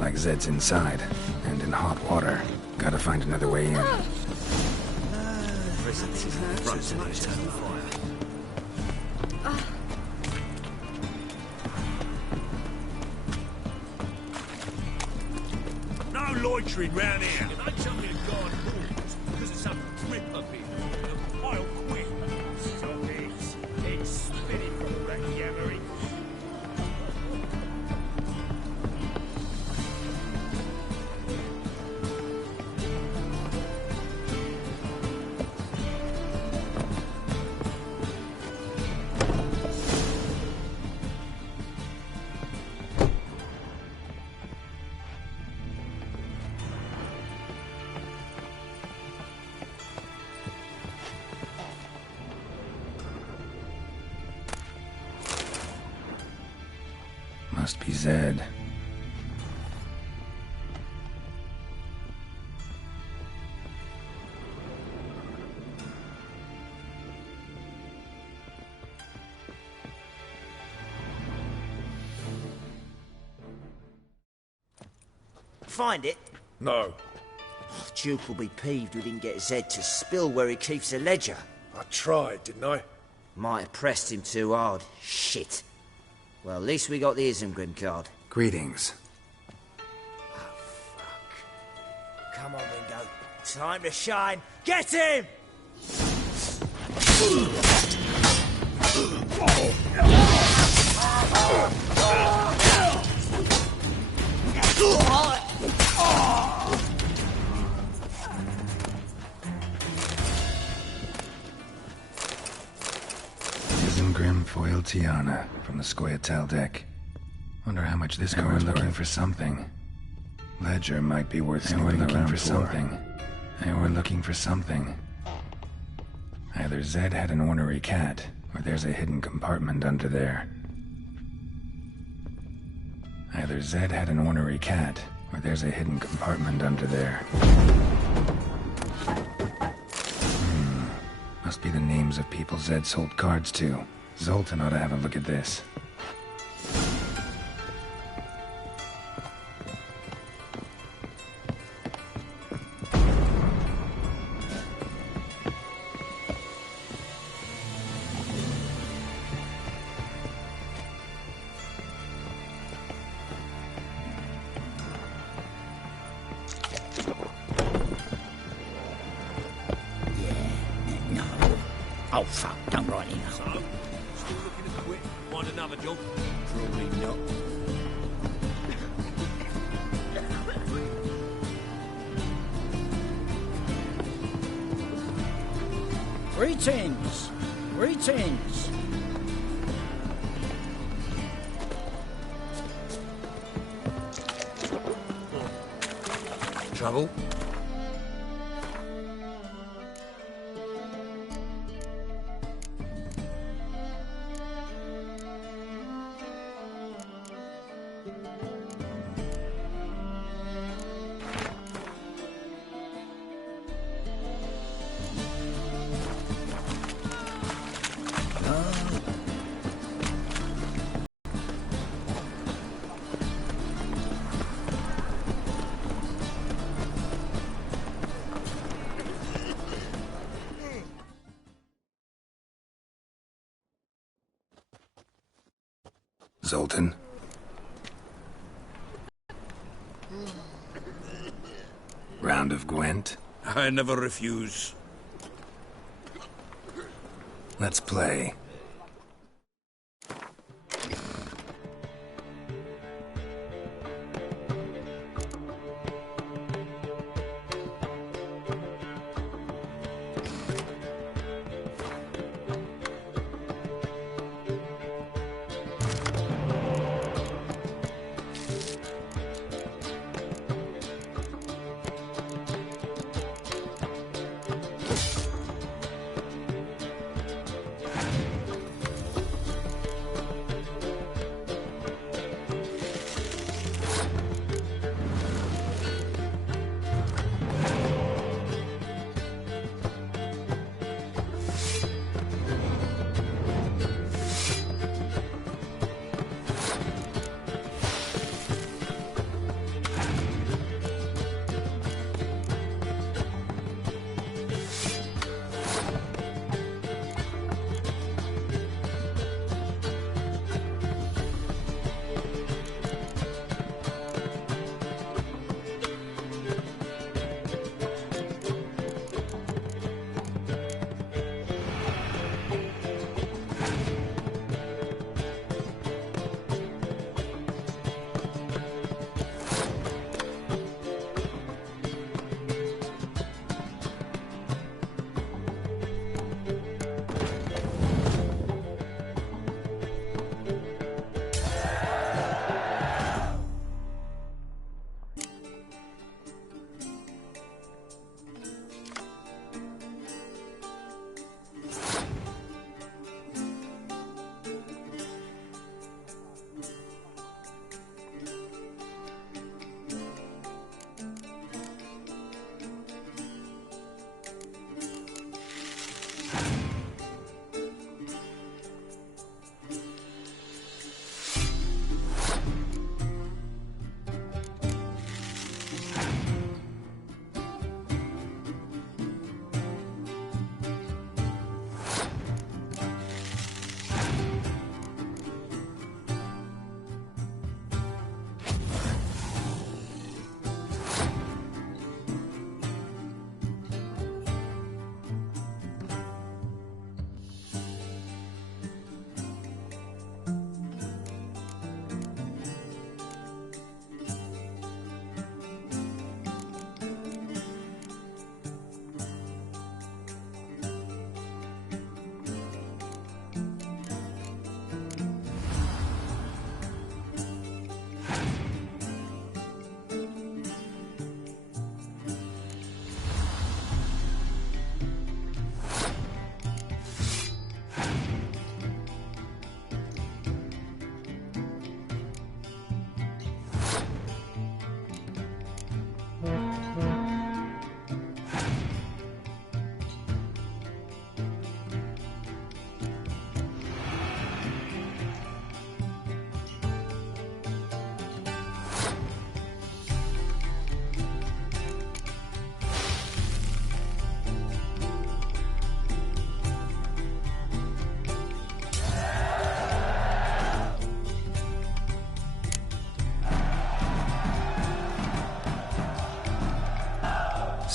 Looks like Zed's inside, and in hot water. Gotta find another way in. Presence is in front of the eternal fire. No loitering round here. If I tell me to guard rules because of some trip up here, I'll quit. Stop it. It's spinning from the wreck, Yammering. Must be Zed. Find it? No. Duke will be peeved we didn't get Zed to spill where he keeps the ledger. I tried, didn't I? Might have pressed him too hard. Shit. Well, at least we got the Isengrim card. Greetings. Come on, Ringo. Time to shine. Get him! Isengrim foiled Tiana from the Scoia'tael deck. Wonder how much this card's worth. Looking for something. Ledger might be worth snooping around for something. They were looking for something. Either Zed had an ornery cat, or there's a hidden compartment under there. Either Zed had an ornery cat, or there's a hidden compartment under there. Must be the names of people Zed sold cards to. Zoltan ought to have a look at this. Oh, fuck, don't write it now. So, still looking to quit? Find another job? Probably not. Greetings! Greetings! Trouble? Zoltan? Round of Gwent? I never refuse. Let's play.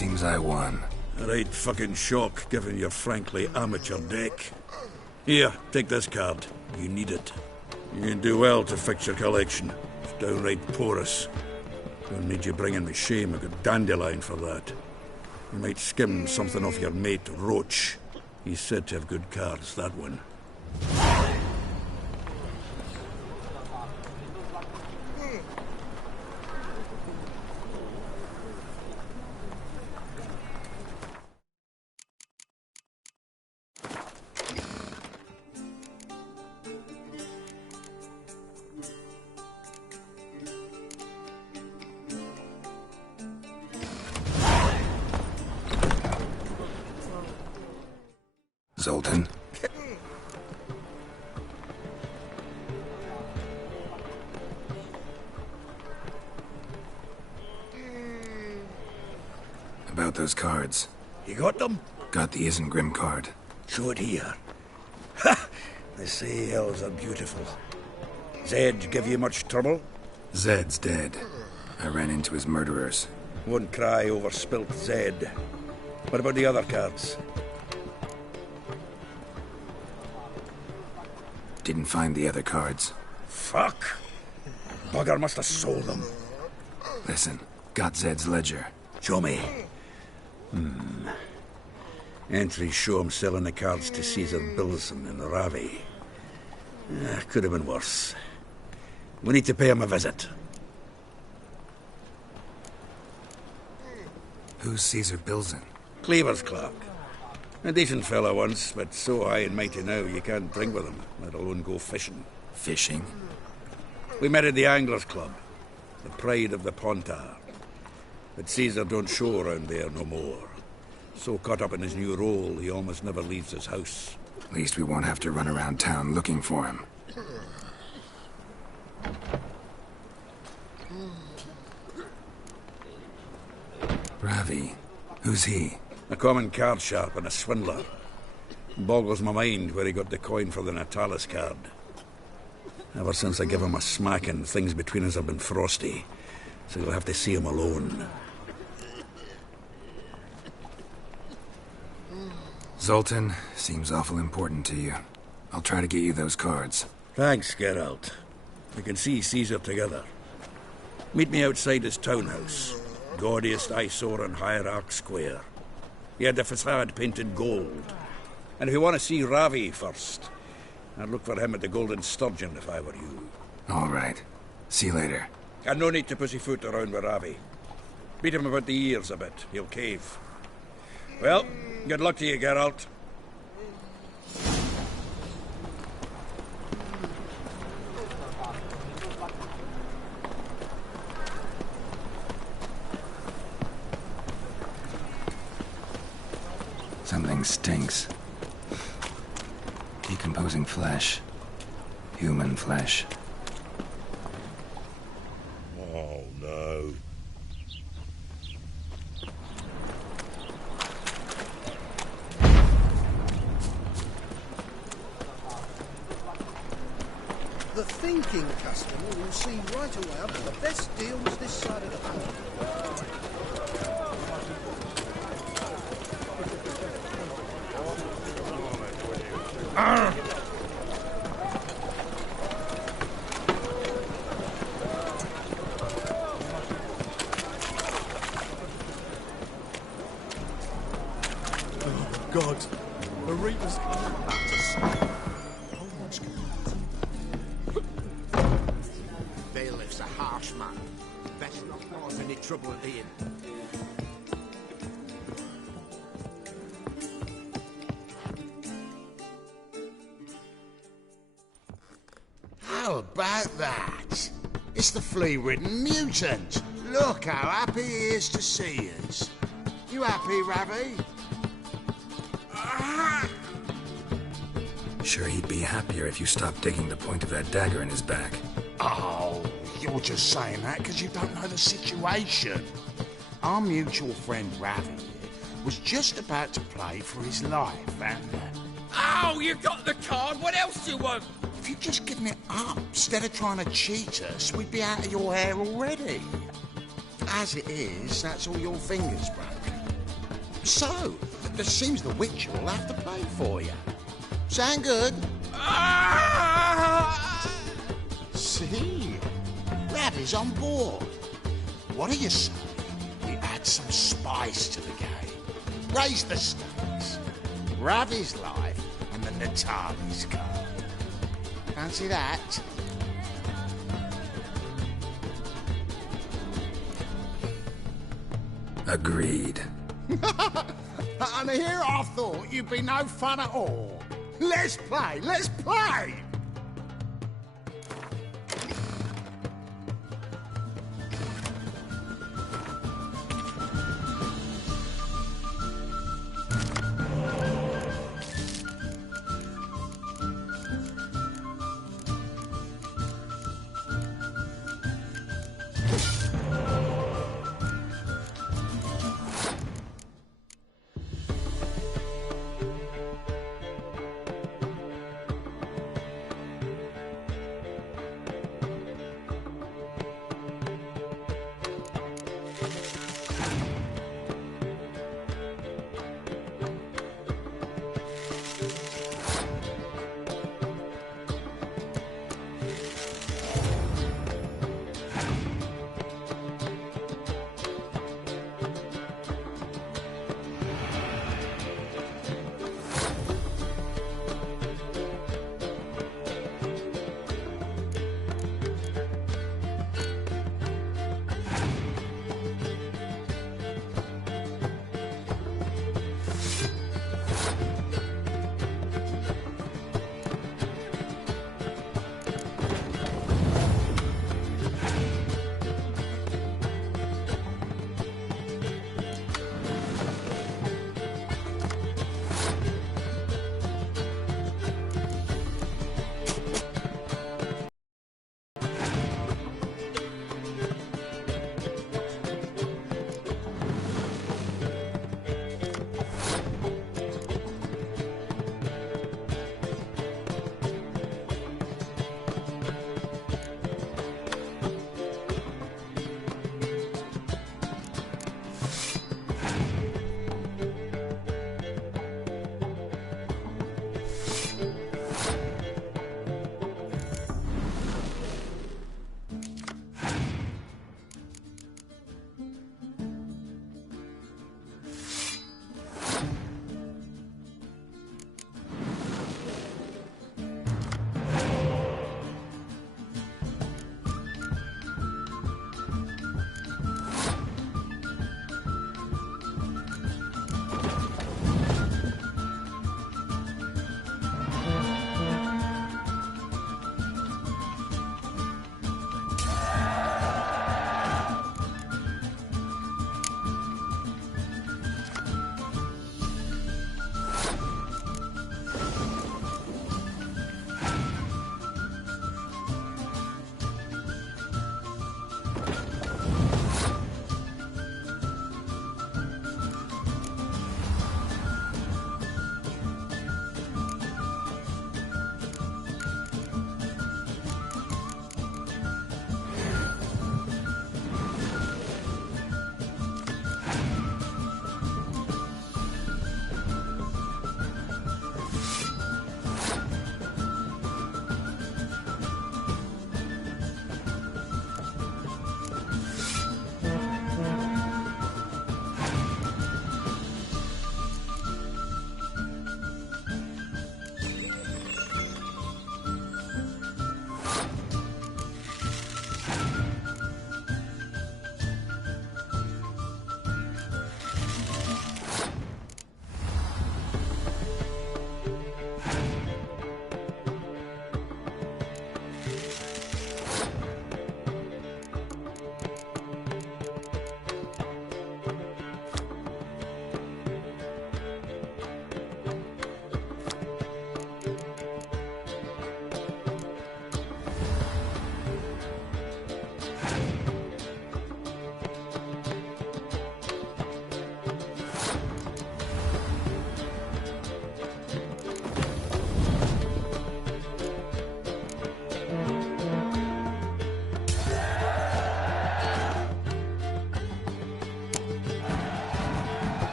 Seems I won. A right fucking shock, given your frankly amateur deck. Here, take this card. You need it. You can do well to fix your collection. It's downright porous. Don't need you bringing me shame. I got dandelion for that. You might skim something off your mate, Roach. He's said to have good cards, that one. Zoltan? About those cards. You got them? Got the Isengrim card. Show it here. Ha! They say elves are beautiful. Zed give you much trouble? Zed's dead. I ran into his murderers. Won't cry over spilt Zed. What about the other cards? Didn't find the other cards. Fuck! Bugger must have sold them. Listen, got Zed's ledger. Show me. Entries show him selling the cards to Caesar Bilson in Ravi. Could have been worse. We need to pay him a visit. Who's Caesar Bilson? Cleaver's clerk. A decent fellow once, but so high and mighty now you can't drink with him, let alone go fishing. Fishing? We met at the Anglers Club, the pride of the Pontar. But Caesar don't show around there no more. So caught up in his new role, he almost never leaves his house. At least we won't have to run around town looking for him. Ravi? Who's he? A common card sharp and a swindler. Boggles my mind where he got the coin for the Natalis card. Ever since I gave him a smacking, things between us have been frosty. So you'll have to see him alone. Zoltan, seems awful important to you. I'll try to get you those cards. Thanks, Geralt. We can see Caesar together. Meet me outside his townhouse. Gaudiest eyesore on Hierarch Square. He had the facade painted gold. And if you want to see Ravi first, I'd look for him at the Golden Sturgeon if I were you. All right. See you later. And no need to pussyfoot around with Ravi. Beat him about the ears a bit. He'll cave. Well, good luck to you, Geralt. Something stinks. Decomposing flesh. Human flesh. Oh, no. The thinking customer will see right away up to the best deals this side of the pond. God, the Reaper's coming back to sleep. Bailiff's a harsh man. Best not cause any trouble at the inn. How about that? It's the flea-ridden mutant. Look how happy he is to see us. You happy, Ravi? Sure he'd be happier if you stopped digging the point of that dagger in his back. Oh, you're just saying that because you don't know the situation. Our mutual friend Ravi was just about to play for his life, and Oh, you got the card. What else do you want? if you'd just given it up instead of trying to cheat us, we'd be out of your hair already. As it is, that's all your fingers broken. So, it seems the Witcher will have to play for you. Sound good? See? Ravi's on board. What do you say? We add some spice to the game. Raise the stakes. Ravi's life and the Natalis card. Fancy that? Agreed. And here I thought you'd be no fun at all. Let's play, let's play!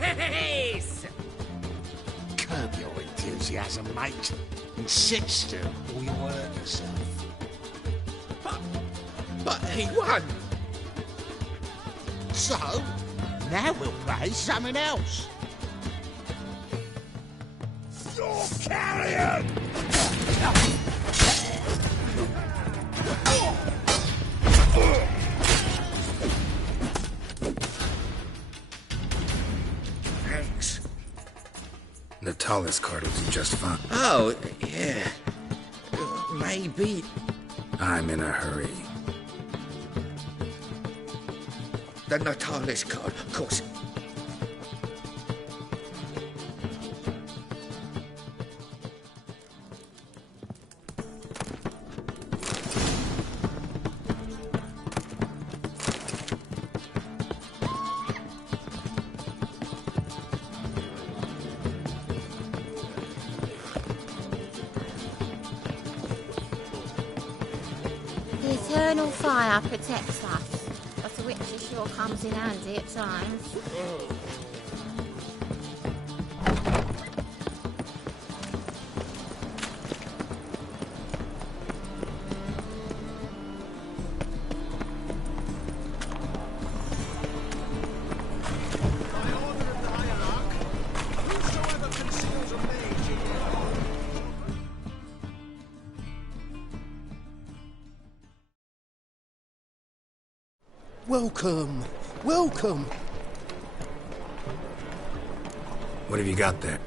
Yes! Curb your enthusiasm, mate, and sit still or you'll hurt yourself. But he won! So, now we'll play something else. Your carrion! Thanks. Natalis card will do just fine. Oh, yeah. Maybe. I'm in a hurry. The Natalis card, of course. The eternal fire protects us, but the witch sure comes in handy at times. By order of the hierarch, whosoever conceals a mage in Welcome, welcome. What have you got there?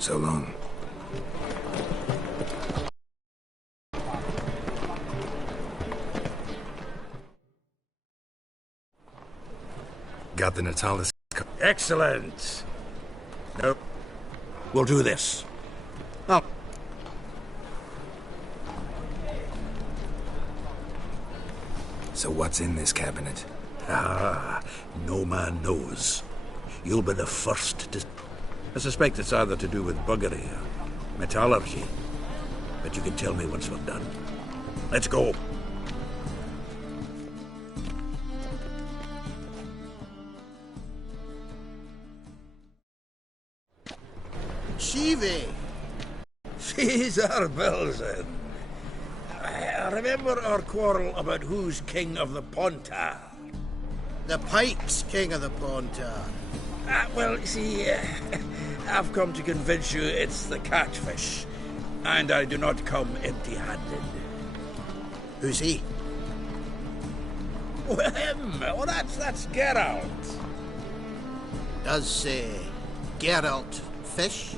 So long. Got the Natalis. Excellent. Nope. We'll do this. Oh. So what's in this cabinet? Ah, no man knows. You'll be the first to... I suspect it's either to do with buggery or metallurgy. But you can tell me once we're done. Let's go. Shivi! Caesar Belzen. remember our quarrel about who's king of the Pontar? The Pike's king of the Pontar. Well, you see, I've come to convince you it's the catfish, and I do not come empty-handed. Who's he? Well, him. Oh, that's Geralt. Does Geralt fish?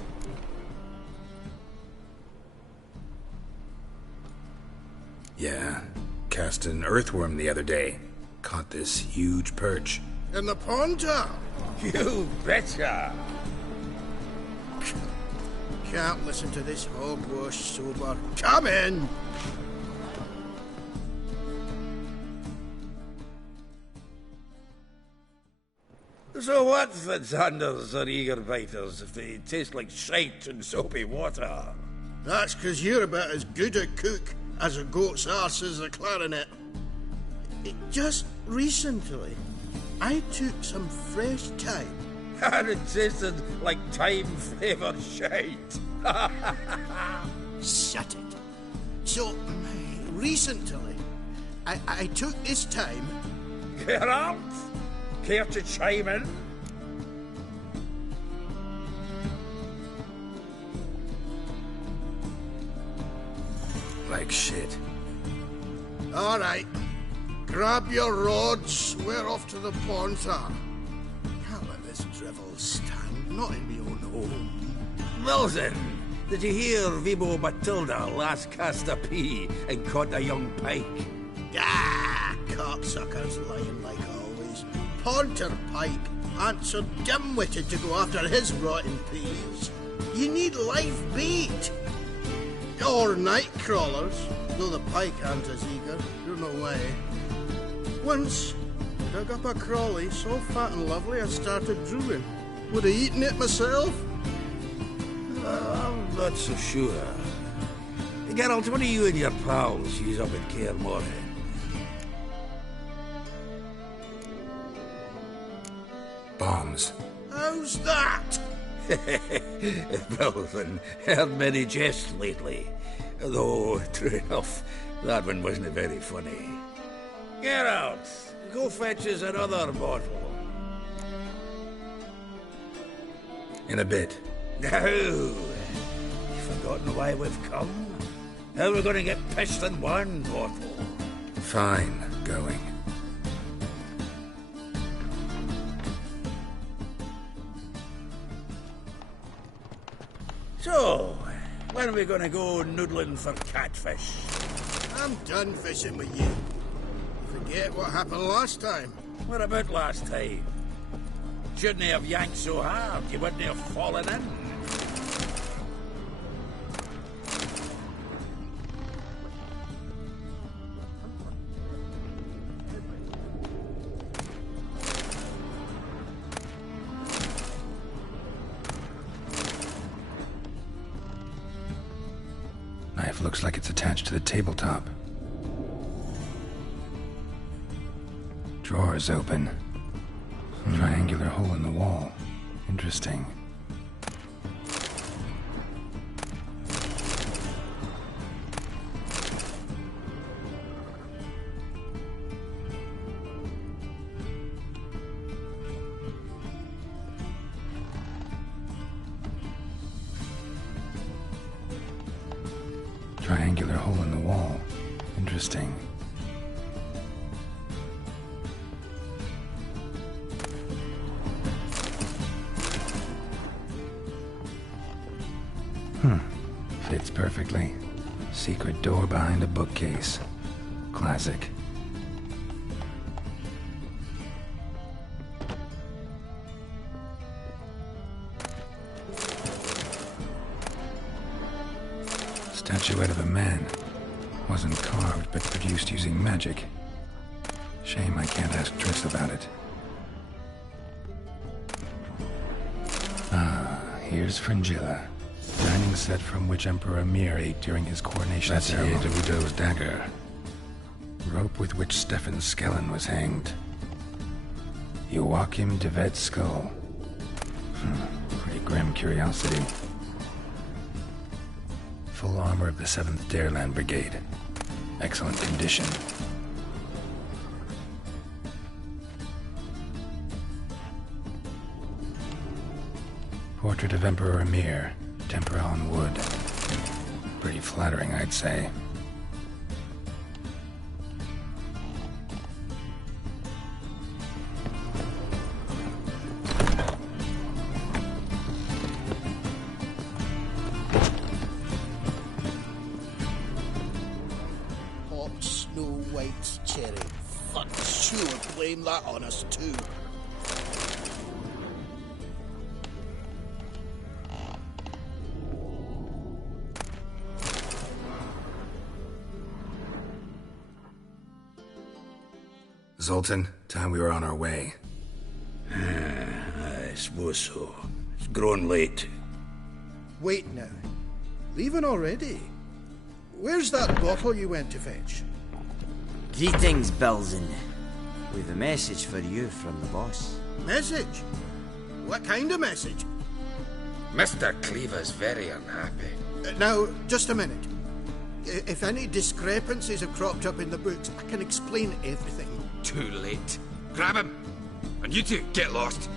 Yeah, cast an earthworm the other day. Caught this huge perch. In the Pontar? You betcha. Can't listen to this hogwash sober. Come in! So what's the Zanders or eager biters if they taste like shite and soapy water? That's 'cause you're about as good a cook as a goat's arse is a clarinet. Just recently, I took some fresh thyme. And it tasted like thyme-flavoured shite. Shut it. So, recently, I took this thyme. Geralt? Care to chime in? Like shit. All right. Grab your rods. We're off to the Pontar. Can't let this drivel stand. Not in my own home. Well then, did you hear Vibo Batilda last cast a pea and caught a young pike? Ah, cocksuckers lying like always. Pontar Pike ain't so dim-witted to go after his rotten peas. You need live bait. Or night crawlers, though the pike ain't as eager. You're no way. Once, dug up a crawly so fat and lovely I started drooling. Would have eaten it myself? I'm not so sure. Geralt, what do you and your pals use up at Kaer Morhen? Bombs. How's that? Well, then, heard many jests lately. Though, true enough, that one wasn't very funny. Geralt, go fetch us another bottle. In a bit. Now, you've forgotten why we've come? How we're going to get pissed in one bottle? Fine, going. So, when are we going to go noodling for catfish? I'm done fishing with you. Forget what happened last time. What about last time? Shouldn't have yanked so hard, you wouldn't have fallen in. Knife looks like it's attached to the tabletop. Drawer's open. Triangular hole in the wall. Interesting. Triangular hole in the wall. Interesting. Fits perfectly. Secret door behind a bookcase. Classic. Statuette of a man. Wasn't carved, but produced using magic. Shame I can't ask Triss about it. Ah, here's Fringilla. Dining set from which Emperor Mir ate during his coronation ceremony. That's Udo's dagger. Rope with which Stefan Skellen was hanged. Joachim de Vet's skull. Pretty grim curiosity. Full armor of the 7th Dareland Brigade. Excellent condition. Portrait of Emperor Emir, tempera on wood. Pretty flattering, I'd say. Popped Snow White's cherry. I'd sure blame that on us too. Zoltan, time we were on our way. I suppose so. It's grown late. Wait now. Leaving already? Where's that bottle you went to fetch? Greetings, Belzen. We've a message for you from the boss. Message? What kind of message? Mr. Cleaver's very unhappy. Now, just a minute. If any discrepancies have cropped up in the books, I can explain everything. Too late. Grab him! And you two, get lost.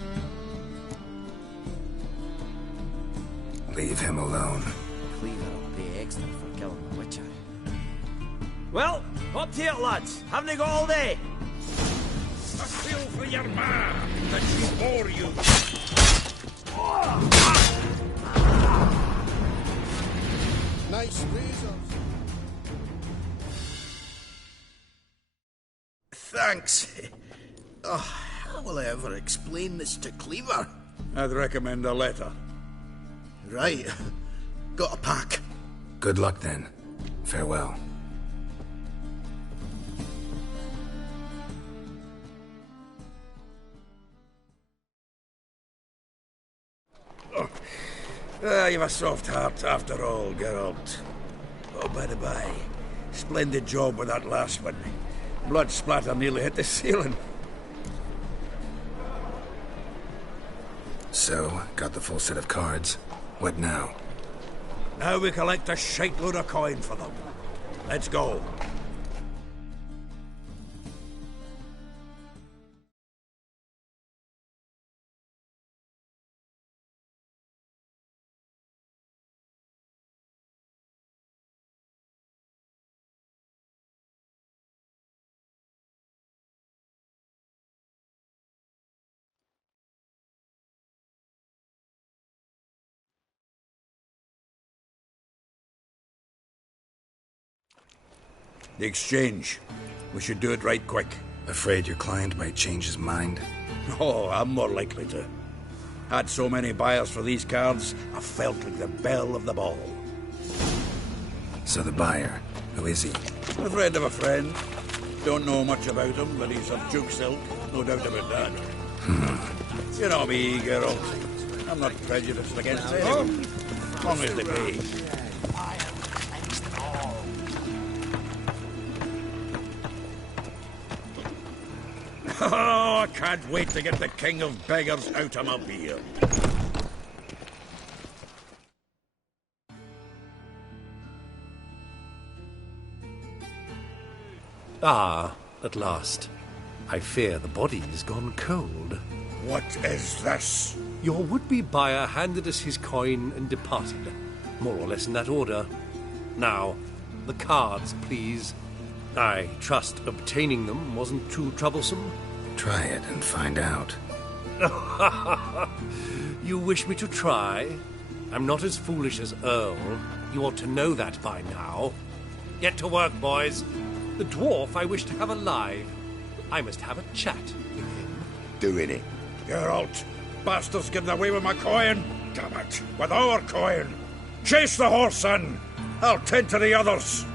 Leave him alone. Cleaver will pay extra for killing the Witcher. Well, up to it, lads. Haven't they got all day? A feel for your ma that she bore you. Nice razors. Thanks. Oh, how will I ever explain this to Cleaver? I'd recommend a letter. Right. Got a pack. Good luck then. Farewell. You've a soft heart after all, Geralt. Oh, by the by, splendid job with that last one. Blood splatter nearly hit the ceiling. So, got the full set of cards. What now? Now we collect a shite load of coin for them. Let's go. The exchange. We should do it right quick. Afraid your client might change his mind? Oh, I'm more likely to. Had so many buyers for these cards, I felt like the belle of the ball. So the buyer, who is he? A friend of a friend. Don't know much about him, but he's of Duke's ilk, no doubt about that. You know me, Geralt. I'm not prejudiced against anyone, as long as they pay. Oh, I can't wait to get the king of beggars out of my beard. Ah, at last. I fear the body's gone cold. What is this? Your would-be buyer handed us his coin and departed, more or less in that order. Now, the cards, please. I trust obtaining them wasn't too troublesome. Try it and find out. You wish me to try? I'm not as foolish as Earl. You ought to know that by now. Get to work, boys. The dwarf I wish to have alive. I must have a chat with him. Doing it. Geralt, bastards getting away with my coin. Damn it, with our coin. Chase the horse, son. I'll tend to the others.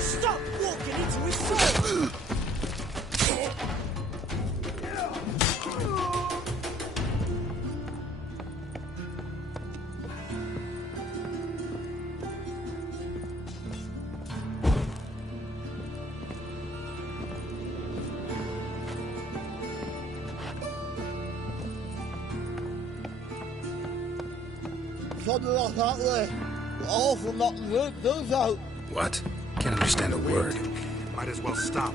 Stop walking into his soul! Something like that way. Awful nothing good, does out. What? Can't understand a word. Might as well stop.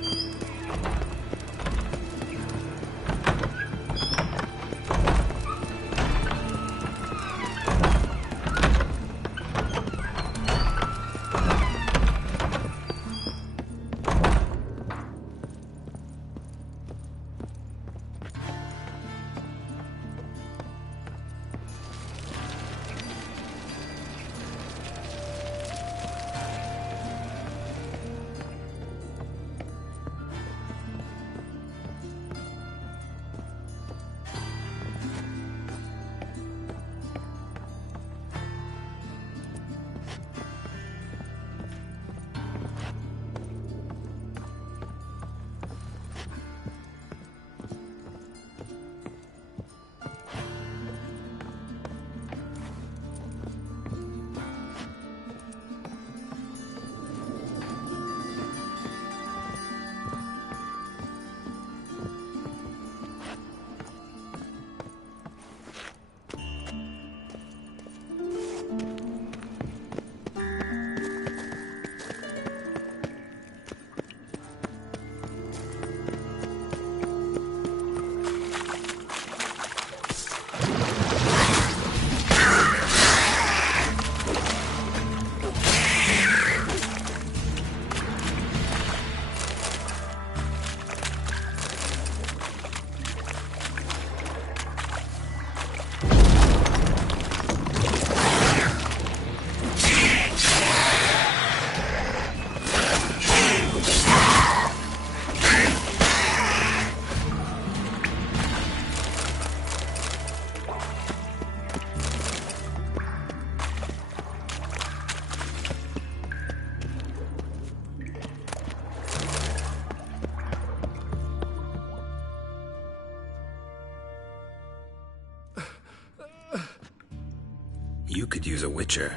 You could use a witcher.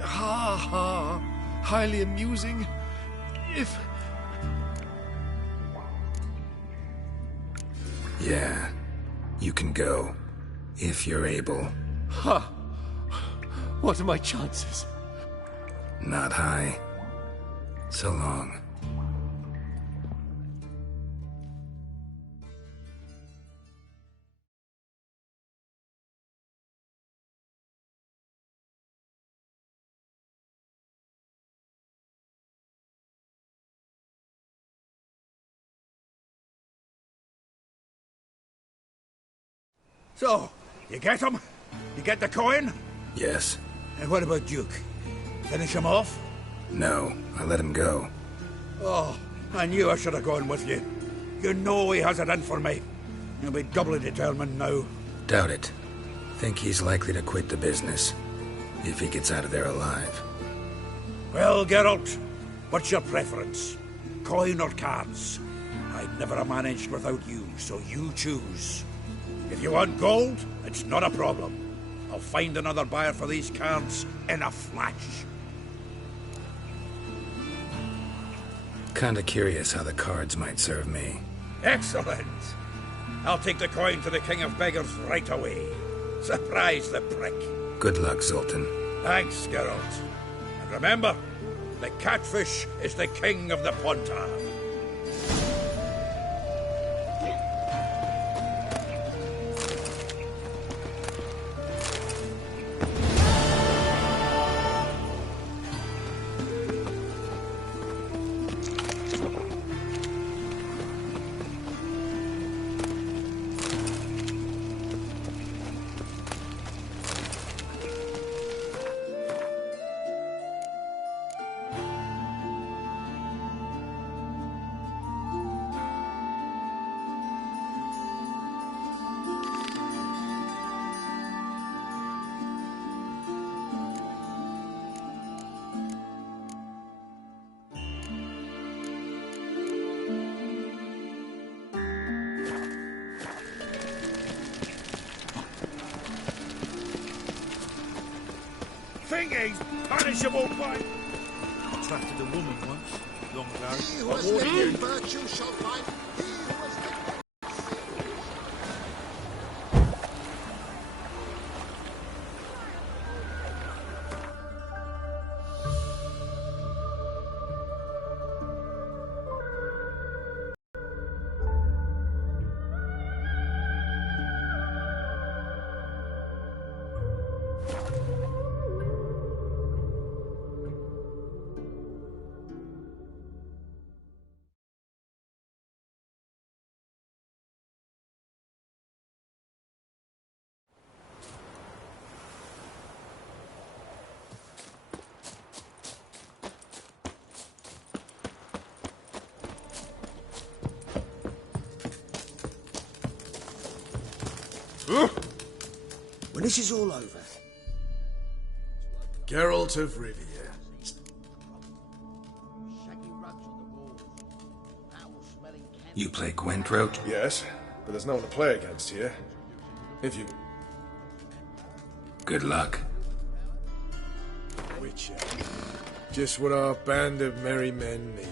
Ha ha. Highly amusing. If... Yeah. You can go. If you're able. Ha! What are my chances? Not high. So long. So, you get him? You get the coin? Yes. And what about Duke? Finish him off? No, I let him go. Oh, I knew I should have gone with you. You know he has it in for me. He'll be doubly determined now. Doubt it. Think he's likely to quit the business. If he gets out of there alive. Well, Geralt, what's your preference? Coin or cards? I'd never have managed without you, so you choose. If you want gold, it's not a problem. I'll find another buyer for these cards in a flash. Kinda curious how the cards might serve me. Excellent. I'll take the coin to the King of Beggars right away. Surprise the prick. Good luck, Zoltan. Thanks, Geralt. And remember, the catfish is the king of the Pontar. Thingy's punishable by... I trafficked a woman once, long ago. He who has lived in virtue shall find... He who has lived... When this is all over... Geralt of Rivia. You play Gwent, Roach? Yes, but there's no one to play against here. If you... Good luck. Witcher. Just what our band of merry men needed.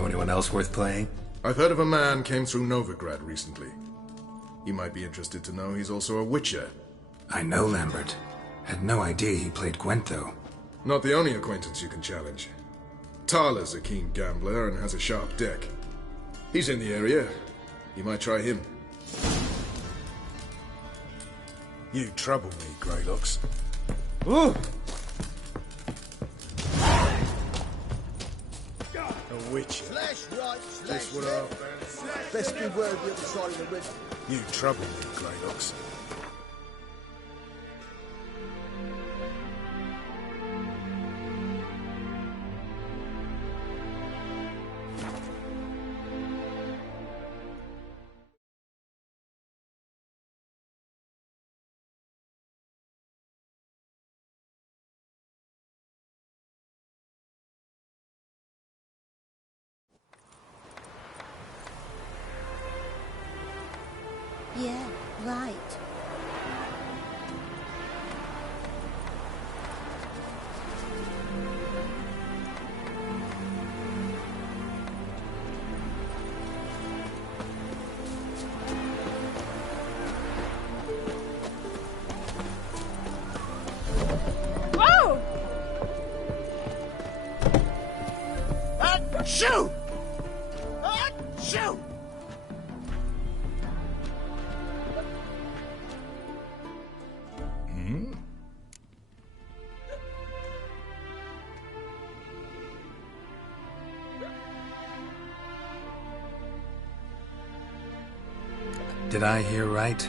Anyone else worth playing? I've heard of a man came through Novigrad recently. You might be interested to know he's also a Witcher. I know Lambert. Had no idea he played Gwent, though. Not the only acquaintance you can challenge. Tala's a keen gambler and has a sharp deck. He's in the area. You might try him. You trouble me, Greylocks. Ooh! A Witcher. Just what our fans. Best beware of the other side of the river. You trouble me, Greylocks. Yeah, right. Whoa! Shoot! Shoot! Did I hear right?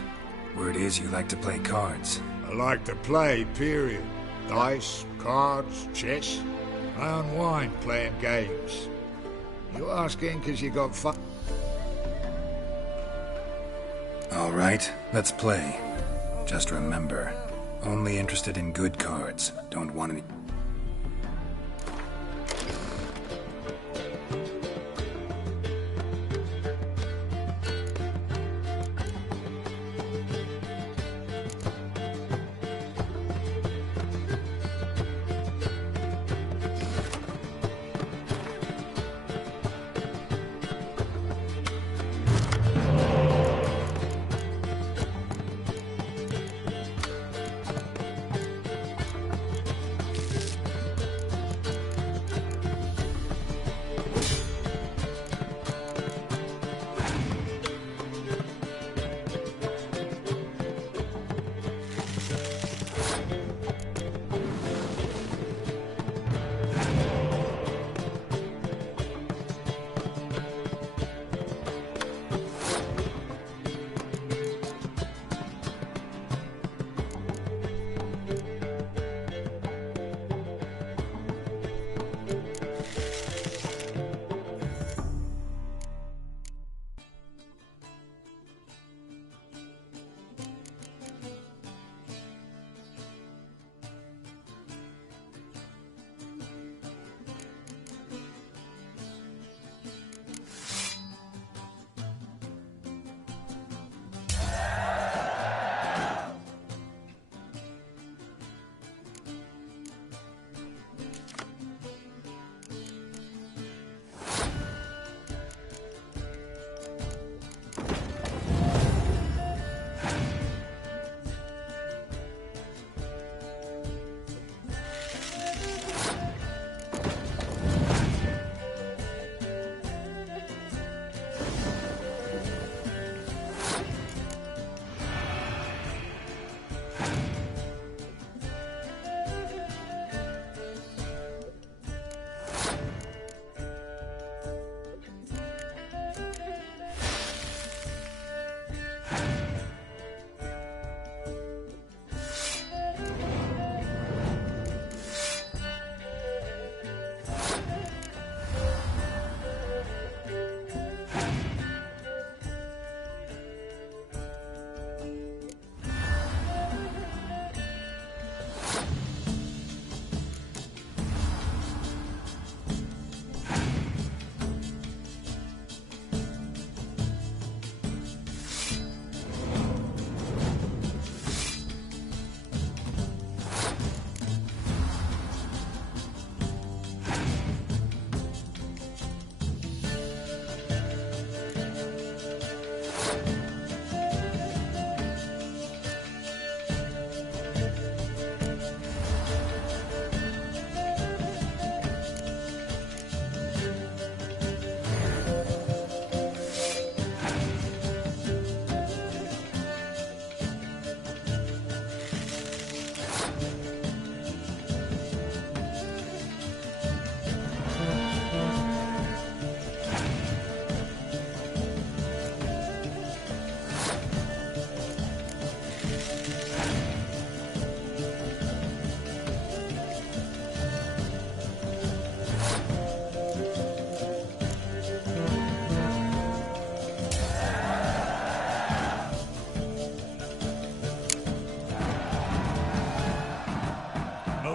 Word is you like to play cards. I like to play, period. Dice, cards, chess. I unwind playing games. You asking because you got fun? All right, let's play. Just remember, only interested in good cards. Don't want any...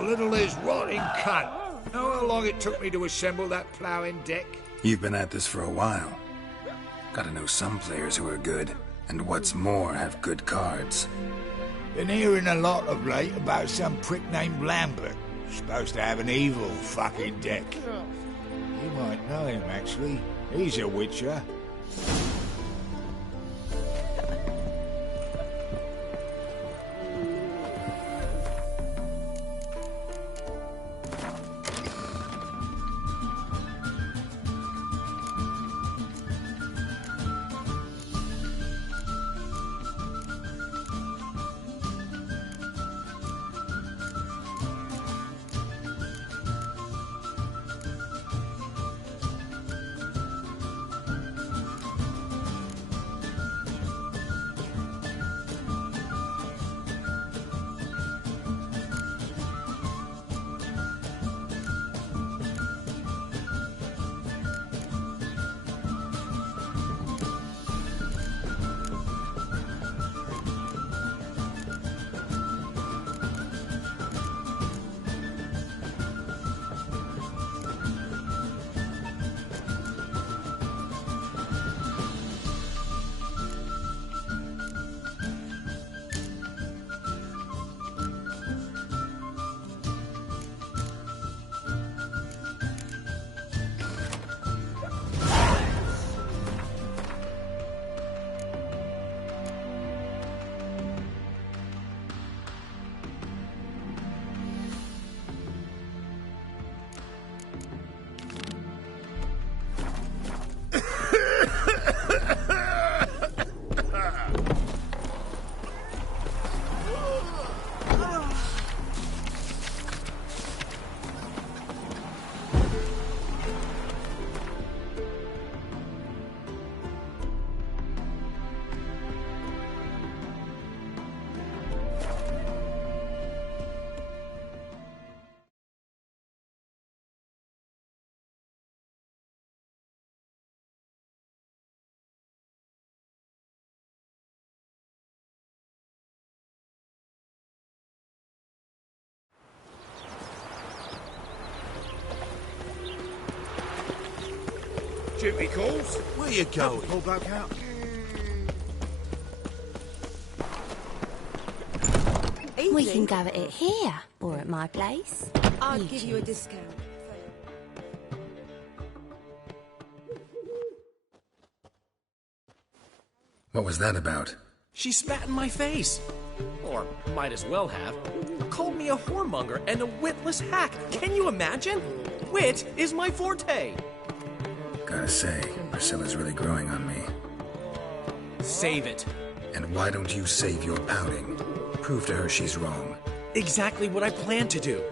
Little is rotting cunt. Know how long it took me to assemble that ploughing deck? You've been at this for a while. Gotta know some players who are good, and what's more, have good cards. Been hearing a lot of late about some prick named Lambert. Supposed to have an evil fucking deck. You might know him, actually. He's a witcher. duty calls. Where you going? Poor bloke out. We can go at it here, or at my place. I'll give you a discount. What was that about? She spat in my face. Or might as well have. Called me a whoremonger and a witless hack. Can you imagine? Wit is my forte. Gotta say, Priscilla's really growing on me. Save it. And why don't you save your pouting? Prove to her she's wrong. Exactly what I plan to do.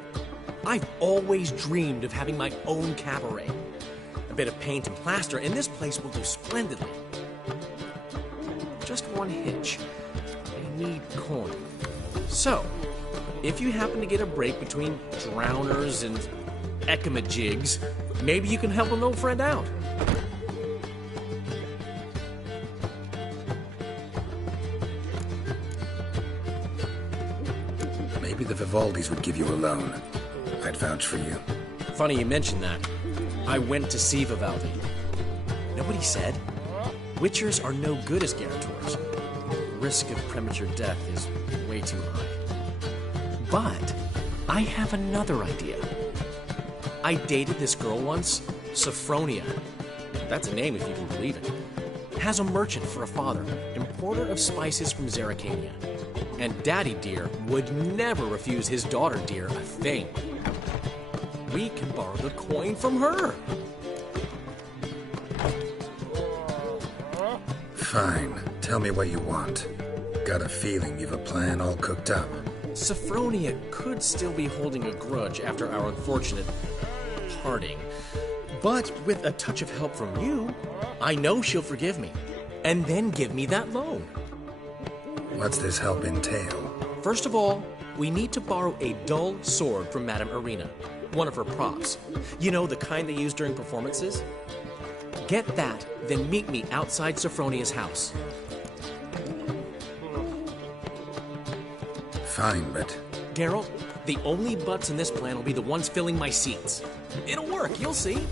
I've always dreamed of having my own cabaret. A bit of paint and plaster, and this place will do splendidly. Just one hitch. I need coin. So, if you happen to get a break between drowners and ecamajigs, maybe you can help an old friend out. Maybe the Vivaldis would give you a loan. I'd vouch for you. Funny you mentioned that. I went to see Vivaldi. Nobody said. Witchers are no good as guarantors. The risk of premature death is way too high. But I have another idea. I dated this girl once, Sophronia. That's a name if you can believe it. Has a merchant for a father, importer of spices from Zerrikania. And Daddy Dear would never refuse his daughter Dear a thing. We can borrow the coin from her. Fine. Tell me what you want. Got a feeling you've a plan all cooked up. Sophronia could still be holding a grudge after our unfortunate parting. But with a touch of help from you, I know she'll forgive me. And then give me that loan. What's this help entail? First of all, we need to borrow a dull sword from Madame Irina, one of her props. You know, the kind they use during performances? Get that, then meet me outside Sophronia's house. Fine, but... Geralt, the only butts in this plan will be the ones filling my seats. It'll work, you'll see.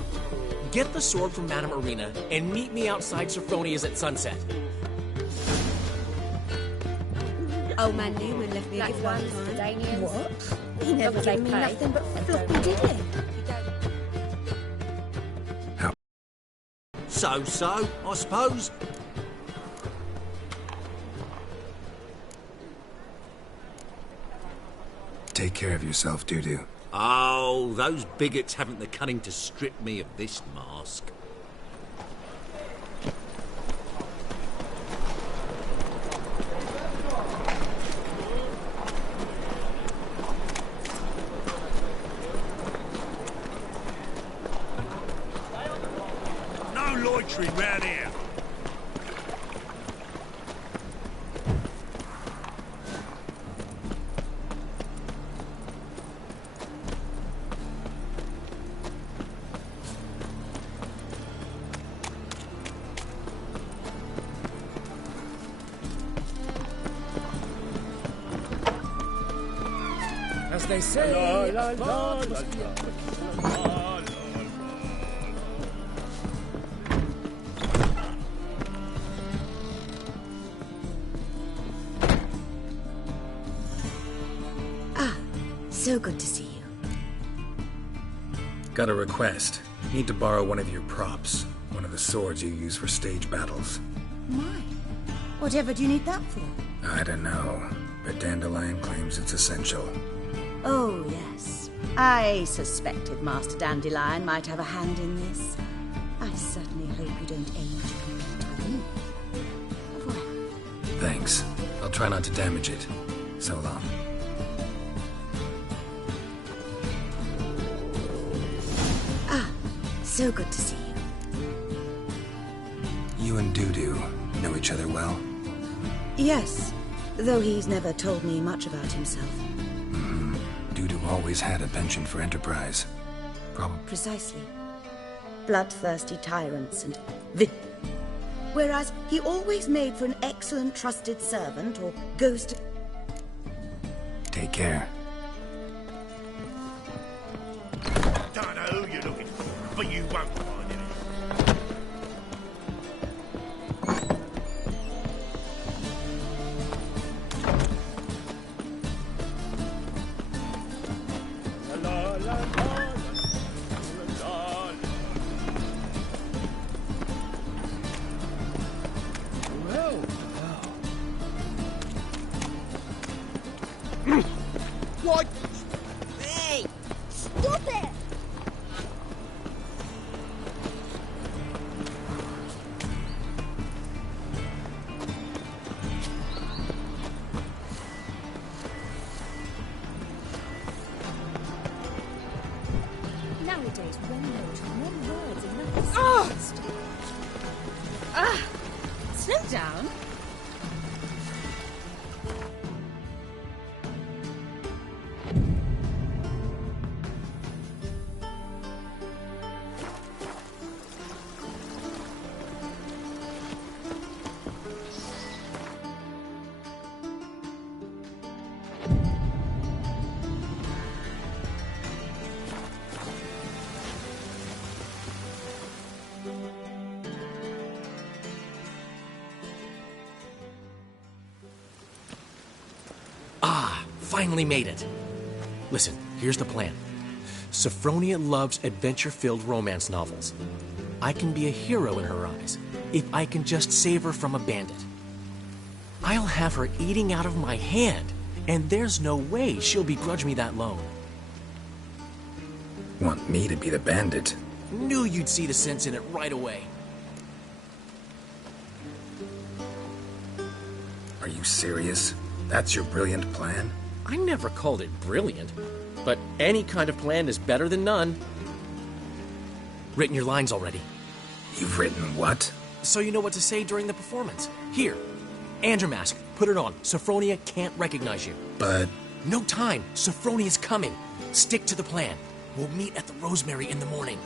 Get the sword from Madame Irina and meet me outside Sophronia's at sunset. Old man Newman left me a gift last time. What? He never gave me nothing but floppy, did he? So, I suppose. Take care of yourself, Dudu. Oh, those bigots haven't the cunning to strip me of this mask. No loitering round here. As they say, So good to see you. Got a request. Need to borrow one of your props. One of the swords you use for stage battles. My. Whatever do you need that for? I don't know, but Dandelion claims it's essential. Oh, yes. I suspected Master Dandelion might have a hand in this. I certainly hope you don't aim to compete with me. Au revoir. Thanks. I'll try not to damage it. So long. So good to see you. You and Dudu know each other well? Yes, though he's never told me much about himself. Dudu always had a penchant for enterprise. Precisely. Bloodthirsty tyrants and whereas he always made for an excellent trusted servant or ghost. Take care. Don't know who you're looking for, but you won't find it. What? Hey! Stop it! Nowadays, one note, one word's enough. Slow down. Finally made it. Listen, here's the plan. Sophronia loves adventure-filled romance novels. I can be a hero in her eyes if I can just save her from a bandit. I'll have her eating out of my hand, and there's no way she'll begrudge me that loan. Want me to be the bandit? Knew you'd see the sense in it right away. Are you serious? That's your brilliant plan? I never called it brilliant, but any kind of plan is better than none. Written your lines already. You've written what? So you know what to say during the performance. Here, Andromask, put it on. Sophronia can't recognize you. But... No time. Sophronia's coming. Stick to the plan. We'll meet at the Rosemary in the morning.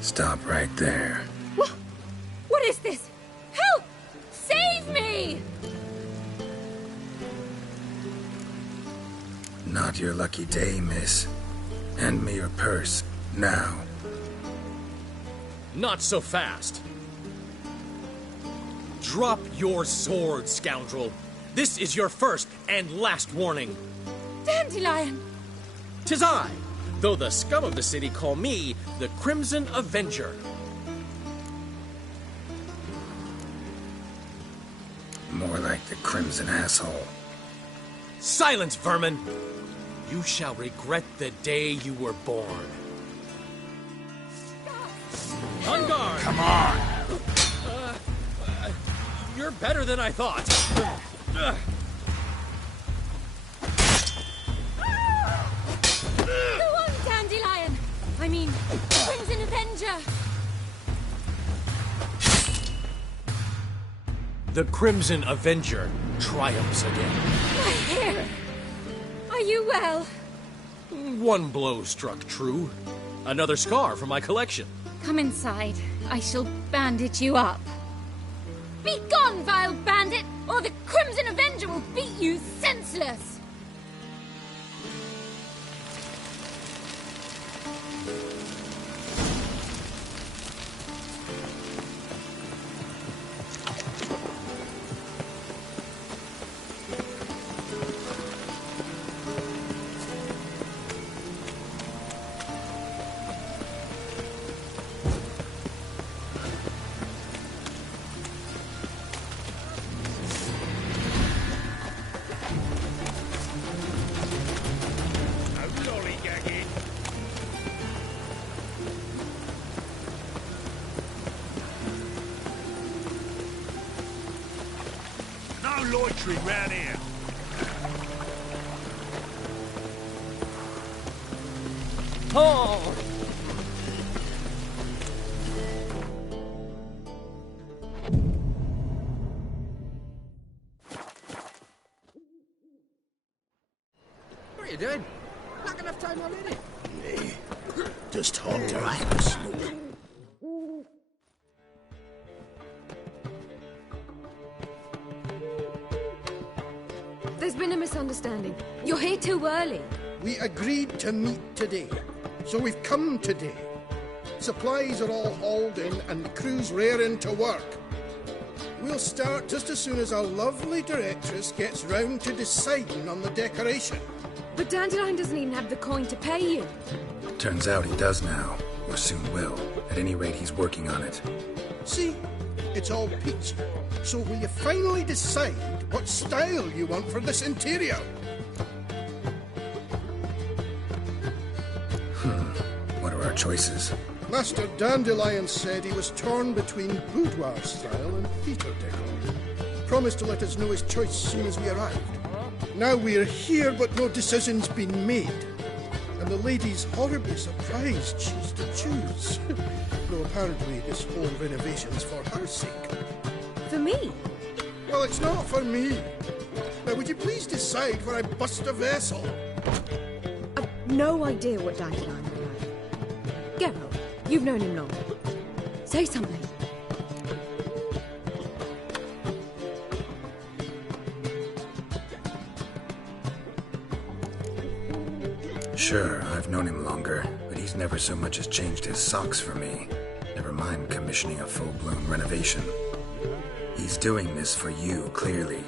Stop right there. What is this? Help! Save me! Not your lucky day, miss. Hand me your purse, now. Not so fast. Drop your sword, scoundrel. This is your first and last warning. Dandelion! 'Tis I, though the scum of the city call me the Crimson Avenger. More like the Crimson Asshole. Silence, vermin! You shall regret the day you were born. On guard! Come on! You're better than I thought. Go on, Dandelion! I mean, Crimson Avenger! The Crimson Avenger triumphs again. My hair! Are you well? One blow struck true. Another scar from my collection. Come inside. I shall bandage you up. Be gone, vile bandit, or the Crimson Avenger will beat you senseless! Loitering round here. Oh! What are you doing? Not enough time already. Nay, just hot to have a smoke. There's been a misunderstanding. You're here too early. We agreed to meet today, so we've come today. Supplies are all hauled in and the crew's raring to work. We'll start just as soon as our lovely directress gets round to deciding on the decoration. But Dandelion doesn't even have the coin to pay you. Turns out he does now. Or soon will. At any rate, he's working on it. See? It's all peach. So will you finally decide what style you want for this interior? What are our choices? Master Dandelion said he was torn between boudoir style and theatre decor. Promised to let us know his choice soon as we arrived. Now we're here, but no decision's been made. And the lady's horribly surprised she's to choose. Though apparently this whole renovation's for her sake. For me? Well, it's not for me. Now, would you please decide where I bust a vessel? I've no idea what Dandelion would like. Geralt, you've known him long. Say something. Sure, I've known him longer, but he's never so much as changed his socks for me. Never mind commissioning a full-blown renovation. He's doing this for you, clearly.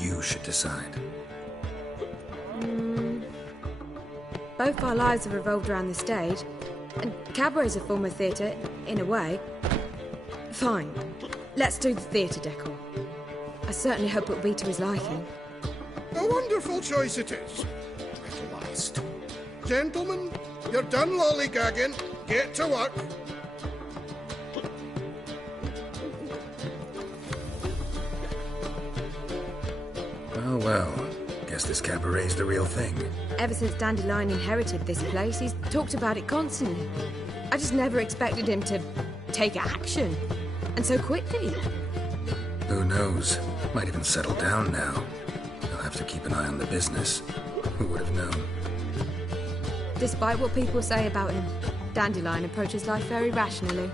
You should decide. Both our lives have revolved around the stage, and cabaret's a form of theatre, in a way. Fine. Let's do the theatre decor. I certainly hope it'll be to his liking. A wonderful choice it is. At last. Gentlemen, you're done lollygagging. Get to work. Well, guess this cabaret's the real thing. Ever since Dandelion inherited this place, he's talked about it constantly. I just never expected him to take action. And so quickly. Who knows? Might even settle down now. I'll have to keep an eye on the business. Who would have known? Despite what people say about him, Dandelion approaches life very rationally.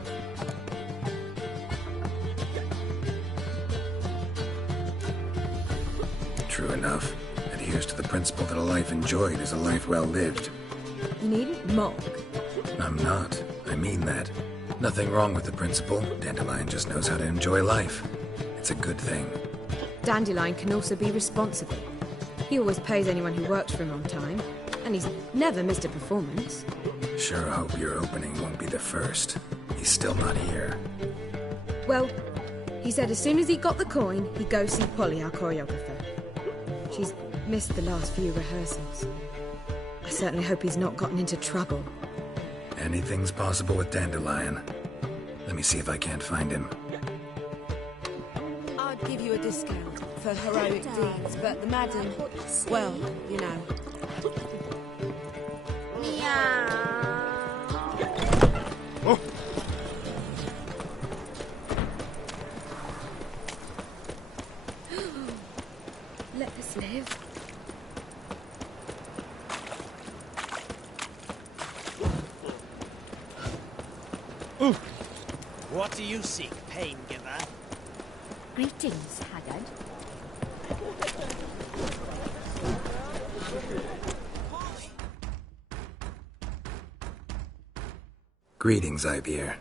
True enough. Adheres to the principle that a life enjoyed is a life well lived. You needn't mock. I'm not. I mean that. Nothing wrong with the principle. Dandelion just knows how to enjoy life. It's a good thing. Dandelion can also be responsible. He always pays anyone who works for him on time, and he's never missed a performance. Sure hope your opening won't be the first. He's still not here. Well, he said as soon as he got the coin, he'd go see Polly, our choreographer. She's missed the last few rehearsals. I certainly hope he's not gotten into trouble. Anything's possible with Dandelion. Let me see if I can't find him. I'd give you a discount for heroic deeds, but the madam, well, you know. Oh. Let us live. What do you seek, pain giver? Greetings, Haggard. Greetings, Ivier.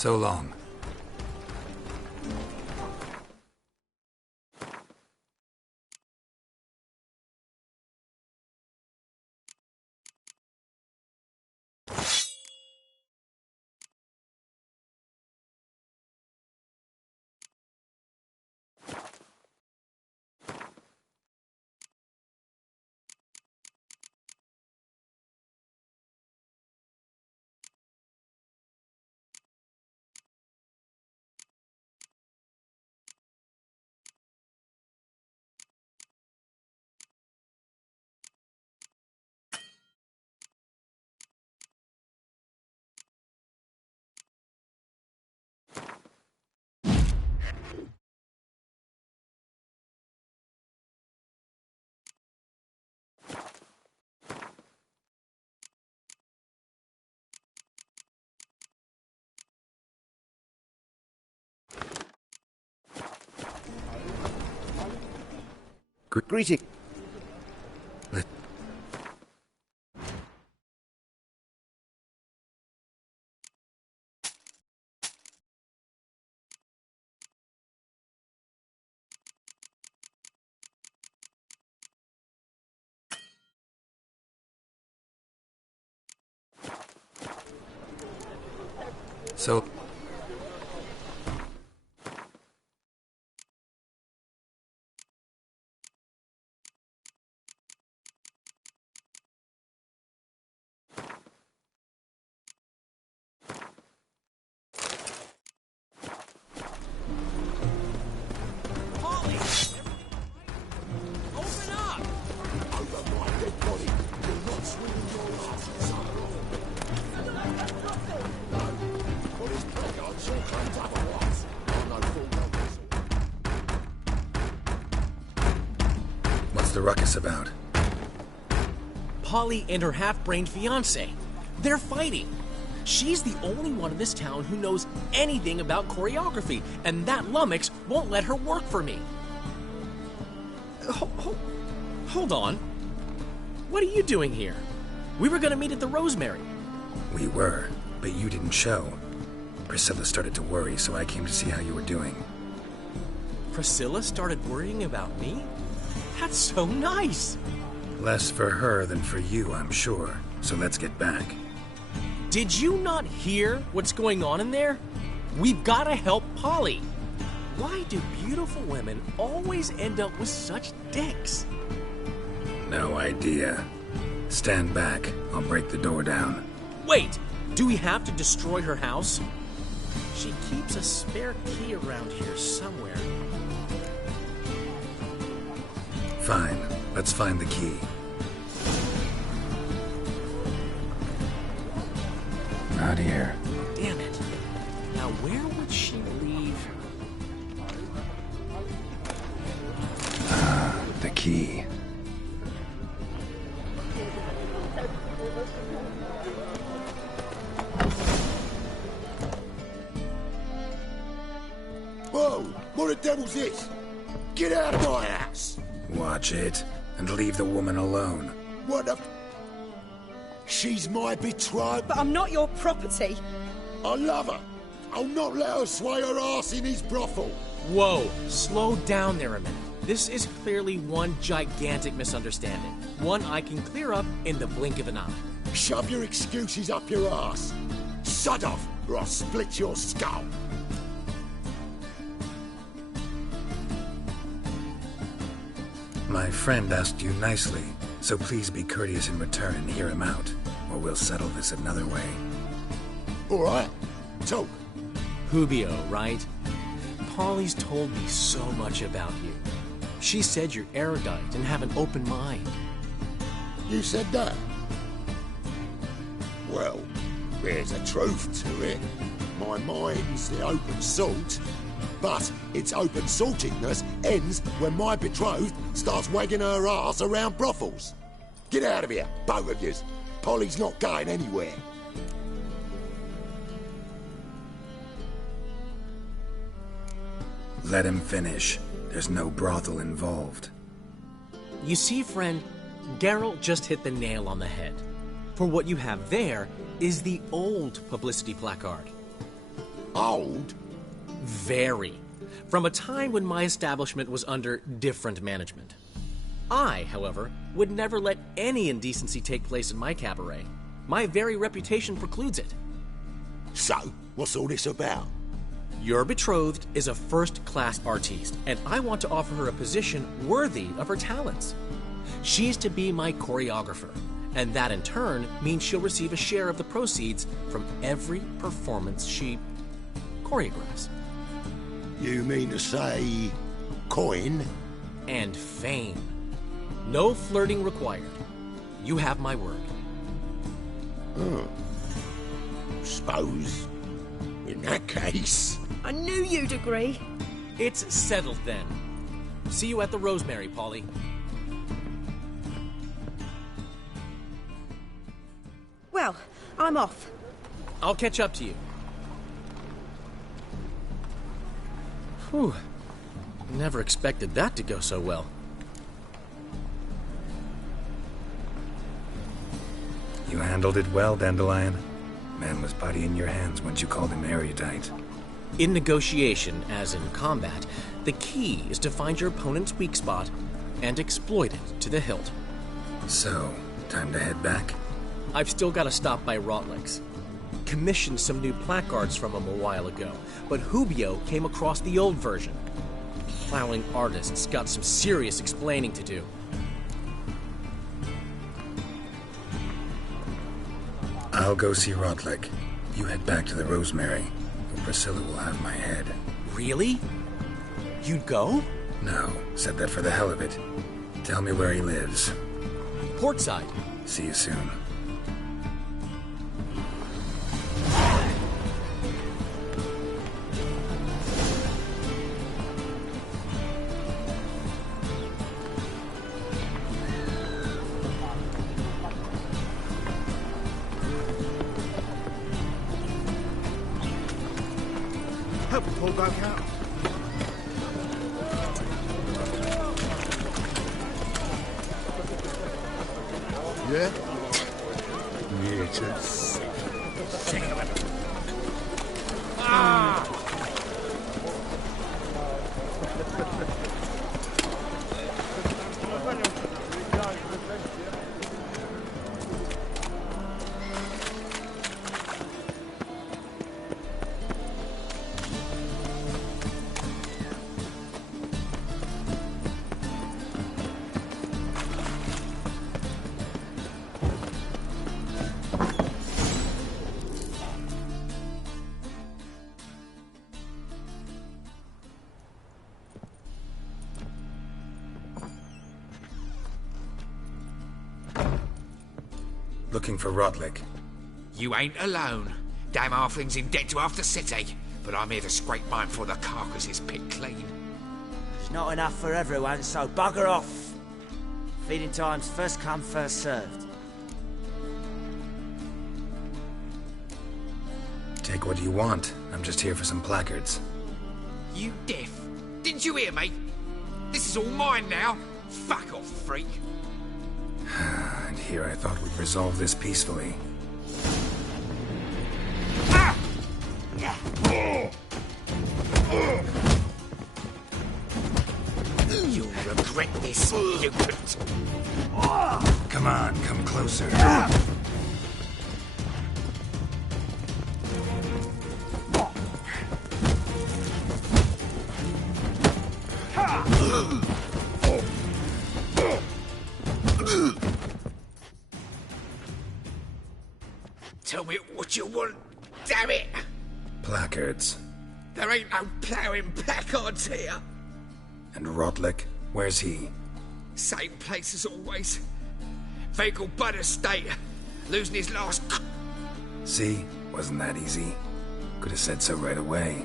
So long. Greeting. So... What's the ruckus about? Polly and her half-brained fiancé. They're fighting. She's the only one in this town who knows anything about choreography, and that lummox won't let her work for me. Hold on. What are you doing here? We were gonna meet at the Rosemary. We were, but you didn't show. Priscilla started to worry, so I came to see how you were doing. Priscilla started worrying about me? That's so nice! Less for her than for you, I'm sure. So let's get back. Did you not hear what's going on in there? We've gotta help Polly. Why do beautiful women always end up with such dicks? No idea. Stand back. I'll break the door down. Wait! Do we have to destroy her house? She keeps a spare key around here somewhere. Fine. Let's find the key. Not here. Damn it. Now where would she leave? Ah, the key. Whoa! What the devil's this? Get out of my house! Watch it, and leave the woman alone. What the... She's my betrothed. But I'm not your property. I love her. I'll not let her sway her ass in his brothel. Whoa, slow down there a minute. This is clearly one gigantic misunderstanding. One I can clear up in the blink of an eye. Shove your excuses up your ass. Sod off, or I'll split your skull. My friend asked you nicely, so please be courteous in return and hear him out, or we'll settle this another way. All right, talk. Hubio, right? Polly's told me so much about you. She said you're erudite and have an open mind. You said that? Well, there's a truth to it. My mind's the open salt. But its open saltiness ends when my betrothed starts wagging her ass around brothels. Get out of here, both of yous. Polly's not going anywhere. Let him finish. There's no brothel involved. You see, friend, Geralt just hit the nail on the head. For what you have there is the old publicity placard. Old? Very. From a time when my establishment was under different management. I, however, would never let any indecency take place in my cabaret. My very reputation precludes it. So, what's all this about? Your betrothed is a first-class artiste, and I want to offer her a position worthy of her talents. She's to be my choreographer, and that in turn means she'll receive a share of the proceeds from every performance she choreographs. You mean to say coin? And fame. No flirting required. You have my word. Suppose, in that case... I knew you'd agree. It's settled then. See you at the Rosemary, Polly. Well, I'm off. I'll catch up to you. Whew. Never expected that to go so well. You handled it well, Dandelion. Man was body in your hands once you called him erudite. In negotiation, as in combat, the key is to find your opponent's weak spot and exploit it to the hilt. So, time to head back? I've still got to stop by Rotlick's. Commissioned some new placards from him a while ago, but Hubio came across the old version. Plowing artists got some serious explaining to do. I'll go see Rotlick. You head back to the Rosemary, where Priscilla will have my head. Really? You'd go? No, said that for the hell of it. Tell me where he lives. Portside. See you soon. Help Paul go out. Yeah? Yeah, just... Ah! Looking for Rotlick. You ain't alone. Damn halfling's in debt to half the city, but I'm here to scrape mine before the carcass is picked clean. There's not enough for everyone, so bugger off. Feeding time's first come, first served. Take what you want. I'm just here for some placards. You deaf? Didn't you hear me? This is all mine now. Fuck off, freak. And here I thought we'd resolve this peacefully. Ah! You'll regret this, mutant. Come on, come closer. Tell me what you want, damn it! Placards. There ain't no ploughing placards here. And Rotlick? Where's he? Same place as always. Vehicle Bud Estate. Losing his last... See? Wasn't that easy? Could have said so right away.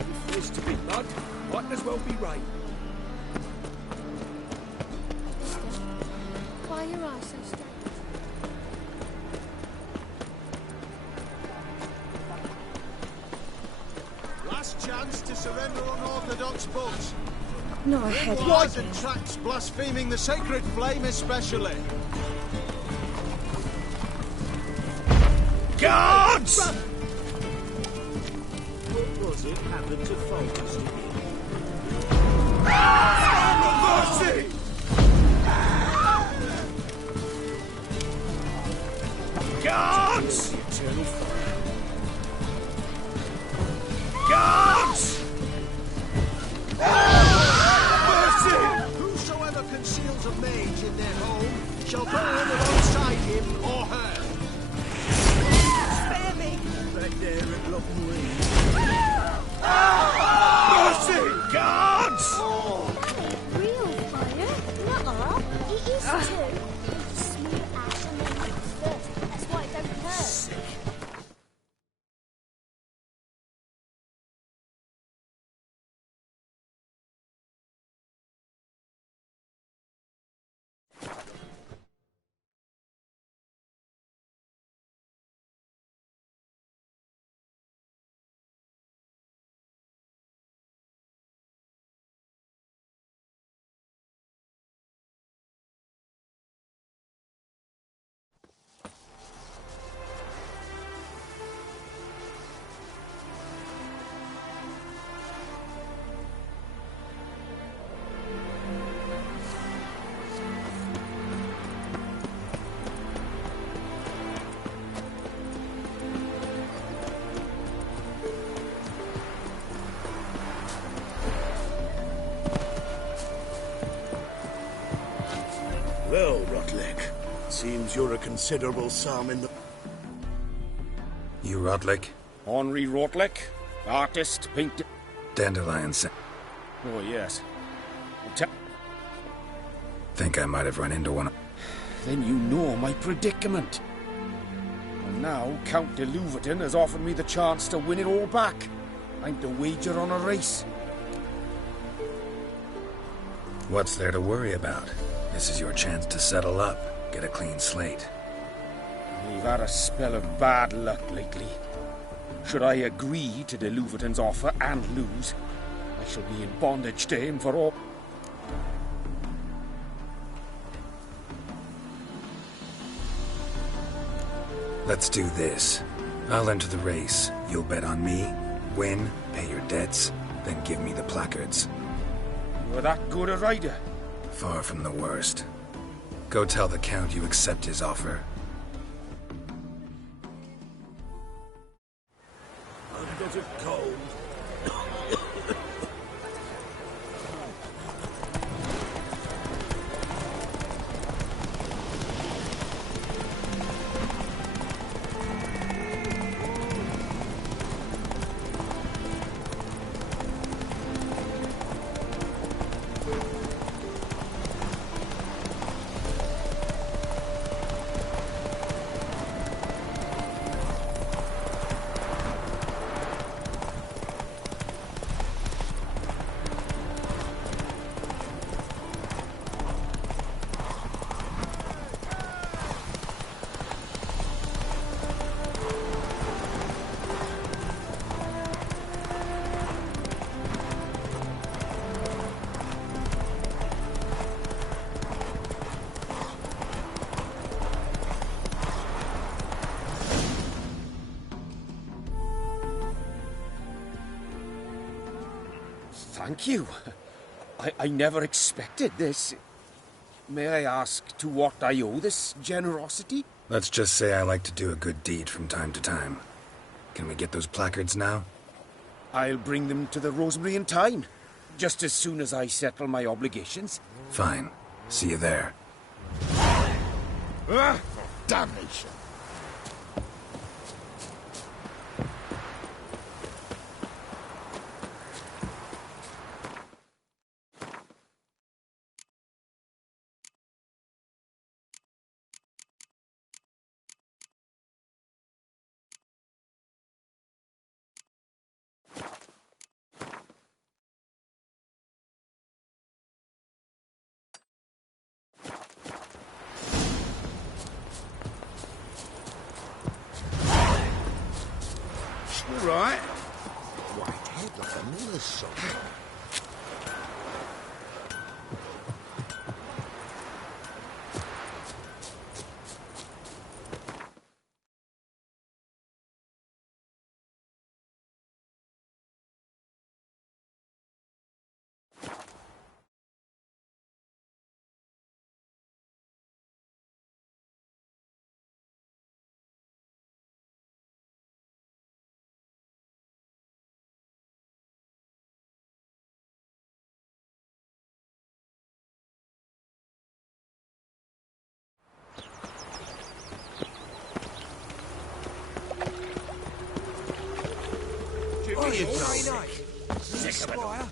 If this to be Bud, might as well be right. Why are your eyes so straight? Last chance to surrender unorthodox bugs. No head. Wise and tracks blaspheming the sacred flame especially. Guards! What was it happened to focus in? Mercy! Guards! Guards! Mercy! Whosoever conceals a mage in their home shall burn alongside him or her. Spare me! Back there at Lockwood. Mercy! Guards! Real fire? Nuh-uh. It is too. Smooth ash and then mix first. That's why it don't hurt. Well, Rotlick, seems you're a considerable sum in the... You Rotlick? Henri Rotlick, artist, painter... Dandelion Oh, yes. Think I might have run into one. Then you know my predicament. And now Count de Louverton has offered me the chance to win it all back. I'm to wager on a race. What's there to worry about? This is your chance to settle up, get a clean slate. We've had a spell of bad luck lately. Should I agree to de Louverton's offer and lose, I shall be in bondage to him for all... Let's do this. I'll enter the race. You'll bet on me, win, pay your debts, then give me the placards. You're that good a rider? Far from the worst. Go tell the Count you accept his offer. I've got it cold. Thank you. I never expected this. May I ask to what I owe this generosity? Let's just say I like to do a good deed from time to time. Can we get those placards now? I'll bring them to the Rosemary in time, just as soon as I settle my obligations. Fine. See you there. Damnation. All right. White head like a miller's son. Squire.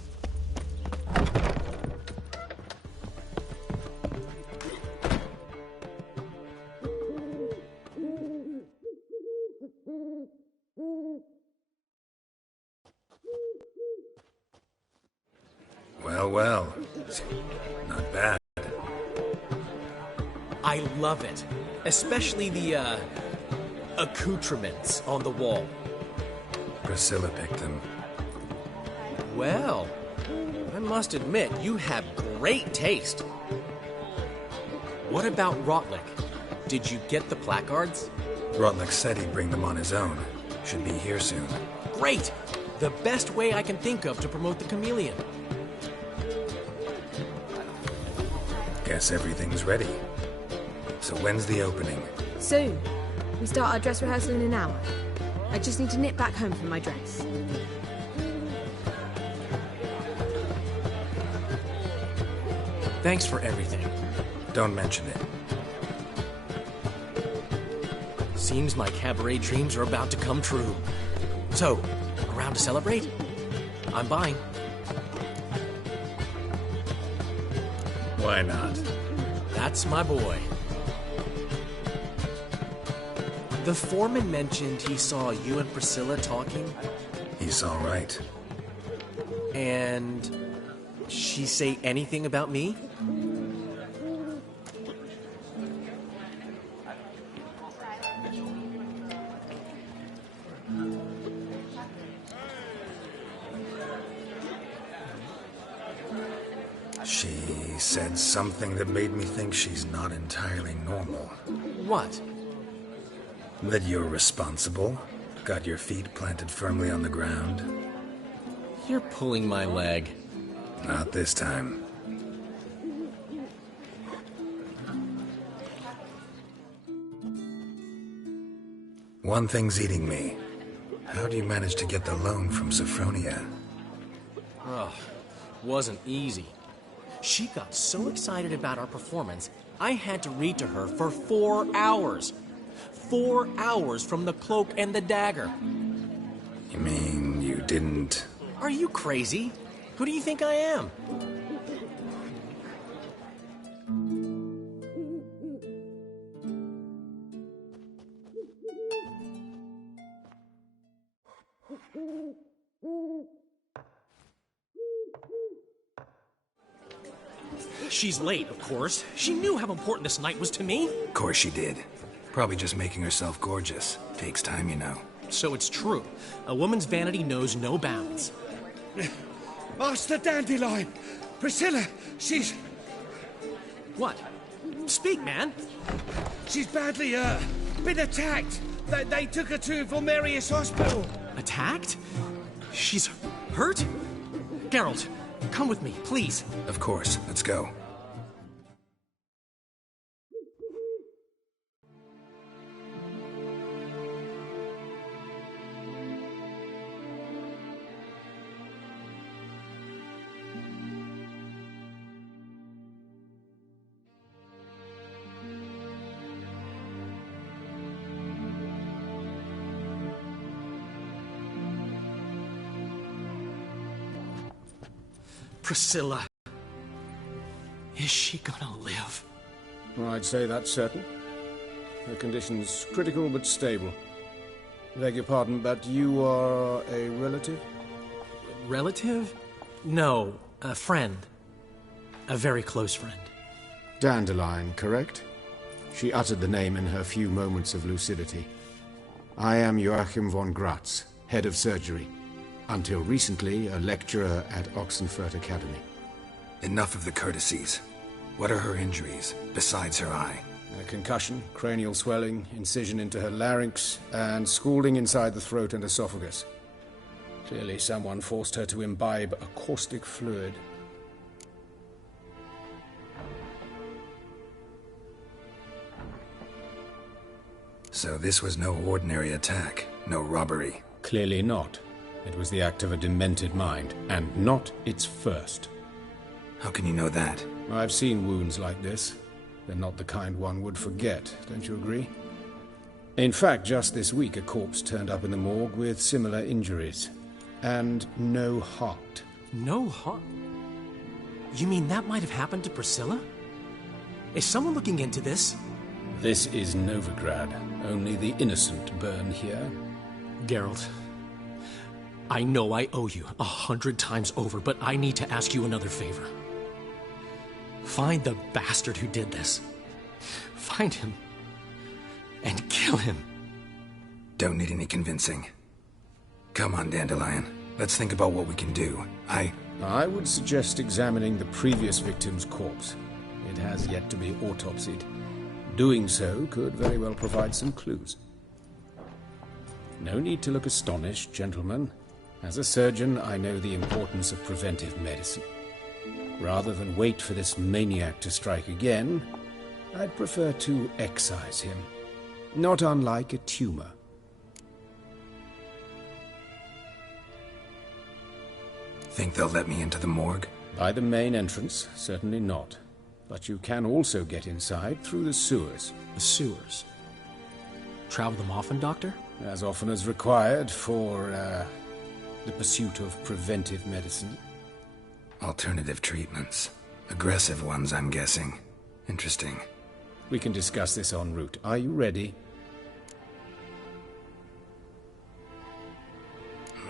Well. Not bad. I love it. Especially the, accoutrements on the wall. Priscilla picked them. Well, I must admit, you have great taste. What about Rotlick? Did you get the placards? Rotlick said he'd bring them on his own. Should be here soon. Great! The best way I can think of to promote the chameleon. Guess everything's ready. So when's the opening? Soon. We start our dress rehearsal in an hour. I just need to nip back home for my dress. Thanks for everything. Don't mention it. Seems my cabaret dreams are about to come true. So, around to celebrate? I'm buying. Why not? That's my boy. The foreman mentioned he saw you and Priscilla talking. He's all right. And she say anything about me? She said something that made me think she's not entirely normal. What? That you're responsible, got your feet planted firmly on the ground. You're pulling my leg. Not this time. One thing's eating me. How do you manage to get the loan from Sophronia? Oh, wasn't easy. She got so excited about our performance, I had to read to her for 4 hours. 4 hours from the Cloak and the Dagger. You mean you didn't... Are you crazy? Who do you think I am? She's late, of course. She knew how important this night was to me. Of course she did. Probably just making herself gorgeous. Takes time, you know. So it's true. A woman's vanity knows no bounds. Master Dandelion! Priscilla, she's... What? Speak, man. She's badly, been attacked. They took her to Vulmerius Hospital. Attacked? She's hurt? Geralt, come with me, please. Of course. Let's go. Priscilla. Is she gonna live? I'd say that's certain. Her condition's critical but stable. Beg your pardon, but you are a relative? Relative? No, a friend. A very close friend. Dandelion, correct? She uttered the name in her few moments of lucidity. I am Joachim von Gratz, head of surgery. Until recently, a lecturer at Oxenfurt Academy. Enough of the courtesies. What are her injuries, besides her eye? A concussion, cranial swelling, incision into her larynx, and scalding inside the throat and esophagus. Clearly someone forced her to imbibe a caustic fluid. So this was no ordinary attack, no robbery. Clearly not. It was the act of a demented mind, and not its first. How can you know that? I've seen wounds like this. They're not the kind one would forget, don't you agree? In fact, just this week a corpse turned up in the morgue with similar injuries. and no heart. No heart? You mean that might have happened to Priscilla? Is someone looking into this? This is Novigrad. Only the innocent burn here. Geralt, I know I owe you 100 times over, but I need to ask you another favor. Find the bastard who did this. Find him and kill him. Don't need any convincing. Come on, Dandelion. Let's think about what we can do. I would suggest examining the previous victim's corpse. It has yet to be autopsied. Doing so could very well provide some clues. No need to look astonished, gentlemen. As a surgeon, I know the importance of preventive medicine. Rather than wait for this maniac to strike again, I'd prefer to excise him. Not unlike a tumor. Think they'll let me into the morgue? By the main entrance, certainly not. But you can also get inside through the sewers. The sewers? Travel them often, Doctor? As often as required for, the pursuit of preventive medicine. Alternative treatments. Aggressive ones, I'm guessing. Interesting. We can discuss this en route. Are you ready?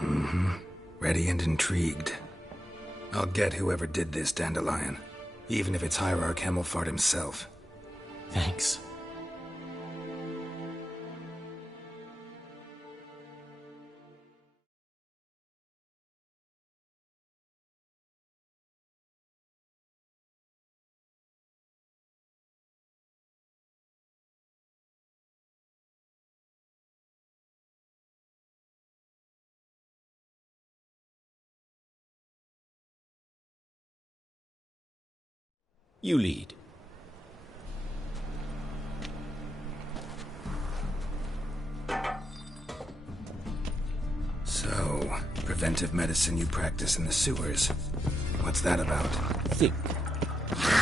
Mm-hmm. Ready and intrigued. I'll get whoever did this, Dandelion. Even if it's Hierarch Hemmelfart himself. Thanks. You lead. So, preventive medicine you practice in the sewers. What's that about? Think.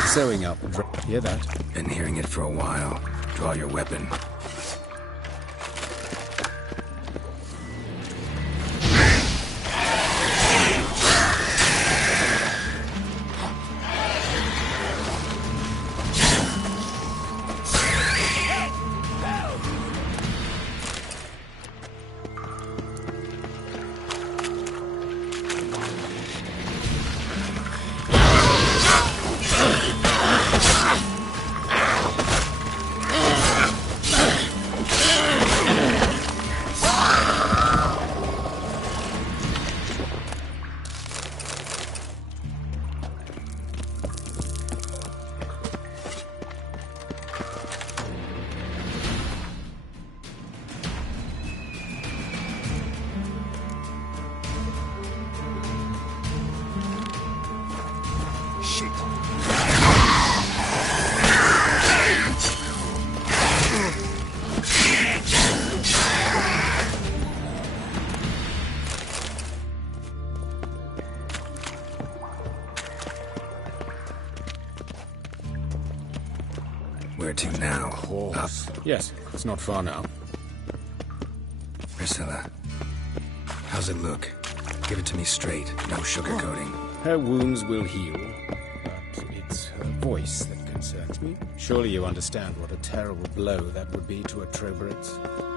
Sewing up. Hear that? Been hearing it for a while. Draw your weapon. Where to now? Up? Yes, it's not far now. Priscilla, how's it look? Give it to me straight, no sugarcoating. Her wounds will heal, but it's her voice that concerns me. Surely you understand what a terrible blow that would be to a Trobritz.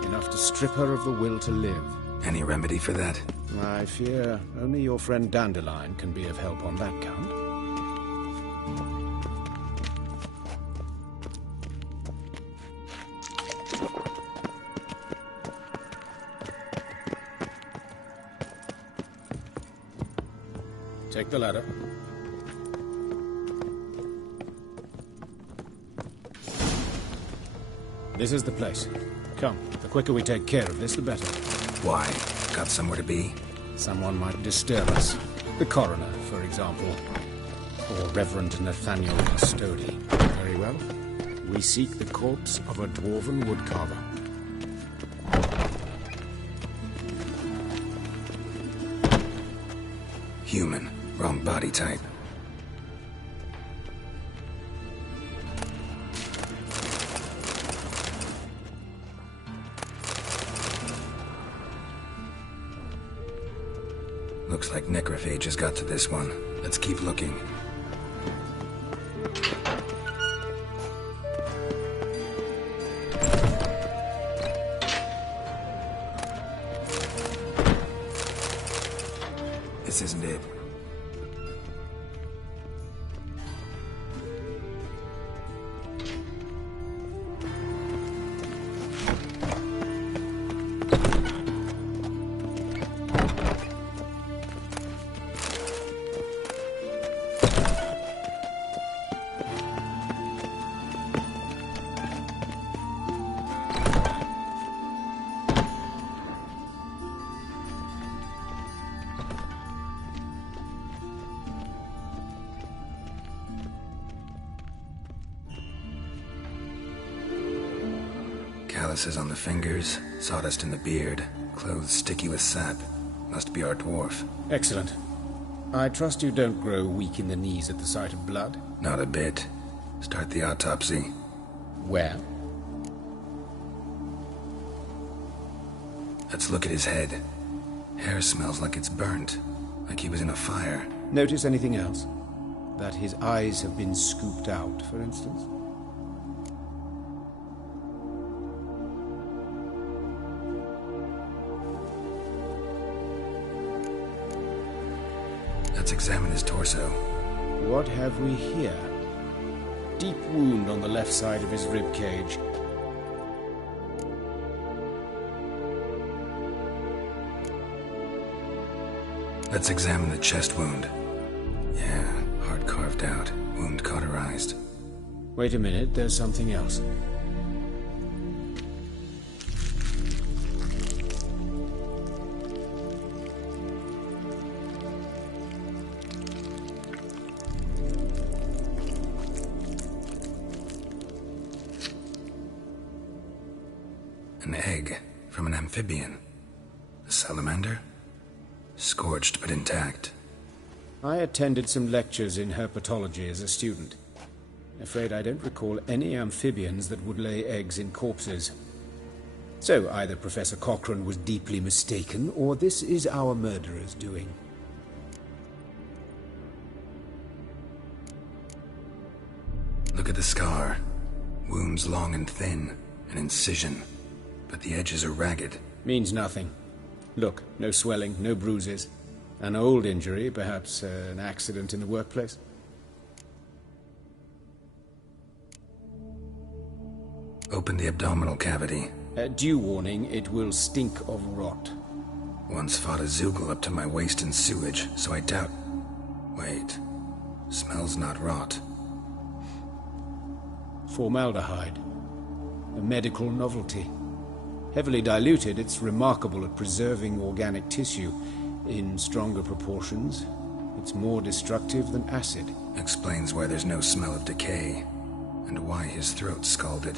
Enough to strip her of the will to live. Any remedy for that? I fear only your friend Dandelion can be of help on that count. Take the ladder. This is the place. Come, the quicker we take care of this, the better. Why? Got somewhere to be? Someone might disturb us. The coroner, for example. Or Reverend Nathaniel Custody. Very well. We seek the corpse of a dwarven woodcarver. Human. Wrong body type. Looks like necrophages got to this one. Let's keep looking. This isn't it. Calluses on the fingers, sawdust in the beard, clothes sticky with sap. Must be our dwarf. Excellent. I trust you don't grow weak in the knees at the sight of blood? Not a bit. Start the autopsy. Where? Let's look at his head. Hair smells like it's burnt, like he was in a fire. Notice anything else? That his eyes have been scooped out, for instance? Let's examine his torso. What have we here? Deep wound on the left side of his rib cage. Let's examine the chest wound. Yeah, heart carved out, wound cauterized. Wait a minute, there's something else. An egg from an amphibian. A salamander? Scorched but intact. I attended some lectures in herpetology as a student. Afraid I don't recall any amphibians that would lay eggs in corpses. So either Professor Cochrane was deeply mistaken, or this is our murderer's doing. Look at the scar. Wounds long and thin. An incision. But the edges are ragged. Means nothing. Look, no swelling, no bruises. An old injury, perhaps an accident in the workplace. Open the abdominal cavity. Due warning, it will stink of rot. Once fought a Zoogle up to my waist in sewage, so I doubt... Wait. Smells not rot. Formaldehyde. A medical novelty. Heavily diluted, it's remarkable at preserving organic tissue. In stronger proportions, it's more destructive than acid. Explains why there's no smell of decay, and why his throat's scalded.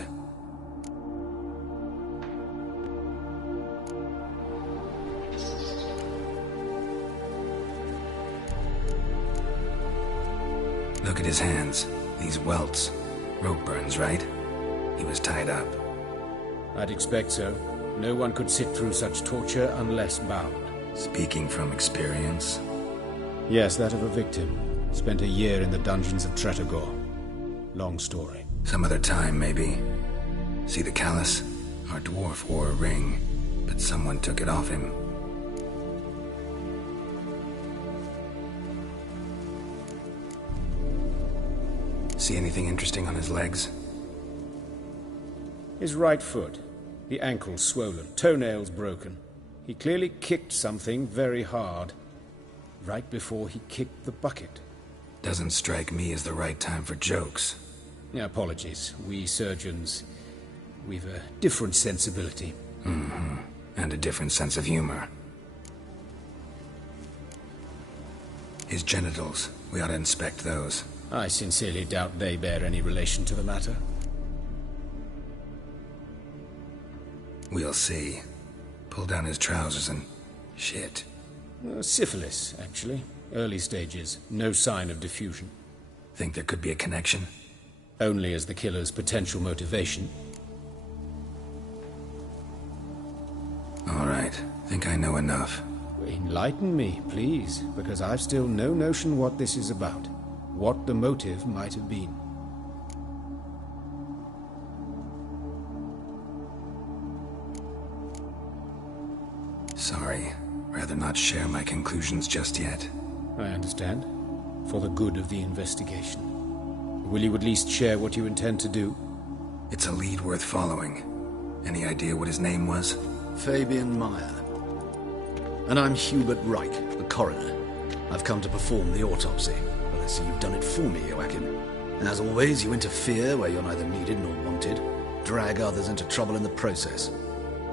Look at his hands. These welts. Rope burns, right? He was tied up. I'd expect so. No one could sit through such torture unless bound. Speaking from experience? Yes, that of a victim. Spent a year in the dungeons of Tretogor. Long story. Some other time, maybe. See the callus? Our dwarf wore a ring, but someone took it off him. See anything interesting on his legs? His right foot. The ankle swollen, toenails broken. He clearly kicked something very hard. Right before he kicked the bucket. Doesn't strike me as the right time for jokes. Apologies. We surgeons, we've a different sensibility. Mm-hmm. And a different sense of humor. His genitals. We ought to inspect those. I sincerely doubt they bear any relation to the matter. We'll see. Pull down his trousers and... shit. Syphilis, actually. Early stages. No sign of diffusion. Think there could be a connection? Only as the killer's potential motivation. All right. Think I know enough. Enlighten me, please, because I've still no notion what this is about. What the motive might have been. Sorry. Rather not share my conclusions just yet. I understand. For the good of the investigation. Will you at least share what you intend to do? It's a lead worth following. Any idea what his name was? Fabian Meyer. And I'm Hubert Reich, the coroner. I've come to perform the autopsy. Well, I see you've done it for me, Joachim. And as always, you interfere where you're neither needed nor wanted. Drag others into trouble in the process.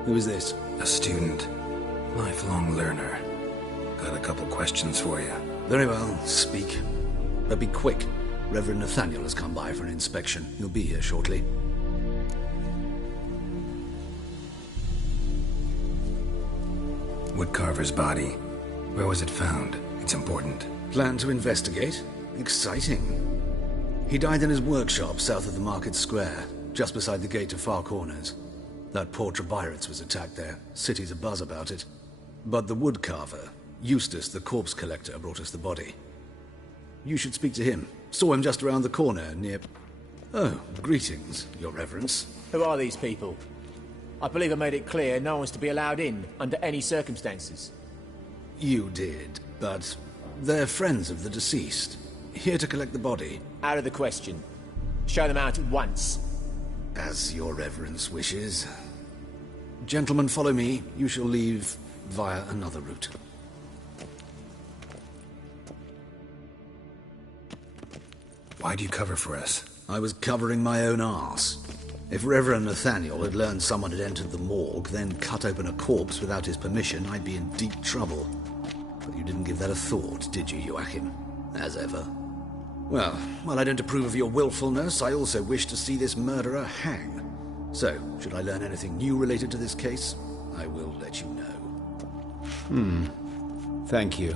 Who is this? A student. Lifelong learner. Got a couple questions for you. Very well, speak. But be quick. Reverend Nathaniel has come by for an inspection. He'll be here shortly. Woodcarver's body. Where was it found? It's important. Plan to investigate? Exciting. He died in his workshop south of the market square, just beside the gate to Far Corners. That poor Trebyritz was attacked there. City's abuzz about it. But the woodcarver, Eustace the corpse collector, brought us the body. You should speak to him. Saw him just around the corner near... Oh, greetings, Your Reverence. Who are these people? I believe I made it clear no one's to be allowed in under any circumstances. You did, but they're friends of the deceased. Here to collect the body. Out of the question. Show them out at once. As Your Reverence wishes. Gentlemen, follow me. You shall leave via another route. Why'd you cover for us? I was covering my own arse. If Reverend Nathaniel had learned someone had entered the morgue, then cut open a corpse without his permission, I'd be in deep trouble. But you didn't give that a thought, did you, Joachim? As ever. Well, while I don't approve of your willfulness, I also wish to see this murderer hang. So, should I learn anything new related to this case, I will let you know. Thank you.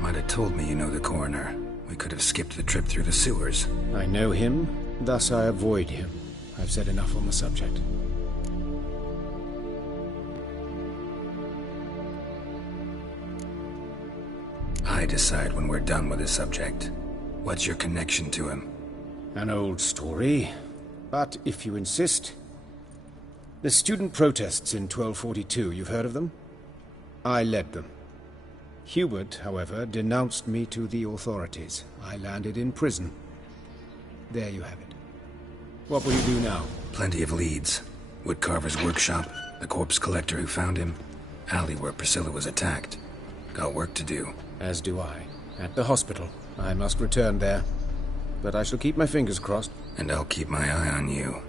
Might have told me you know the coroner. We could have skipped the trip through the sewers. I know him, thus I avoid him. I've said enough on the subject. I decide when we're done with the subject. What's your connection to him? An old story, but if you insist... The student protests in 1242, you've heard of them? I led them. Hubert, however, denounced me to the authorities. I landed in prison. There you have it. What will you do now? Plenty of leads. Woodcarver's workshop, the corpse collector who found him, alley where Priscilla was attacked. Got work to do. As do I. At the hospital. I must return there. But I shall keep my fingers crossed. And I'll keep my eye on you.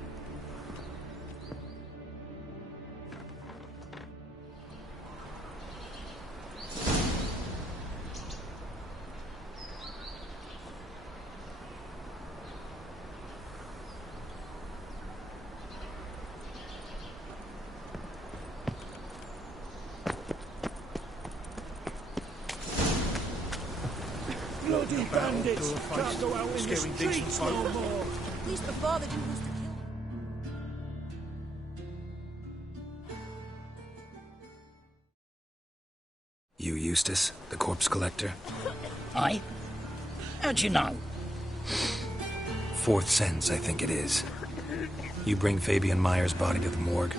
Bloody bandits! Can't go out in the streets no more! At least the father didn't want to kill. You, Eustace, the corpse collector? Aye? How'd you know? Fourth sense, I think it is. You bring Fabian Meyer's body to the morgue?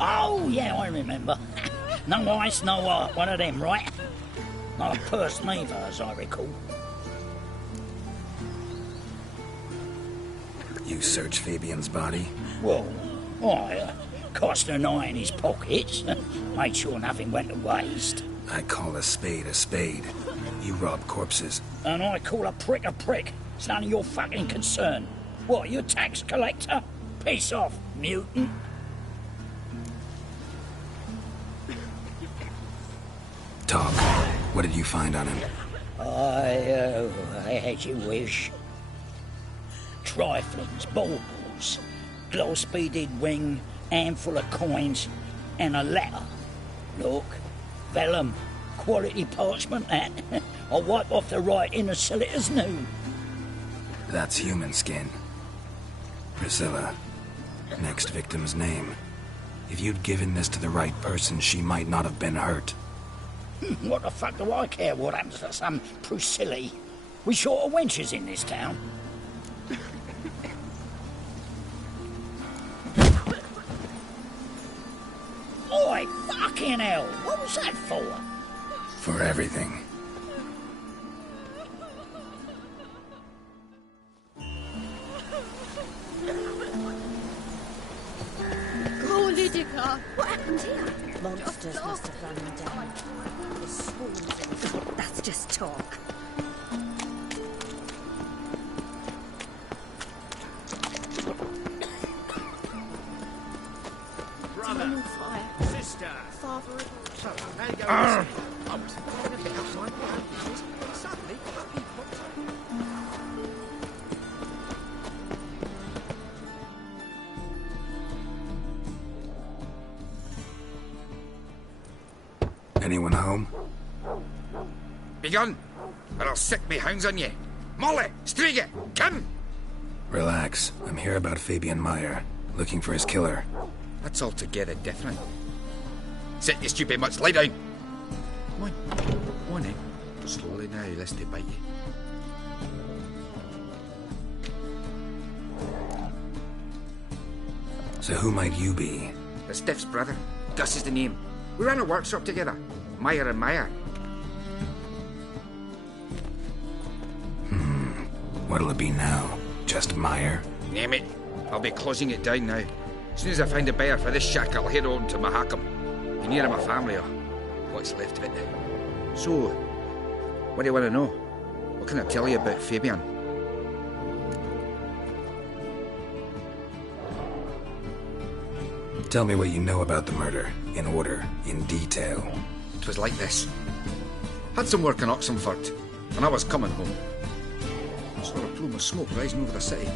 Oh, yeah, I remember. No ice, no art, one of them, right? Not a purse neither, as I recall. You searched Fabian's body? Well, I cast an eye in his pockets, made sure nothing went to waste. I call a spade a spade. You rob corpses. And I call a prick a prick. It's none of your fucking concern. What, you a tax collector? Piss off, mutant. Talk. What did you find on him? As you wish. Triflings, baubles, gloss-beaded ring, handful of coins, and a letter. Look, vellum, quality parchment, that. I'll wipe off the writing and sell it as new. That's human skin. Priscilla. Next victim's name. If you'd given this to the right person, she might not have been hurt. What the fuck do I care what happens to some Priscilla? We short of wenches in this town. Oi, fucking hell! What was that for? For everything. Oh, Lydica, what happened here? Monsters must have run them down. There's swarms of them. That's just talk. Brother, fire. sister, Father, so how you going? I was having a bit of my own business, and suddenly Puppy popped up. Anyone home? Begone, or I'll sick me hounds on you. Molly, Striga, come! Relax. I'm here about Fabian Meyer, looking for his killer. That's altogether different. Sit, you stupid mutts, lie down. Come on in. Slowly now, lest they bite you. So who might you be? The Stiff's brother. Gus is the name. We ran a workshop together. Meyer and Meyer. What'll it be now? Just Meyer? Name it. I'll be closing it down now. As soon as I find a buyer for this shack, I'll head on to Mahakam. Be near my family, or what's left of it. So, what do you want to know? What can I tell you about Fabian? Tell me what you know about the murder, in order, in detail. It was like this. Had some work in Oxenford, and I was coming home. Saw a plume of smoke rising over the city.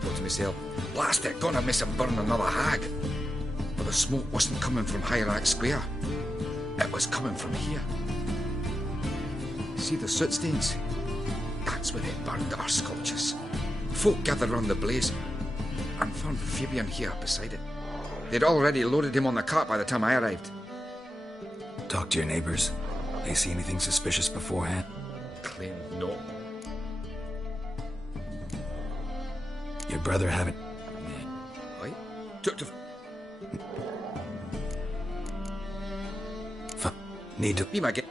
Thought to myself, blast it, gonna miss him burn another hag. But the smoke wasn't coming from Hierarch Square. It was coming from here. See the soot stains? That's where they burned our sculptures. Folk gathered round the blaze and found Fabian here beside it. They'd already loaded him on the cart by the time I arrived. Talk to your neighbors. They see anything suspicious beforehand? Claim no. Your brother haven't... Aye? Need to... Be my guest.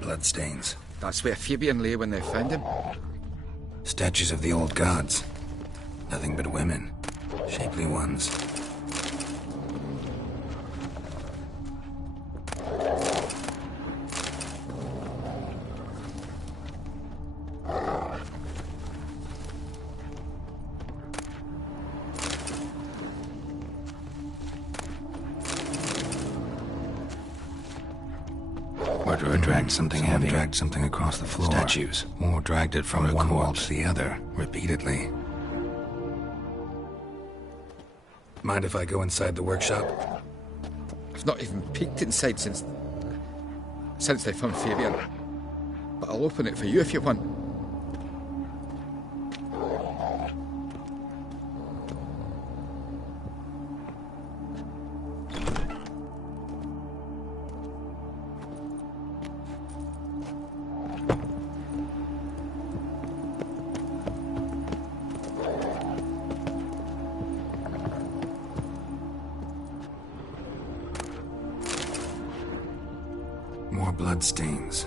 Bloodstains. That's where Fabian lay when they found him. Statues of the old gods. Nothing but women. Shapely ones. Murderer dragged something heavy. Dragged something across the floor. Statues. Or dragged it from one wall to the other, repeatedly. Mind if I go inside the workshop? I've not even peeked inside since they found Fabian. But I'll open it for you if you want. More bloodstains,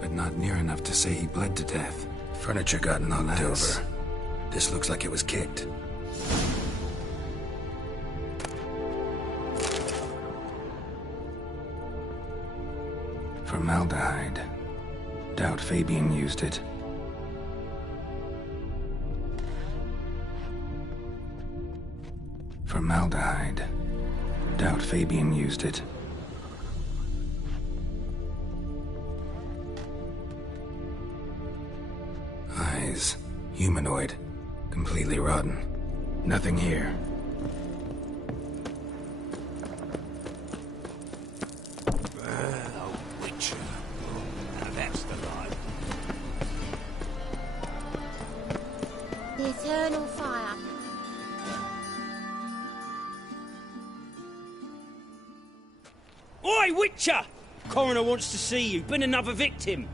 but not near enough to say he bled to death. Furniture got knocked over. This looks like it was kicked. Formaldehyde. Doubt Fabian used it. Formaldehyde. Doubt Fabian used it. Eyes. Humanoid. Completely rotten. Nothing here. Well, Witcher. Now that's the line. The eternal fire. Oi, Witcher! Coroner wants to see you. Been another victim.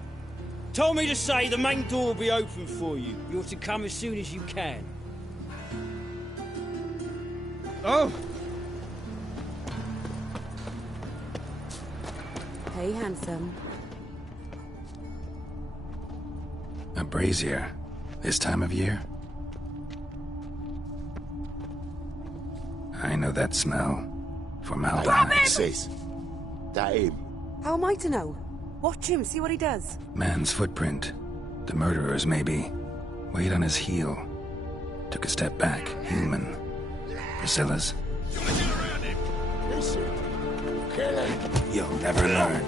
Told me to say the main door will be open for you. You're to come as soon as you can. Oh! Hey, handsome. A brazier. This time of year? I know that smell. Formaldehyde. Sis, that him? How am I to know? Watch him, see what he does. Man's footprint. The murderer's, maybe. Weight on his heel. Took a step back. Human. Priscilla's. Listen, kill him. You'll never learn.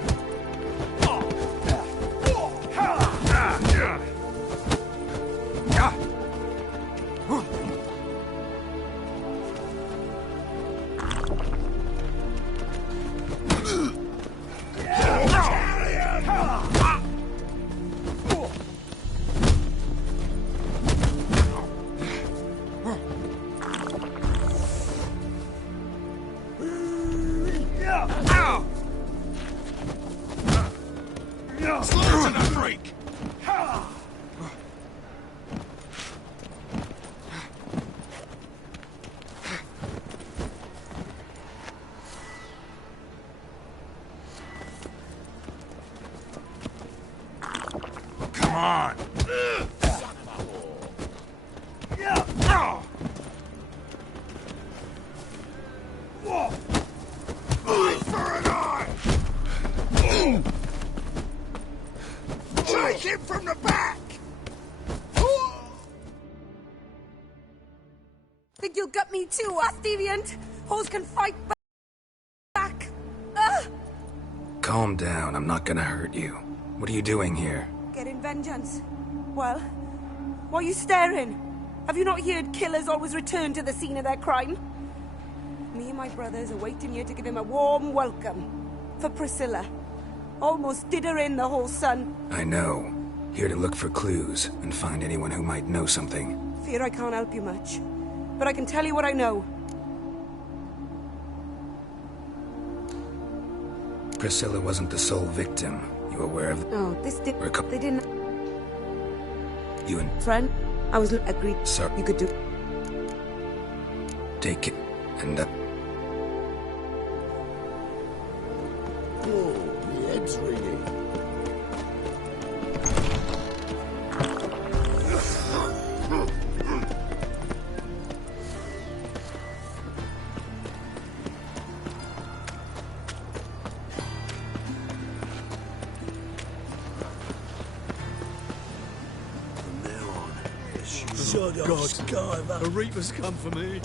Come on! Eye for an eye! Take him from the back! Think you'll get me too, deviant? Hoes can fight back. Calm down. I'm not gonna hurt you. What are you doing here? Getting vengeance. Well, why are you staring? Have you not heard killers always return to the scene of their crime? Me and my brothers are waiting here to give him a warm welcome. For Priscilla. Almost did her in, the whole son. I know. Here to look for clues and find anyone who might know something. Fear I can't help you much. But I can tell you what I know. Priscilla wasn't the sole victim. You aware of... Oh, this did... They didn't... You and... Friend, I was agreed. Sir. You could do... Take it, and Oh, my head's ringing. Shut up, Skyver. The Reapers come for me.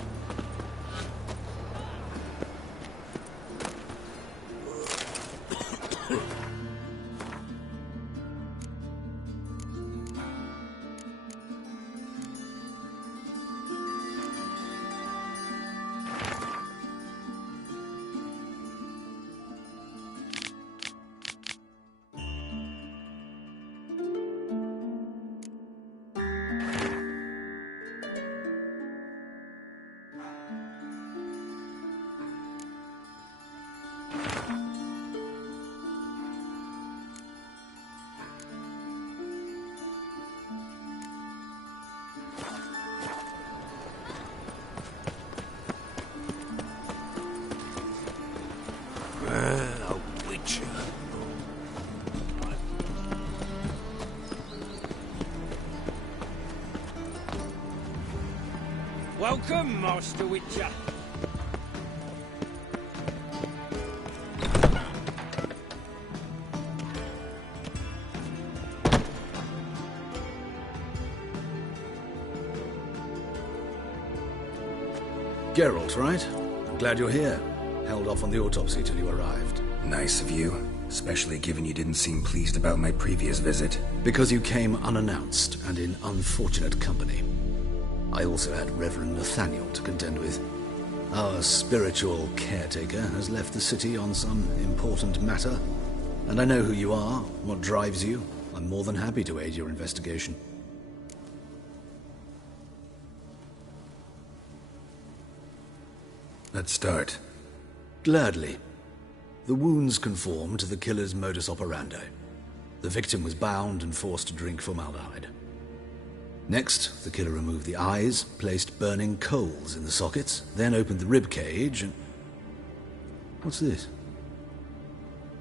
Well, a Witcher. Welcome, Master Witcher. Geralt, right? I'm glad you're here. Held off on the autopsy till you arrived. Nice of you, especially given you didn't seem pleased about my previous visit. Because you came unannounced and in unfortunate company. I also had Reverend Nathaniel to contend with. Our spiritual caretaker has left the city on some important matter, and I know who you are, what drives you. I'm more than happy to aid your investigation. Let's start. Gladly. The wounds conform to the killer's modus operandi. The victim was bound and forced to drink formaldehyde. Next, the killer removed the eyes, placed burning coals in the sockets, then opened the rib cage and... What's this?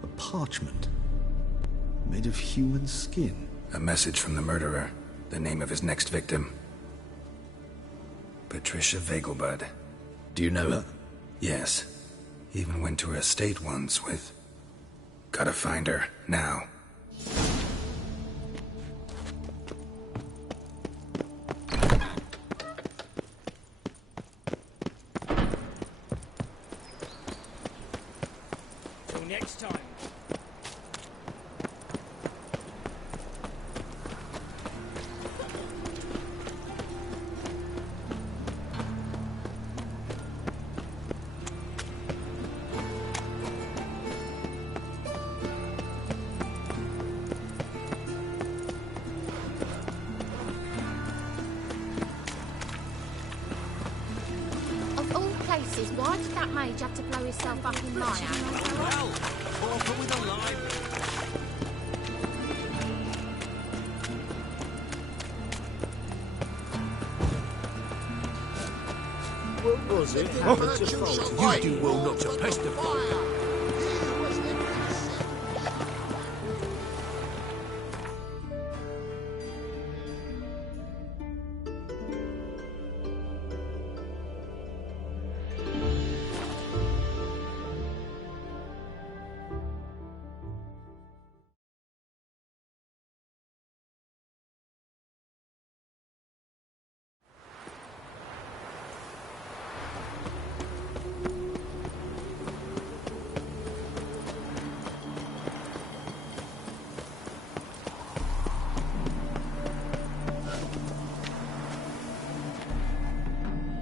A parchment. Made of human skin. A message from the murderer. The name of his next victim. Patricia Vegelbud. Do you know her? Yes. Even went to her estate once with... Gotta find her, now. Till next time. Why did that mage have to blow himself up in my house? Well, Walker with a lime. What was it? You do well not to pestify.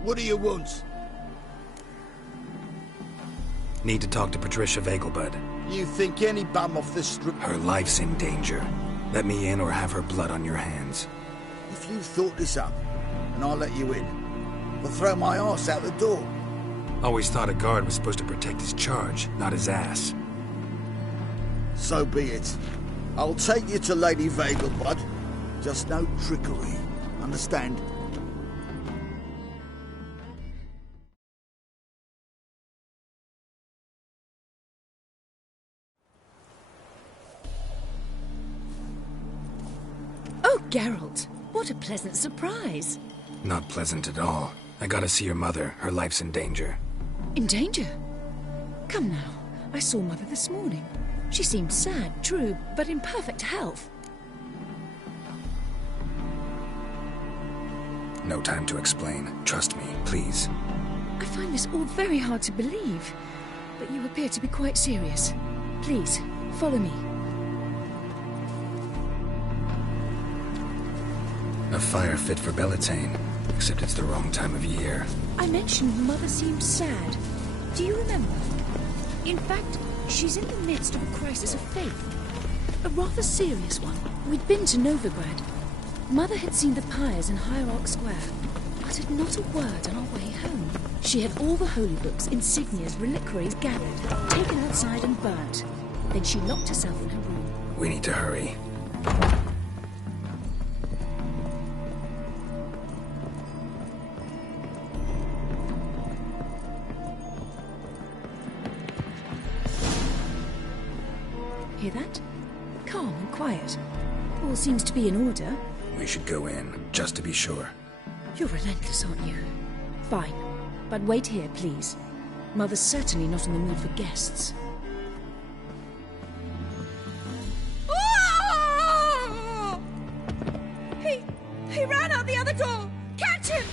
What do you want? Need to talk to Patricia Vegelbud. You think any bum off the strip... Her life's in danger. Let me in or have her blood on your hands. If you thought this up, and I'll let you in, I'll throw my arse out the door. Always thought a guard was supposed to protect his charge, not his ass. So be it. I'll take you to Lady Vegelbud. Just no trickery. Understand? Oh, Geralt, what a pleasant surprise. Not pleasant at all. I gotta see your mother. Her life's in danger. In danger? Come now. I saw Mother this morning. She seemed sad, true, but in perfect health. No time to explain. Trust me, please. I find this all very hard to believe, but you appear to be quite serious. Please, follow me. A fire fit for Bellatane, except it's the wrong time of year. I mentioned Mother seemed sad. Do you remember? In fact, she's in the midst of a crisis of faith. A rather serious one. We'd been to Novigrad. Mother had seen the pyres in Hierarch Square, uttered not a word on our way home. She had all the holy books, insignias, reliquaries gathered, taken outside and burnt. Then she locked herself in her room. We need to hurry. Hear that? Calm and quiet. All seems to be in order. We should go in, just to be sure. You're relentless, aren't you? Fine. But wait here, please. Mother's certainly not in the mood for guests. Oh! He ran out the other door! Catch him!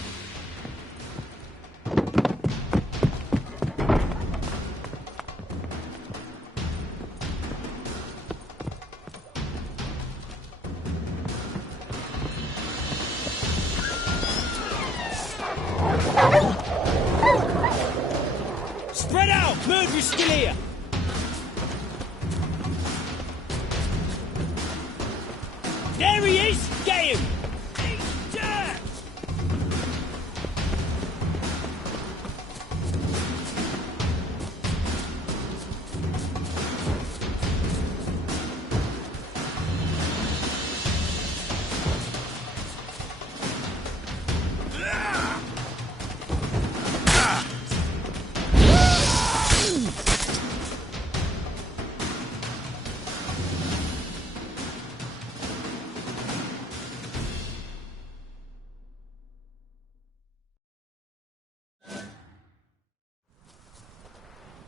you're still here. There he is! Get him!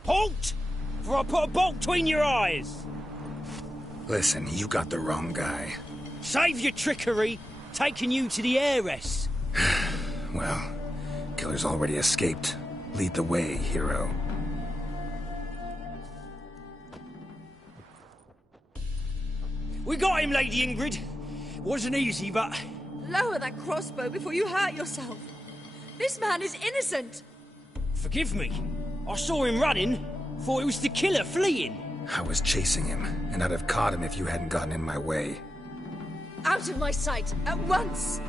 Halt! For I put a bolt between your eyes! Listen, you got the wrong guy. Save your trickery, taking you to the heiress. Well, killer's already escaped. Lead the way, hero. We got him, Lady Ingrid. Wasn't easy, but... Lower that crossbow before you hurt yourself. This man is innocent. Forgive me. I saw him running. Thought it was the killer fleeing. I was chasing him, and I'd have caught him if you hadn't gotten in my way. Out of my sight, at once!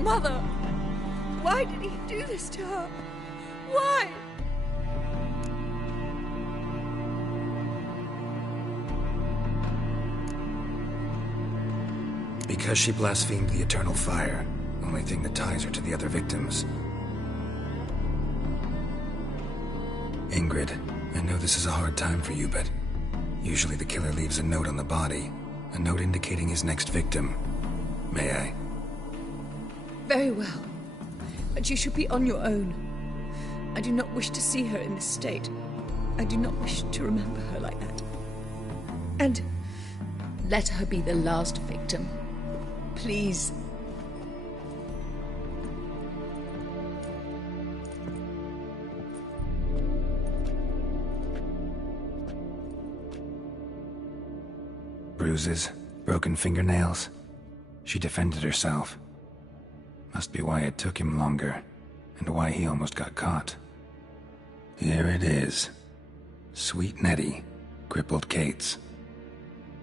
Mother! Why did he do this to her? Why? Because she blasphemed the eternal fire. Only thing that ties her to the other victims. Ingrid, I know this is a hard time for you, but usually the killer leaves a note on the body. A note indicating his next victim. May I? Very well. But you should be on your own. I do not wish to see her in this state. I do not wish to remember her like that. And let her be the last victim. Please. Bruises, broken fingernails. She defended herself. Must be why it took him longer, and why he almost got caught. Here it is. Sweet Nettie, crippled Kate's.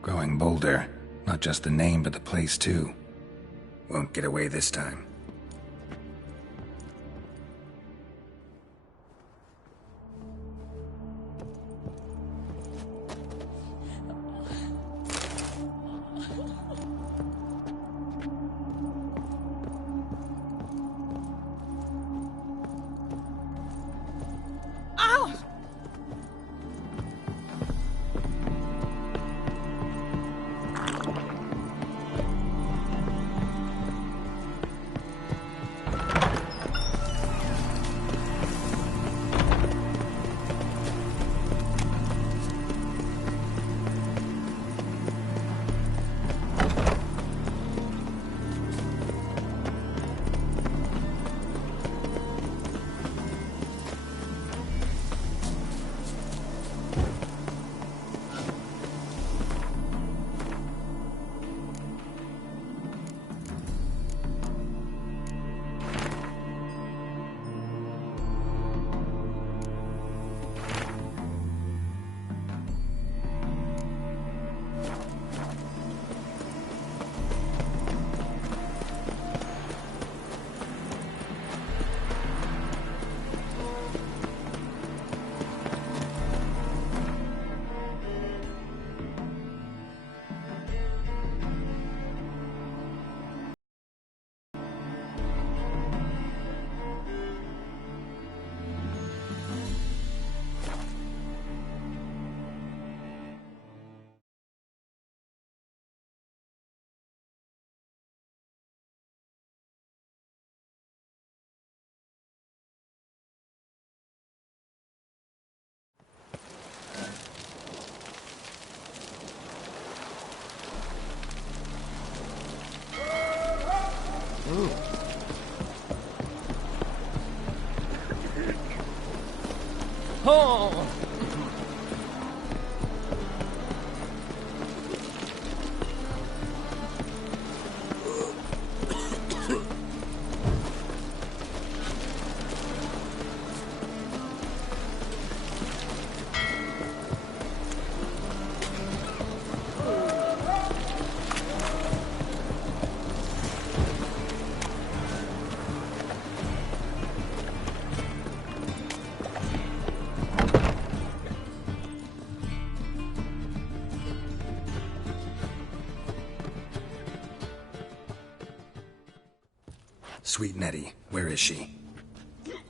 Growing bolder, not just the name but the place too. Won't get away this time. Oh! Sweet Nettie, where is she?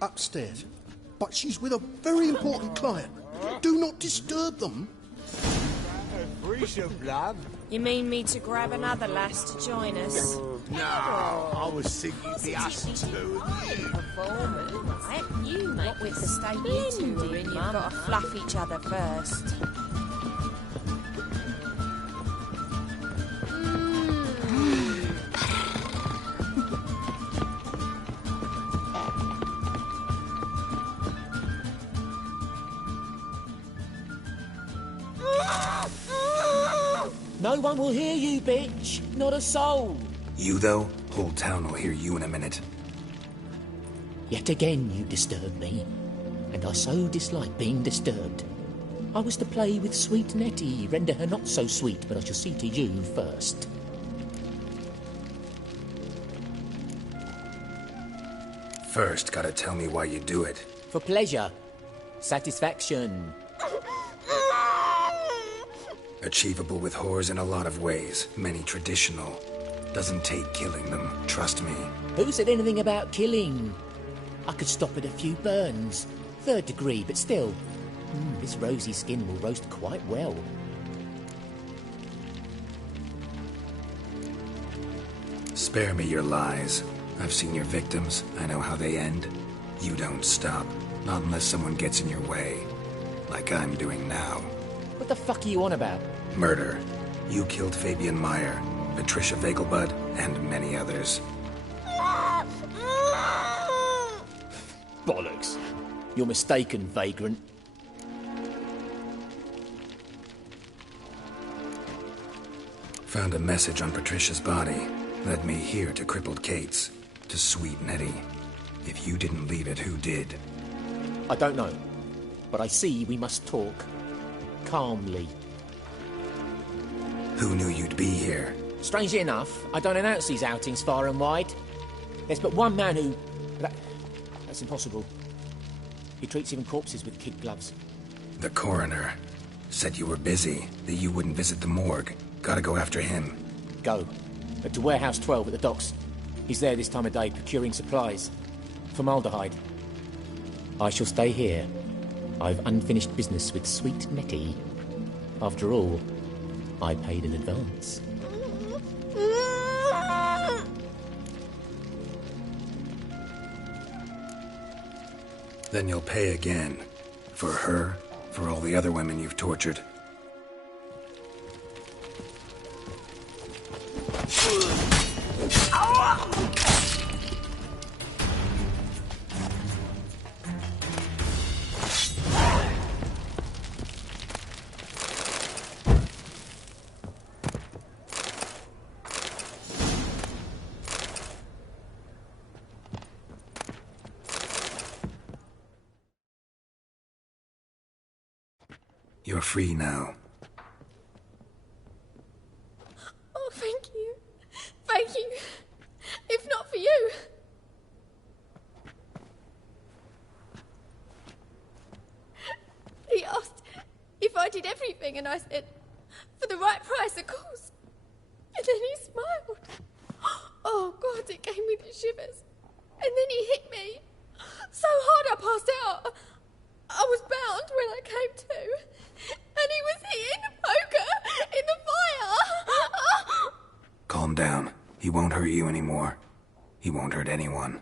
Upstairs. But she's with a very important client. Do not disturb them. You mean me to grab another lass to join us? No, I was thinking the us two. Performance, right? You make with the state you two are in. You've got to fluff each other first. No one will hear you, bitch. Not a soul. You, though? Whole town will hear you in a minute. Yet again you disturb me, and I so dislike being disturbed. I was to play with sweet Nettie, render her not so sweet, but I shall see to you first. First, gotta tell me why you do it. For pleasure. Satisfaction. Achievable with whores in a lot of ways, many traditional. Doesn't take killing them, trust me. Who said anything about killing? I could stop at a few burns. 3rd degree, but still. This rosy skin will roast quite well. Spare me your lies. I've seen your victims. I know how they end. You don't stop. Not unless someone gets in your way. Like I'm doing now. What the fuck are you on about? Murder. You killed Fabian Meyer, Patricia Vegelbud, and many others. Bollocks. You're mistaken, vagrant. Found a message on Patricia's body. Led me here to crippled Kate's. To sweet Nettie. If you didn't leave it, who did? I don't know. But I see we must talk. Calmly. Who knew you'd be here? Strangely enough, I don't announce these outings far and wide. There's but one man who... That's impossible. He treats even corpses with kid gloves. The coroner. Said you were busy, that you wouldn't visit the morgue. Gotta go after him. Go. But to Warehouse 12 at the docks. He's there this time of day procuring supplies. Formaldehyde. I shall stay here. I've unfinished business with sweet Nettie. After all, I paid in advance. Then you'll pay again. For her, for all the other women you've tortured. You're free now. Oh, thank you. Thank you. If not for you... He asked if I did everything, and I said, for the right price, of course. And then he smiled. Oh, God, it gave me the shivers. And then he hit me. So hard I passed out. I was bound when I came to. And he was hitting poker in the fire. Calm down. He won't hurt you anymore. He won't hurt anyone.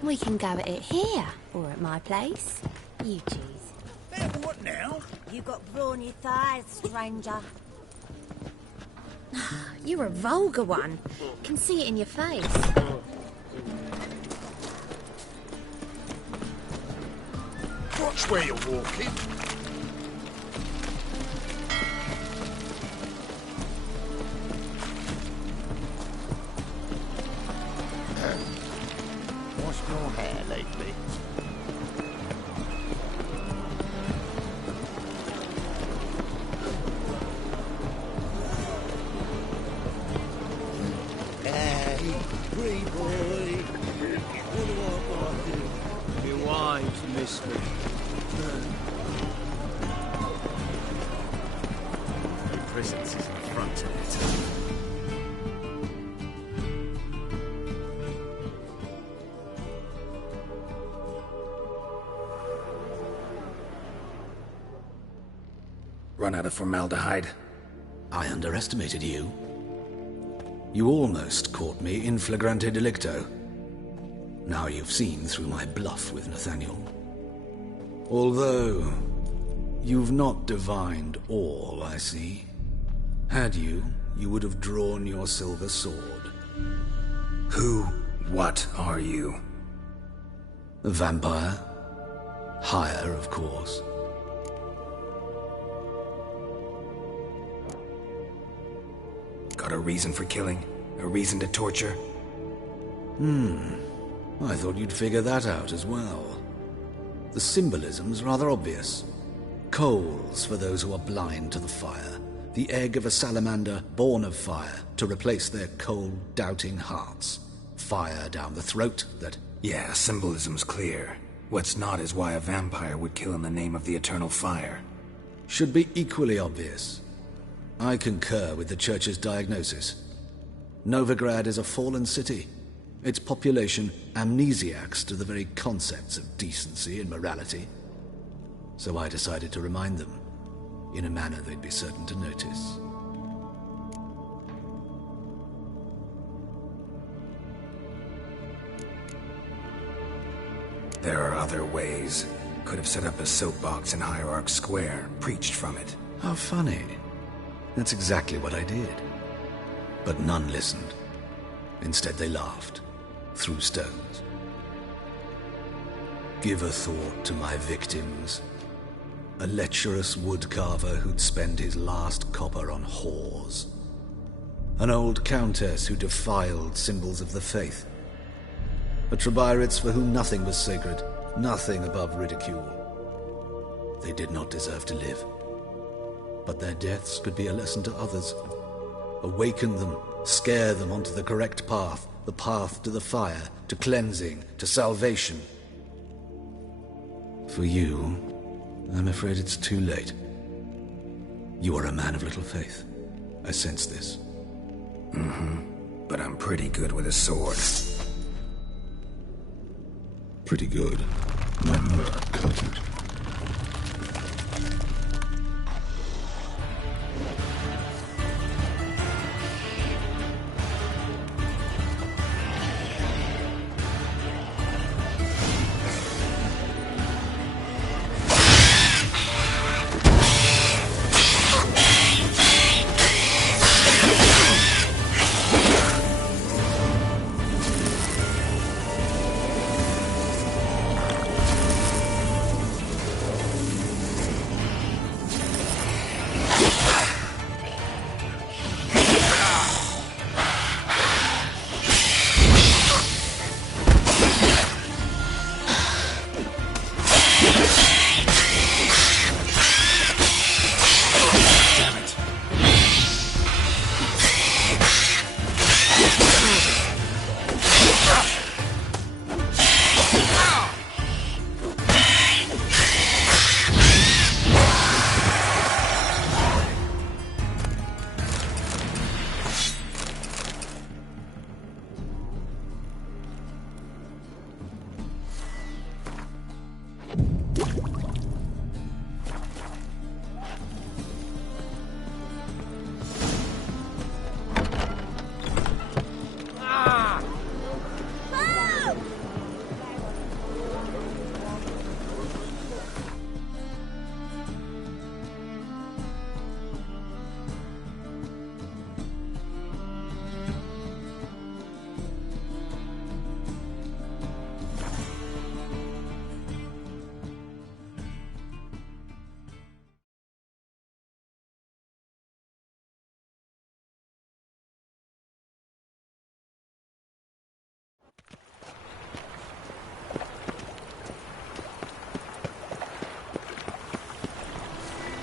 We can go at it here, or at my place. You choose. What now? You got brawny thighs, stranger. You're a vulgar one. Can see it in your face. Watch where you're walking. this way. Your presence is an affront to it. Run out of formaldehyde? I underestimated you. You almost caught me in flagrante delicto. Now you've seen through my bluff with Nathaniel. Although, you've not divined all, I see. Had you, you would have drawn your silver sword. What are you? A vampire. Higher, of course. Got a reason for killing? A reason to torture? I thought you'd figure that out as well. The symbolism's rather obvious. Coals for those who are blind to the fire. The egg of a salamander born of fire to replace their cold, doubting hearts. Fire down the throat that... Yeah, symbolism's clear. What's not is why a vampire would kill in the name of the eternal fire. Should be equally obvious. I concur with the Church's diagnosis. Novigrad is a fallen city. Its population amnesiacs to the very concepts of decency and morality. So I decided to remind them, in a manner they'd be certain to notice. There are other ways. Could have set up a soapbox in Hierarch Square, preached from it. How funny. That's exactly what I did. But none listened. Instead they laughed. Threw stones. Give a thought to my victims. A lecherous woodcarver who'd spend his last copper on whores. An old countess who defiled symbols of the faith. A Trebyrites for whom nothing was sacred, nothing above ridicule. They did not deserve to live. But their deaths could be a lesson to others. Awaken them, scare them onto the correct path, the path to the fire, to cleansing, to salvation. For you, I'm afraid it's too late. You are a man of little faith. I sense this. But I'm pretty good with a sword. Pretty good. Might not cut it.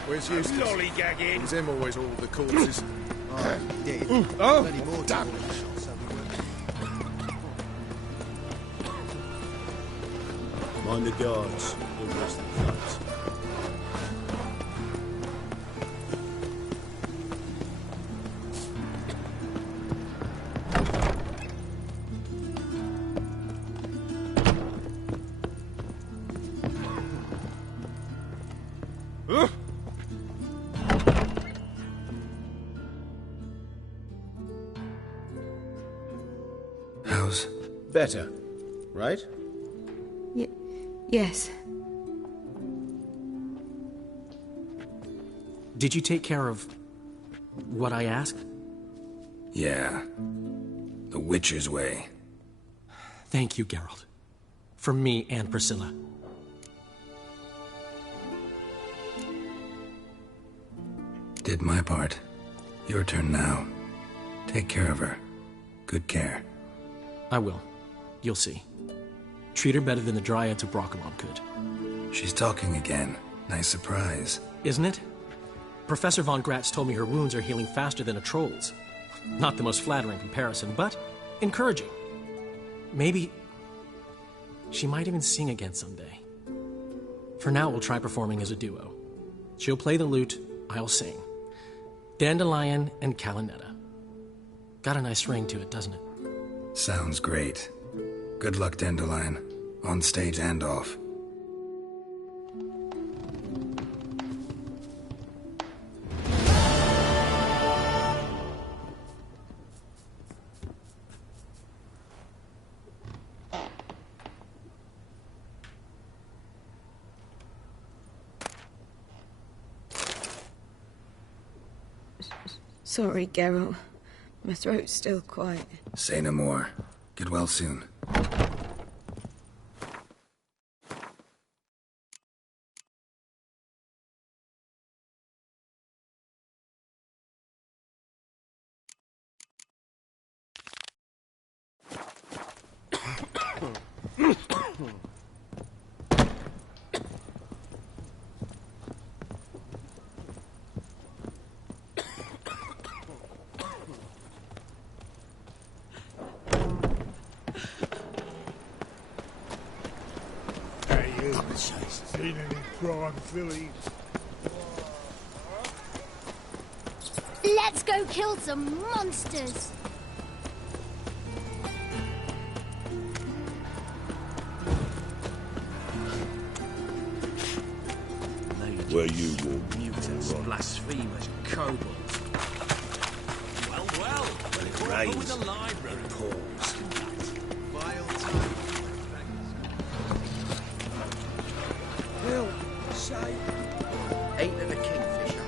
Where's Eustace? Lollygagging. Is him always all the corpses? Oh, dear. Oh, Plenty more damn. damage. So we won't. Mind the guards. all the rest of the thugs. How's... Better, right? Yes. Did you take care of what I asked? Yeah. The Witcher's way. Thank you, Geralt. From me and Priscilla. Did my part. Your turn now. Take care of her. Good care. I will. You'll see. Treat her better than the Dryads of Brokilon could. She's talking again. Nice surprise. Isn't it? Professor von Gratz told me her wounds are healing faster than a troll's. Not the most flattering comparison, but encouraging. Maybe she might even sing again someday. For now, we'll try performing as a duo. She'll play the lute, I'll sing. Dandelion and Calinetta. Got a nice ring to it, doesn't it? Sounds great. Good luck, Dandelion. On stage and off. Sorry, Geralt. My throat's still quite... Say no more. Get well soon. Seen any prime fillies? Let's go kill some monsters. Where you walk? Mutants, blasphemers, kobolds. Well, when it rains, with the library. It pours. Will, say, ate of a kingfisher.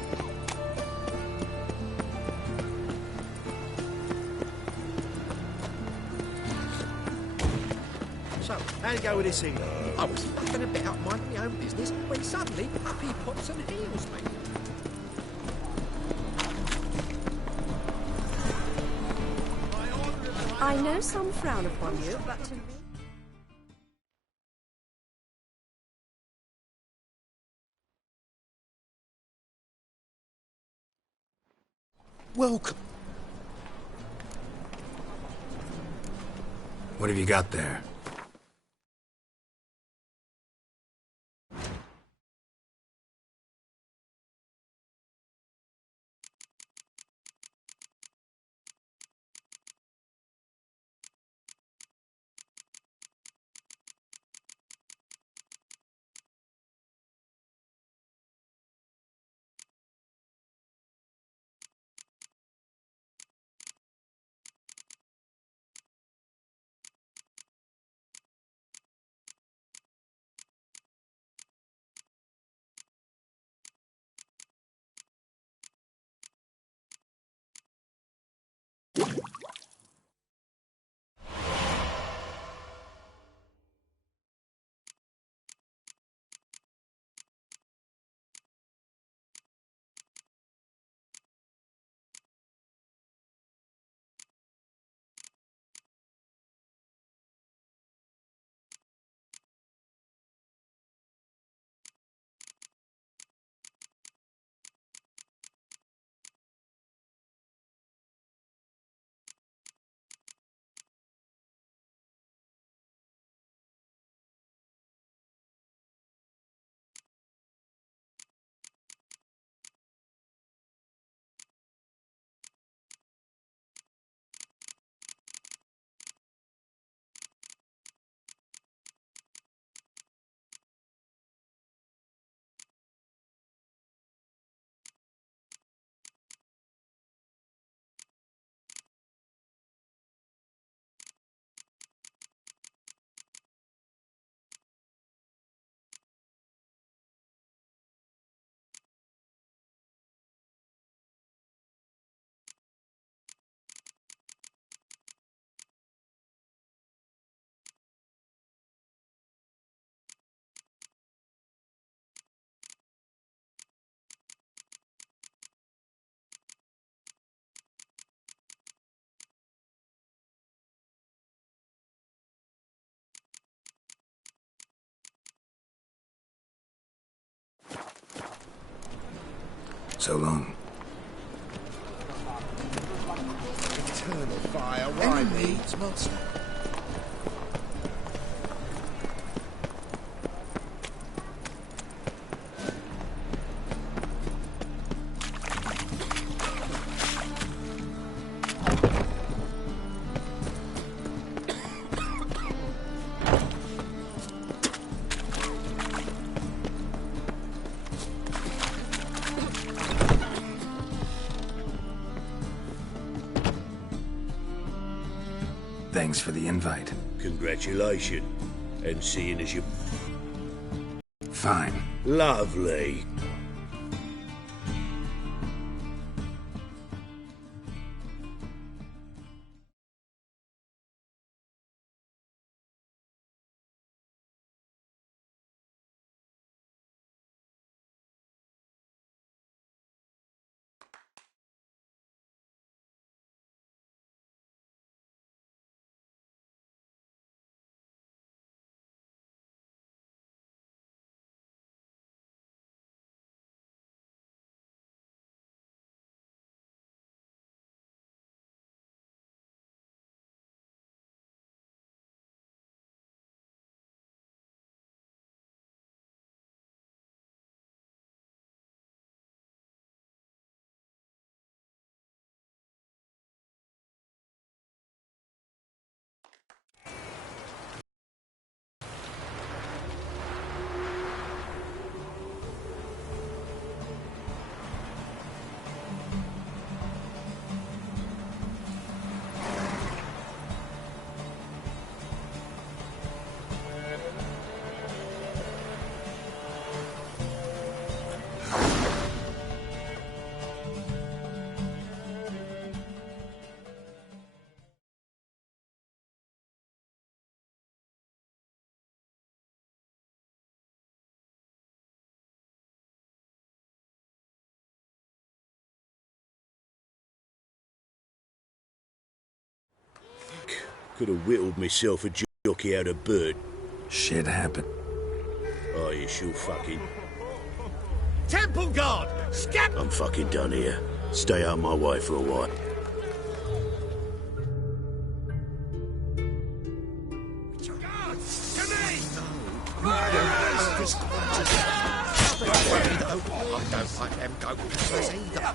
So, how'd it go with this evening? I was fucking about minding my own business when suddenly up he pops and heals me. I know some frown upon you, but to me... Welcome. What have you got there? so long. Eternal fire, why me? It's monster. Thanks for the invite. Congratulations. And seeing as you... Fine. Lovely. Could have whittled myself a jockey out of bird. Shit happened. Oh, you sure fucking... Temple guard! Scat! I'm fucking done here. Stay out of my way for a while. I don't like them goat-killers either.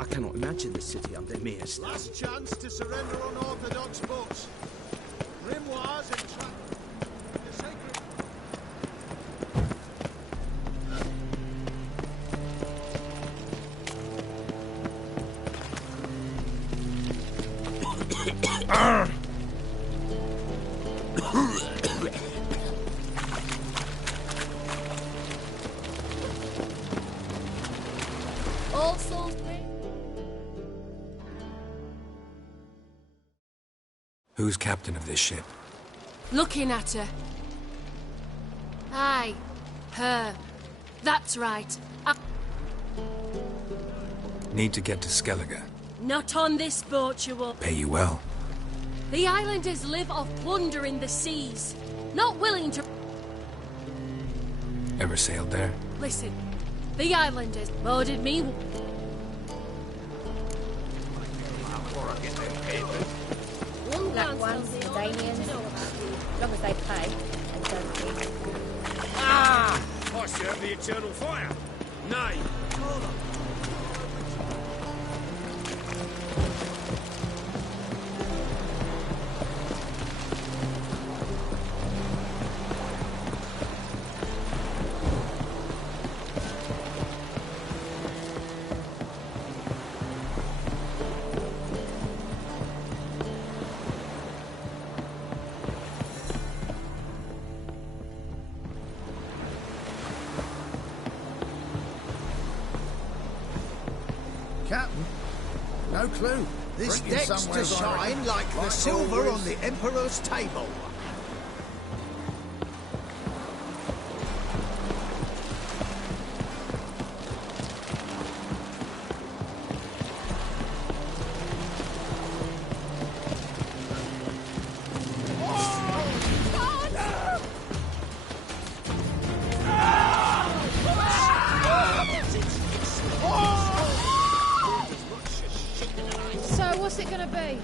I cannot imagine the city under Mir still. Last chance to surrender unorthodox boats. Grimoires and the sacred... All souls bring. Who's captain of this ship? Looking at her. Aye, her. That's right. Need to get to Skellige. Not on this boat, you will. Pay you well. The islanders live off plunder in the seas. Not willing to... Ever sailed there? Listen, the islanders boarded me... Black ones, Danians, as long as they pay and don't think. Ah! I serve the eternal fire. Nay. Captain? No clue. This Drinking deck's to somewheres, I shine reckon. like the Like silver always. on the Emperor's table. So, what's it gonna be?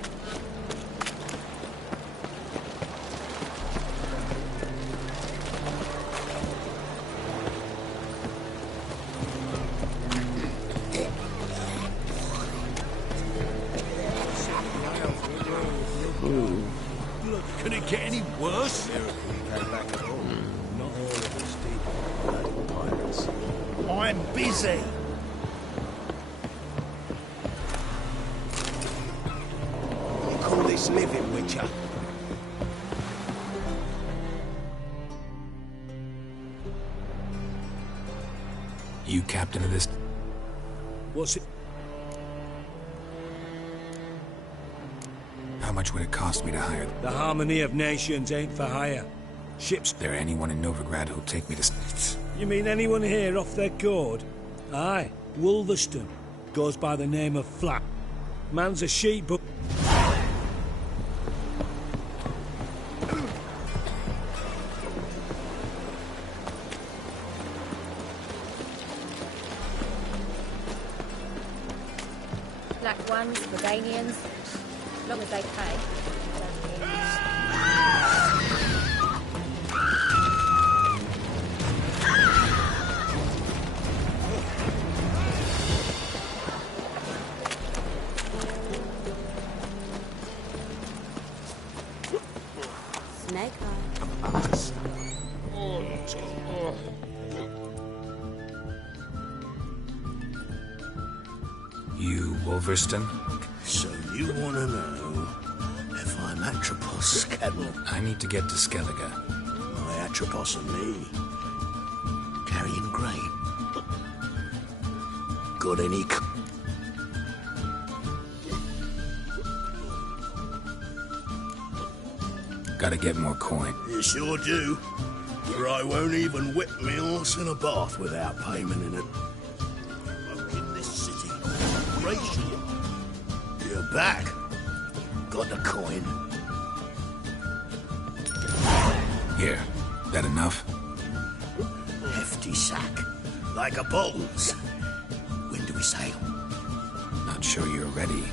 Look, can it get any worse? Not all of us did. Pirates. I'm busy. You call this living, Witcher? You captain of this? What's it? How much would it cost me to hire? The Harmony of Nations ain't for hire. Ships. There anyone in Novigrad who'll take me to... You mean anyone here off their cord? Aye, Wolverston. Goes by the name of Flat. Man's a sheep, but... Black ones, Danians, as long as they pay and don't think. Snake eye. You, Wolverston? So you want to know if I'm Atropos, Captain? I need to get to Skellige. My Atropos and me. Carrying grain. Got any... Gotta get more coin. You sure do. For I won't even whip me horse in a bath without payment in it. Folk in this city, race you. You're back. Got the coin. Here, that enough? Hefty sack. Like a bull's. When do we sail? Not sure you're ready.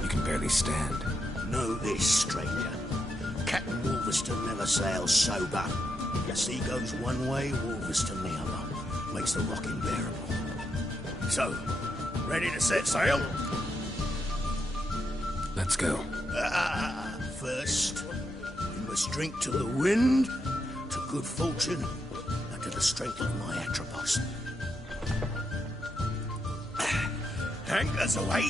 You can barely stand. Know this, stranger. Captain Wolverston never sails sober. The sea goes one way, Wolverston the other. Makes the rock unbearable. So, ready to set sail? Let's go. First, we must drink to the wind, to good fortune, and to the strength of my Atropos. Anchors away.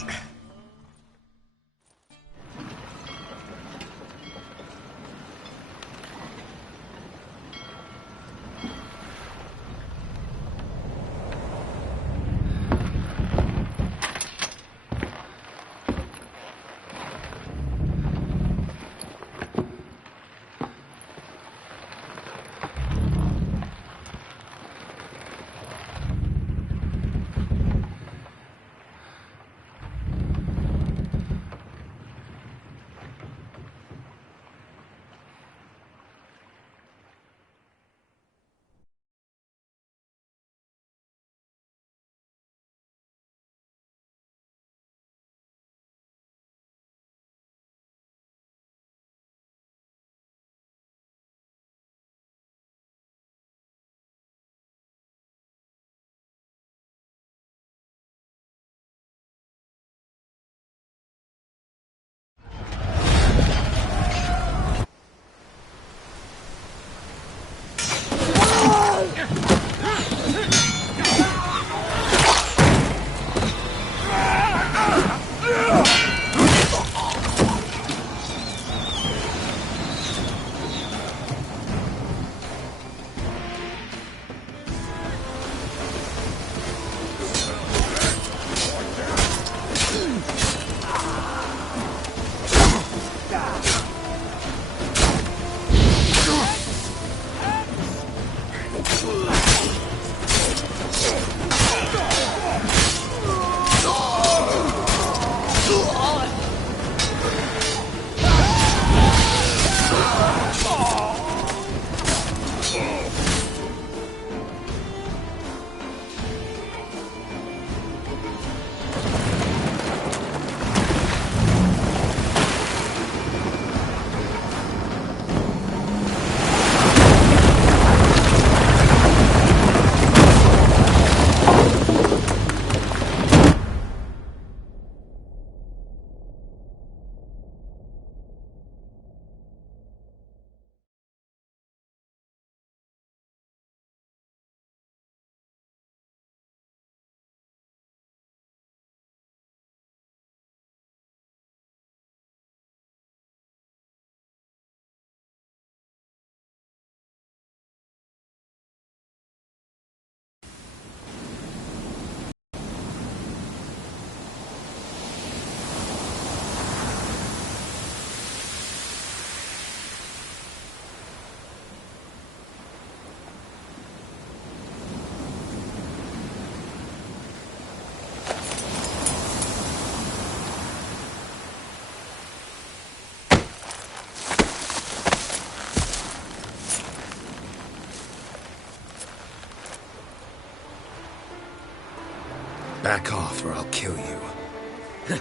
Back off or I'll kill you.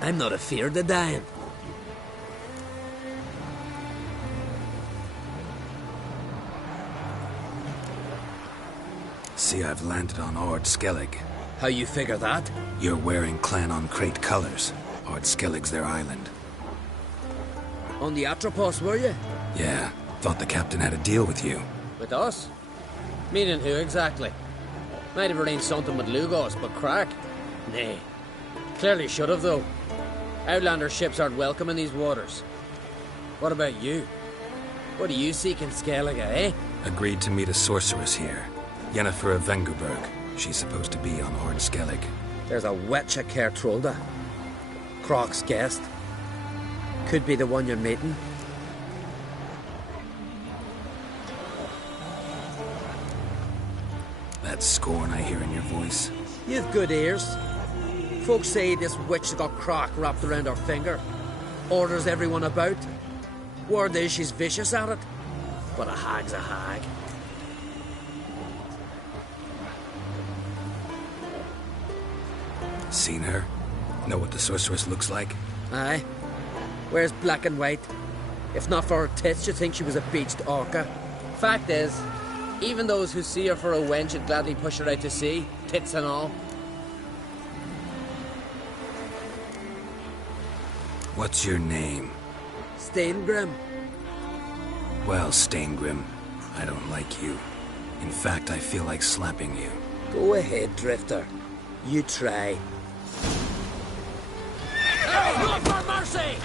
I'm not afeard of dying. See, I've landed on Ord Skellig. How you figure that? You're wearing Clan on Crate colors. Ord Skellig's their island. On the Atropos, were you? Yeah, thought the captain had a deal with you. With us? Meaning who exactly? Might have arranged something with Lugos, but crack? Nay. Clearly should have, though. Outlander ships aren't welcome in these waters. What about you? What do you seek in Skellige, eh? Agreed to meet a sorceress here. Yennefer of Vengerberg. She's supposed to be on Ord Skellig. There's a wetcha Kertrolda. Croc's guest. Could be the one you're meeting. That scorn I hear in your voice. You've good ears. Folks say this witch has got Croc wrapped around her finger. Orders everyone about. Word is she's vicious at it. But a hag's a hag. Seen her? Know what the sorceress looks like? Aye. Wears black and white. If not for her tits, you'd think she was a beached orca. Fact is, even those who see her for a wench would gladly push her out to sea, tits and all. What's your name? Steingrim. Well, Steingrim, I don't like you. In fact, I feel like slapping you. Go ahead, Drifter. You try. Hey, not for mercy!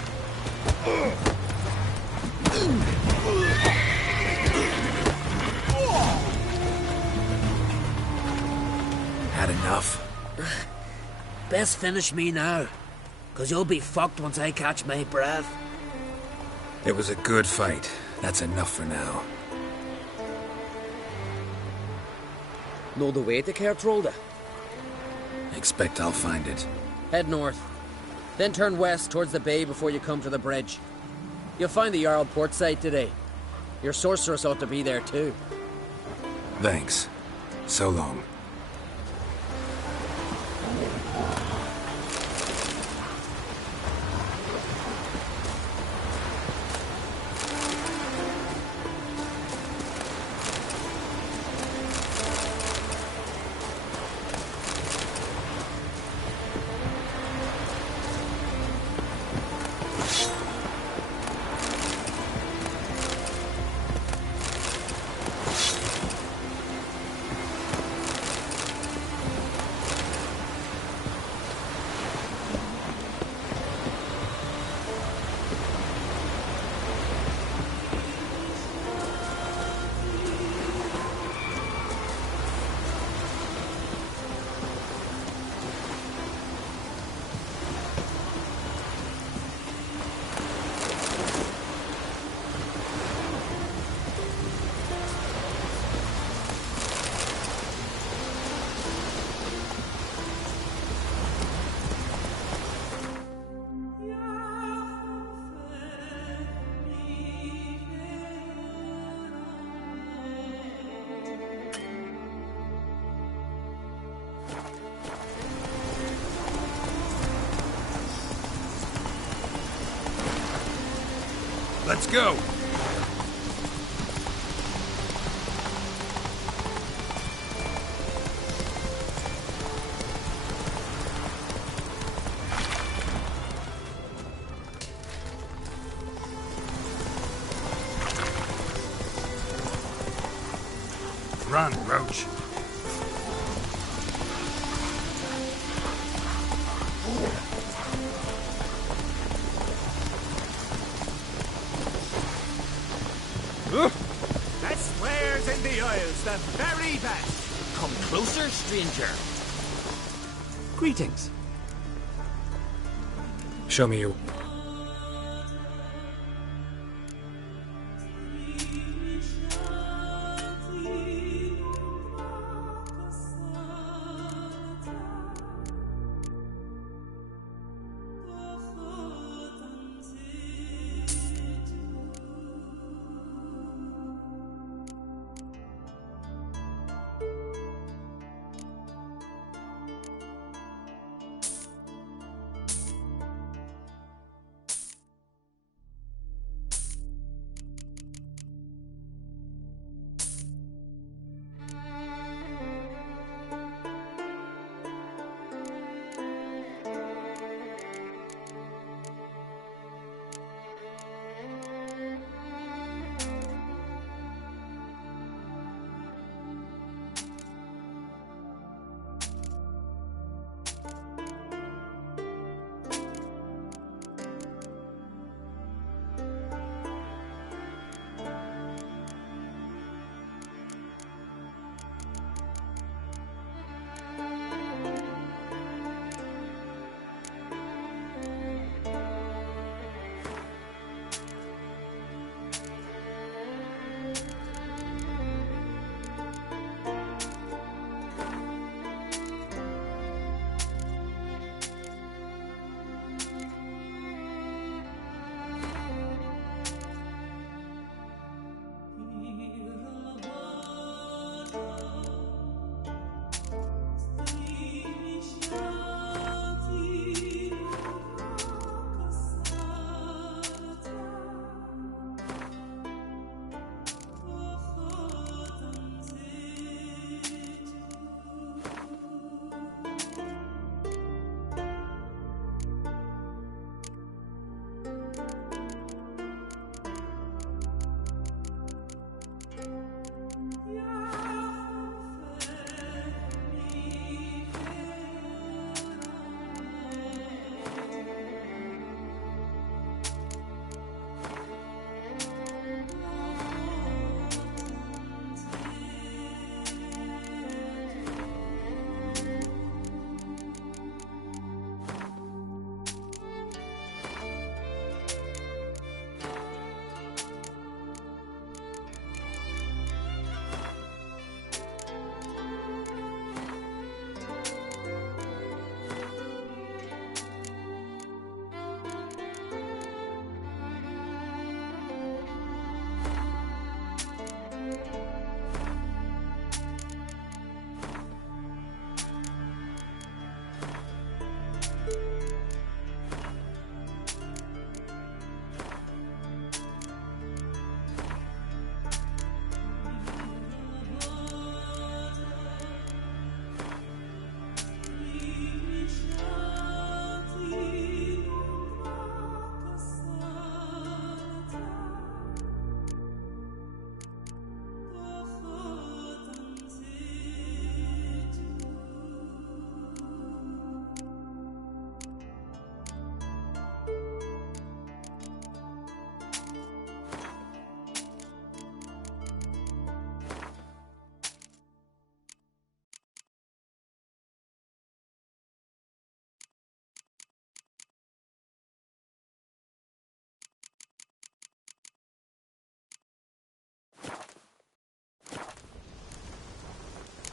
Had enough? Best finish me now, 'cause you'll be fucked once I catch my breath. It was a good fight. That's enough for now. Know the way to Kertrolda? Expect I'll find it. Head north. Then turn west towards the bay before you come to the bridge. You'll find the Jarl port site today. Your sorceress ought to be there too. Thanks. So long. Let's go! Run, Roach. Best wares in the Isles, the very best. Come closer, stranger. Greetings. Show me your...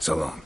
So long.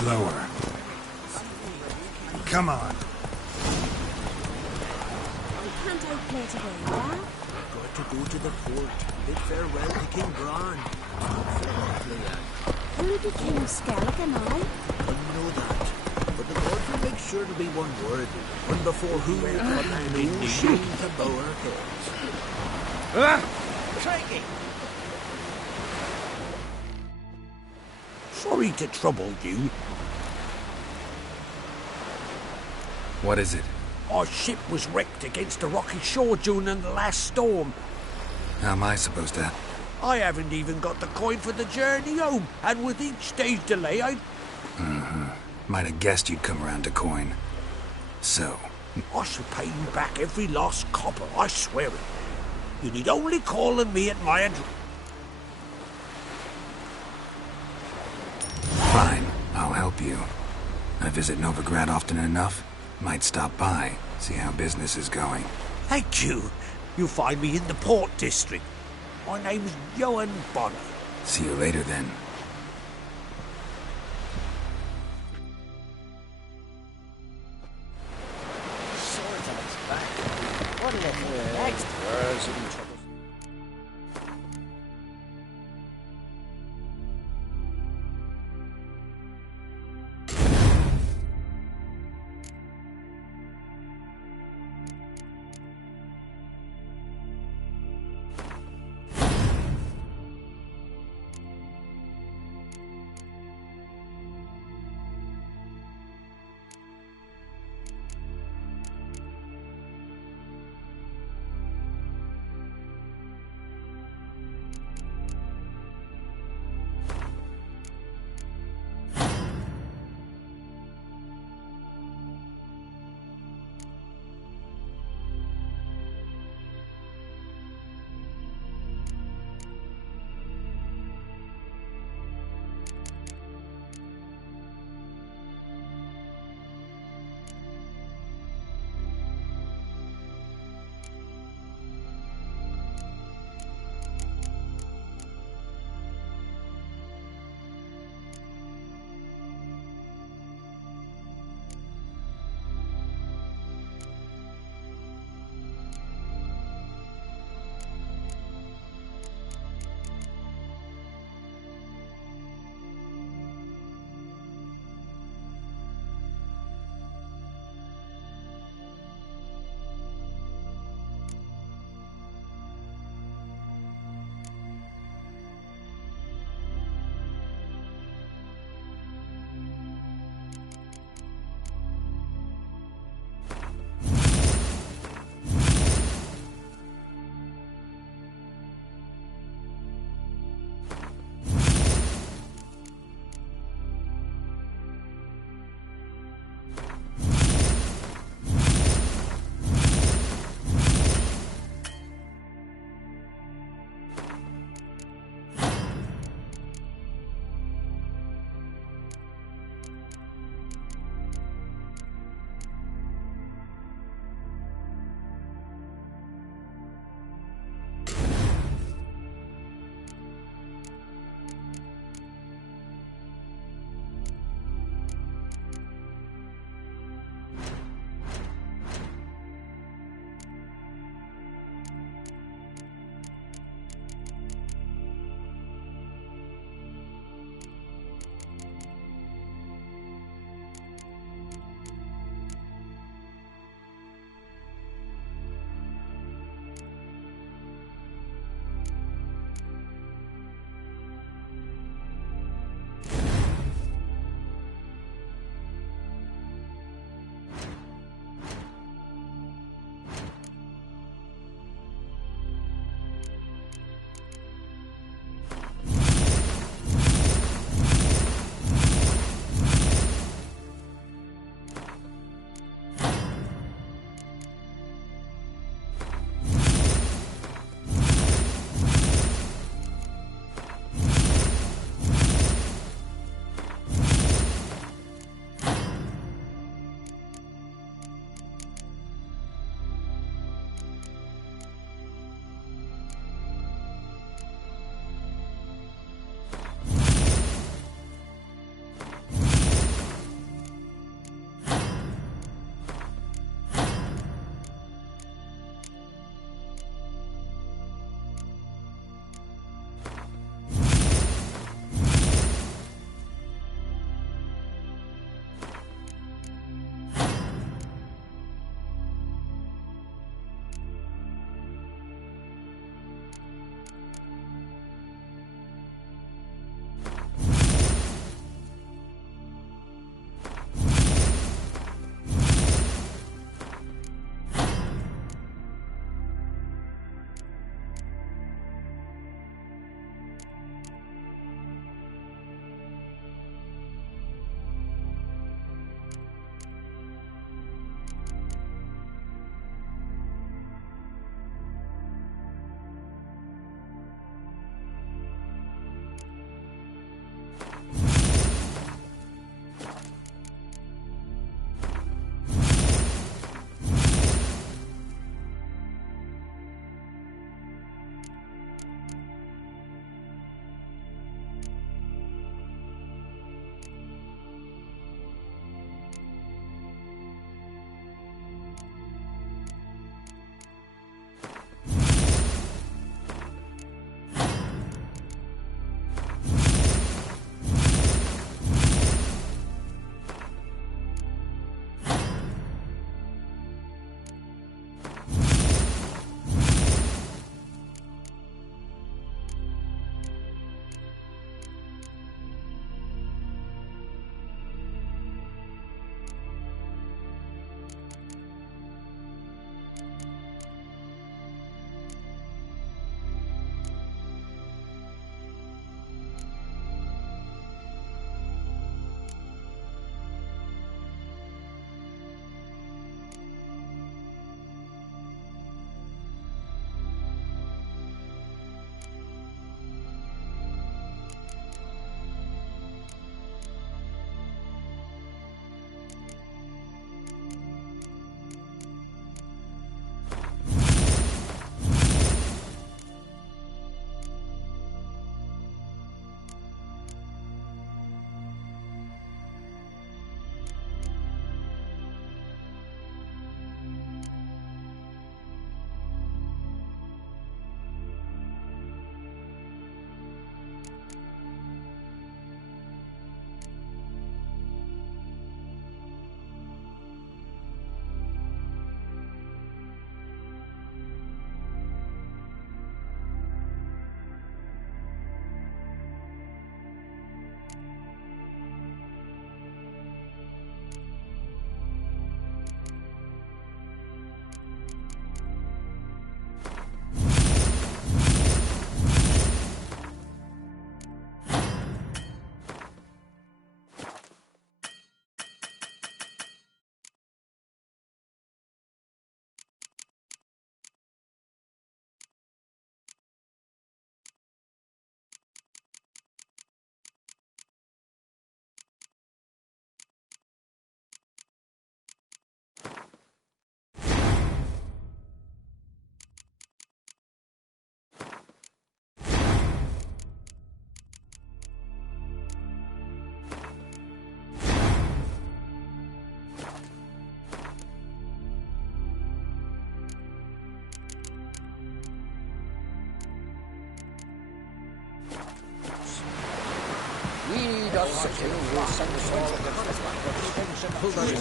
Slower. Come on. Can't I play today, yeah? Got to go to the fort. Bid farewell to King Bran. Who'll be King of Skellig and I? I know that. But the Lord will make sure to be one worthy. One before whom we'll have no shame to bow our heads. Crikey! Sorry to trouble you. What is it? Our ship was wrecked against a rocky shore during the last storm. How am I supposed to... I haven't even got the coin for the journey home, and with each day's delay, Might have guessed you'd come around to coin. So? I shall pay you back every last copper, I swear it. You need only call on me at my address. Fine, I'll help you. I visit Novigrad often enough. Might stop by, see how business is going. Thank you. You'll find me in the Port District. My name's Johan Bonner. See you later then. What next? Where's it in trouble?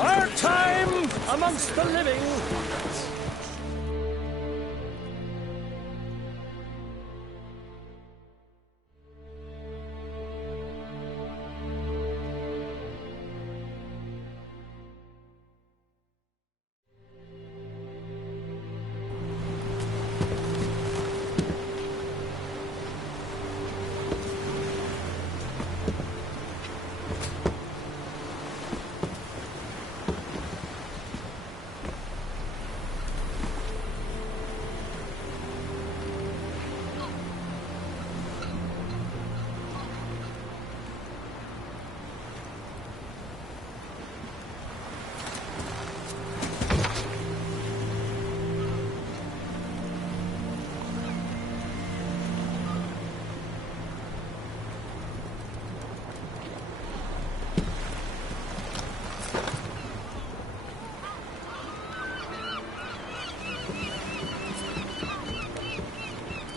Our time amongst the living.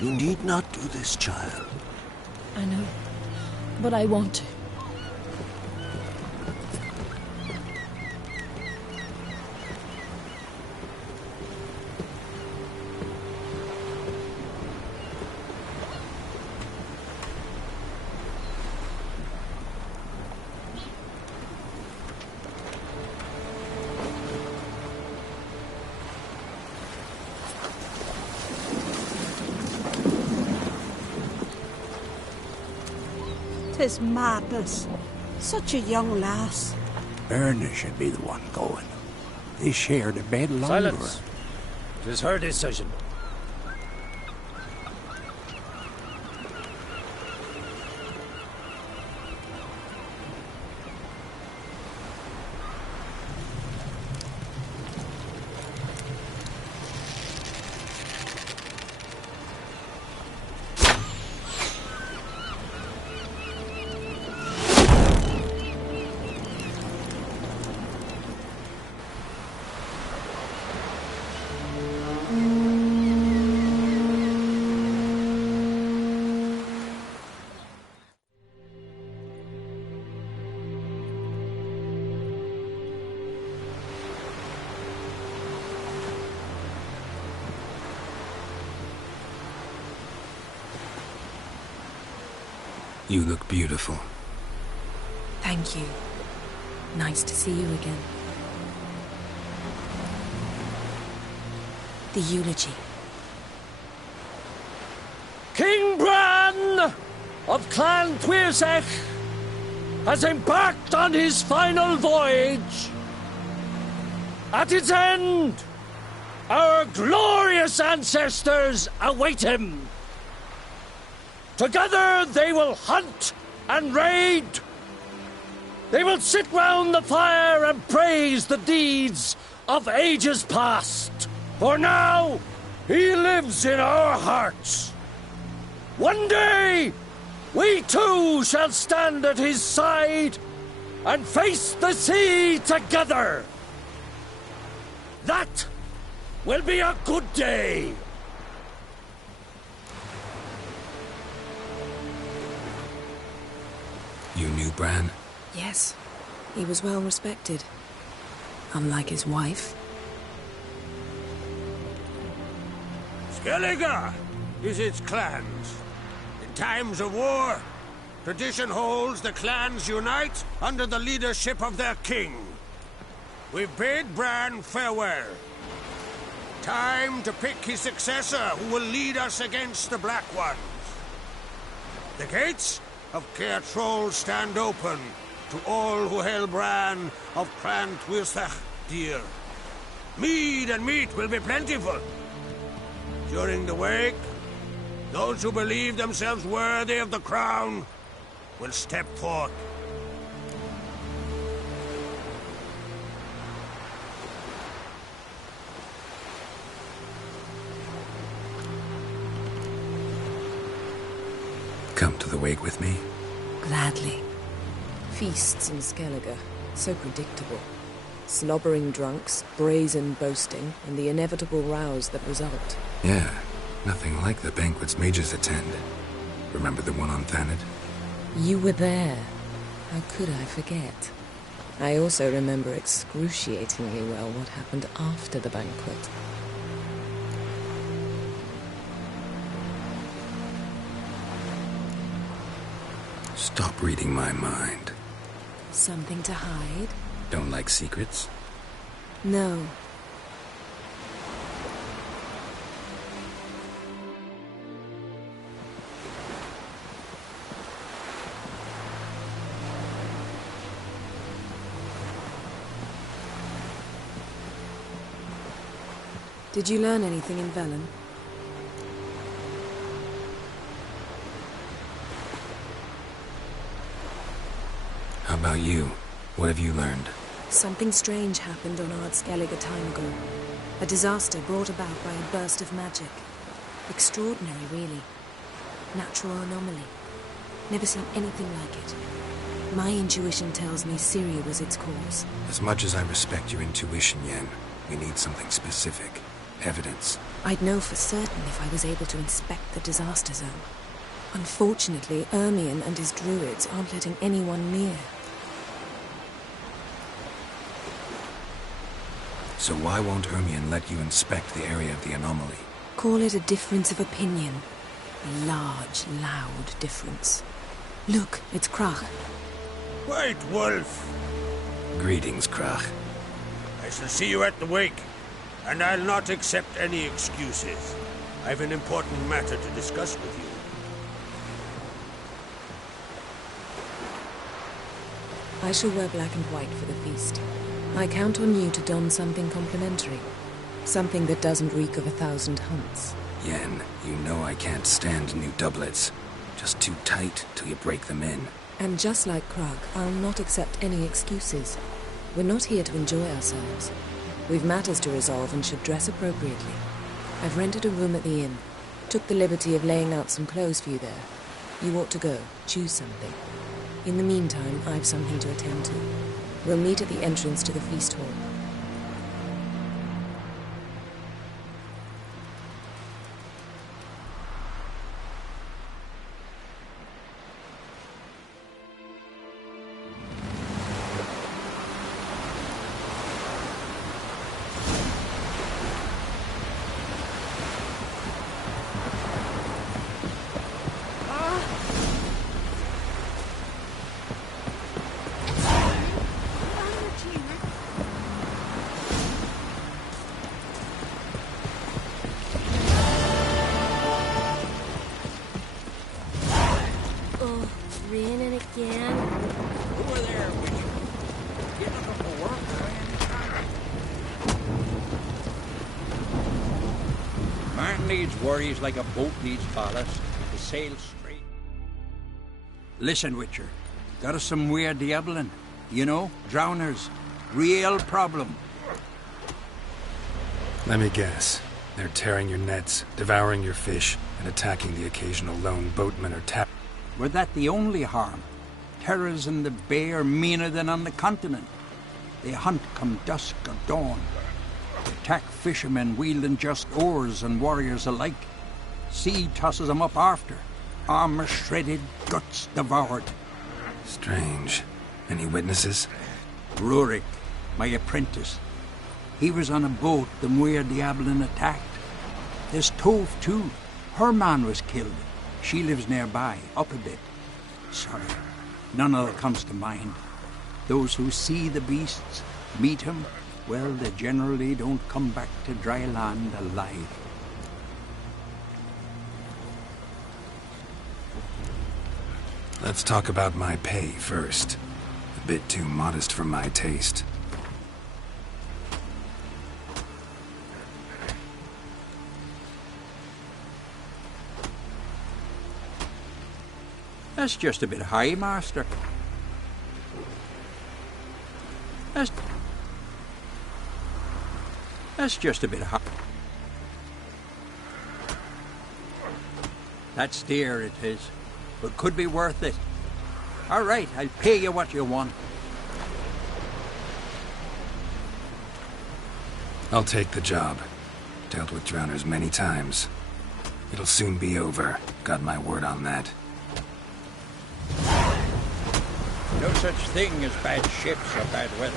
You need not do this, child. I know, but I want to. Tis madness. Such a young lass. Erna should be the one going. They shared a bed longer. Silence. It is her decision. You look beautiful. Thank you. Nice to see you again. The eulogy. King Bran of Clan Tuirsech has embarked on his final voyage. At its end, our glorious ancestors await him. Together they will hunt and raid. They will sit round the fire and praise the deeds of ages past. For now, he lives in our hearts. One day, we too shall stand at his side and face the sea together. That will be a good day. You knew Bran? Yes, he was well respected. Unlike his wife. Skellige is its clans. In times of war, tradition holds the clans unite under the leadership of their king. We've bid Bran farewell. Time to pick his successor who will lead us against the Black Ones. The gates of Caer Troll stand open to all who hail Bran of Clan Tuirsech dear. Mead and meat will be plentiful. During the wake, those who believe themselves worthy of the crown will step forth. Come to the wake with me? Gladly. Feasts in Skellige, so predictable. Slobbering drunks, brazen boasting, and the inevitable rows that result. Yeah, nothing like the banquets mages attend. Remember the one on Thanedd? You were there. How could I forget? I also remember excruciatingly well what happened after the banquet. Stop reading my mind. Something to hide? Don't like secrets? No. Did you learn anything in Velen? How about you? What have you learned? Something strange happened on Ard Skellig a time ago. A disaster brought about by a burst of magic. Extraordinary, really. Natural anomaly. Never seen anything like it. My intuition tells me Syria was its cause. As much as I respect your intuition, Yen, we need something specific. Evidence. I'd know for certain if I was able to inspect the disaster zone. Unfortunately, Ermion and his druids aren't letting anyone near. So why won't Ermion let you inspect the area of the anomaly? Call it a difference of opinion. A large, loud difference. Look, it's Krach. White Wolf! Greetings, Krach. I shall see you at the wake, and I'll not accept any excuses. I've an important matter to discuss with you. I shall wear black and white for the feast. I count on you to don something complimentary. Something that doesn't reek of 1,000 hunts. Yen, you know I can't stand new doublets. Just too tight till you break them in. And just like Krag, I'll not accept any excuses. We're not here to enjoy ourselves. We've matters to resolve and should dress appropriately. I've rented a room at the inn. Took the liberty of laying out some clothes for you there. You ought to go. Choose something. In the meantime, I've something to attend to. We'll meet at the entrance to the feast hall. Raining again. Over there, Witcher. Get up for work. Man needs worries like a boat needs ballast to sail straight. Listen, Witcher. Got us some weird diabling. You know, drowners. Real problem. Let me guess. They're tearing your nets, devouring your fish, and attacking the occasional lone boatman or tap. Were that the only harm? Terrors in the bay are meaner than on the continent. They hunt come dusk or dawn. Attack fishermen wielding just oars and warriors alike. Sea tosses them up after. Armor shredded, guts devoured. Strange. Any witnesses? Rurik, my apprentice. He was on a boat the Muir Diablin attacked. There's Tove, too. Her man was killed. She lives nearby, up a bit. Sorry, none other comes to mind. Those who see the beasts, meet him, well, they generally don't come back to dry land alive. Let's talk about my pay first. A bit too modest for my taste. That's just a bit high, Master. That's just a bit high. That's dear, it is, but could be worth it. All right, I'll pay you what you want. I'll take the job. Dealt with drowners many times. It'll soon be over. Got my word on that. No such thing as bad ships or bad weather.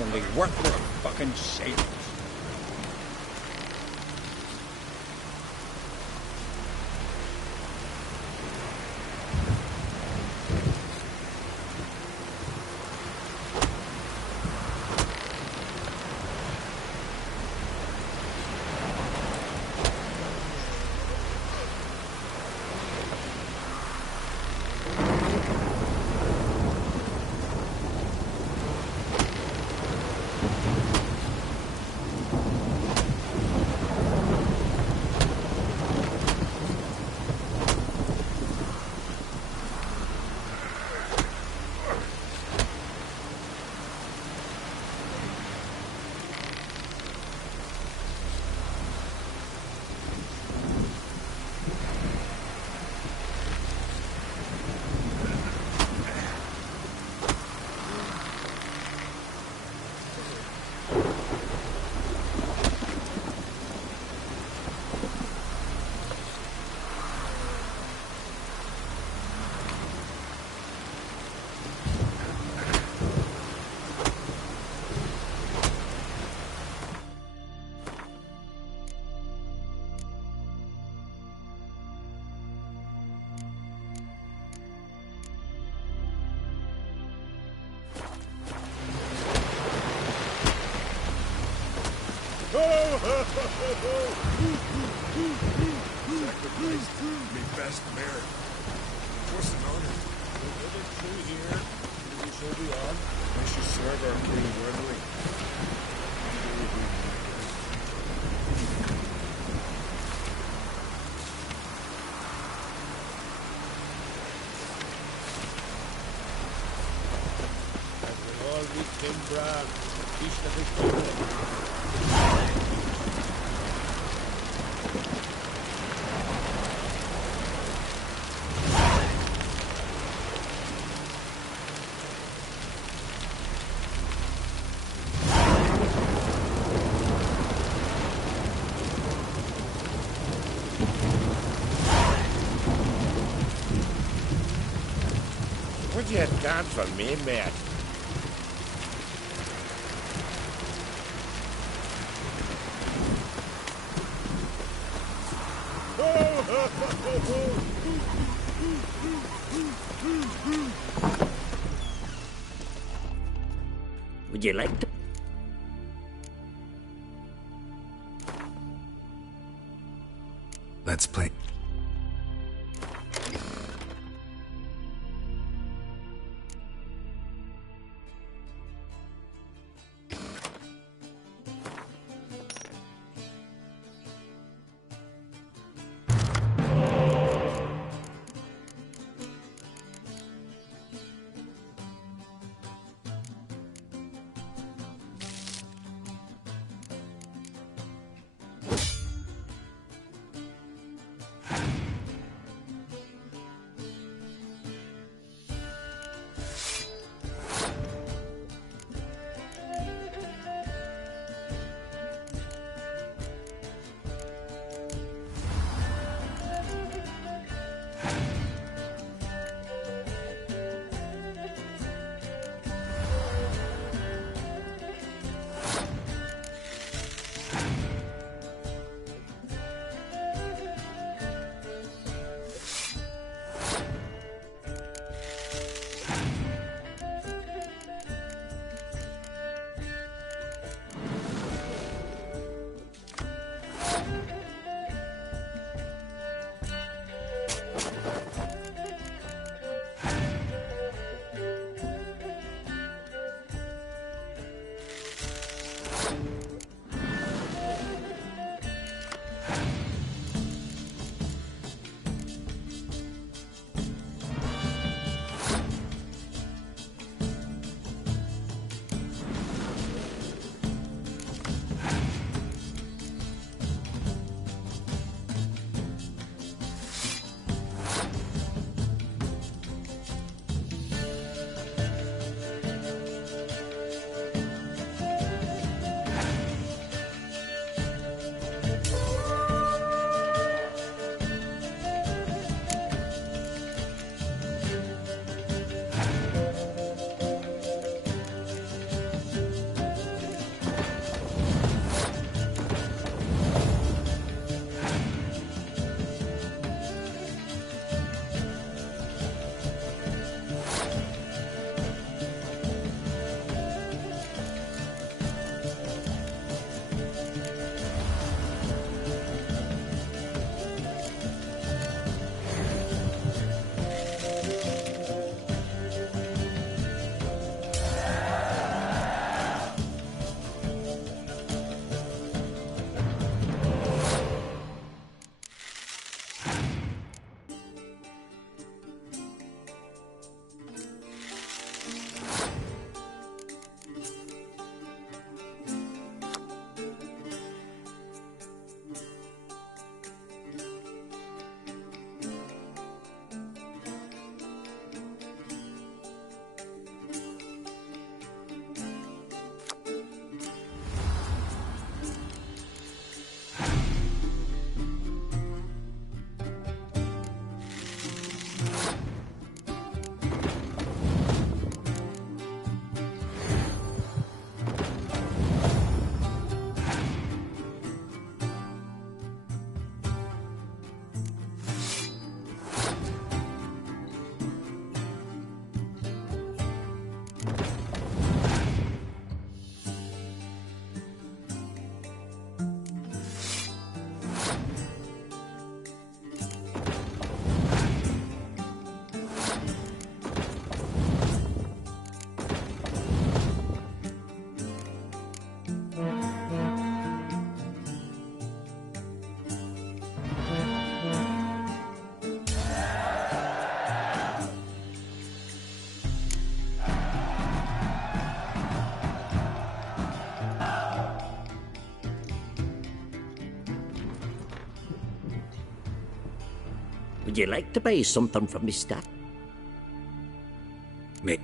Only worthless fucking sailors. Sacrificed me best merit. What's an honor? Another king here, and we shall be on. I shall serve our king worthily. And we'll all meet King Bran, Feast of his birthday. Would you have gone for me, mate? Would you like to? Let's play. Would you like to buy something from Mister? Me.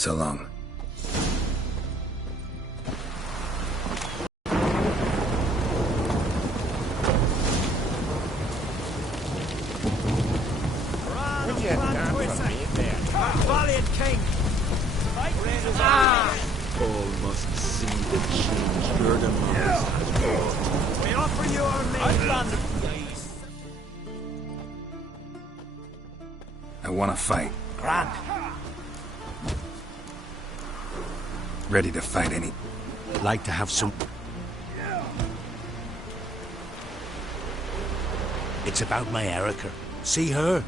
So long. Valiant king! All must see the change Bergamo has brought. We offer you our Outlander. I want to fight. Grand. Ready to fight any... Like to have some... It's about my Erica. See her?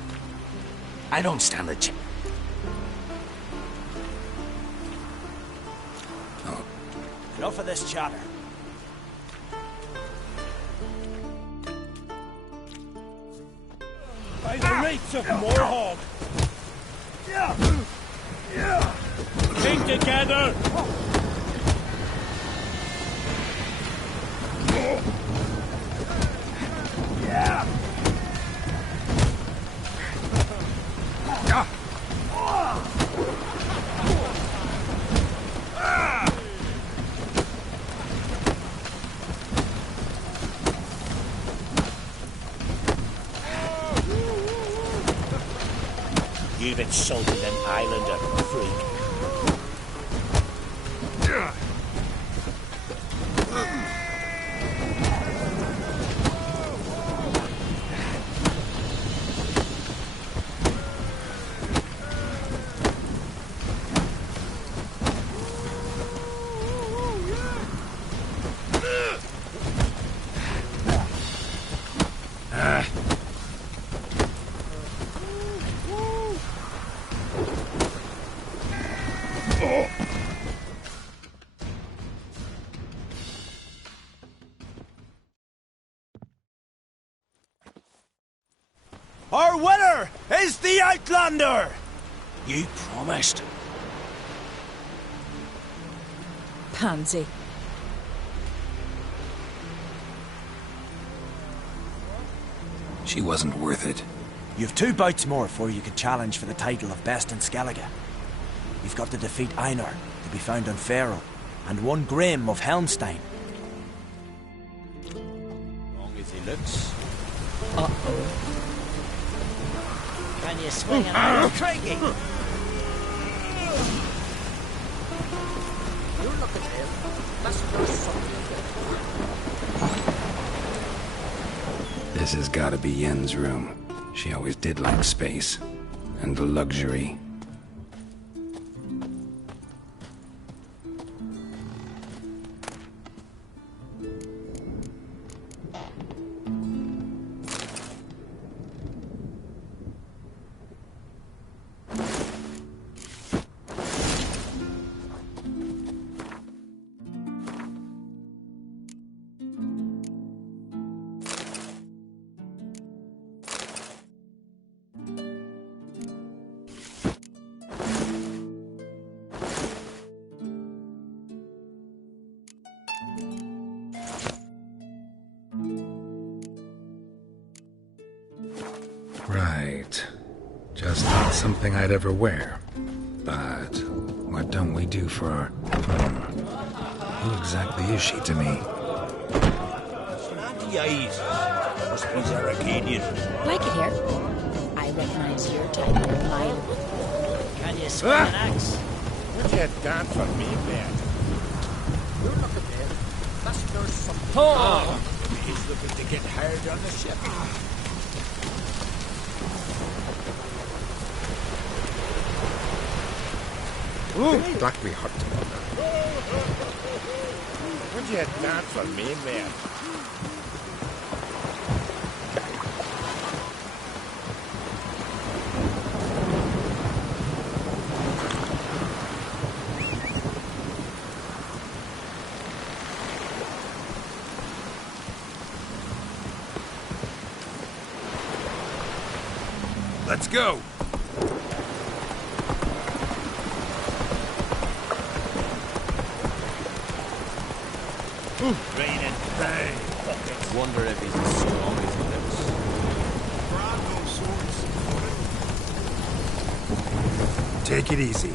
I don't stand a chance. Enough of this chatter. By the rates of Morhog! Think together! You've insulted an islander, freak. Our winner is the Outlander! You promised. Pansy. She wasn't worth it. You've 2 bouts more before you can challenge for the title of Best in Skellige. You've got to defeat Einar, to be found on Faroe, and 1 Grim of Helmstein. Long as he looks. Uh-oh. Can you swing an iron craigie? You look at him. That's not something. This has got to be Yen's room. She always did like space. And luxury. Right. Just not something I'd ever wear. But what don't we do for... Who exactly is she to me? Snotty eyes. Must be Zaracadian. Like it here. I recognize your type of mine. Can you swing an axe? Would you dance for me, man? You look at him. That's not something. Oh! He's looking to get hired on the ship. Ooh, that we hurt. Would you dance for me, man? Let's go! Rain and rain. Wonder if he's as strong as he looks. Bravo swords. Take it easy.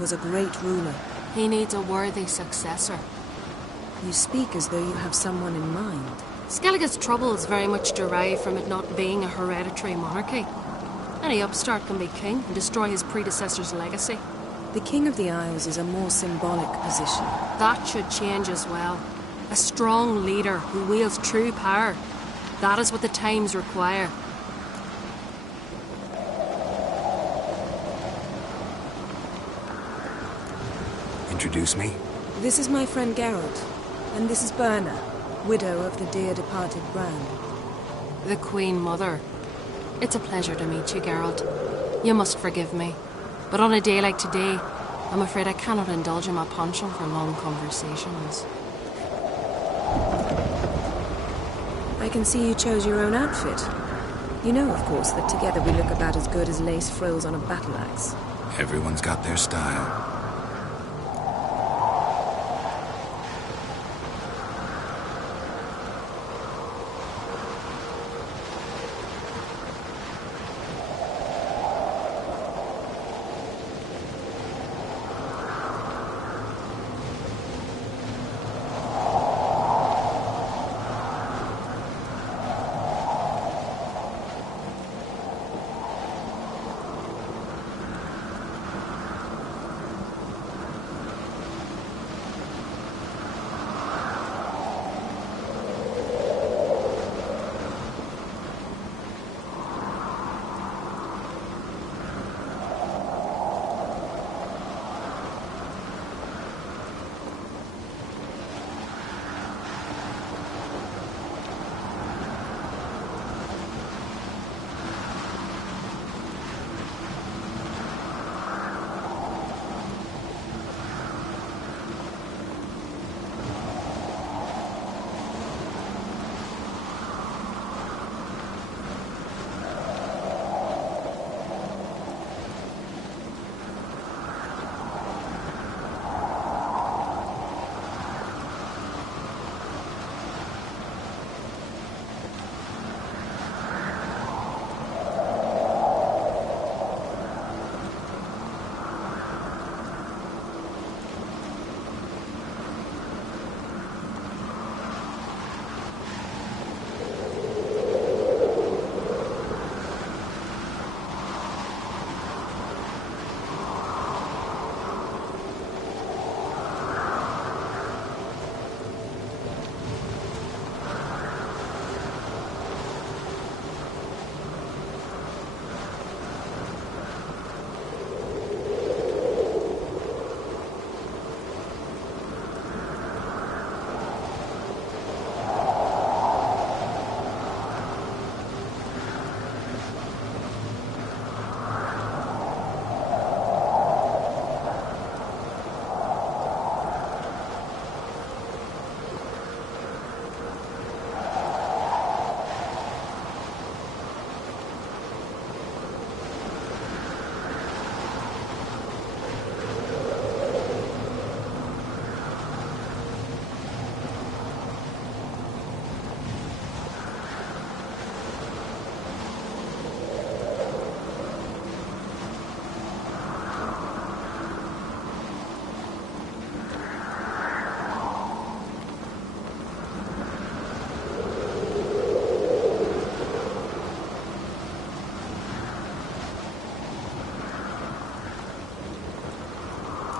was a great ruler. He needs a worthy successor. You speak as though you have someone in mind. Skellige's troubles very much derive from it not being a hereditary monarchy. Any upstart can be king and destroy his predecessor's legacy. The King of the Isles is a more symbolic position. That should change as well. A strong leader who wields true power. That is what the times require. Introduce me? This is my friend Geralt, and this is Berna, widow of the dear departed Bran. The Queen Mother. It's a pleasure to meet you, Geralt. You must forgive me, but on a day like today, I'm afraid I cannot indulge in my penchant for long conversations. I can see you chose your own outfit. You know, of course, that together we look about as good as lace frills on a battle axe. Everyone's got their style.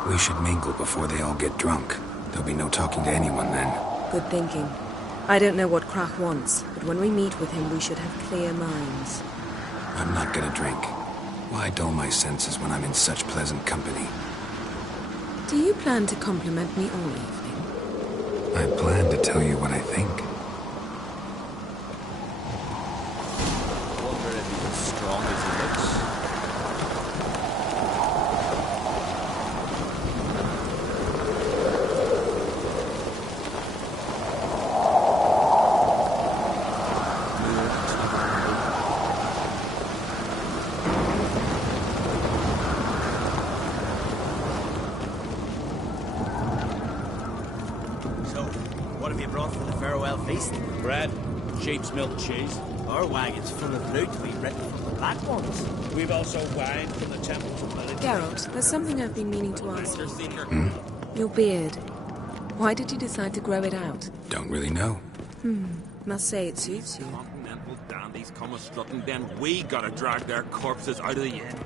We should mingle before they all get drunk. There'll be no talking to anyone then. Good thinking. I don't know what Crach wants, but when we meet with him, we should have clear minds. I'm not gonna drink. Why dull my senses when I'm in such pleasant company? Do you plan to compliment me all evening? I plan to tell you what I think. I wonder if he's as strong as he looks. What have you brought for the farewell feast? Bread, Sheep's milk cheese. Our wagon's full of loot we written from the Black Ones. We've also wine from the temples of Melita. Geralt, there's something I've been meaning to ask. Your beard. Why did you decide to grow it out? Don't really know. Must say it suits you. Continental dandies come a-strutting, then we gotta drag their corpses out of the inn.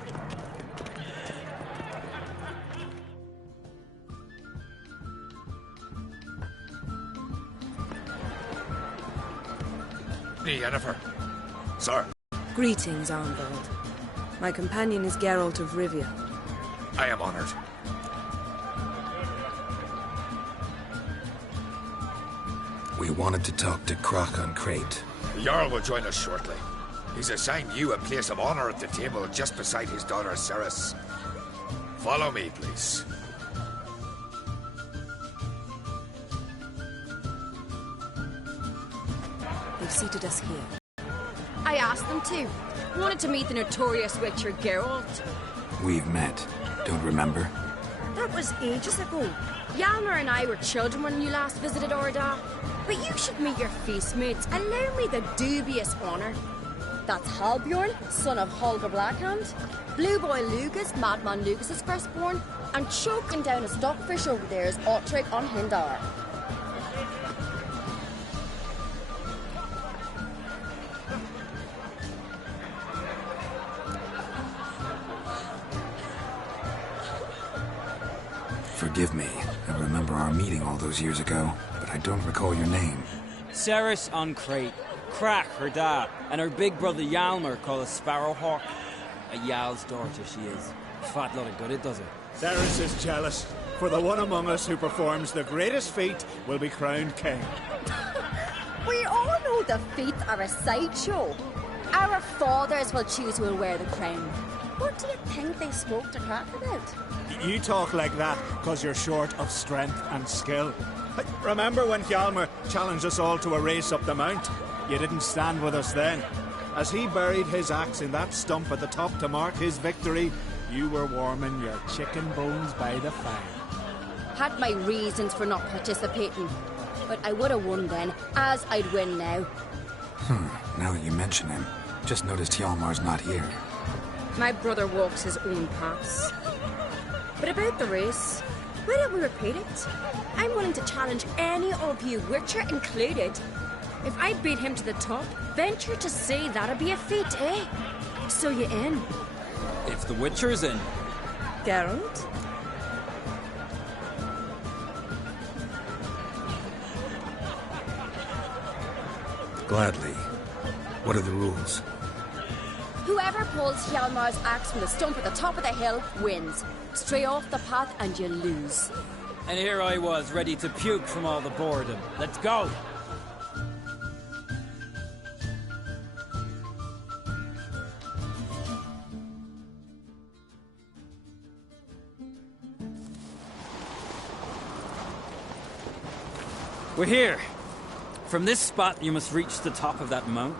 Yennefer. Sir. Greetings, Arnvald. My companion is Geralt of Rivia. I am honored. We wanted to talk to Croc on Crate. The Jarl will join us shortly. He's assigned you a place of honor at the table just beside his daughter Cerys. Follow me, please. They've seated us here. I asked them to. Wanted to meet the notorious Witcher Geralt. We've met. Don't remember? That was ages ago. Hjalmar and I were children when you last visited Orda. But you should meet your feast mates. Allow me the dubious honour. That's Halbjorn, son of Holger Blackhand. Blue Boy Lugas, Madman Lugas' firstborn. And choking down a stockfish over there is Otrek on Hindar. Forgive me. I remember our meeting all those years ago, but I don't recall your name. Cerys on Crate. Crack, her dad, and her big brother Hjalmar called a Sparrowhawk. A Jarl's daughter she is. Fat lot of good it does her. Cerys is jealous, for the one among us who performs the greatest feat will be crowned king. We all know the feats are a sideshow. Our fathers will choose who will wear the crown. What do you think they spoke to Crack about? You talk like that because you're short of strength and skill. Remember when Hjalmar challenged us all to a race up the mount? You didn't stand with us then. As he buried his axe in that stump at the top to mark his victory, you were warming your chicken bones by the fire. Had my reasons for not participating, but I would have won then, as I'd win now. Now that you mention him, just noticed Hjalmar's not here. My brother walks his own paths. But about the race, why don't we repeat it? I'm willing to challenge any of you, Witcher included. If I beat him to the top, venture to say that'd be a feat, eh? So you in? If the Witcher's in. Geralt? Gladly. What are the rules? Whoever pulls Hjalmar's axe from the stump at the top of the hill wins. Stray off the path and you lose. And here I was, ready to puke from all the boredom. Let's go! We're here. From this spot, you must reach the top of that mount.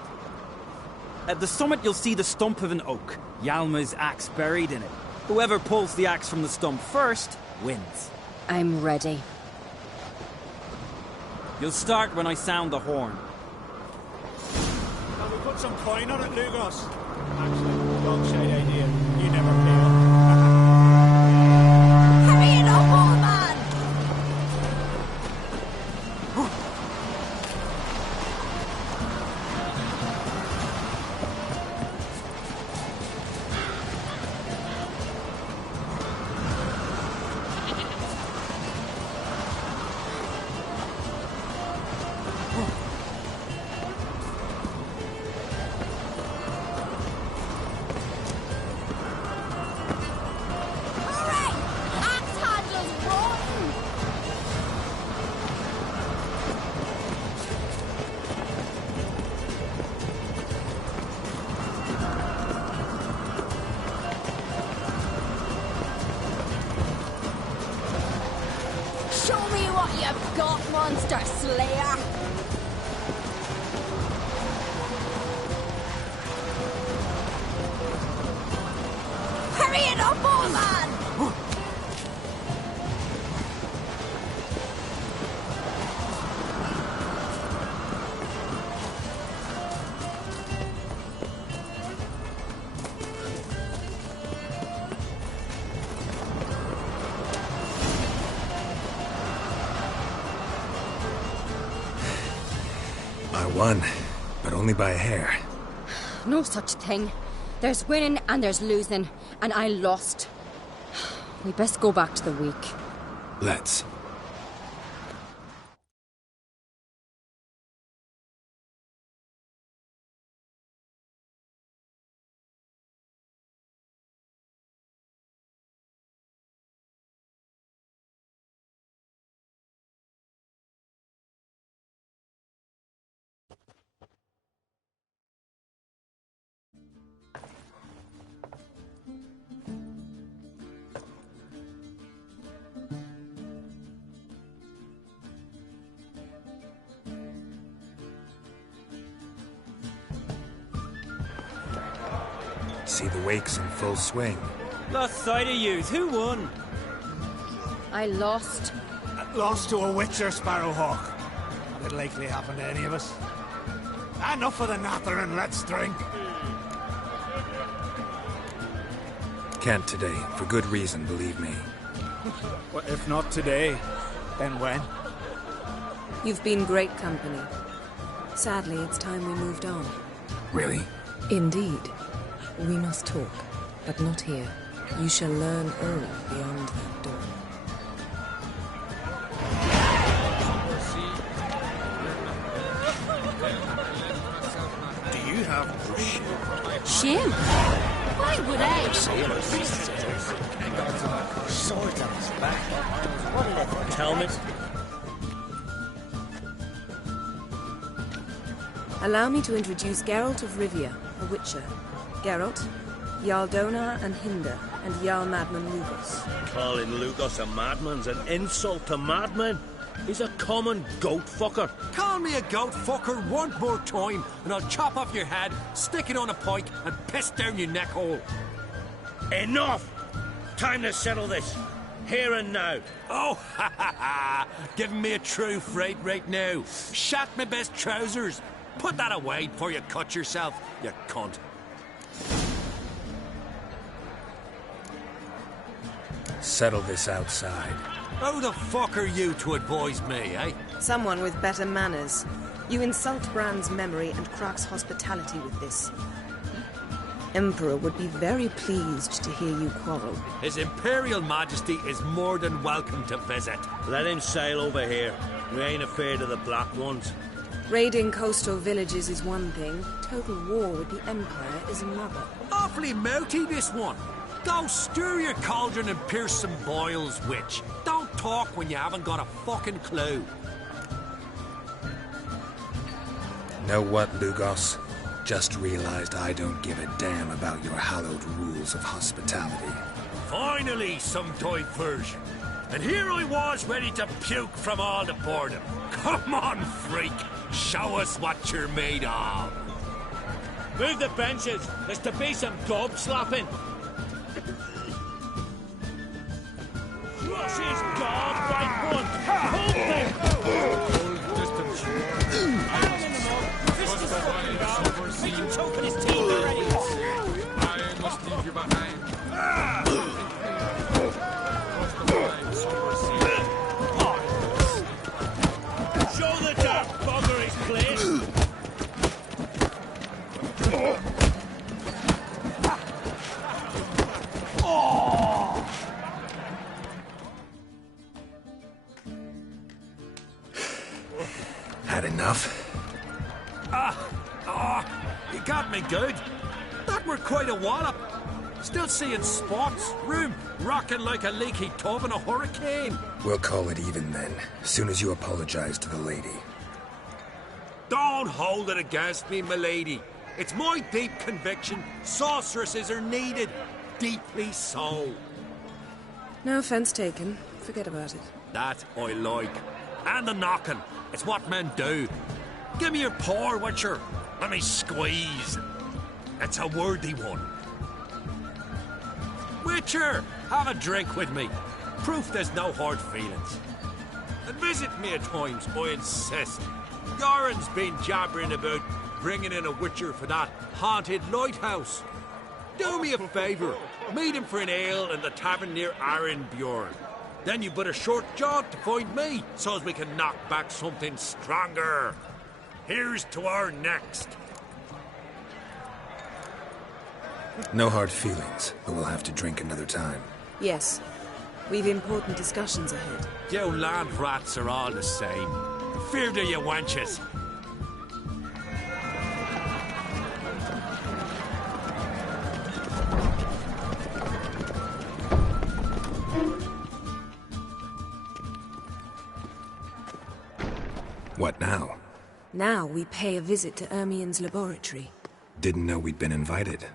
At the summit, you'll see the stump of an oak, Hjalmar's axe buried in it. Whoever pulls the axe from the stump first wins. I'm ready. You'll start when I sound the horn. Can we put some coin on it, Lugos? Actually, dog shade idea. You never pay up. Hurry it up, old man! Show me what you've got, Monster Slayer! Hurry it up, old man! I won, but only by a hair. No such thing. There's winning and there's losing, and I lost. We best go back to the week. Let's. See the wakes in full swing. Lost sight of yous. Who won? I lost. Lost to a Witcher, Sparrowhawk. Not likely happen to any of us. Enough of the natter and let's drink. Can't today, for good reason, believe me. Well, if not today, then when? You've been great company. Sadly, it's time we moved on. Really? Indeed. We must talk, but not here. You shall learn all beyond that door. Do you have shame? Why would I? Sword on his back. What a little helmet. Allow me to introduce Geralt of Rivia, a Witcher. Geralt, Jarl Donar and Hinder, and Jarl Madman Lugos. Calling Lugos a madman's an insult to madmen. He's a common goat fucker. Call me a goat fucker one more time, and I'll chop off your head, stick it on a pike, and piss down your neck hole. Enough! Time to settle this. Here and now. Oh, ha ha ha! Giving me a true fright right now. Shat my best trousers. Put that away before you cut yourself, you cunt. Settle this outside. Who the fuck are you to advise me, eh? Someone with better manners. You insult Bran's memory and Crach's hospitality with this. Emperor would be very pleased to hear you quarrel. His Imperial Majesty is more than welcome to visit. Let him sail over here. We ain't afraid of the Black Ones. Raiding coastal villages is one thing. Total war with the Empire is another. Awfully mouty, this one. Go stir your cauldron and pierce some boils, witch. Don't talk when you haven't got a fucking clue. Know what, Lugos? Just realized I don't give a damn about your hallowed rules of hospitality. Finally, some diversion. And here I was ready to puke from all the boredom. Come on, freak. Show us what you're made of. Move the benches. There's to be some gob slapping. Crush his gob by one. Hold them. Hold distance. Down in the mud. Fist his fucking gob. Make him choke in his teeth already. I must leave you behind. Show the dark bugger his place. Had enough? You got me good. That were quite a wallop. Still seeing spots, room rocking like a leaky tub in a hurricane. We'll call it even then, as soon as you apologize to the lady. Don't hold it against me, milady. It's my deep conviction sorceresses are needed. Deeply so. No offense taken. Forget about it. That I like. And the knocking. It's what men do. Give me your paw, Witcher. Let me squeeze. It's a worthy one. Witcher, have a drink with me. Proof there's no hard feelings. And visit me at times, I insist. Goran's been jabbering about bringing in a Witcher for that haunted lighthouse. Do me a favour. Meet him for an ale in the tavern near Arenbjorn. Then you but a short jaunt to find me, so as we can knock back something stronger. Here's to our next. No hard feelings, but we'll have to drink another time. Yes. We've important discussions ahead. You land rats are all the same. Fear to you wenches. What now? Now we pay a visit to Ermien's laboratory. Didn't know we'd been invited.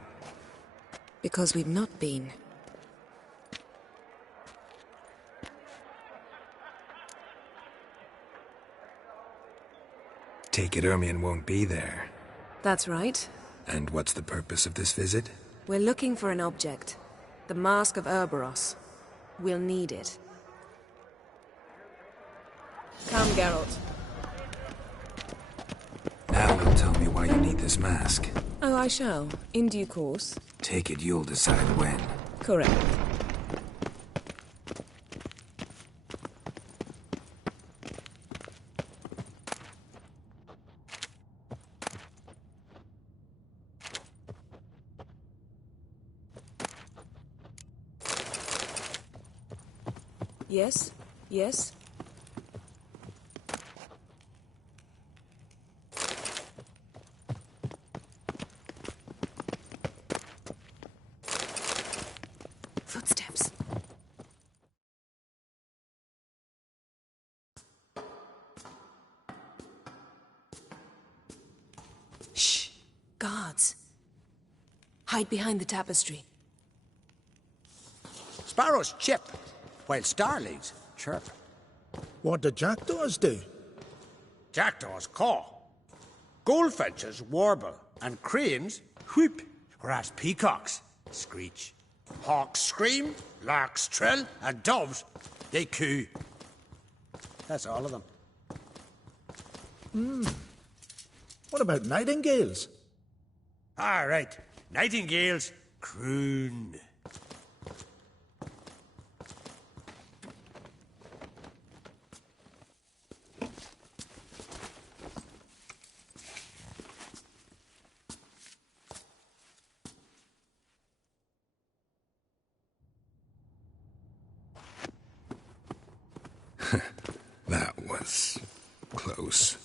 Because we've not been. Take it Ermien won't be there. That's right. And what's the purpose of this visit? We're looking for an object. The Mask of Urboros. We'll need it. Come, Geralt. Al will tell me why you need this mask. Oh, I shall. In due course. Take it you'll decide when. Correct. Yes? Yes? Footsteps. Shh! Guards. Hide behind the tapestry. Sparrows chip, while starlings chirp. What do jackdaws do? Jackdaws caw. Goldfinches warble, and cranes whoop, whereas peacocks screech. Hawks scream, larks trill, and doves, they coo. That's all of them. What about nightingales? All right, nightingales croon. That was close.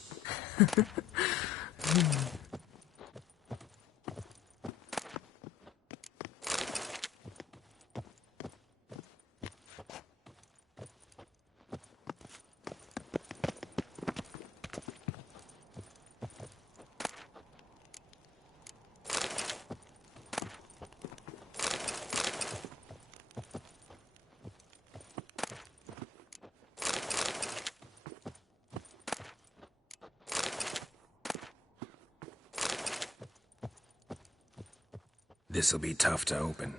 This'll be tough to open.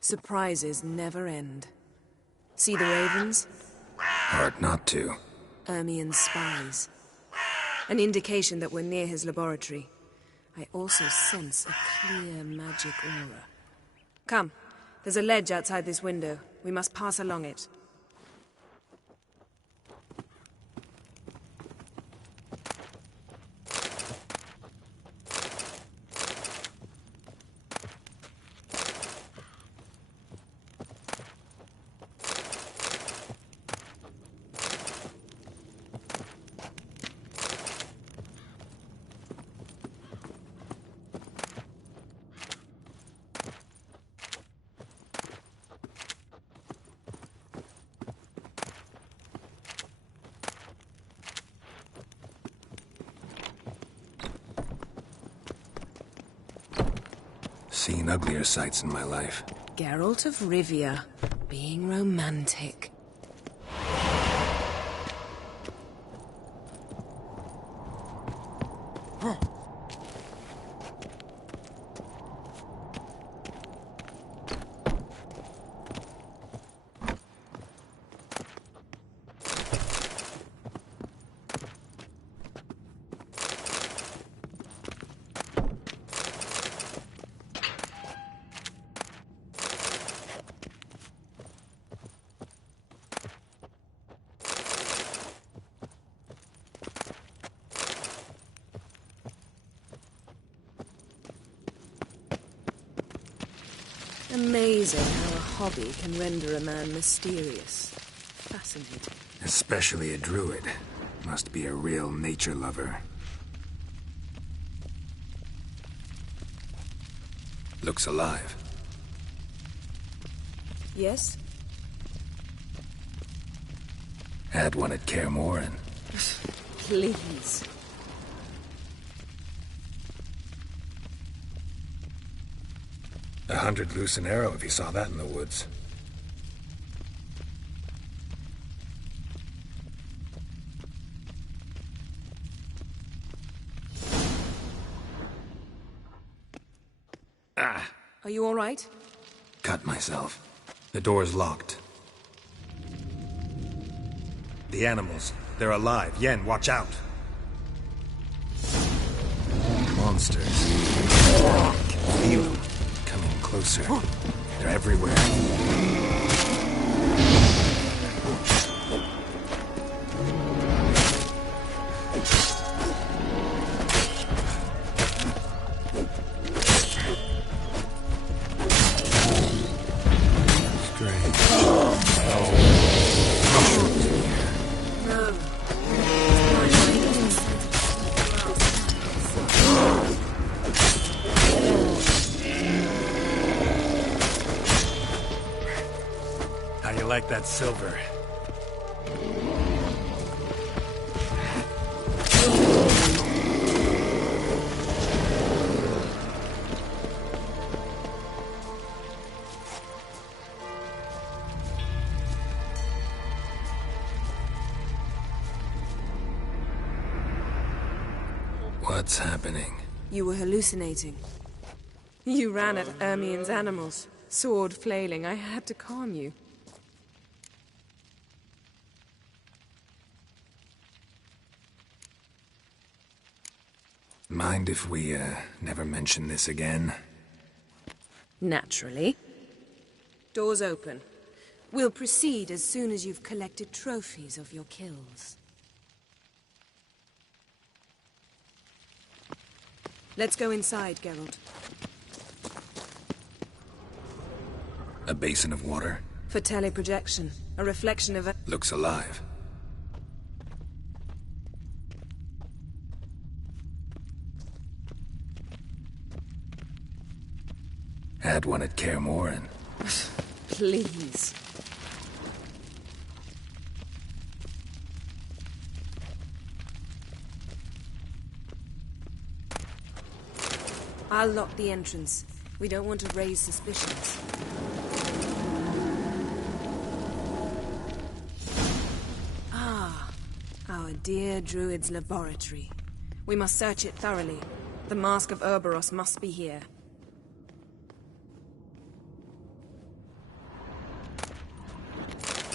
Surprises never end. See the ravens? Hard not to. Ermien's spies. An indication that we're near his laboratory. I also sense a clear magic aura. Come, there's a ledge outside this window. We must pass along it. Seen uglier sights in my life. Geralt of Rivia, being romantic. Amazing how a hobby can render a man mysterious. Fascinating. Especially a druid. Must be a real nature lover. Looks alive. Yes? Had one at Kaer Morhen. Please. $100 loose an arrow if he saw that in the woods. Ah! Are you all right? Cut myself. The door's locked. The animals. They're alive. Yen, watch out! Monsters. Feel them. Coming closer. They're everywhere. Like that silver. What's happening? You were hallucinating. You ran at Ermien's animals, sword flailing. I had to calm you. Mind if we, never mention this again? Naturally. Doors open. We'll proceed as soon as you've collected trophies of your kills. Let's go inside, Geralt. A basin of water? For teleprojection. A reflection of a... Looks alive. Had one at Kaer Morhen. Please. I'll lock the entrance. We don't want to raise suspicions. Ah, our dear Druid's laboratory. We must search it thoroughly. The Mask of Urboros must be here.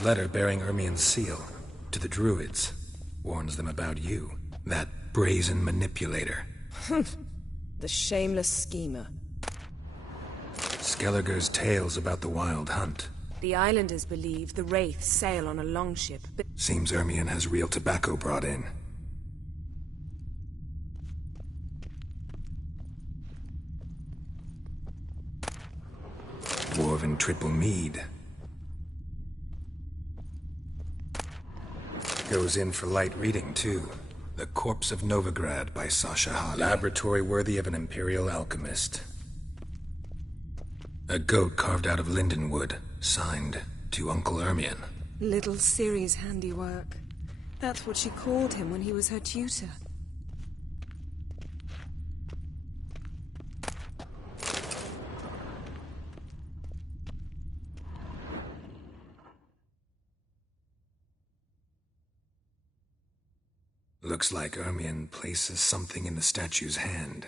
Letter bearing Ermien's seal to the Druids. Warns them about you. That brazen manipulator. The shameless schemer. Skellige's tales about the Wild Hunt. The islanders believe the Wraiths sail on a longship, but... Seems Ermien has real tobacco brought in. Dwarven triple mead. Goes in for light reading, too. The Corpse of Novigrad by Sasha Hali. Laboratory worthy of an Imperial alchemist. A goat carved out of lindenwood, signed to Uncle Ermien. Little Ciri's handiwork. That's what she called him when he was her tutor. Looks like Ermien places something in the statue's hand.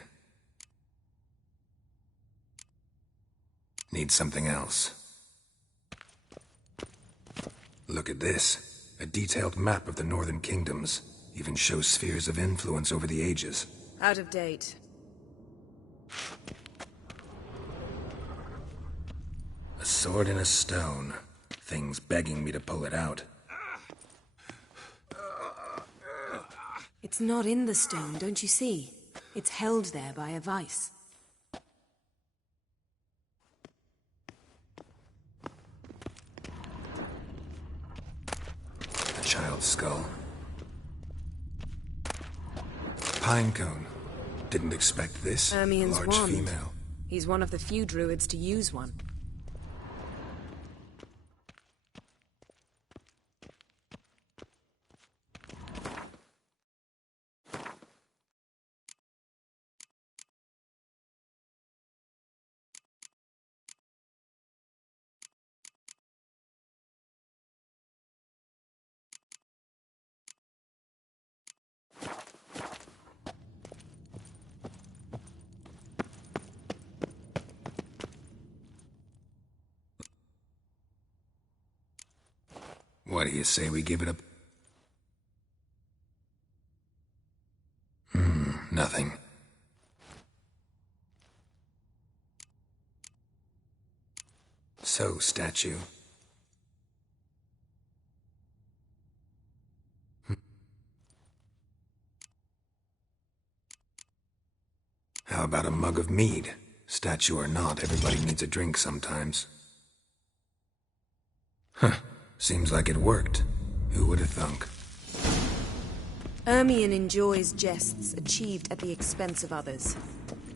Need something else. Look at this. A detailed map of the Northern Kingdoms. Even shows spheres of influence over the ages. Out of date. A sword in a stone. Thing's begging me to pull it out. It's not in the stone, don't you see? It's held there by a vice. skull. Pinecone. Didn't expect this. Ermien's Large wand. female. He's one of the few druids to use one. What do you say we give it a... Nothing. So, statue. How about a mug of mead? Statue or not, everybody needs a drink sometimes. Huh. Seems like it worked. Who would have thunk? Ermien enjoys jests achieved at the expense of others.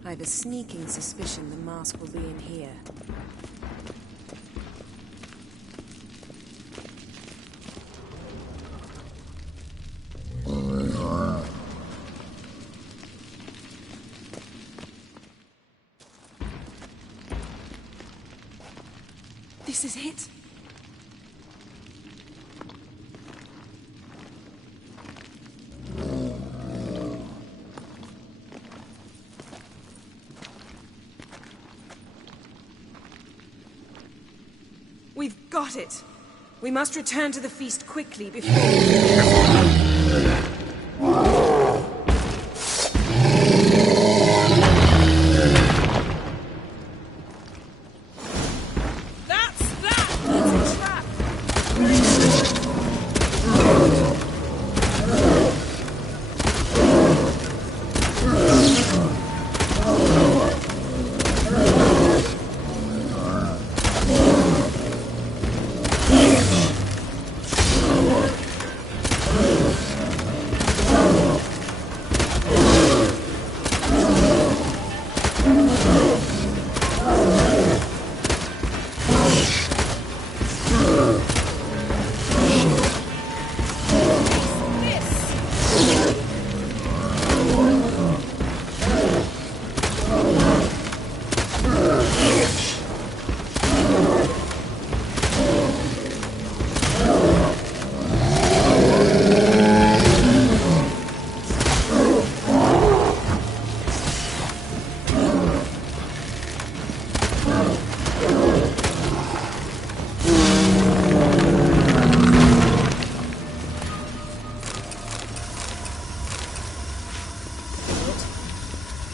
I've a sneaking suspicion the mask will be in here. This is it. We've got it. We must return to the feast quickly before...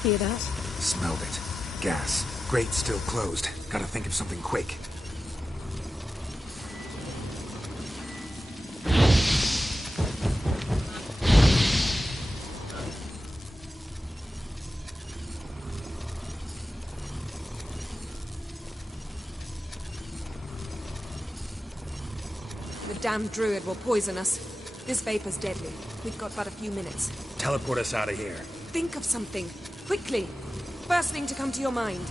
Hear that? Smelled it. Gas. Grate still closed. Gotta think of something quick. The damned druid will poison us. This vapor's deadly. We've got but a few minutes. Teleport us out of here. Think of something. Quickly. First thing to come to your mind.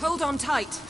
Hold on tight.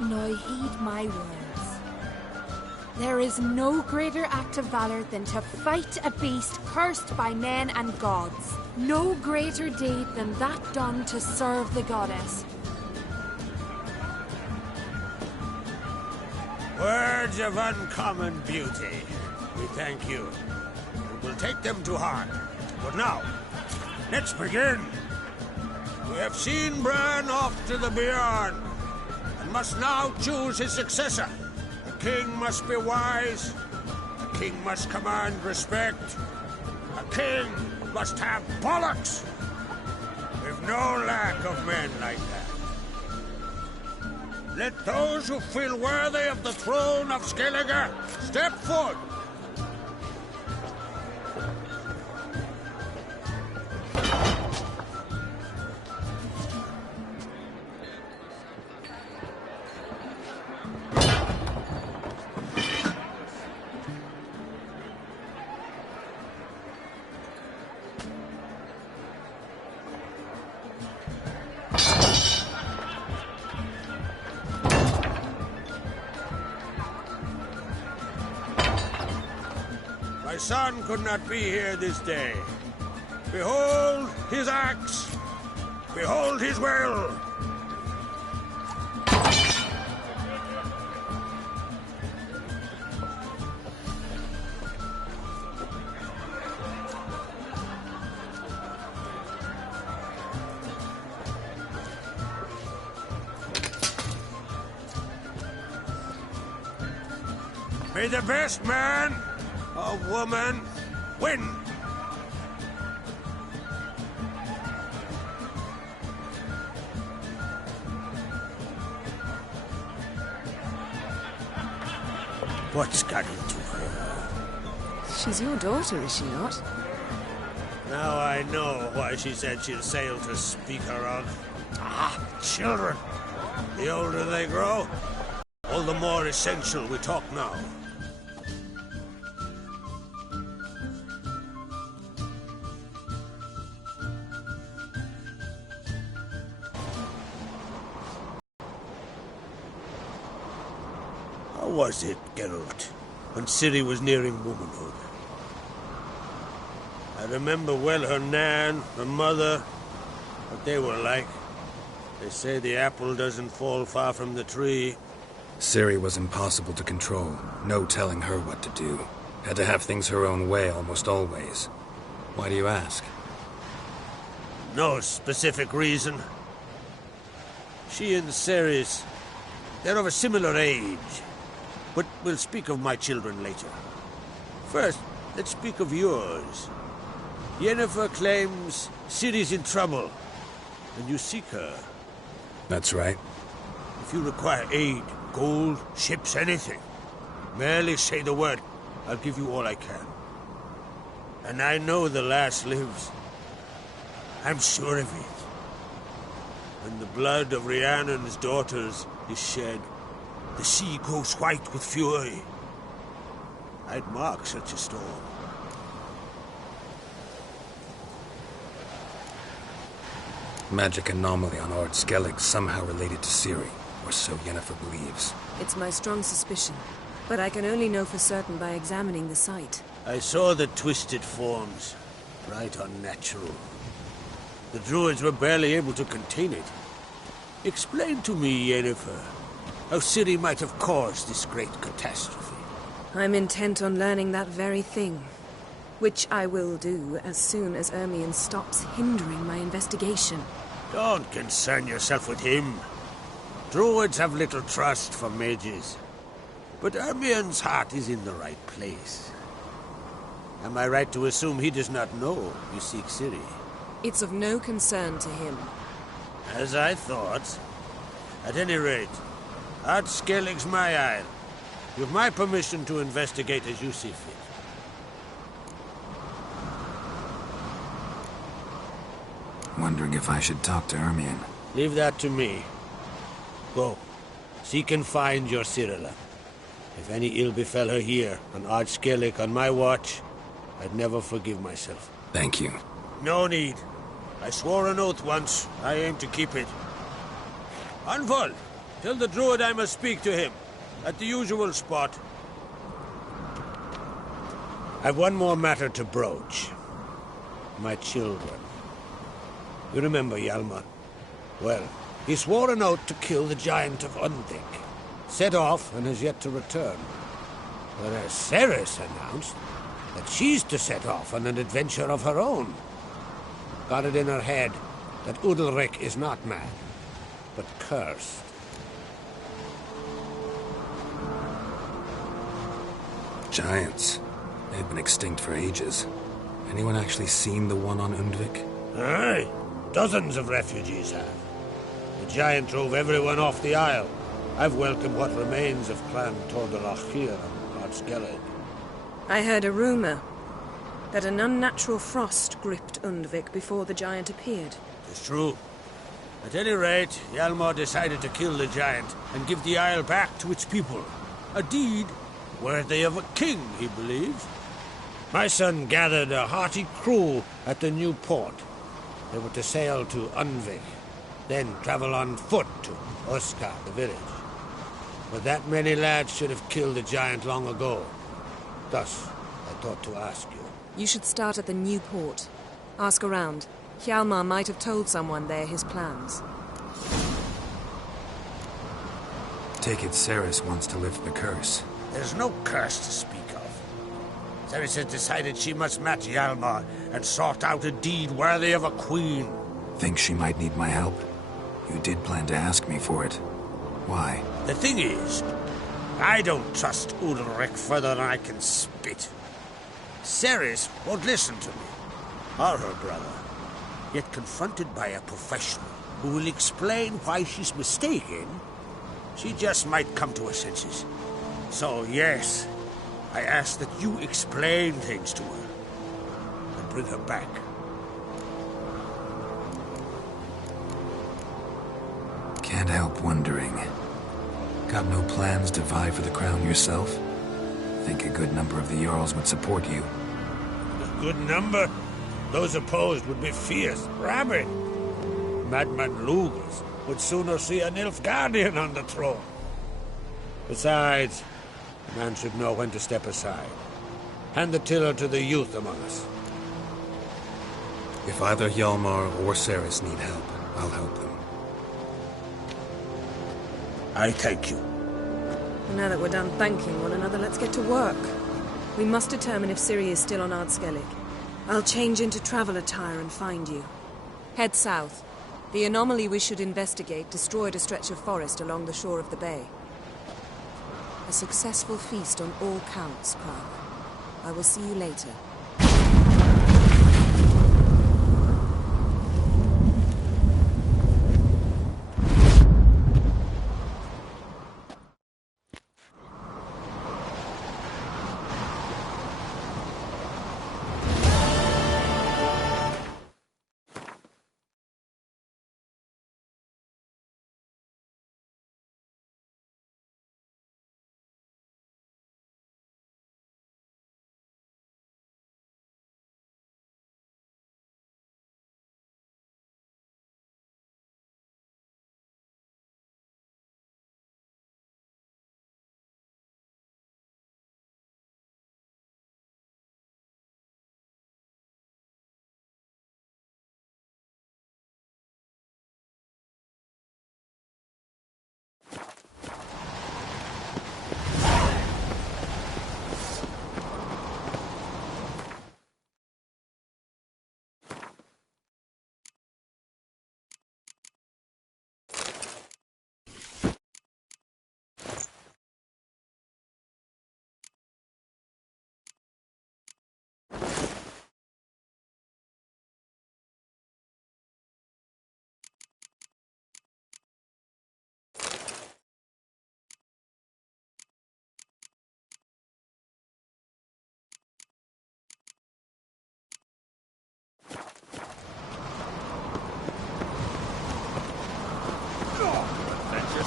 Now heed my words. There is no greater act of valor than to fight a beast cursed by men and gods. No greater deed than that done to serve the goddess. Words of uncommon beauty. We thank you. And we'll take them to heart. But now, let's begin. We have seen Bran off to the Beyond, and must now choose his successor. A king must be wise. A king must command respect. A king must have bollocks. We've no lack of men like that. Let those who feel worthy of the throne of Skellige step forward. My son could not be here this day. Behold his axe. Behold his will. May the best man or woman win. What's got into her? She's your daughter, is she not? Now I know why she said she'll sail to speak her of. Ah, children. The older they grow, all the more essential we talk now. How was it, Geralt, when Ciri was nearing womanhood? I remember well her nan, her mother, what they were like. They say the apple doesn't fall far from the tree. Ciri was impossible to control. No telling her what to do. Had to have things her own way almost always. Why do you ask? No specific reason. She and Ceres, they're of a similar age. But we'll speak of my children later. First, let's speak of yours. Yennefer claims Ciri's in trouble, and you seek her. That's right. If you require aid, gold, ships, anything, merely say the word. I'll give you all I can. And I know the lass lives. I'm sure of it. When the blood of Rhiannon's daughters is shed, the sea grows white with fury. I'd mark such a storm. Magic anomaly on Ard Skellig somehow related to Ciri, or so Yennefer believes. It's my strong suspicion, but I can only know for certain by examining the site. I saw the twisted forms. Right unnatural. The druids were barely able to contain it. Explain to me, Yennefer, how Ciri might have caused this great catastrophe. I'm intent on learning that very thing, which I will do as soon as Ermion stops hindering my investigation. Don't concern yourself with him. Druids have little trust for mages. But Ermion's heart is in the right place. Am I right to assume he does not know you seek Ciri? It's of no concern to him. As I thought. At any rate, Ard Skellig's my isle. You've my permission to investigate as you see fit. Wondering if I should talk to Ermion. Leave that to me. Go. Seek and find your Cirilla. If any ill befell her here, on Ard Skellig on my watch, I'd never forgive myself. Thank you. No need. I swore an oath once. I aim to keep it. Anvald, tell the druid I must speak to him. At the usual spot. I've one more matter to broach. My children. You remember Hjalmar? Well, he swore an oath to kill the Giant of Undvik. set off and has yet to return. Whereas Ceres announced that she's to set off on an adventure of her own. Got it in her head that Udalric is not mad, but cursed. Giants. They've been extinct for ages. Anyone actually seen the one on Undvik? Aye, dozens of refugees have. The giant drove everyone off the isle. I've welcomed what remains of Clan Tordalach here on Ardskellig. I heard a rumor that an unnatural frost gripped Undvik before the giant appeared. It's true. At any rate, Hjalmar decided to kill the giant and give the isle back to its people. A deed worthy of a king, he believes. My son gathered a hearty crew at the new port. They were to sail to Undvik, then travel on foot to Oskar, the village. But that many lads should have killed the giant long ago. Thus, I thought to ask you. You should start at the new port. Ask around. Hjalmar might have told someone there his plans. Take it Ceres wants to lift the curse. There's no curse to speak of. Ceres has decided she must match Hjalmar and sort out a deed worthy of a queen. Think she might need my help? You did plan to ask me for it. Why? The thing is, I don't trust Udalric further than I can spit. Ceres won't listen to me, or her brother. Yet confronted by a professional who will explain why she's mistaken, she just might come to her senses. So, yes, I ask that you explain things to her and bring her back. Can't help wondering. Got no plans to vie for the crown yourself? Think a good number of the Jarls would support you. A good number? Those opposed would be fierce, rabid. Madman Lugas would sooner see an Nilfgaardian on the throne. Besides, a man should know when to step aside. Hand the tiller to the youth among us. If either Hjalmar or Ceres need help, I'll help them. I thank you. Well, now that we're done thanking one another, let's get to work. We must determine if Ciri is still on Ardskellig. I'll change into travel attire and find you. Head south. The anomaly we should investigate destroyed a stretch of forest along the shore of the bay. A successful feast on all counts, Krag. I will see you later.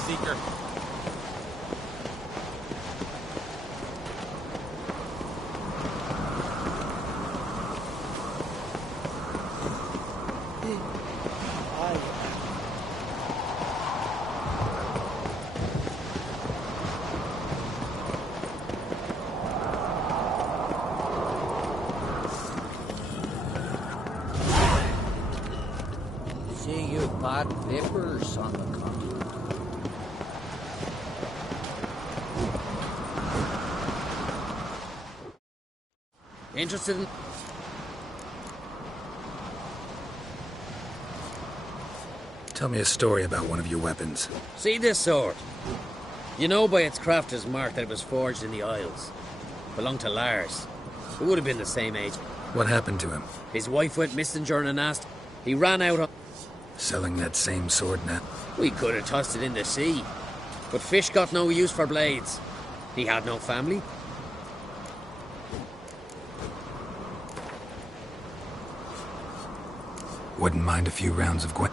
Seeker. See you bad vapors on the continent. Interested in... Tell me a story about one of your weapons. See this sword? You know by its crafter's mark that it was forged in the Isles. Belonged to Lars, who would have been the same age. What happened to him? His wife went missing during a nast. He ran out on... Selling that same sword now? We could have tossed it in the sea. But fish got no use for blades. He had no family. Wouldn't mind a few rounds of Gwen.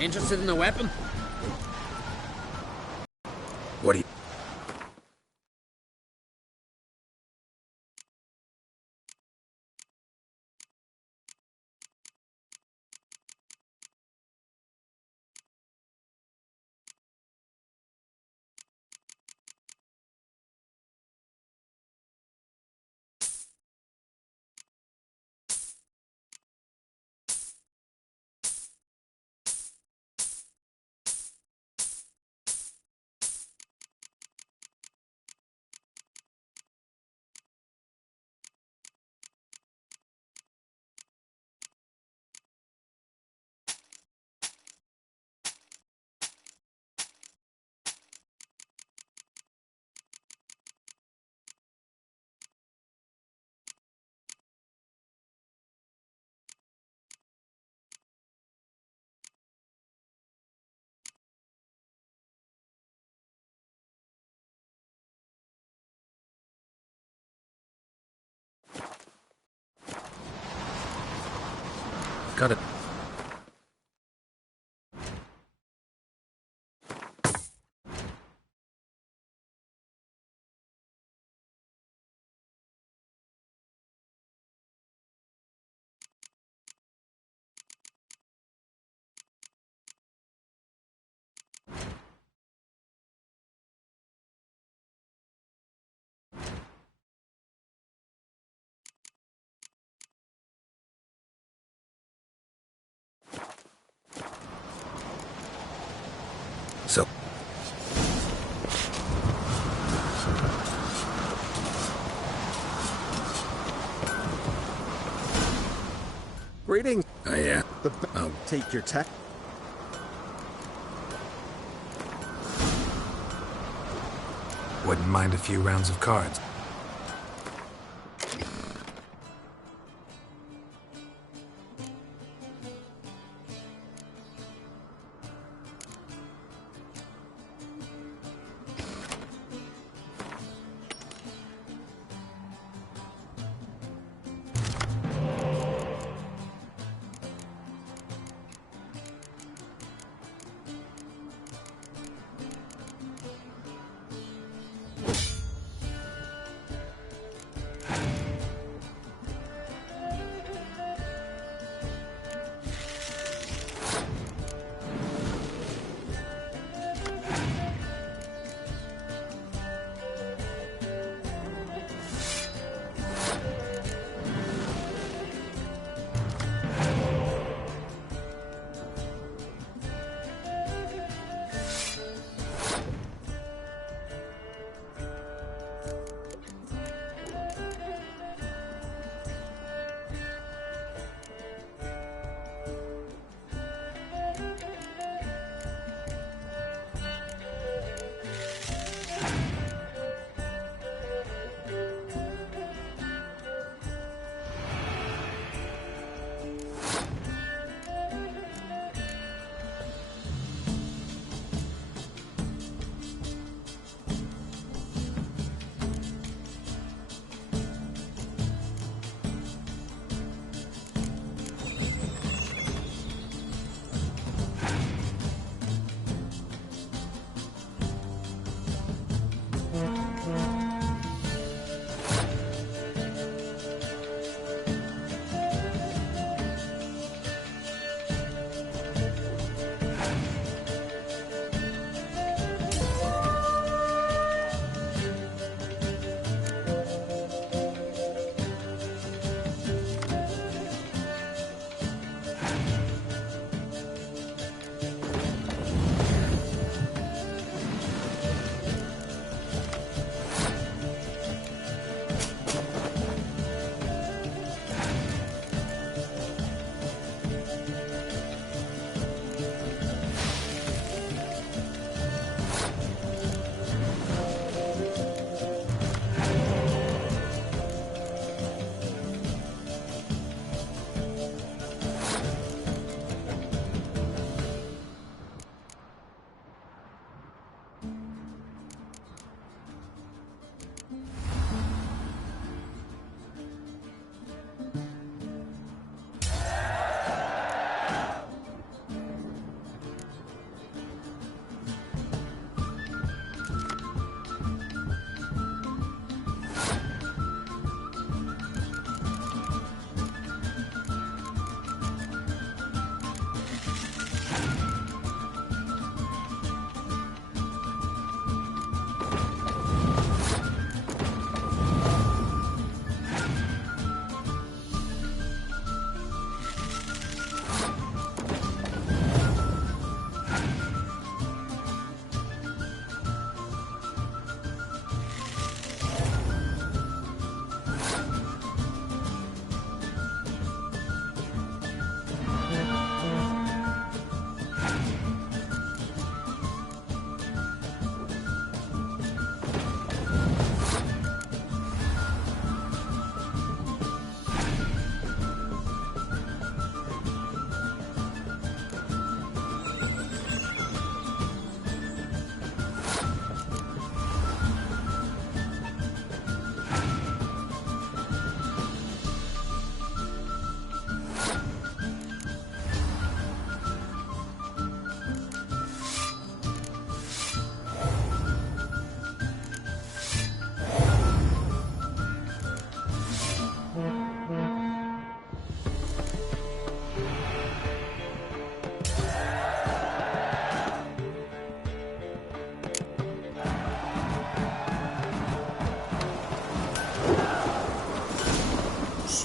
Interested in the weapon? What do you... Got it. So... Greetings. Oh, yeah. I'll take your tech. Wouldn't mind a few rounds of cards.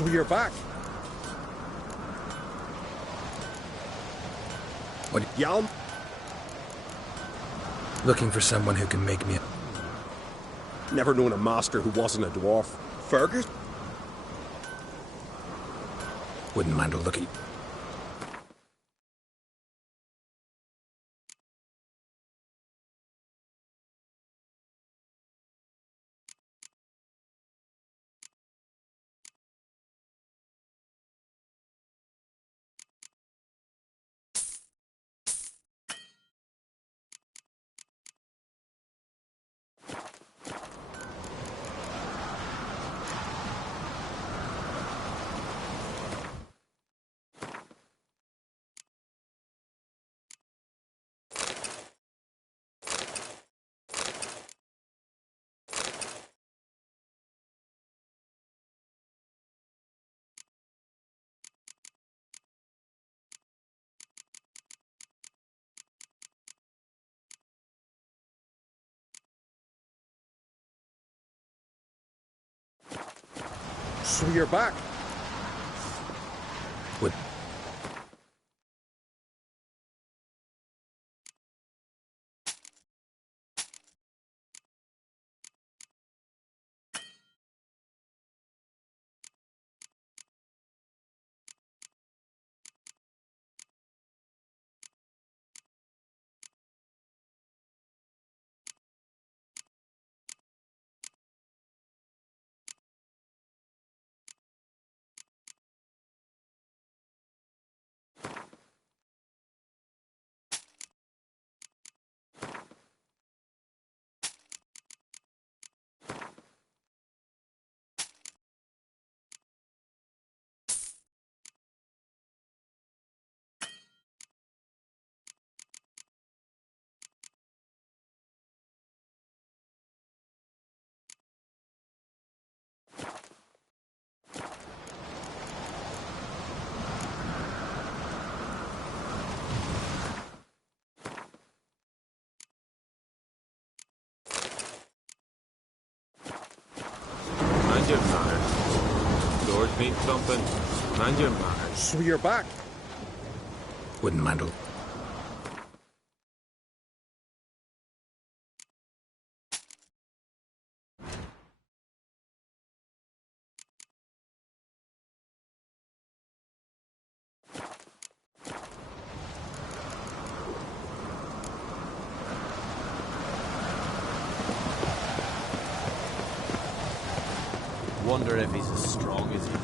you're back. What? Yalm? Looking for someone who can make me a... Never known a master who wasn't a dwarf. Fergus? Wouldn't mind a looky. So you're back. Would... Mind your manners. Doors been thumping. Mind your manners. So you're back. Wouldn't mind a... Wonder if he's as strong as he is.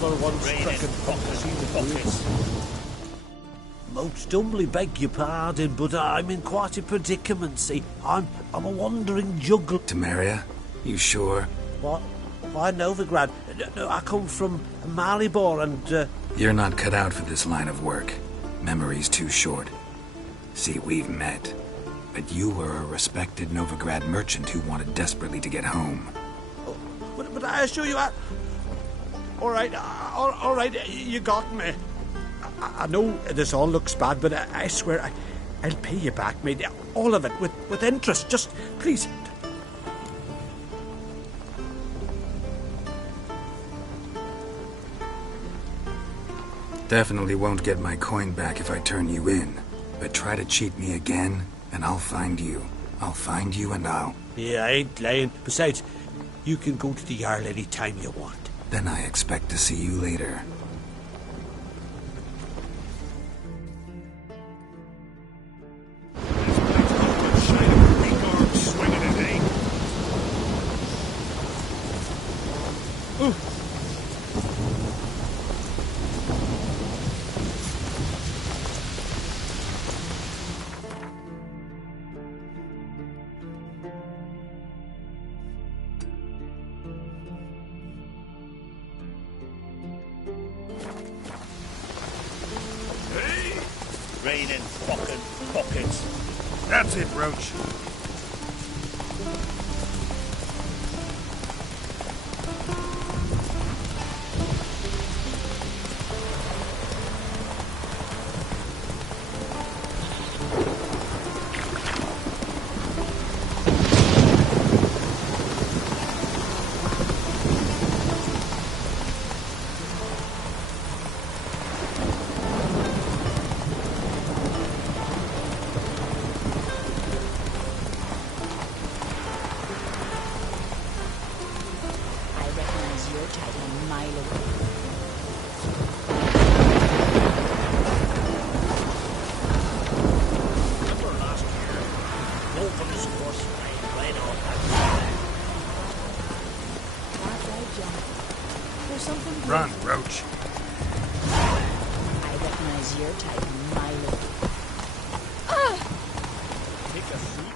Another one stricken buckets. Most humbly beg your pardon, but I'm in quite a predicament, see. I'm a wandering juggler. Temeria? You sure? What? Why Novigrad? No, I come from Maribor and... You're not cut out for this line of work. Memory's too short. See, we've met. But you were a respected Novigrad merchant who wanted desperately to get home. Oh, but I assure you, all right, you got me. I know this all looks bad, but I swear, I'll pay you back, mate. All of it, with interest. Just, please. Definitely won't get my coin back if I turn you in. But try to cheat me again, and I'll find you. I'll find you and I'll... Yeah, I ain't lying. Besides, you can go to the Jarl any time you want. Then I expect to see you later. Raining fucking buckets. That's it, Roach. Run, Roach. I recognize your type, Milo. Take a seat.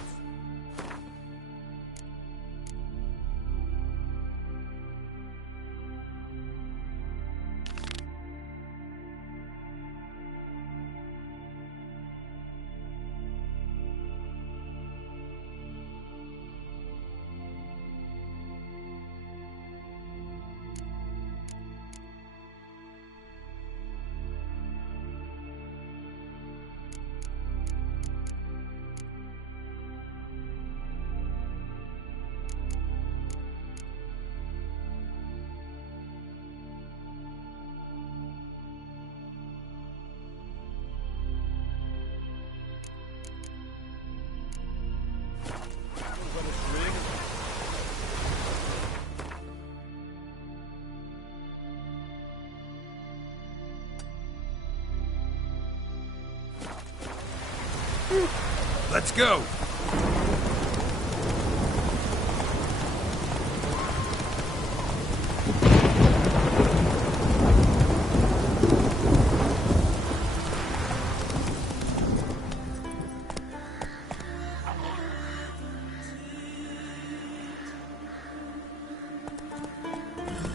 Let's go.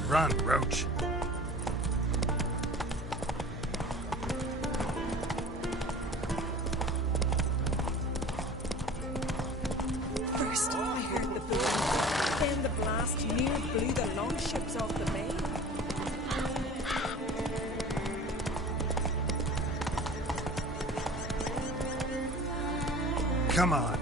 Run, Roach. First, I heard the blast. Then the blast near blew the longships off the bay. Come on.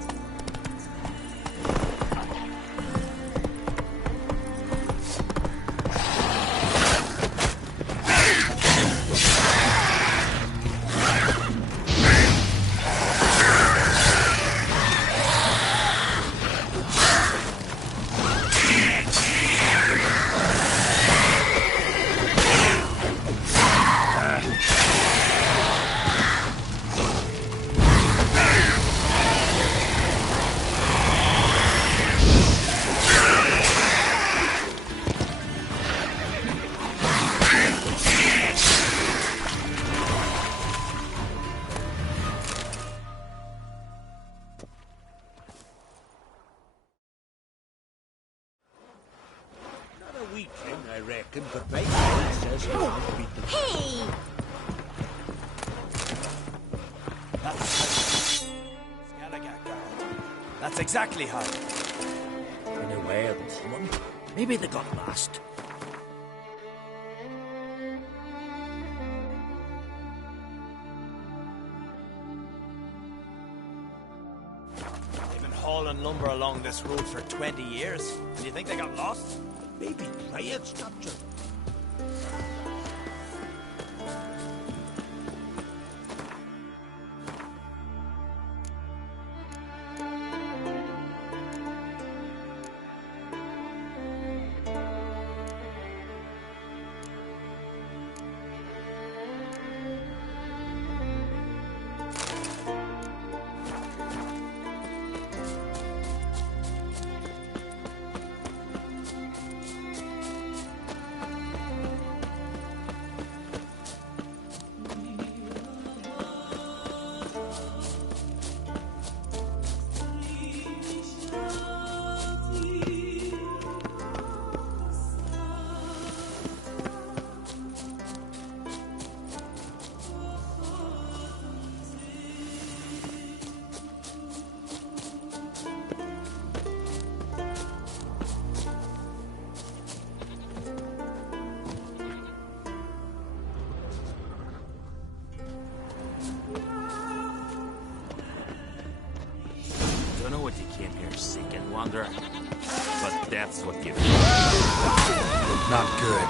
Weakling, I reckon, but my friend says he won't beat them. Hey! That's Skellige, girl. That's exactly how. In a way, it was one. Maybe they got lost. hauling lumber along this road for 20 years. And you think they got lost? Maybe riots captured. Don't know what you came here seeking, Wanderer, but that's what you Not good.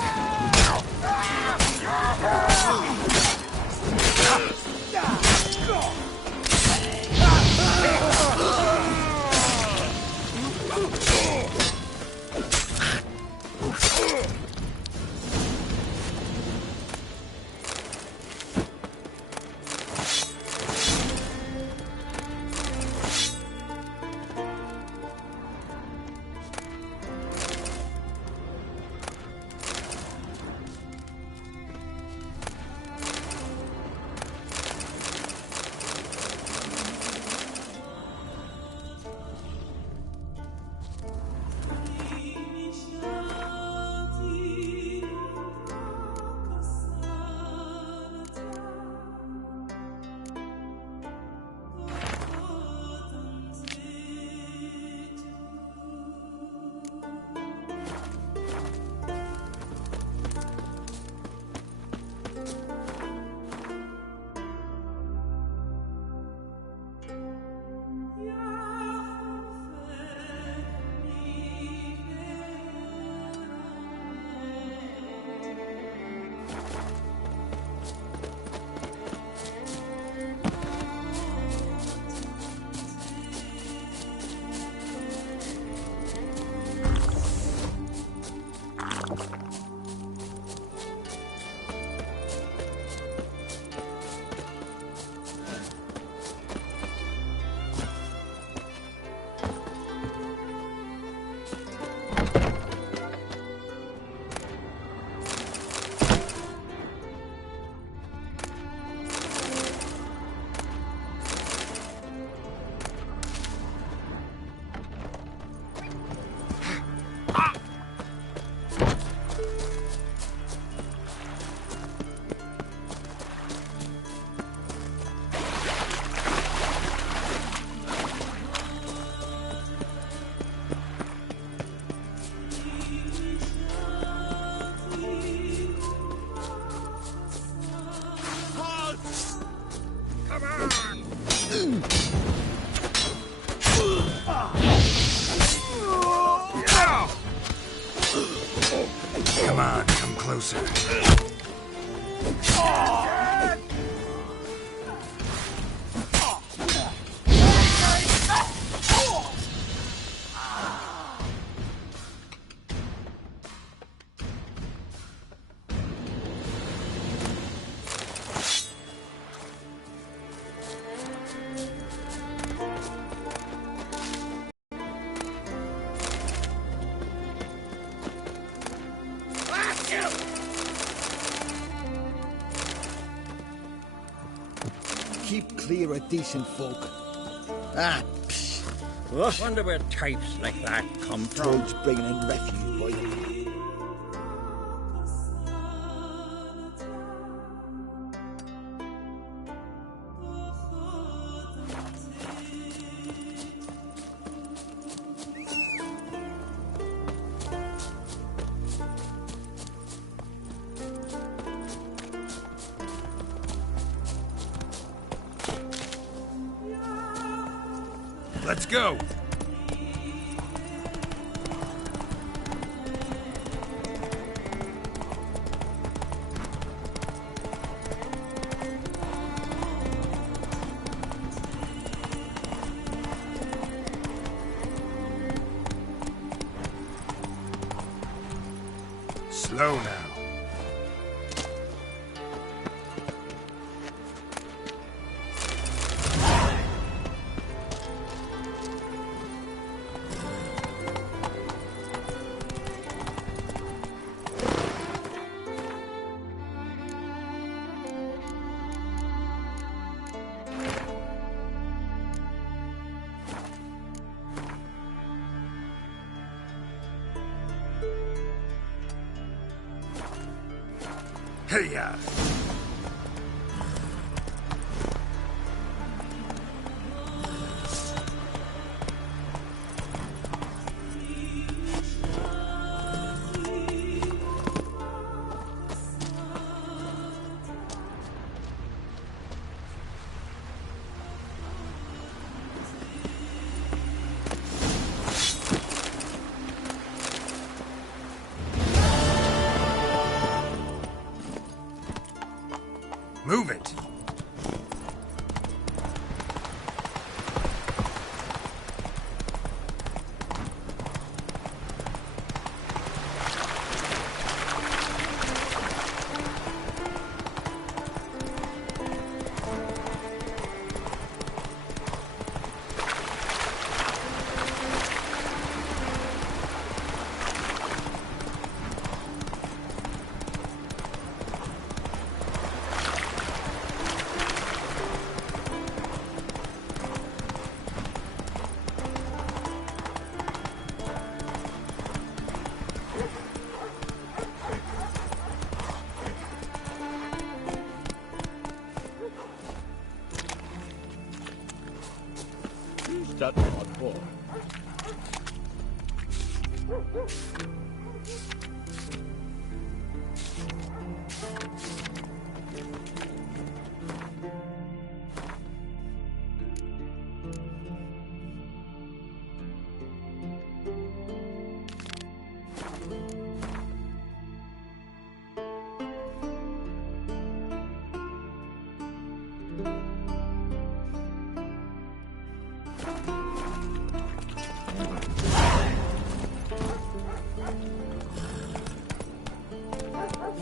Come on, come closer. Keep clear of decent folk. Ah, psh. Wonder where types like that come from. Toads bringing in refuse, boy. Let's go. Slow now. Hey-ya! Move it! That odd boy.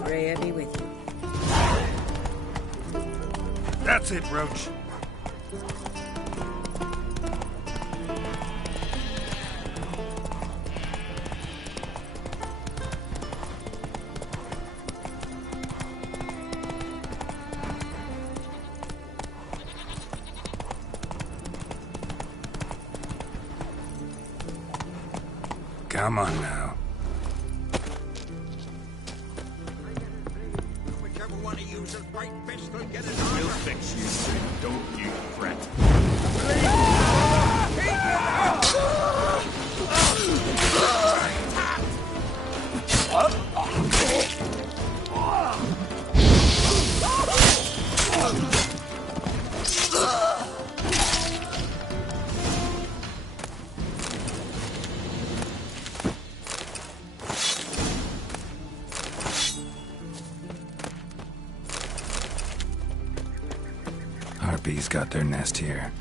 Freya be with you. That's it, Roach. Come on now. Whichever one of you is right best will get it We'll fix you soon, don't you fret. Harpies got their nest here.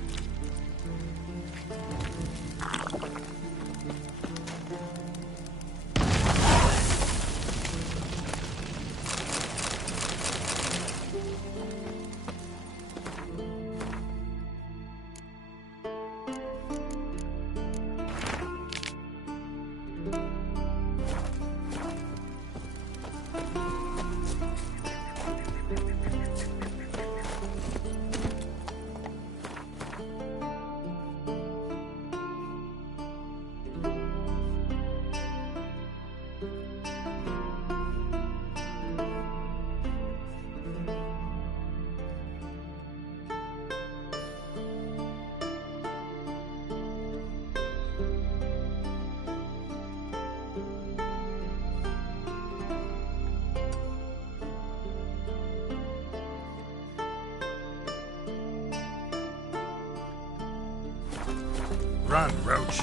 Run, Roach.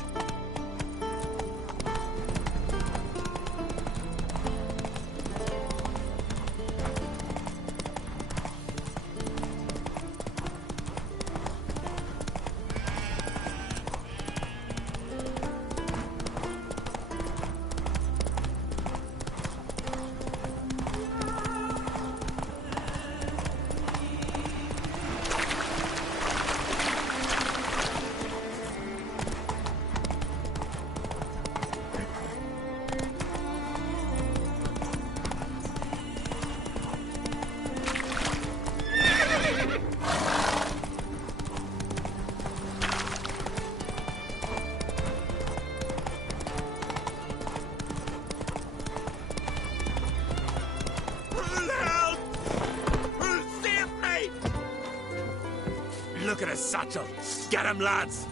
his satchel. Get him, lads!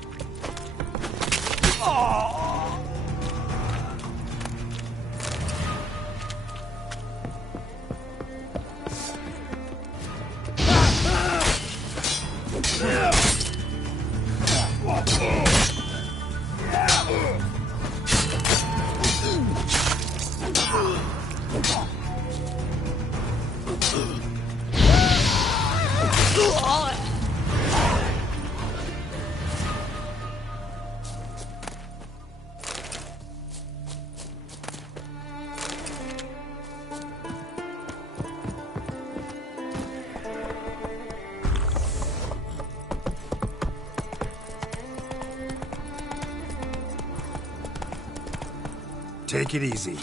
Take it easy.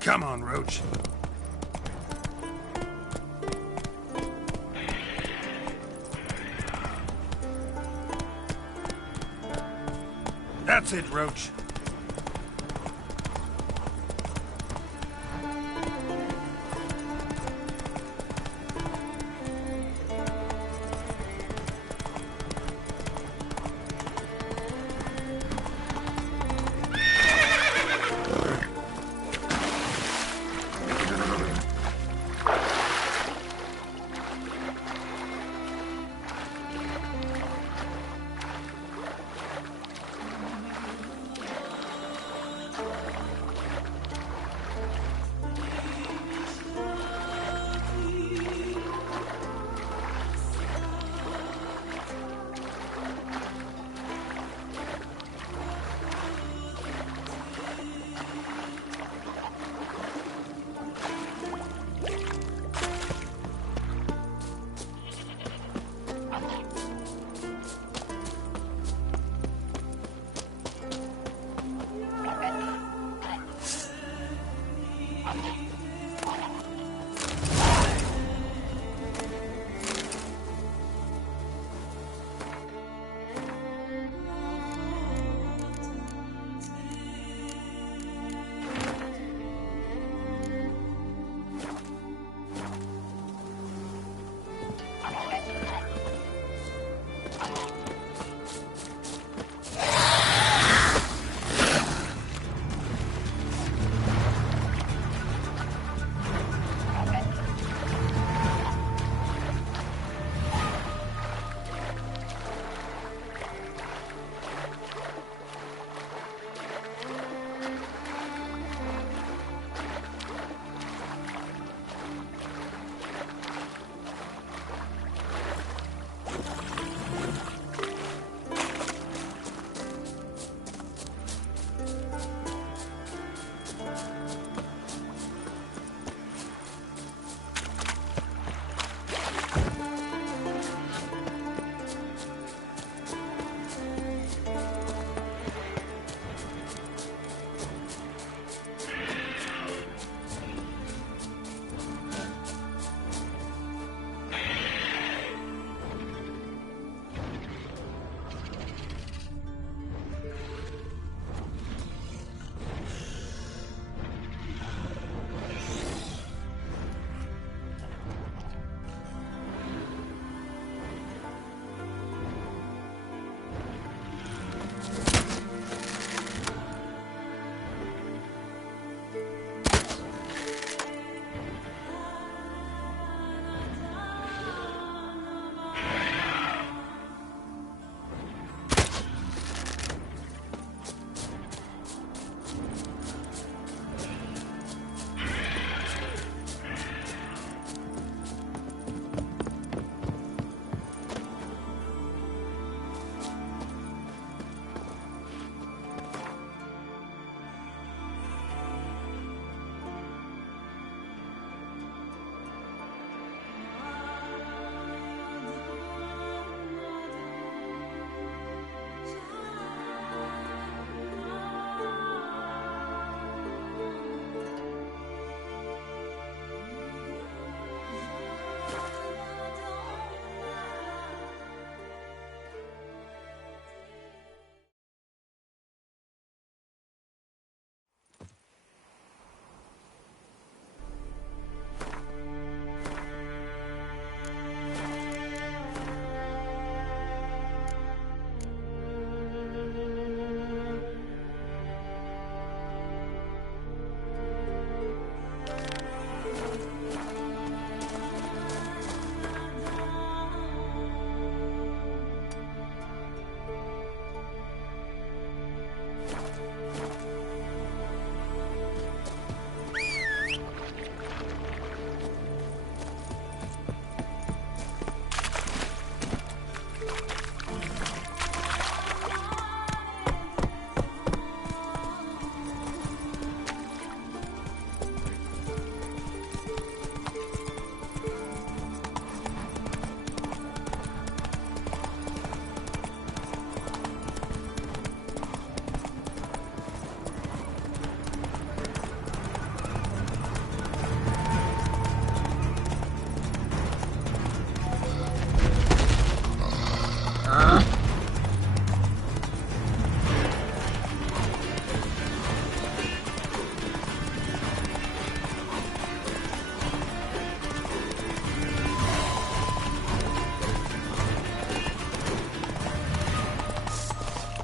Come on, Roach. That's it, Roach.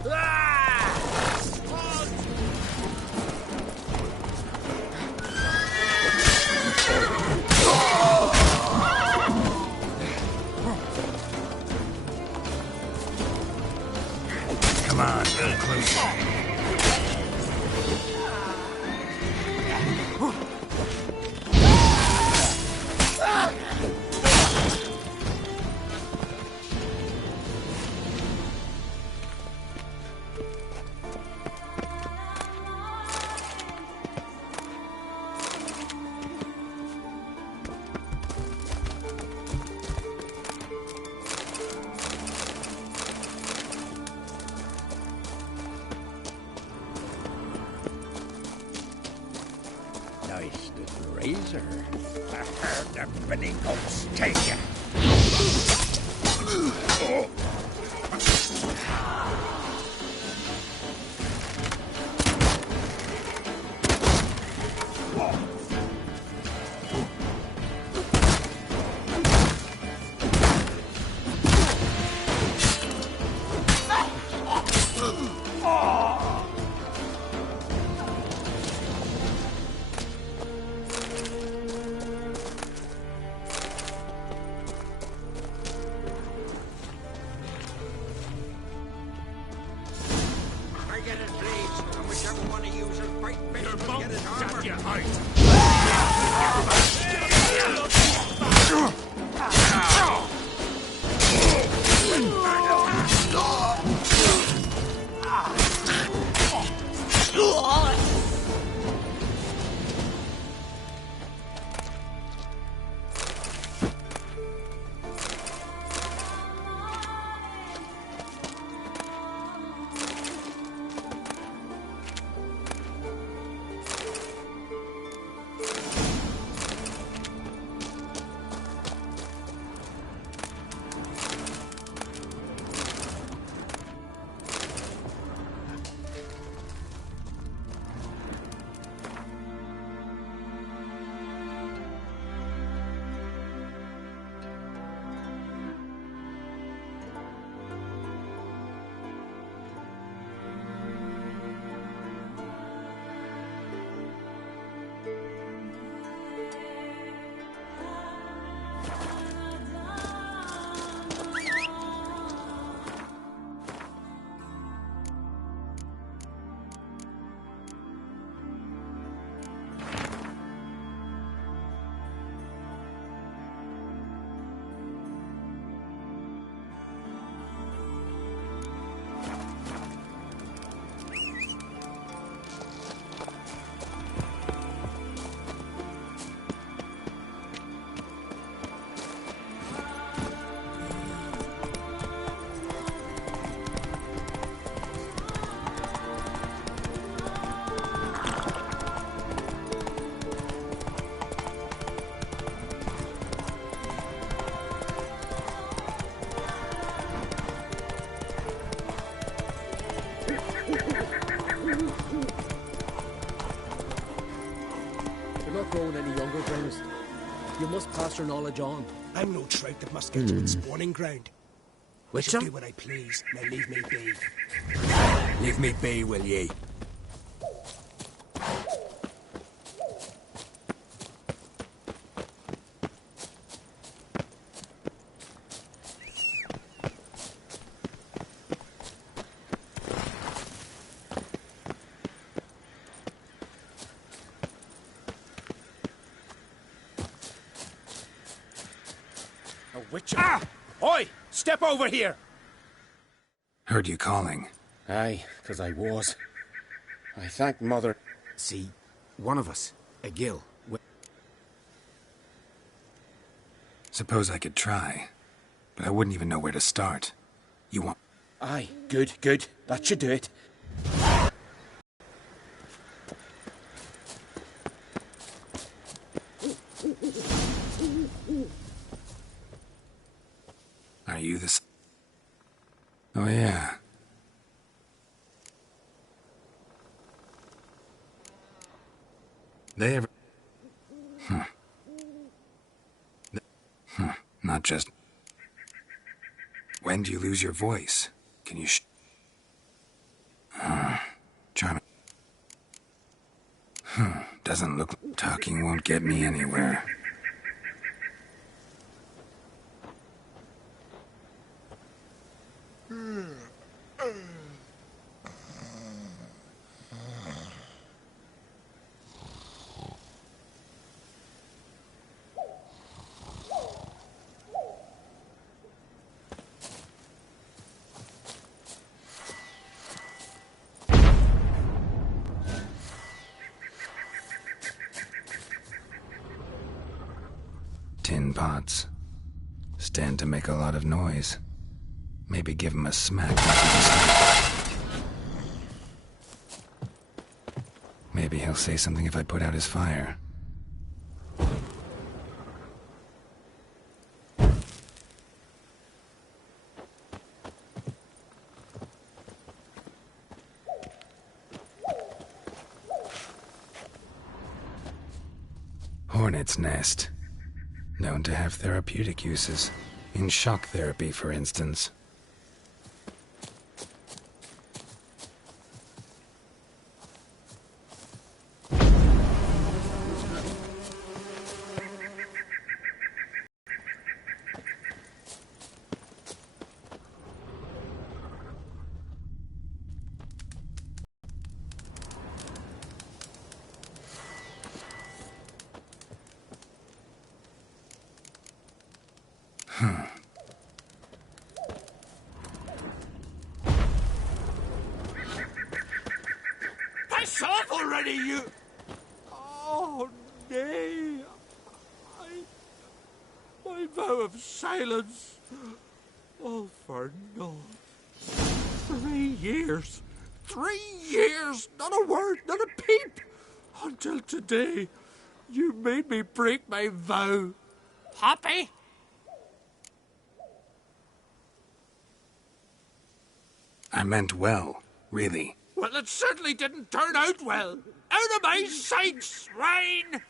Come on, get closer. Nice little razor. I heard the Benny Goats take ya. I get it, blades, and whichever one of you will fight better will get his armor. Your height. You're not growing any younger, Gramus. You must pass your knowledge on. I'm no trout that must get to its spawning ground. I shall do what I please. Now leave me be. Leave me be, will ye? A witcher. Ah! Oi! Step over here! Heard you calling. Aye, 'cause I was. I thank Mother. See, one of us, a gill. Suppose I could try, but I wouldn't even know where to start. You want... Aye, good, good. That should do it. Are you this... Oh, yeah. They ever... Not just... When do you lose your voice? Can you Trying to... Doesn't look... Talking won't get me anywhere. Tin pots. Stand to make a lot of noise. Maybe give him a smack. Maybe he'll say something if I put out his fire. Hornet's nest. Known to have therapeutic uses. In shock therapy, for instance. Piss off already, you... Oh, nay. My vow of silence. All for naught. 3 years. 3 years! Not a word, not a peep! Until today, you made me break my vow. Happy? I meant well, really. Well, it certainly didn't turn out well. Out of my sight, swine!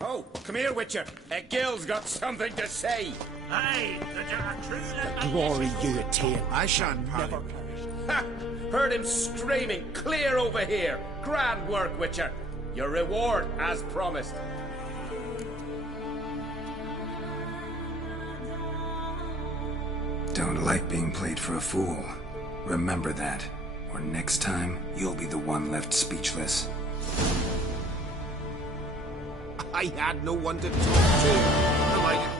Oh, come here, Witcher. Gil's got something to say. Aye, Glory you attain. I shan't never perish. Ha! Heard him screaming clear over here. Grand work, Witcher. Your reward, as promised. Don't like being played for a fool. Remember that. Or next time, you'll be the one left speechless. I had no one to talk to. Am I...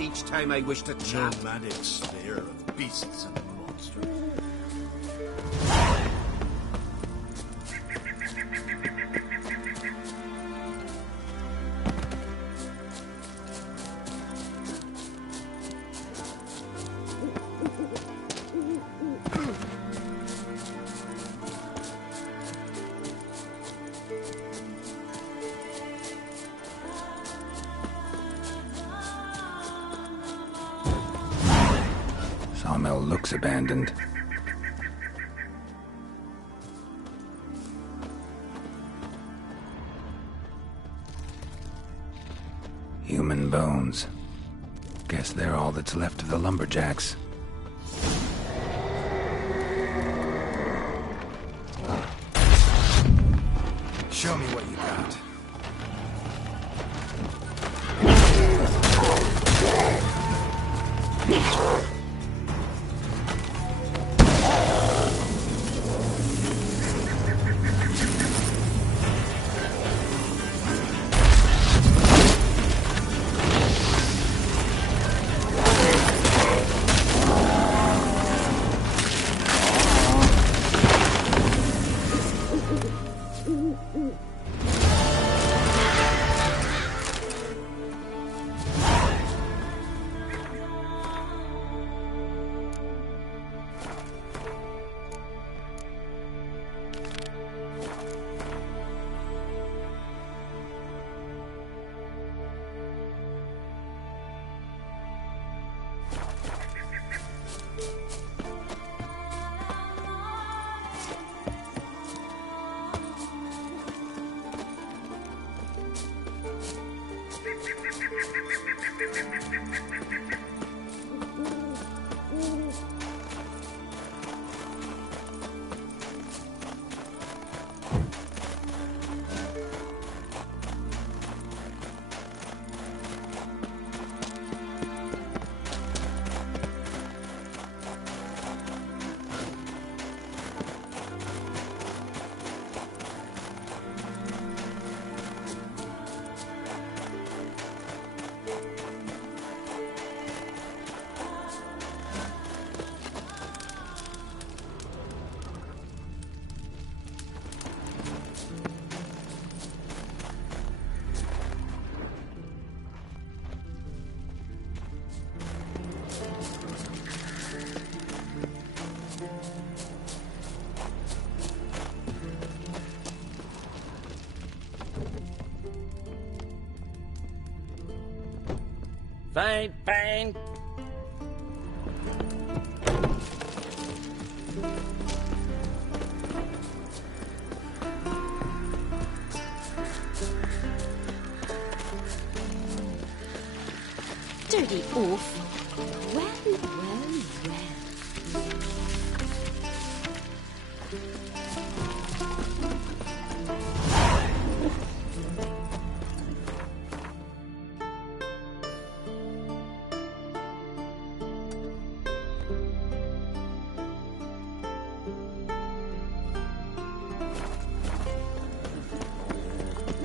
Each time I wish to chat. Nomadic slayer of beasts and monsters. Sawmill looks abandoned. Human bones. Guess they're all that's left of the lumberjacks. Show me what you got. Fine, fine. Dirty oaf. Well, well, well.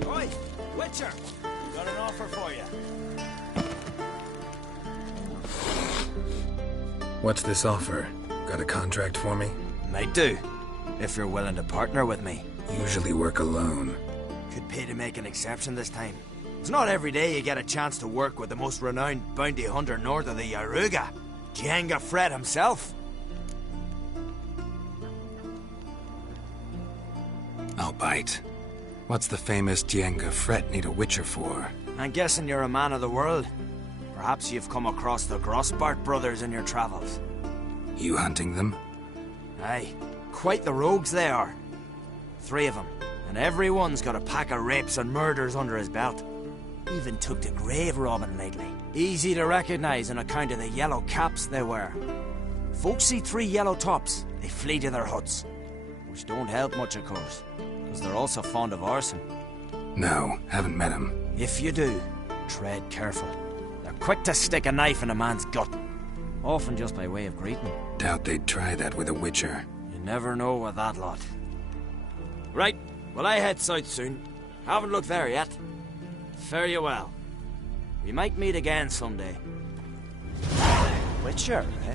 Oi, Witcher! Got an offer for you. What's this offer? Got a contract for me? Might do, if you're willing to partner with me. Usually work alone. Could pay to make an exception this time. It's not every day you get a chance to work with the most renowned bounty hunter north of the Yaruga, Jenga Fred himself. I'll bite. What's the famous Jenga Fred need a Witcher for? I'm guessing you're a man of the world. Perhaps you've come across the Grossbart brothers in your travels. You hunting them? Aye, quite the rogues they are. 3 of them, and every one's got a pack of rapes and murders under his belt. Even took to grave robbing lately. Easy to recognize on account of the yellow caps they wear. Folks see 3 yellow tops, they flee to their huts. Which don't help much, of course, because they're also fond of arson. No, haven't met him. If you do, tread careful. They're quick to stick a knife in a man's gut. Often just by way of greeting. Doubt they'd try that with a Witcher. You never know with that lot. Right, well I head south soon. Haven't looked there yet. Fare you well. We might meet again someday. Witcher, eh?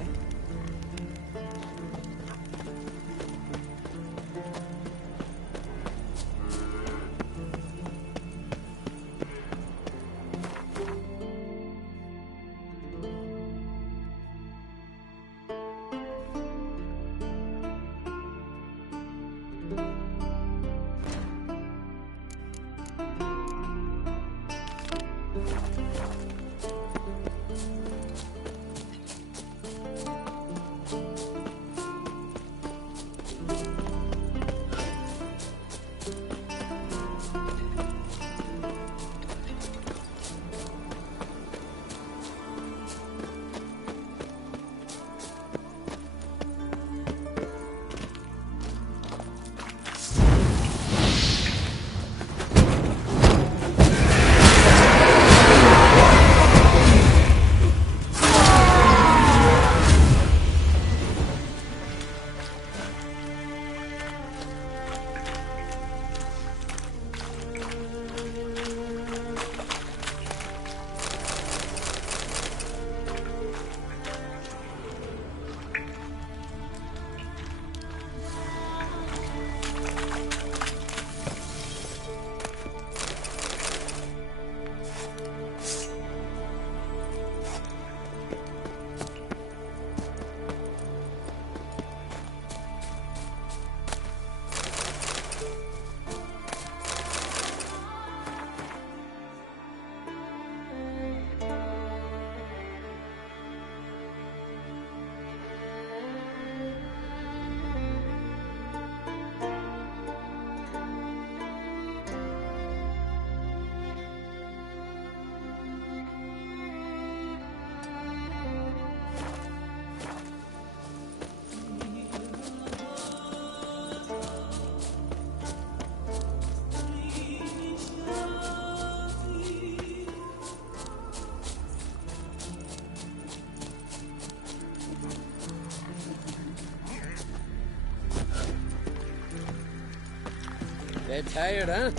Dead tired, huh?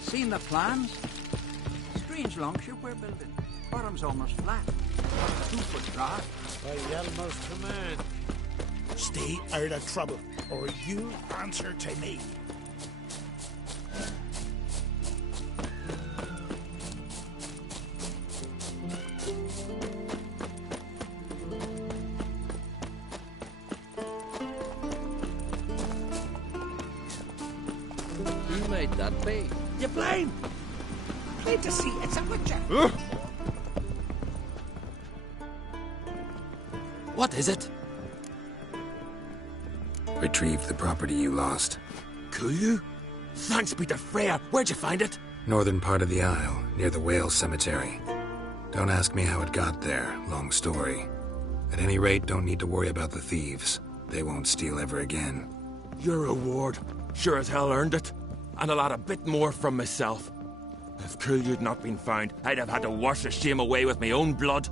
Seen the plans? Strange longship we're building. Bottom's almost flat. 2-foot draft. By Yalmer's command. Stay out of trouble, or you answer to me. Who made that be? You blind! Plain to see, it's a witcher. What is it? Retrieve the property you lost. Kulu? Thanks be to Freya. Where'd you find it? Northern part of the Isle, near the whale cemetery. Don't ask me how it got there, long story. At any rate, don't need to worry about the thieves. They won't steal ever again. Your reward sure as hell earned it. And I'll add a bit more from myself. If Kulu'd not been found, I'd have had to wash the shame away with my own blood.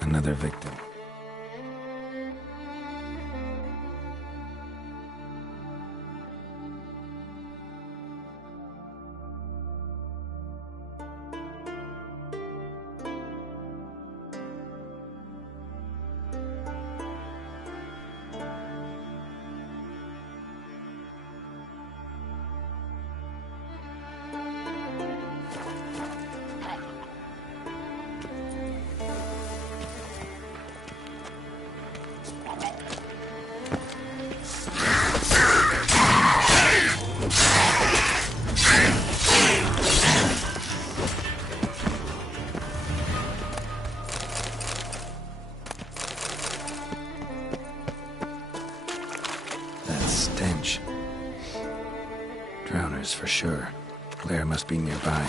Another victim. Stench. Drowners for sure. Claire must be nearby.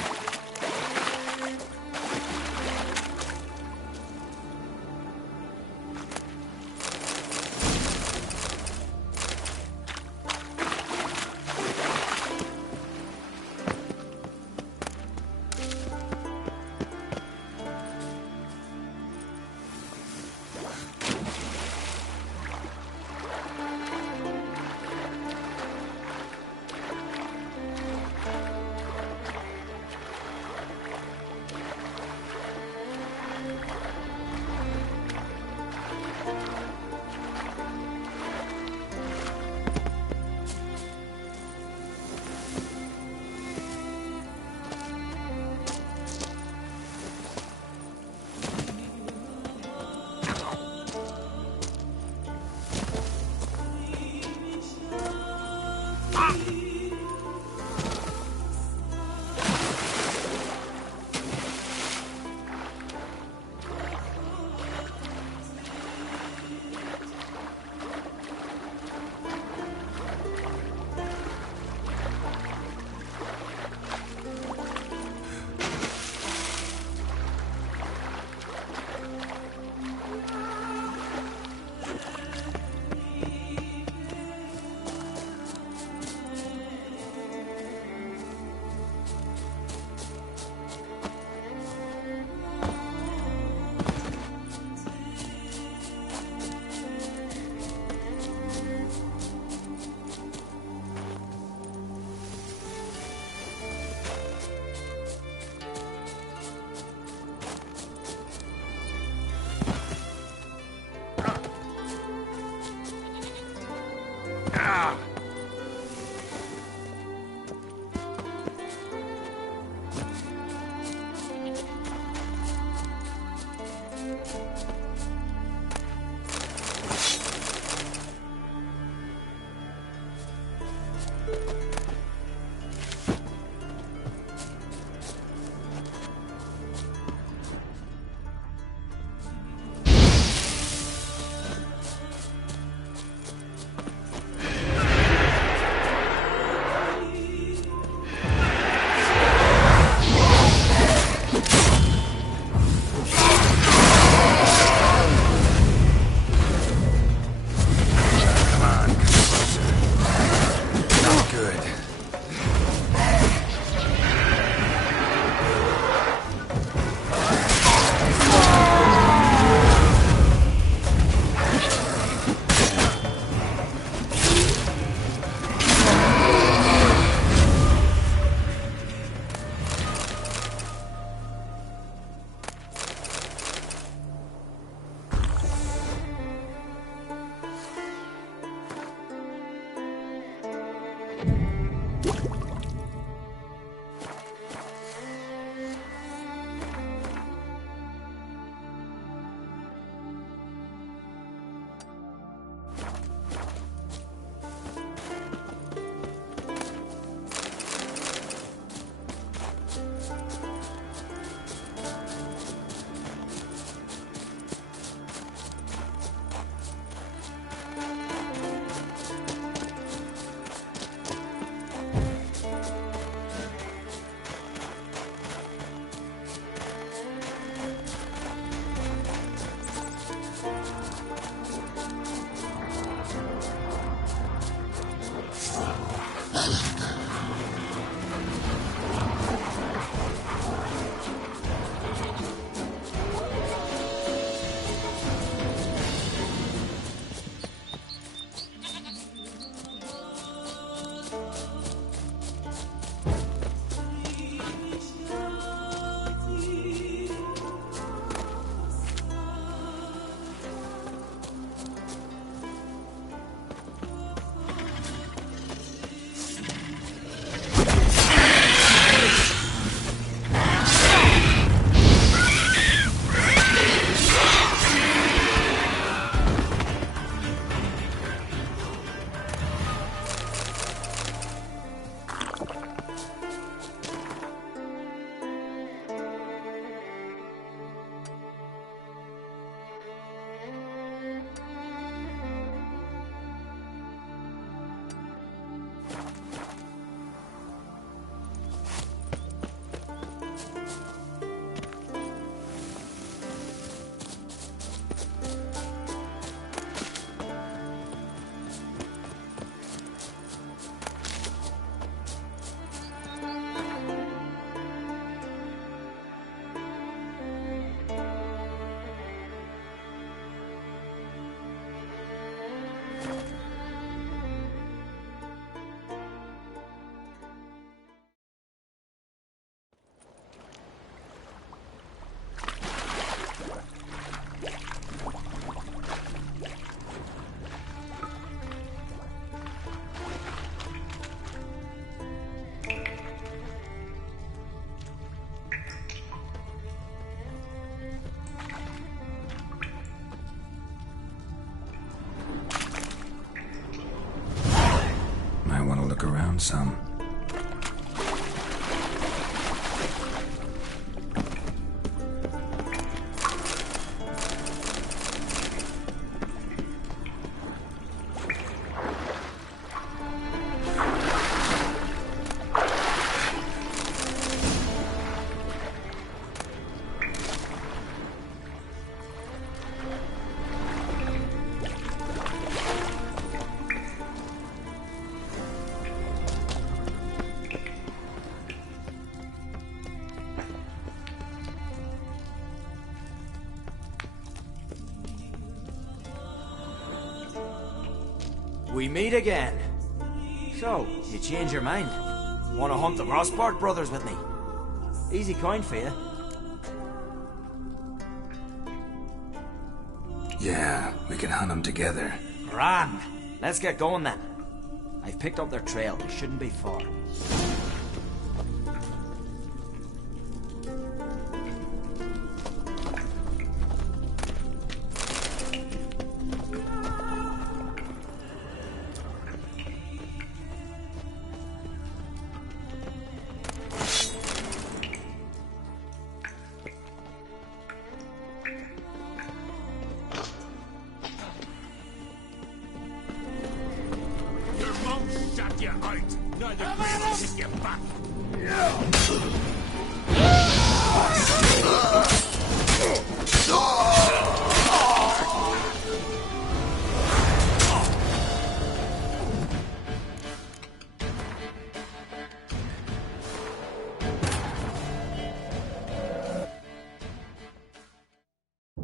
around some. We meet again. So, you change your mind? Want to hunt the Rosport brothers with me? Easy coin for you. Yeah, we can hunt them together. Grand. Let's get going then. I've picked up their trail. They shouldn't be far.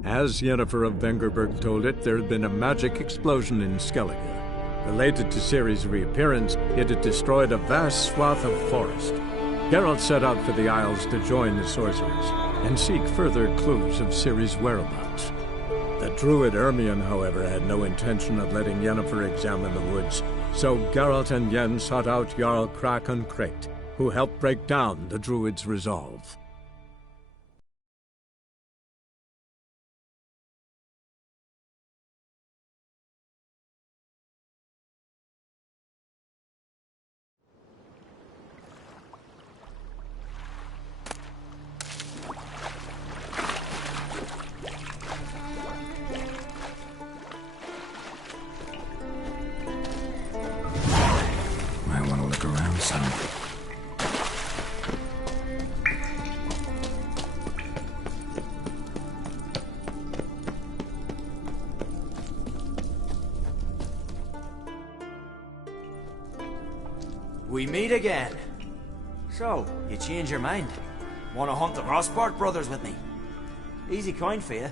As Yennefer of Vengerberg told it, there had been a magic explosion in Skellige. Related to Ciri's reappearance, it had destroyed a vast swath of forest. Geralt set out for the Isles to join the sorcerers and seek further clues of Ciri's whereabouts. The druid Ermion, however, had no intention of letting Yennefer examine the woods, so Geralt and Yen sought out Jarl Krakon Krayt, who helped break down the druid's resolve. We meet again. So, you change your mind? Want to hunt the Rosport brothers with me? Easy coin for you.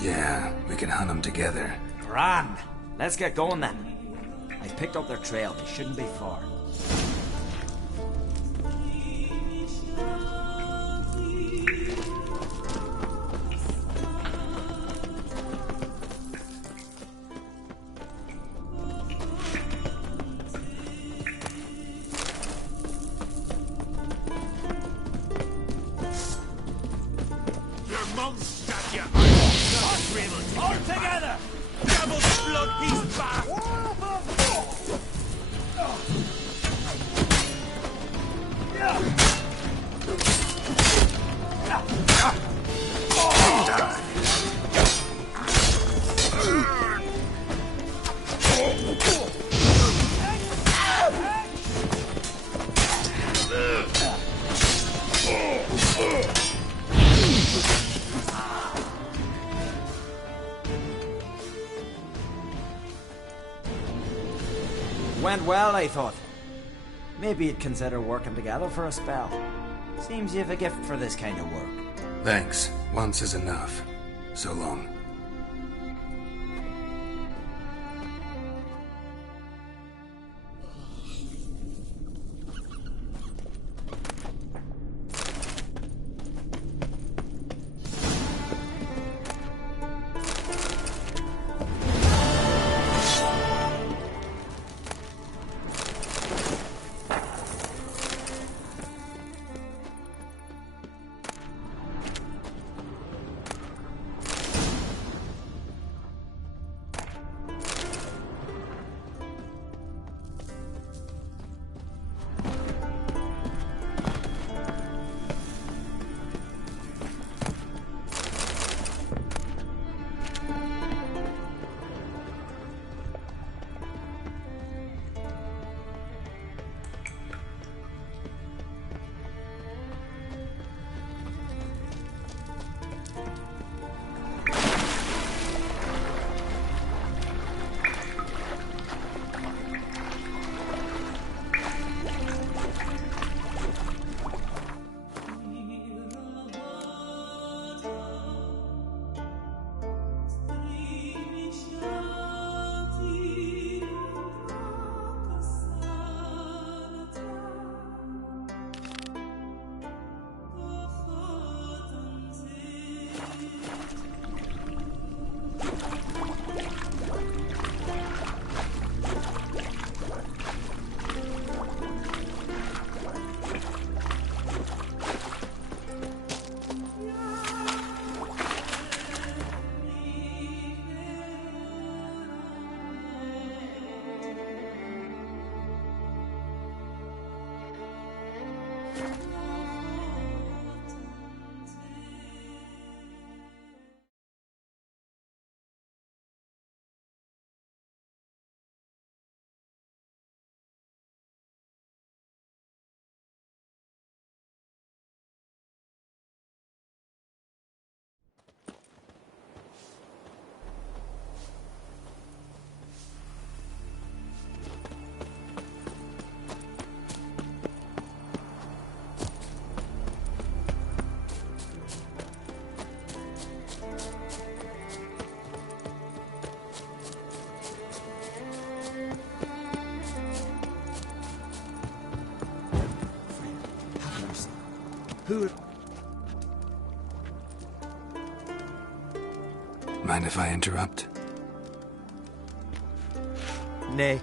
Yeah, we can hunt them together. Grand. Let's get going then. I've picked up their trail. They shouldn't be far. Went well, I thought. Maybe you'd consider working together for a spell. Seems you have a gift for this kind of work. Thanks. Once is enough. So long. Who... Mind if I interrupt? Nay.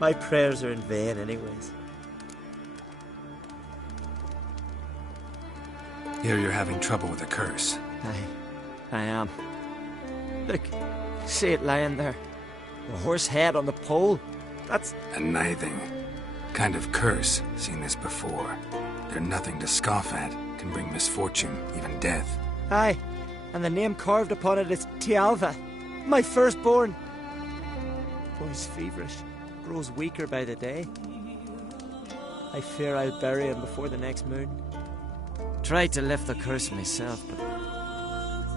My prayers are in vain anyways. Here you're having trouble with a curse. I am. Look, see it lying there. A horse head on the pole. That's... A nithing. Kind of curse. Seen this before. They're nothing to scoff at. Can bring misfortune, even death. Aye, and the name carved upon it is Tialva, my firstborn. Boy's feverish, grows weaker by the day. I fear I'll bury him before the next moon. Tried to lift the curse myself, but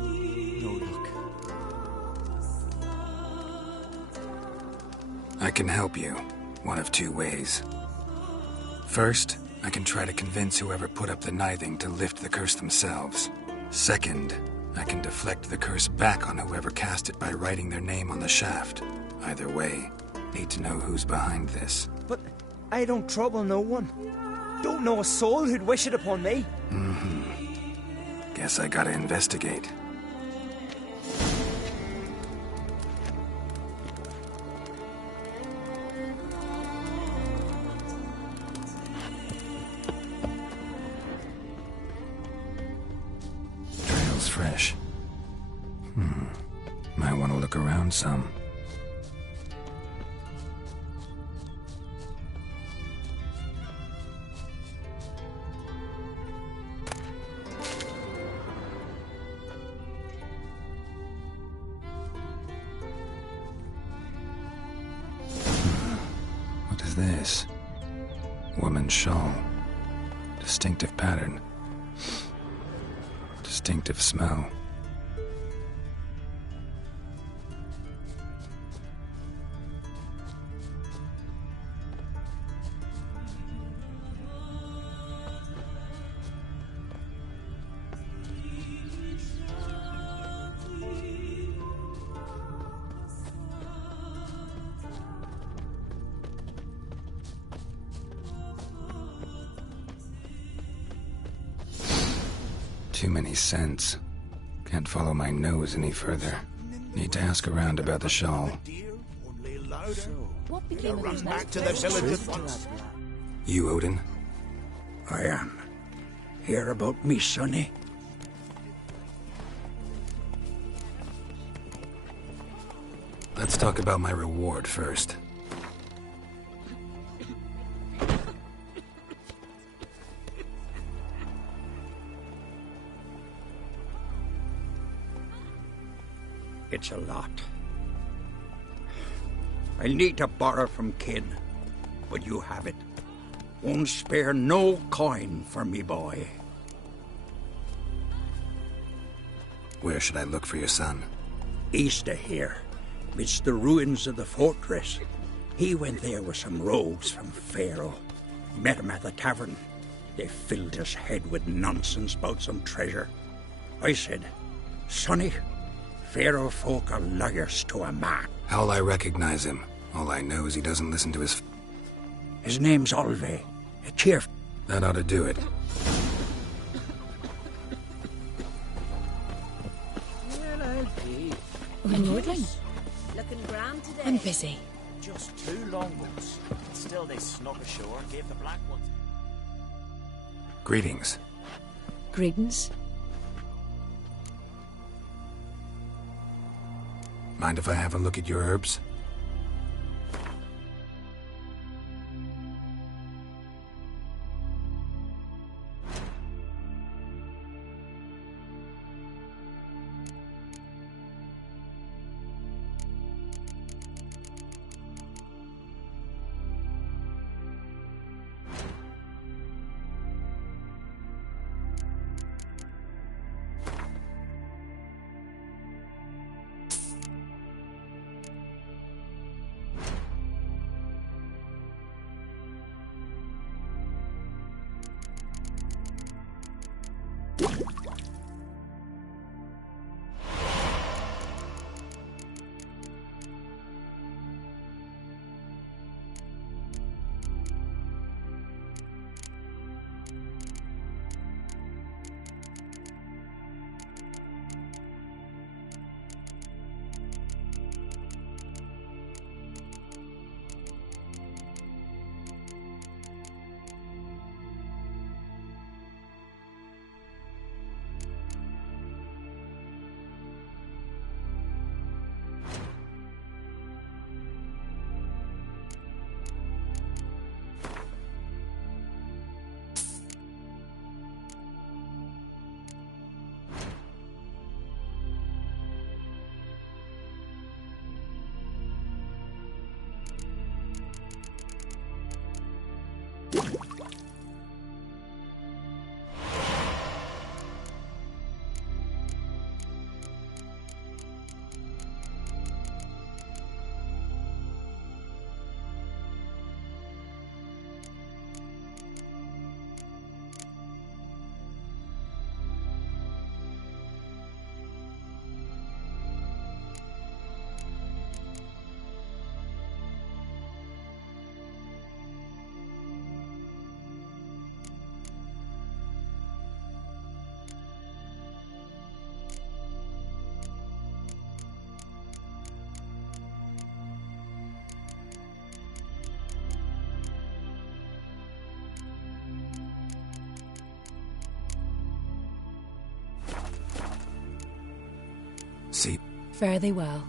no luck. I can help you, one of two ways. First, I can try to convince whoever put up the nithing to lift the curse themselves. Second, I can deflect the curse back on whoever cast it by writing their name on the shaft. Either way, need to know who's behind this. But I don't trouble no one. Don't know a soul who'd wish it upon me. Guess I gotta investigate. Trail's fresh. Might want to look around some. What is this? Woman's shawl. Distinctive pattern. Distinctive smell. Too many scents. Can't follow my nose any further. Need to ask around about the shawl. What became of those Back to the village at once. You, Odin? I am. Hear about me, sonny? Let's talk about my reward first. It's a lot. I'll need to borrow from kin, but you have it. Won't spare no coin for me boy. Where should I look for your son? East of here, midst the ruins of the fortress. He went there with some rogues from Pharaoh. Met him at the tavern. They filled his head with nonsense about some treasure. I said, Sonny, Pharaoh folk are liars to a man. How'll I recognize him? All I know is he doesn't listen to his... His name's Olve, a chief. That ought to do it. Well, I'll be. Nordling, Looking grand today. I'm busy. Just 2 longboats. Still they snuck ashore and gave the black ones. Greetings. Greetings. Mind if I have a look at your herbs? see. Fare thee well.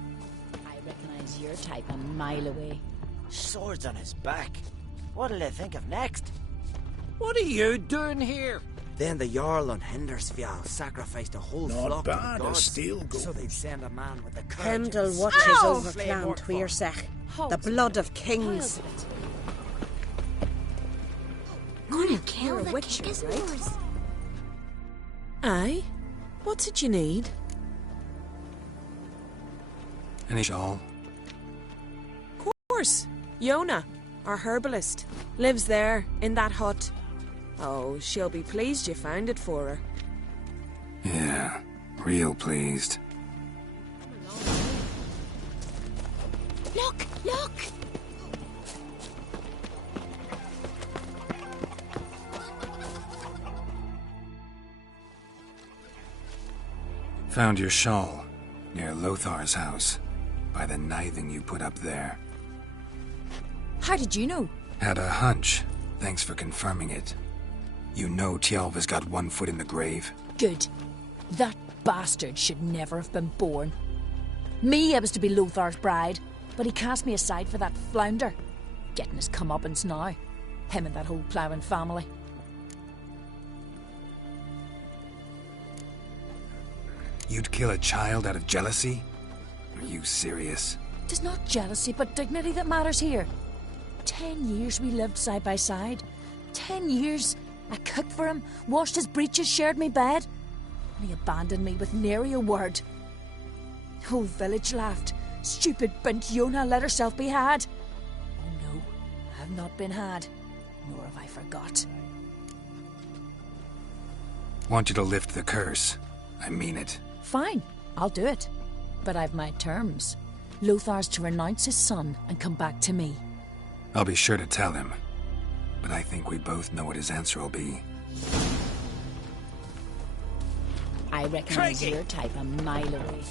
I recognize your type a mile away. Swords on his back. What'll they think of next? What are you doing here? Then the Jarl on Hindersfjall sacrificed a whole Not flock bad, to the a gods. steel goat. So they'd send a man with the courage. Pendle watches over Clan Tweersech. The blood of kings. Gonna kill the witches, right? Aye? What's it you need? Any shawl? Of course. Yona, our herbalist, lives there, in that hut. Oh, she'll be pleased you found it for her. Yeah, real pleased. Look, look! Found your shawl near Lothar's house, by the knithing you put up there. How did you know? Had a hunch. Thanks for confirming it. You know Tjalva's got one foot in the grave. Good. That bastard should never have been born. Me, I was to be Lothar's bride, but he cast me aside for that flounder. Getting his comeuppance now. Him and that whole ploughing family. You'd kill a child out of jealousy? Are you serious? 'Tis not jealousy, but dignity that matters here. 10 years we lived side by side. 10 years I cooked for him, washed his breeches, shared me bed. And he abandoned me with nary a word. Whole village laughed. Stupid bint Yona let herself be had. Oh no, I have not been had, nor have I forgot. Want you to lift the curse. I mean it. Fine, I'll do it. But I've my terms. Lothar's to renounce his son and come back to me. I'll be sure to tell him. But I think we both know what his answer will be. I recognize your type a mile away.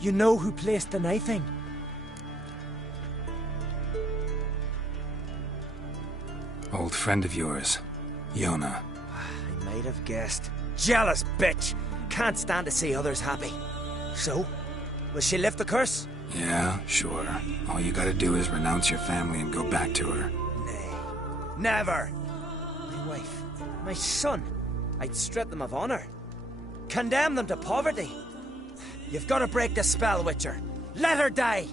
You know who placed the knifing? Old friend of yours, Yona. I might have guessed. Jealous bitch! Can't stand to see others happy. So, will she lift the curse? Yeah, sure. All you gotta do is renounce your family and go back to her. Nay. Never! My wife, my son. I'd strip them of honor. Condemn them to poverty. You've got to break the spell, Witcher. Let her die!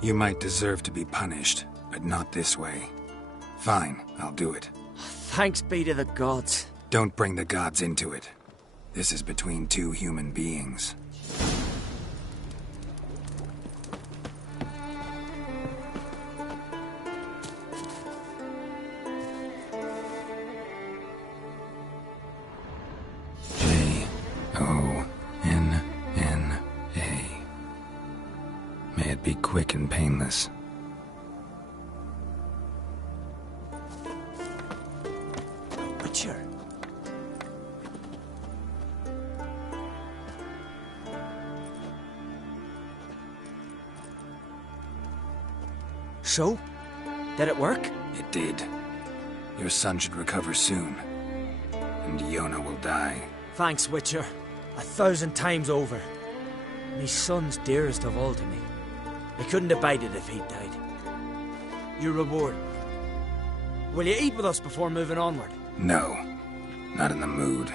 You might deserve to be punished, but not this way. Fine, I'll do it. Thanks be to the gods. Don't bring the gods into it. This is between two human beings. May it be quick and painless. Witcher. So? Did it work? It did. Your son should recover soon. And Yona will die. Thanks, Witcher. 1,000 times over. My son's dearest of all to me. I couldn't abide it if he'd died. Your reward. Will you eat with us before moving onward? No. Not in the mood.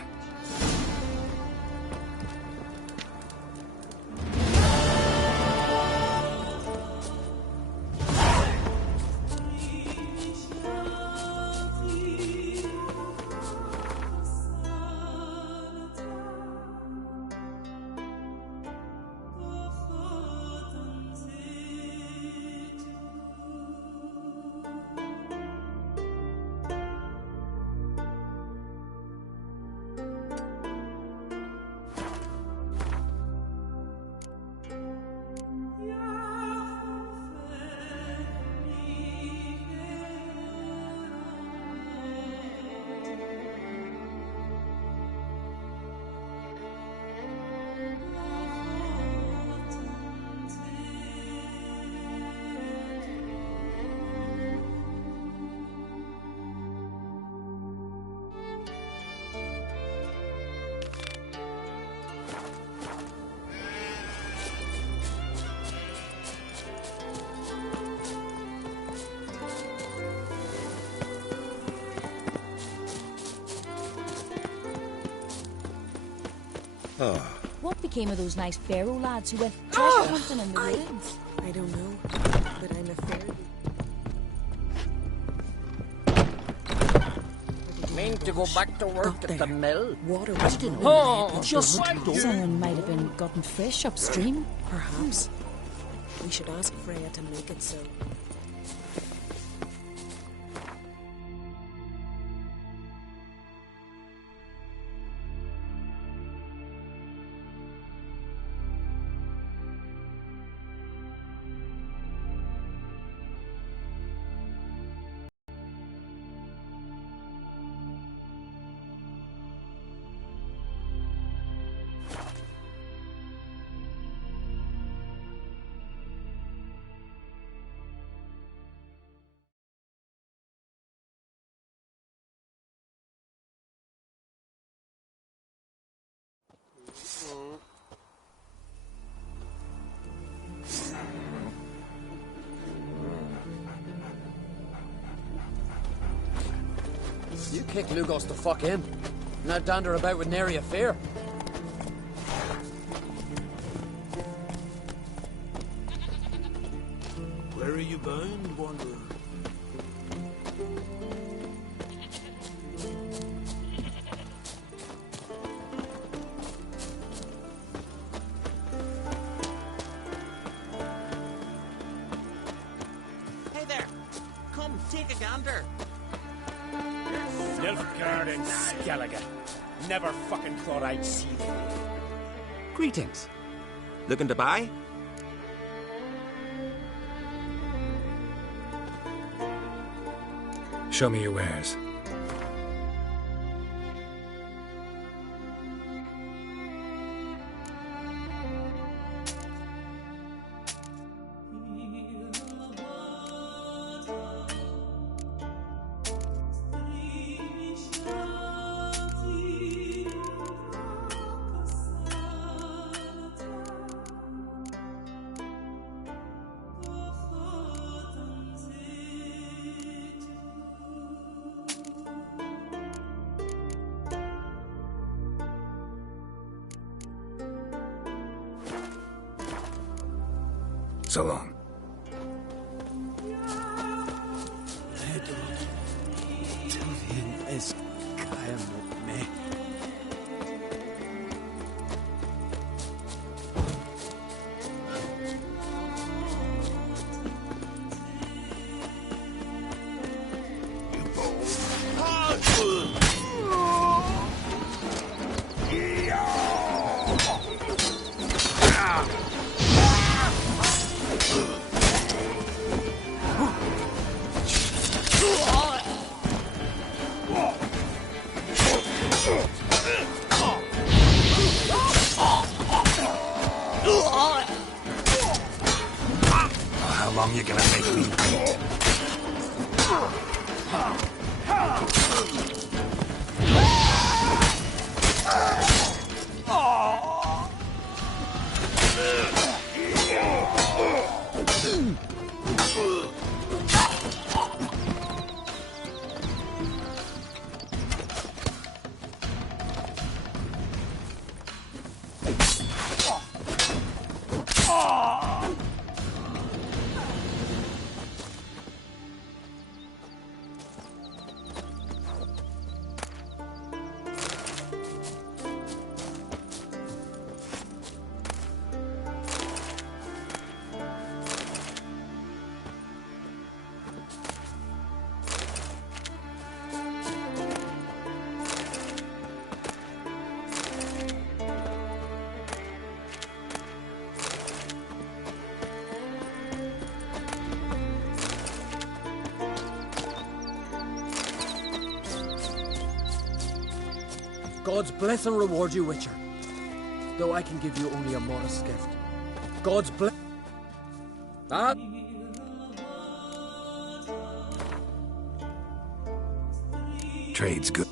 What became of those nice Pharaoh lads who went treasure hunting in the ruins? I don't know, but I'm afraid. Mean to go back to work at the mill? Water was flowing. Oh, just Someone might have been gotten fish upstream. Perhaps. We should ask Freya to make it so. You kicked Lugos the fuck in. Now dander about with nary a fear. Where are you bound, wanderer? Hey there! Come, take a gander. Nilfgaard and Skellige. Never fucking thought I'd see you. Greetings. Looking to buy? Show me your wares. So long. Tillian is Caim with me. How long you gonna make me wait? God's bless and reward you, Witcher. Though I can give you only a modest gift. God's bless. Ah! Trade's good.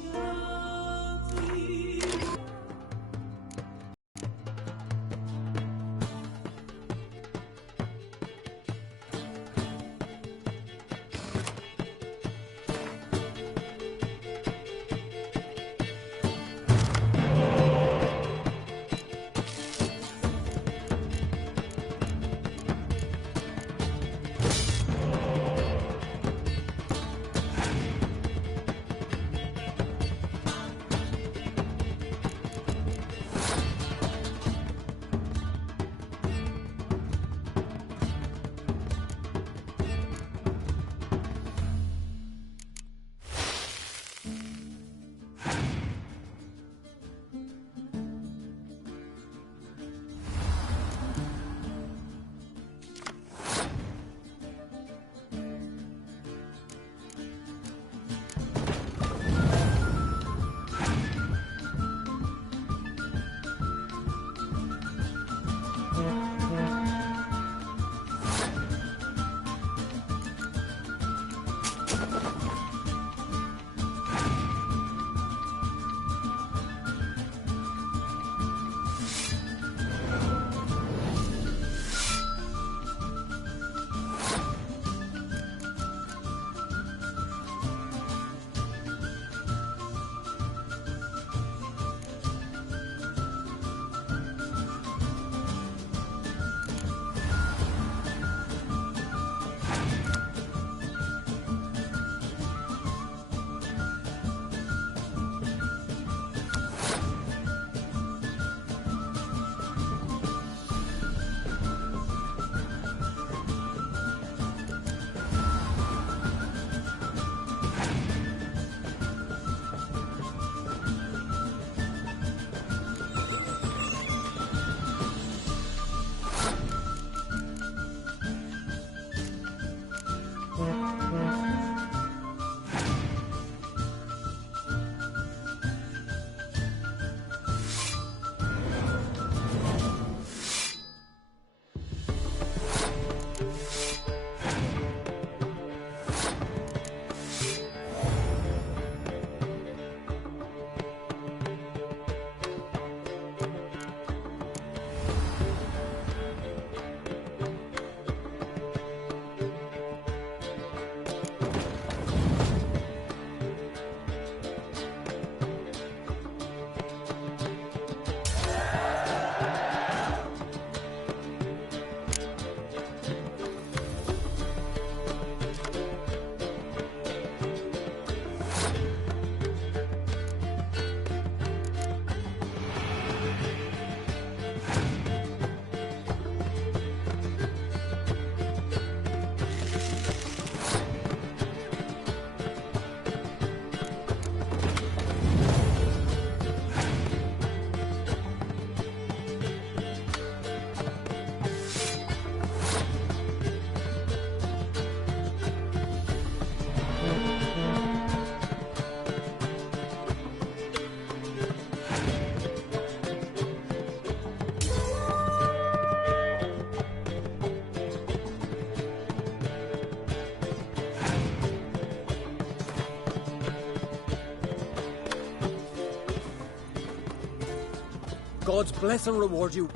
God's bless and reward you.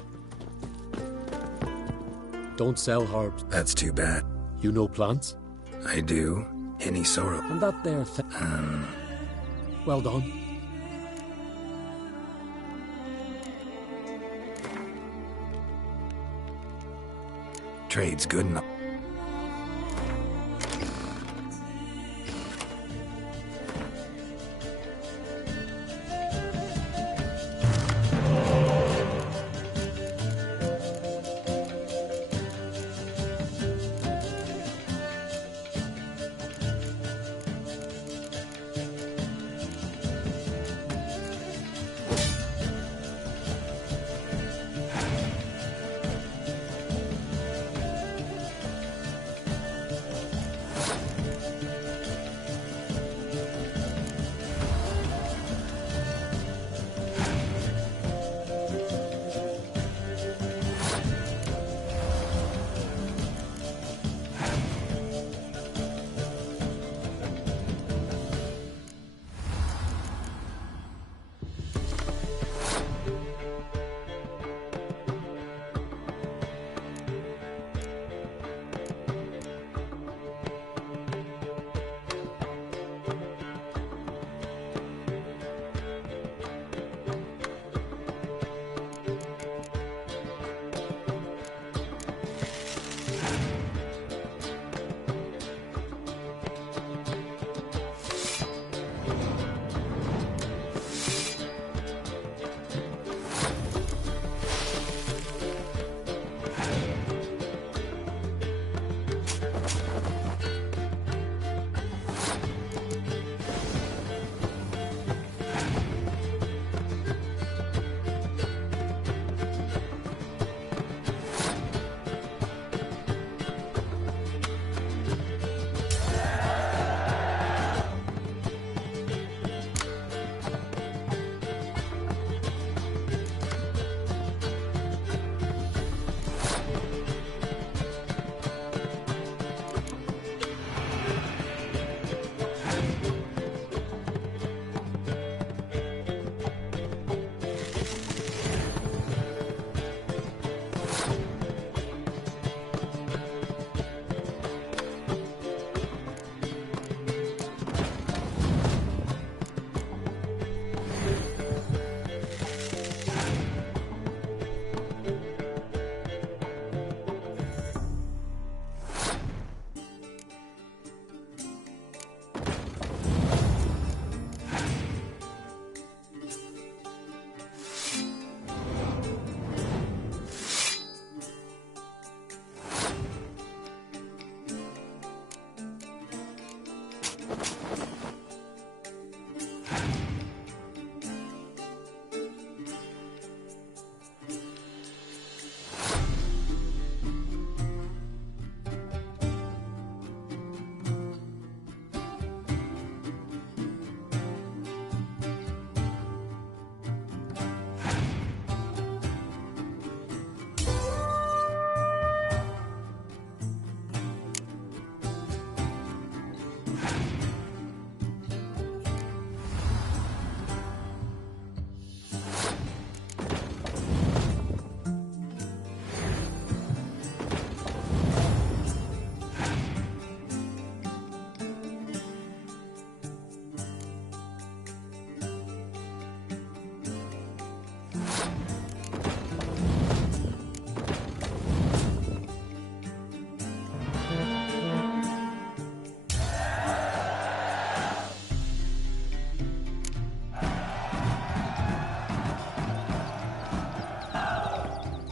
Don't sell herbs. That's too bad. You know plants? I do. Any sorrow. And that there well done. Trade's good enough.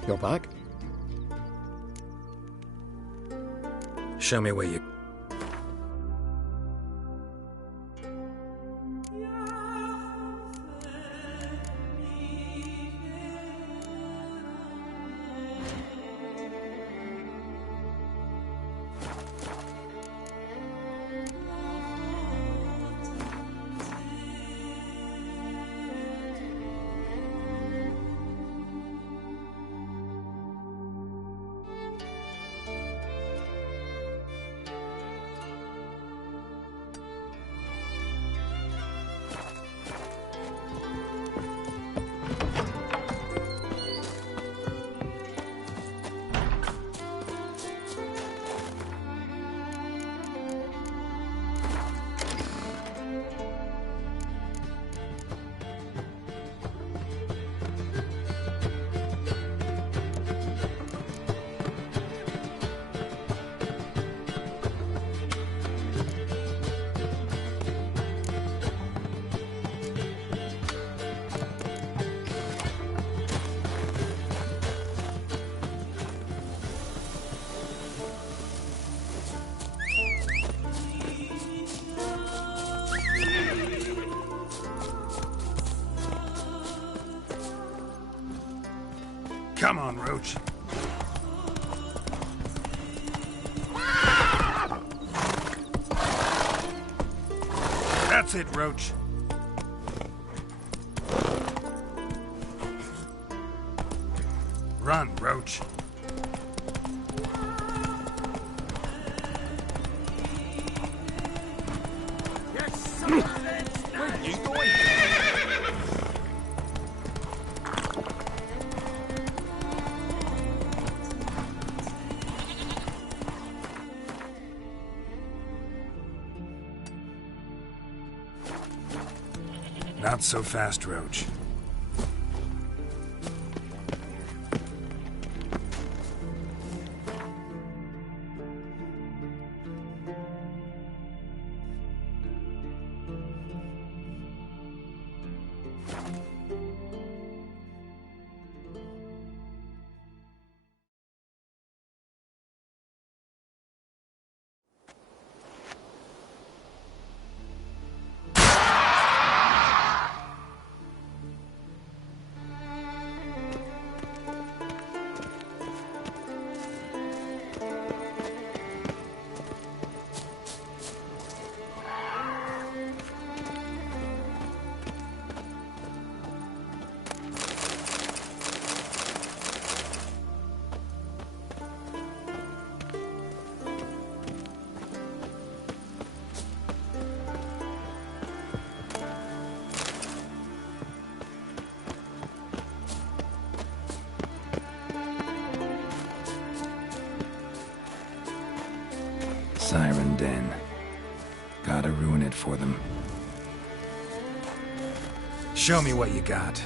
You're back? Show me where you... Come on, Roach. That's it, Roach. Run, Roach. Where are you going? Not so fast, Roach. Siren Den. Gotta ruin it for them. Show me what you got.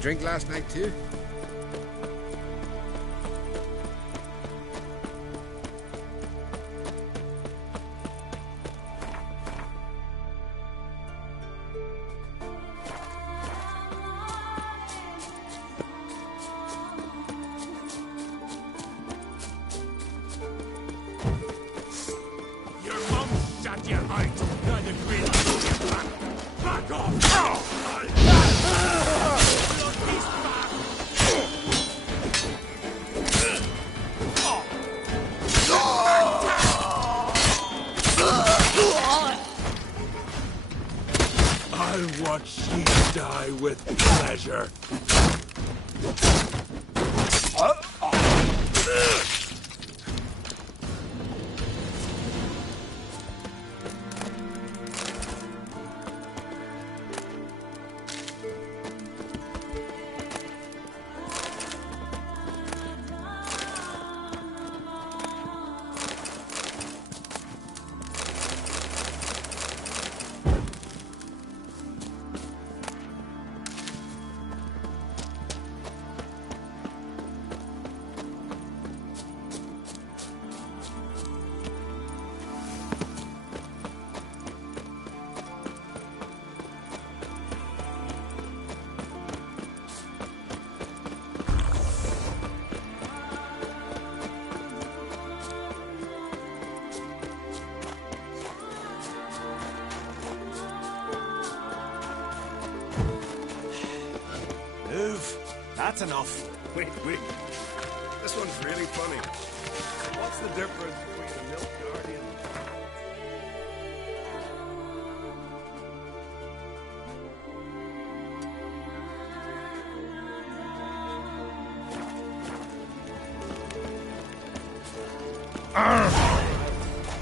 drink last night, too? I'll watch ye die with pleasure. That's enough. Wait. This one's really funny. What's the difference between a milk guardian?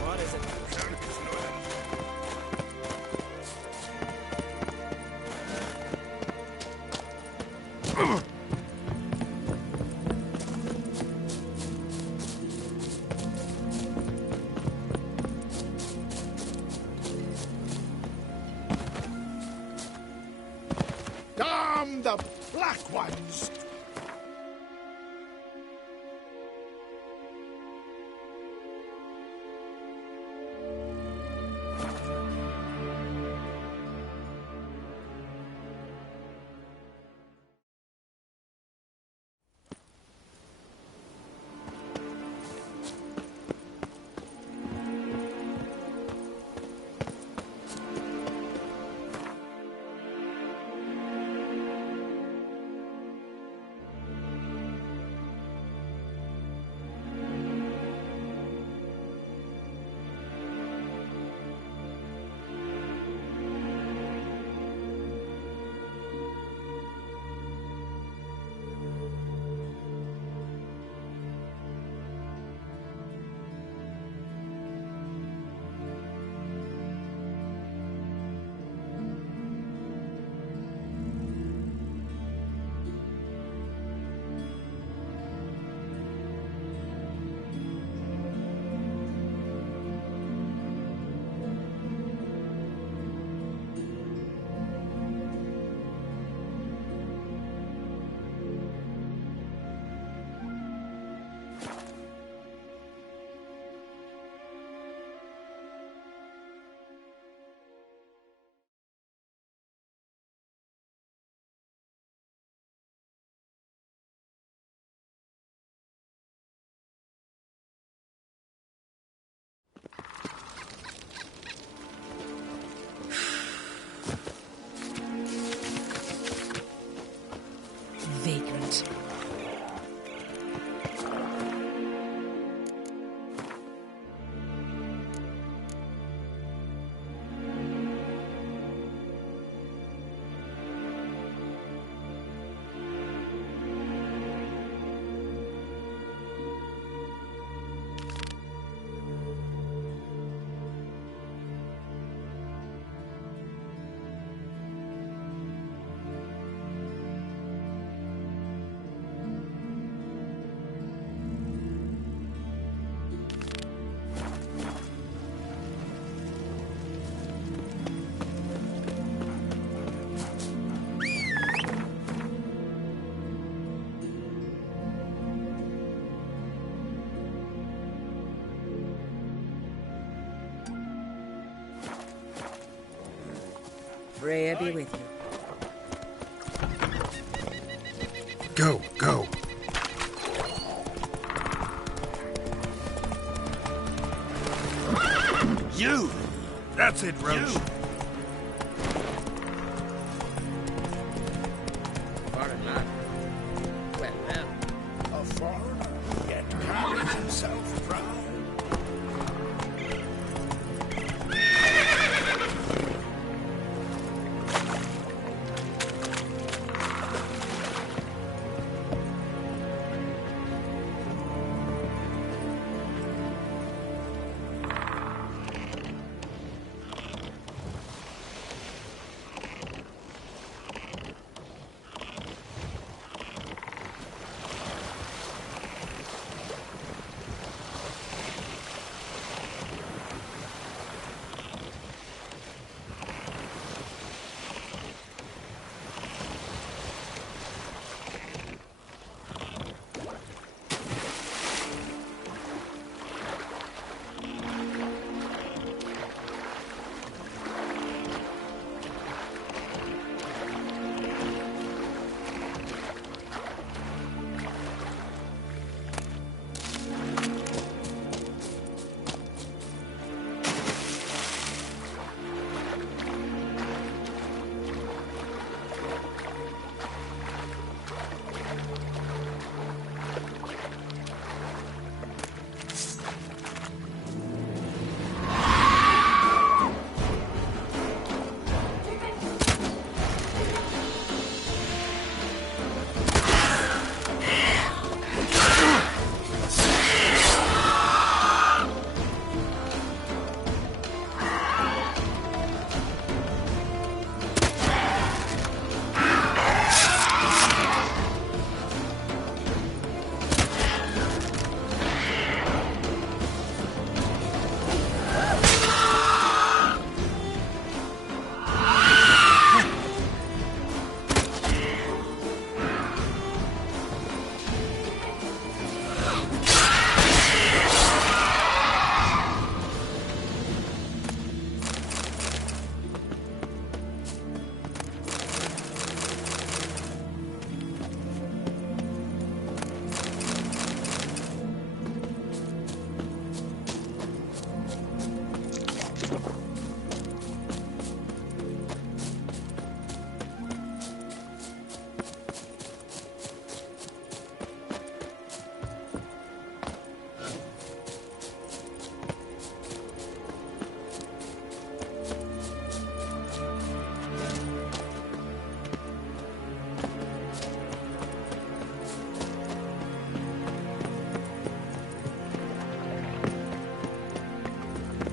What is it? Damn the black ones! Vagrant. Freya be with you. Go, go. You! That's it, Roach. Foreign lad. Well, well. A foreigner, yet carries himself proud.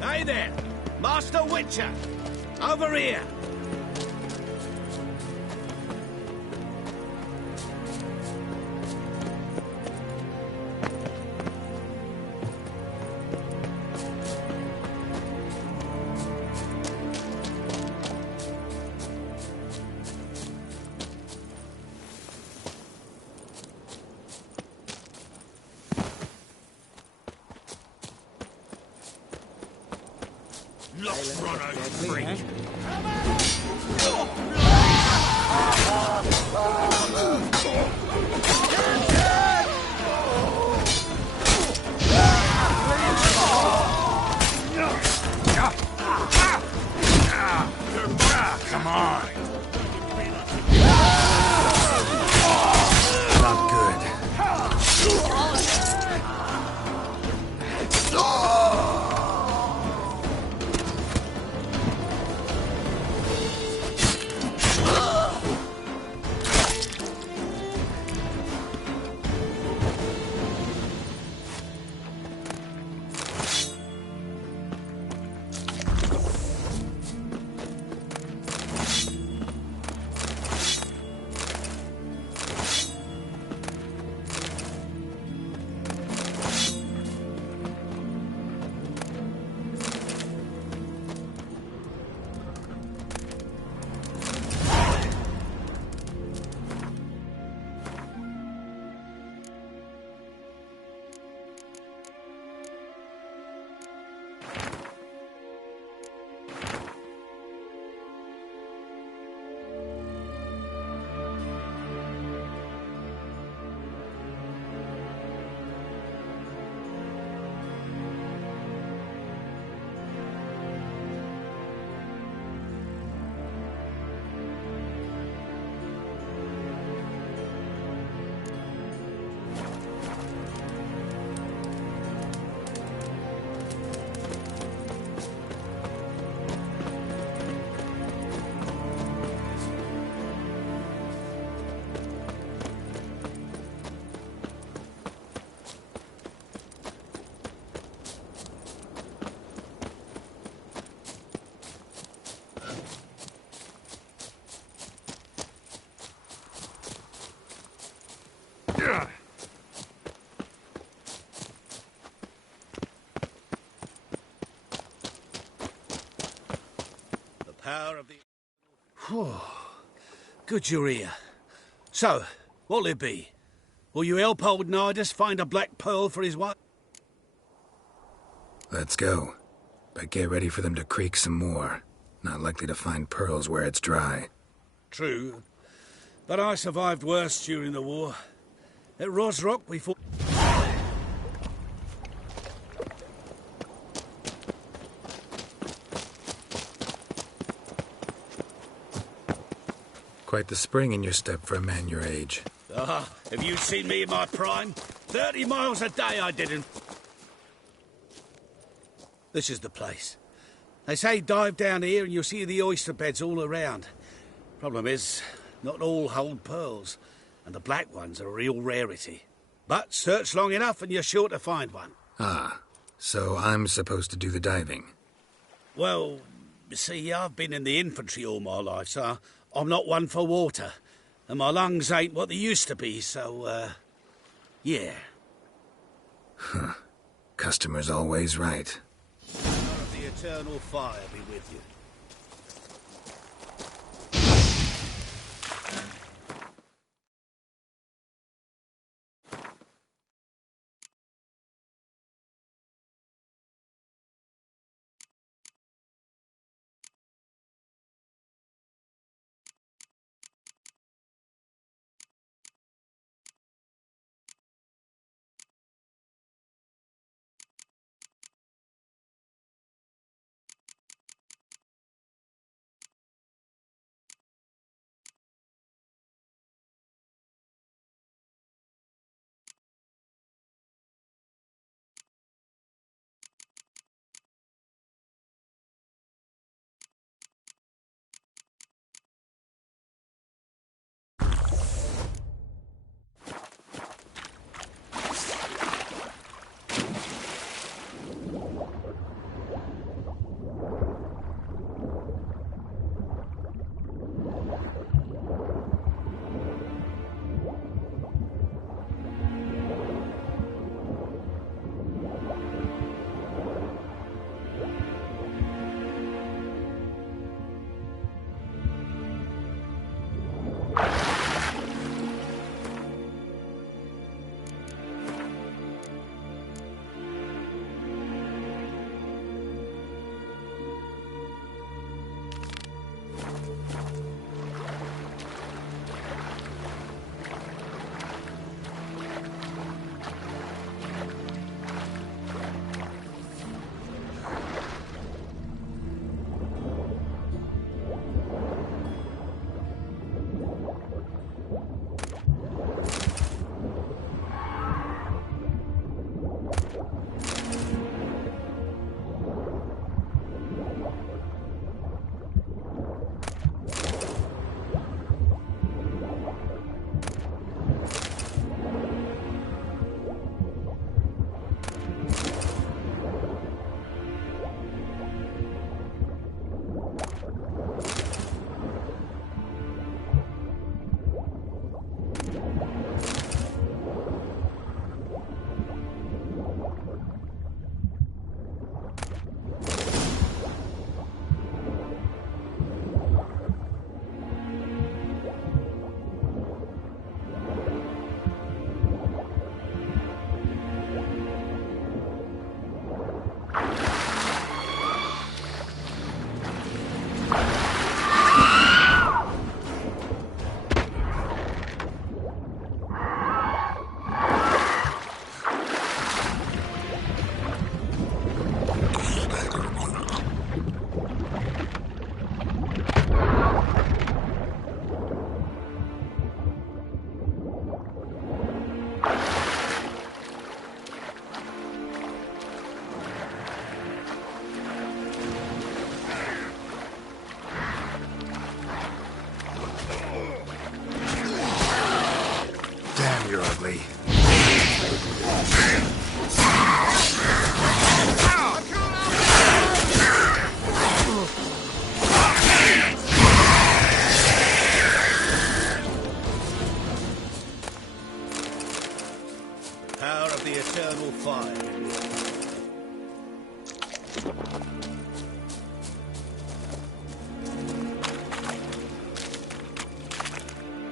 Hey there, Master Witcher! Over here! Lost runner, freak! Come on. Not good. Good you're here. So, what'll it be? Will you help old Nidus find a black pearl for his wife? Let's go. But get ready for them to creak some more. Not likely to find pearls where it's dry. True. But I survived worse during the war. At Rosrock we fought... Quite the spring in your step for a man your age. Ah, have you seen me in my prime? 30 miles a day I didn't... This is the place. They say dive down here and you'll see the oyster beds all around. Problem is, not all hold pearls, and the black ones are a real rarity. But search long enough and you're sure to find one. Ah, so I'm supposed to do the diving. Well, you see, I've been in the infantry all my life, so I'm not one for water. And my lungs ain't what they used to be, so, yeah. Huh. Customer's always right. The eternal fire be with you.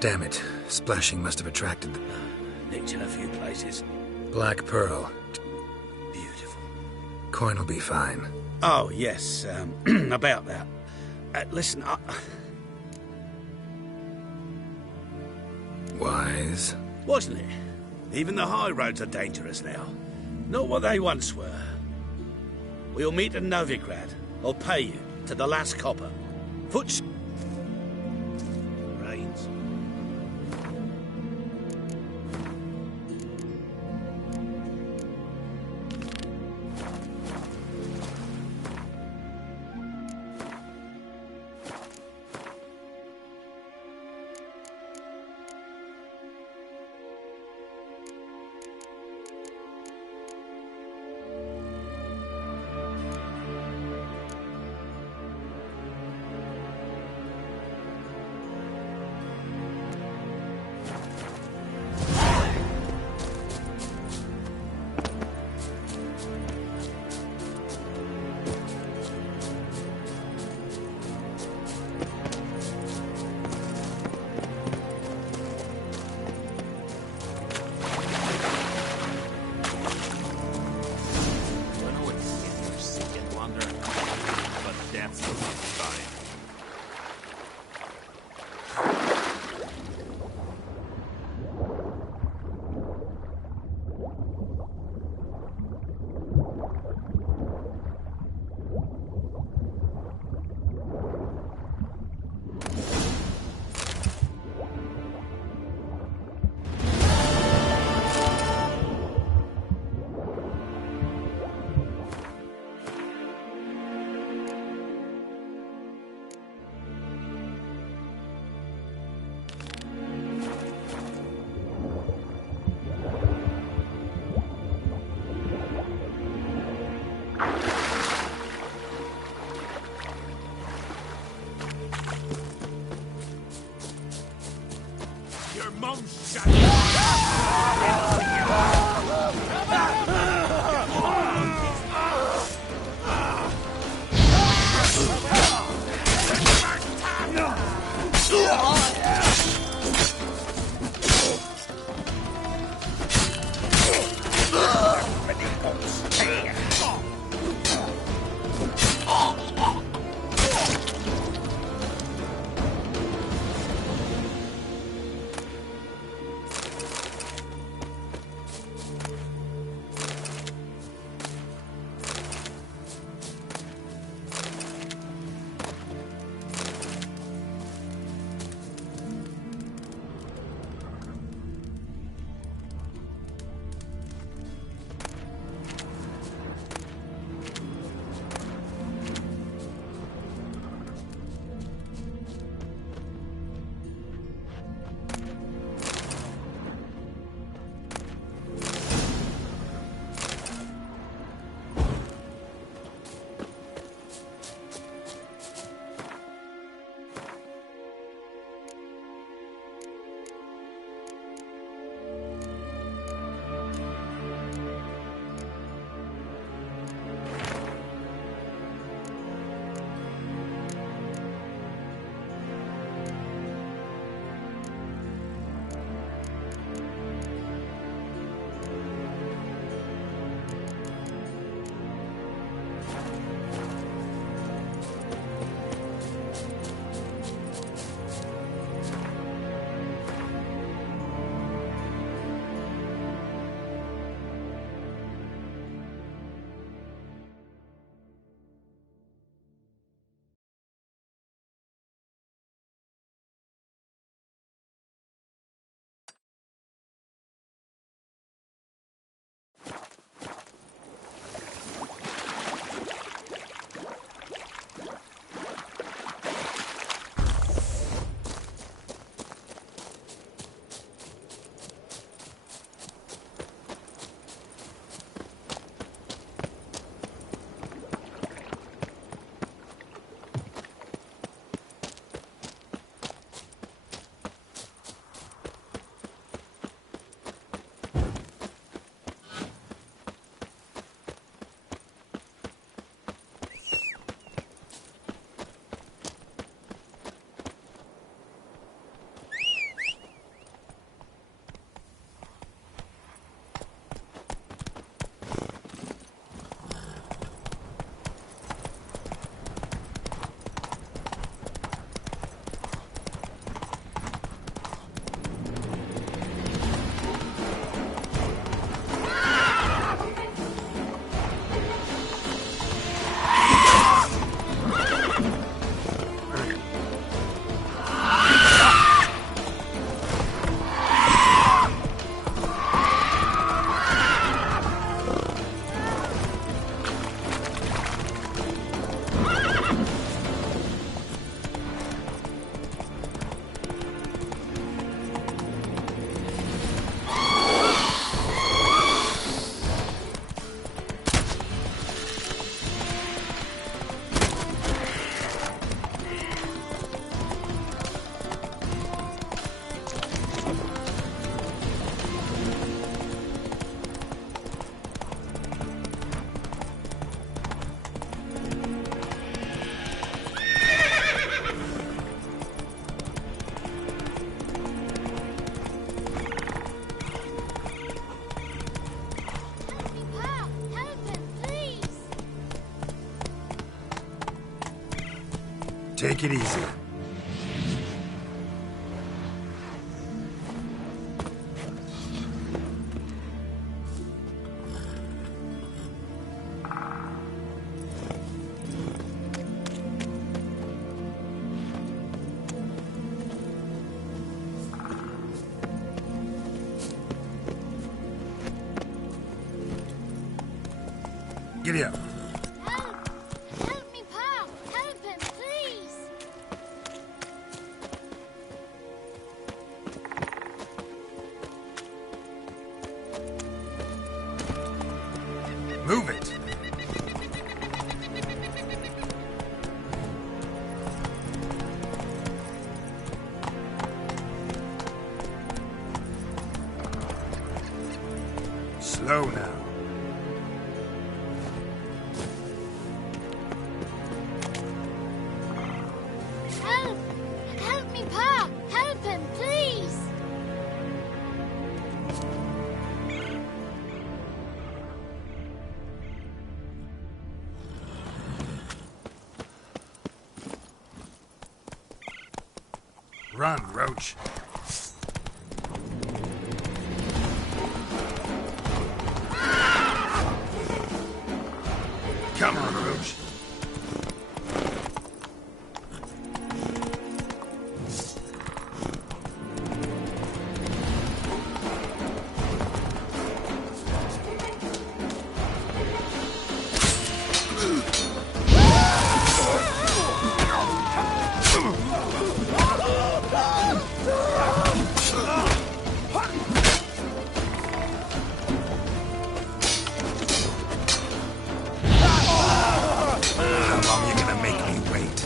Damn it. Splashing must have attracted them. Nicked in a few places. Black Pearl. Beautiful. Coin will be fine. Oh, yes, about that. Listen, Wise. Wasn't it? Even the high roads are dangerous now. Not what they once were. We'll meet in Novigrad. I'll pay you to the last copper. Foot... Brains. Take it easy. Giddy up. Help! Help me, Pa! Help him, please! Move it. Slow now. Help! Help me, Pa! Help him, please! Run, Roach. Come on, Roach. How long you gonna make me wait?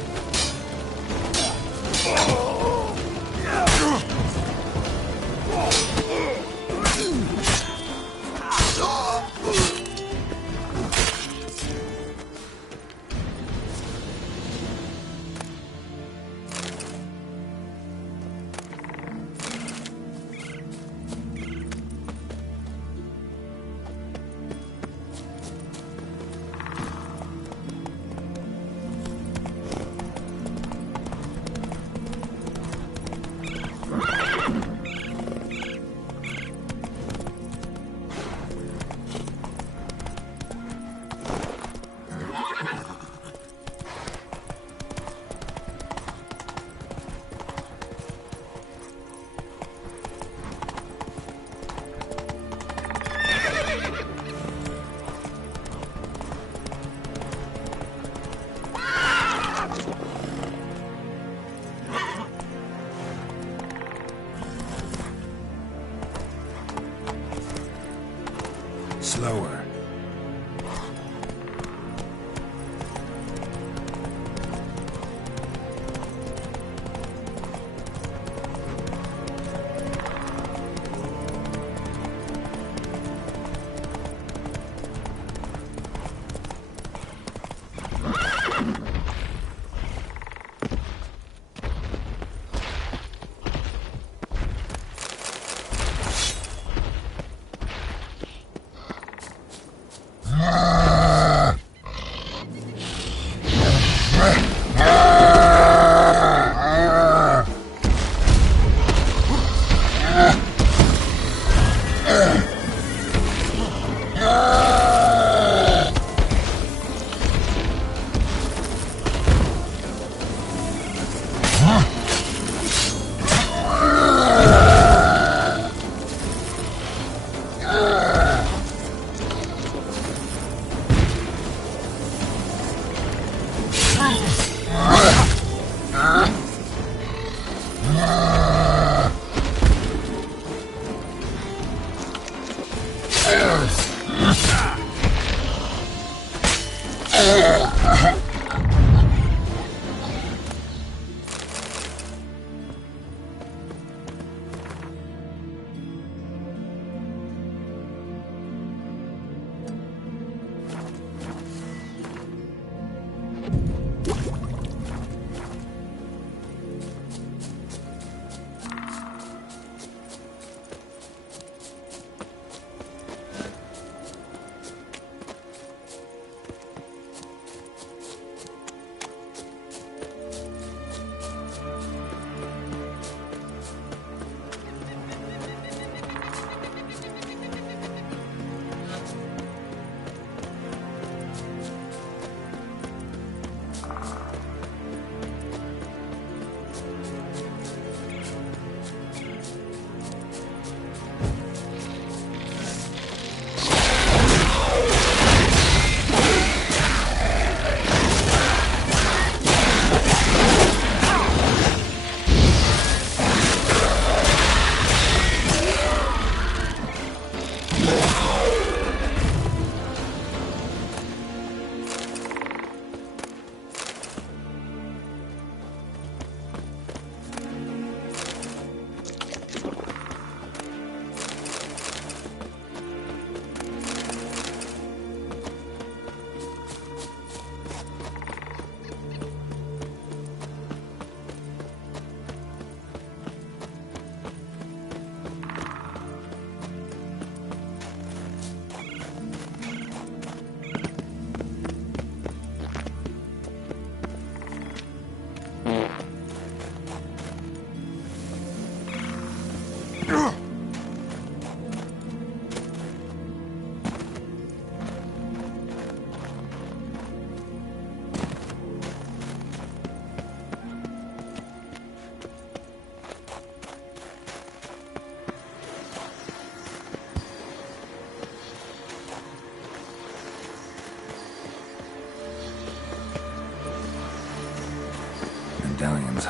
Slower.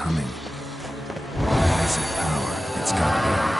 humming. Massive power. It's gotta be.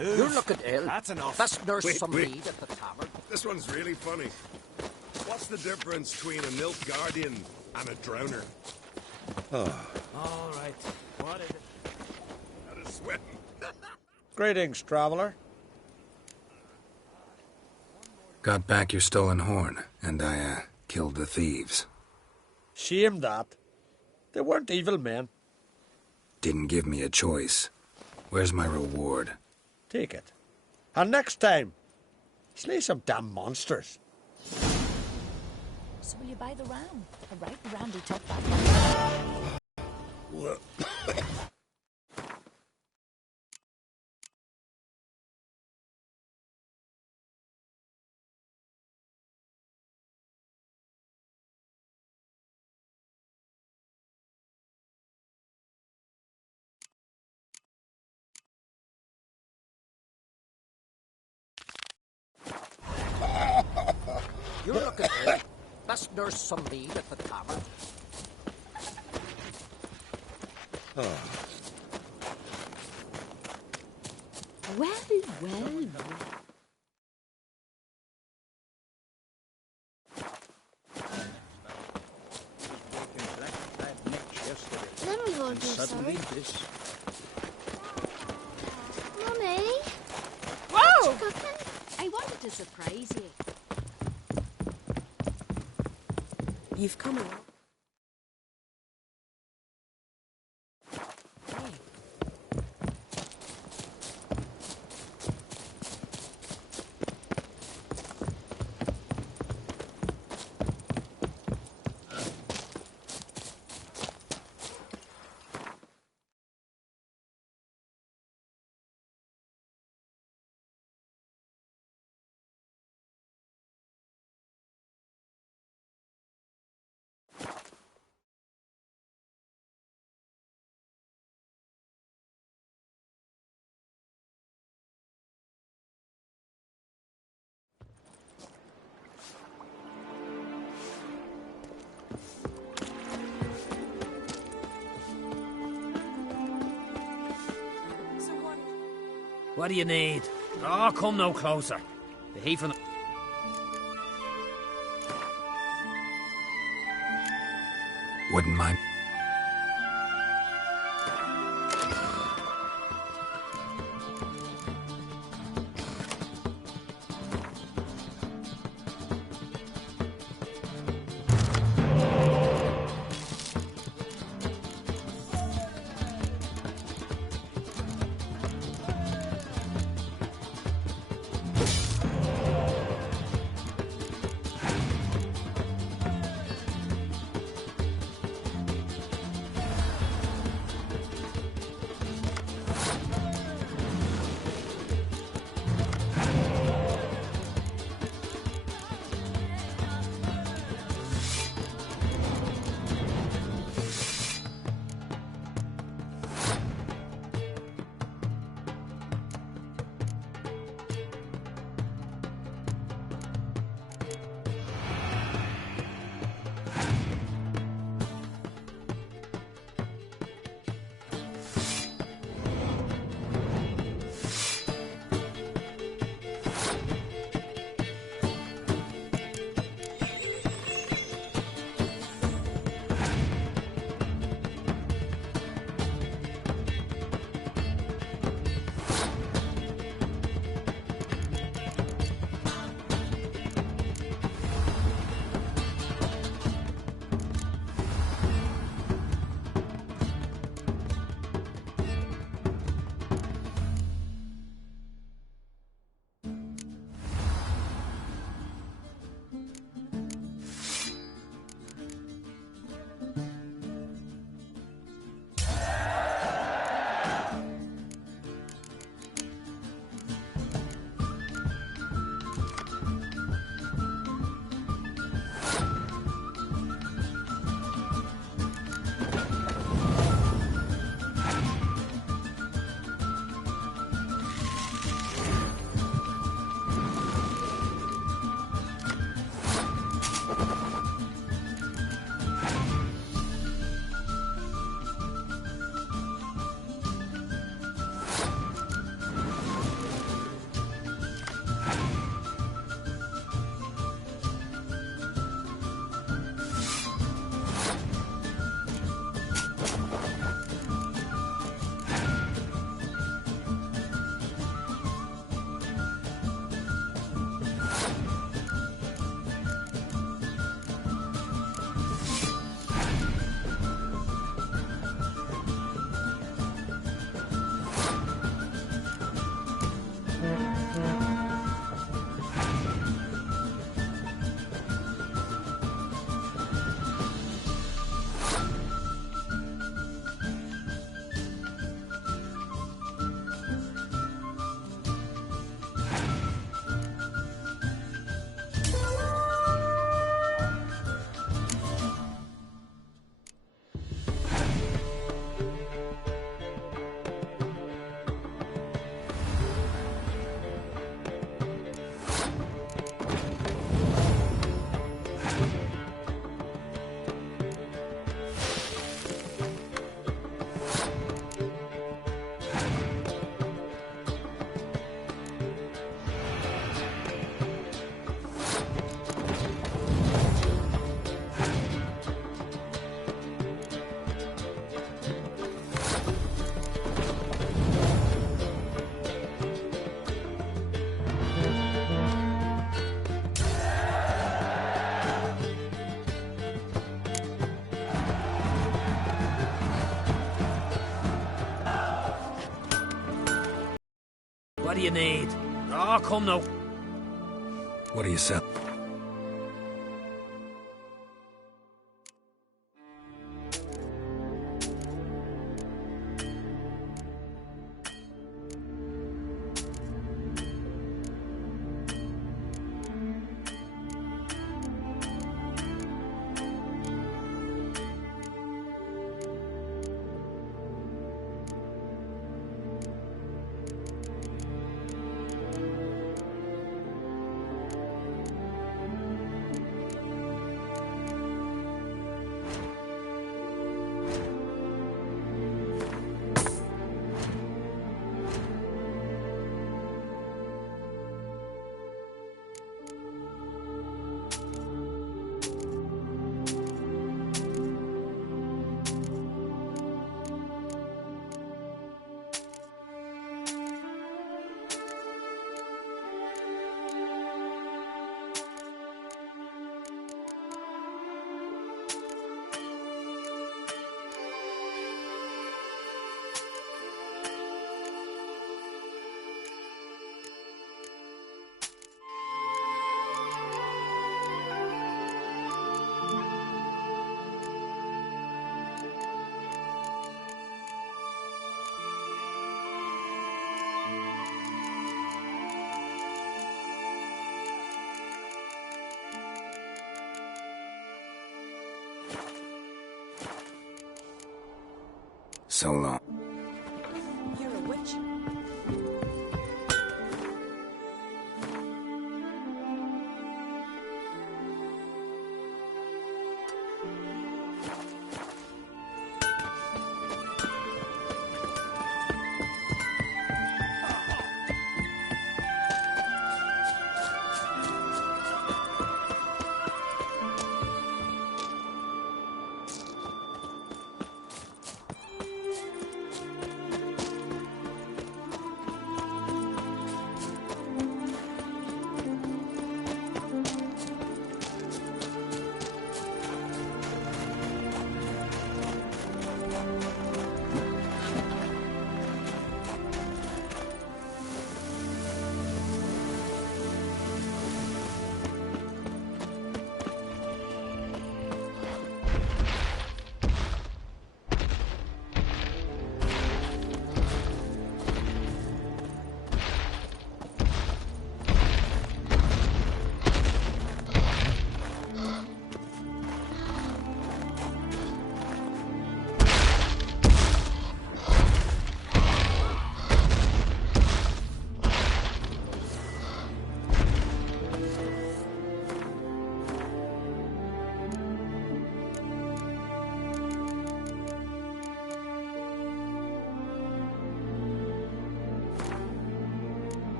You're looking ill. That's enough. That's Nurse Wait, some wait. reed at the tavern. This one's really funny. What's the difference between a milk guardian and a drowner? All right. What is it? Out of sweating. Greetings, traveller. Got back your stolen horn, and I, killed the thieves. Shame that. They weren't evil men. Didn't give me a choice. Where's my reward? Take it. And next time, slay some damn monsters. So will you buy the ram? A right randy top back. You're looking ill. That's Nurse some reed at the tavern. Well. Let me hold your sword. Mummy? Whoa! What you cooking? I wanted to surprise you. You've come along. What do you need? Oh, come no closer. The heat from the... Wouldn't mind. do you need? Oh, come now. What do you sell? So long. You're a witch.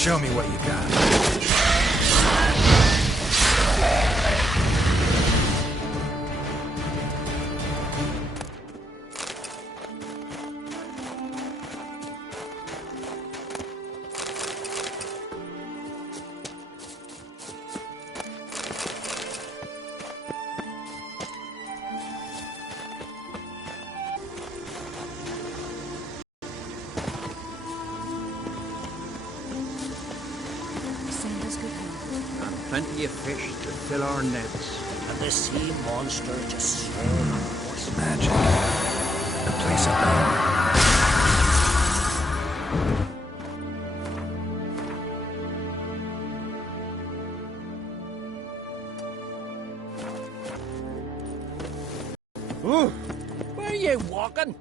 Show me what you got. Plenty of fish to fill our nets. And the sea monster just swarms. It's magic. The place of power. Ooh, where are you walking?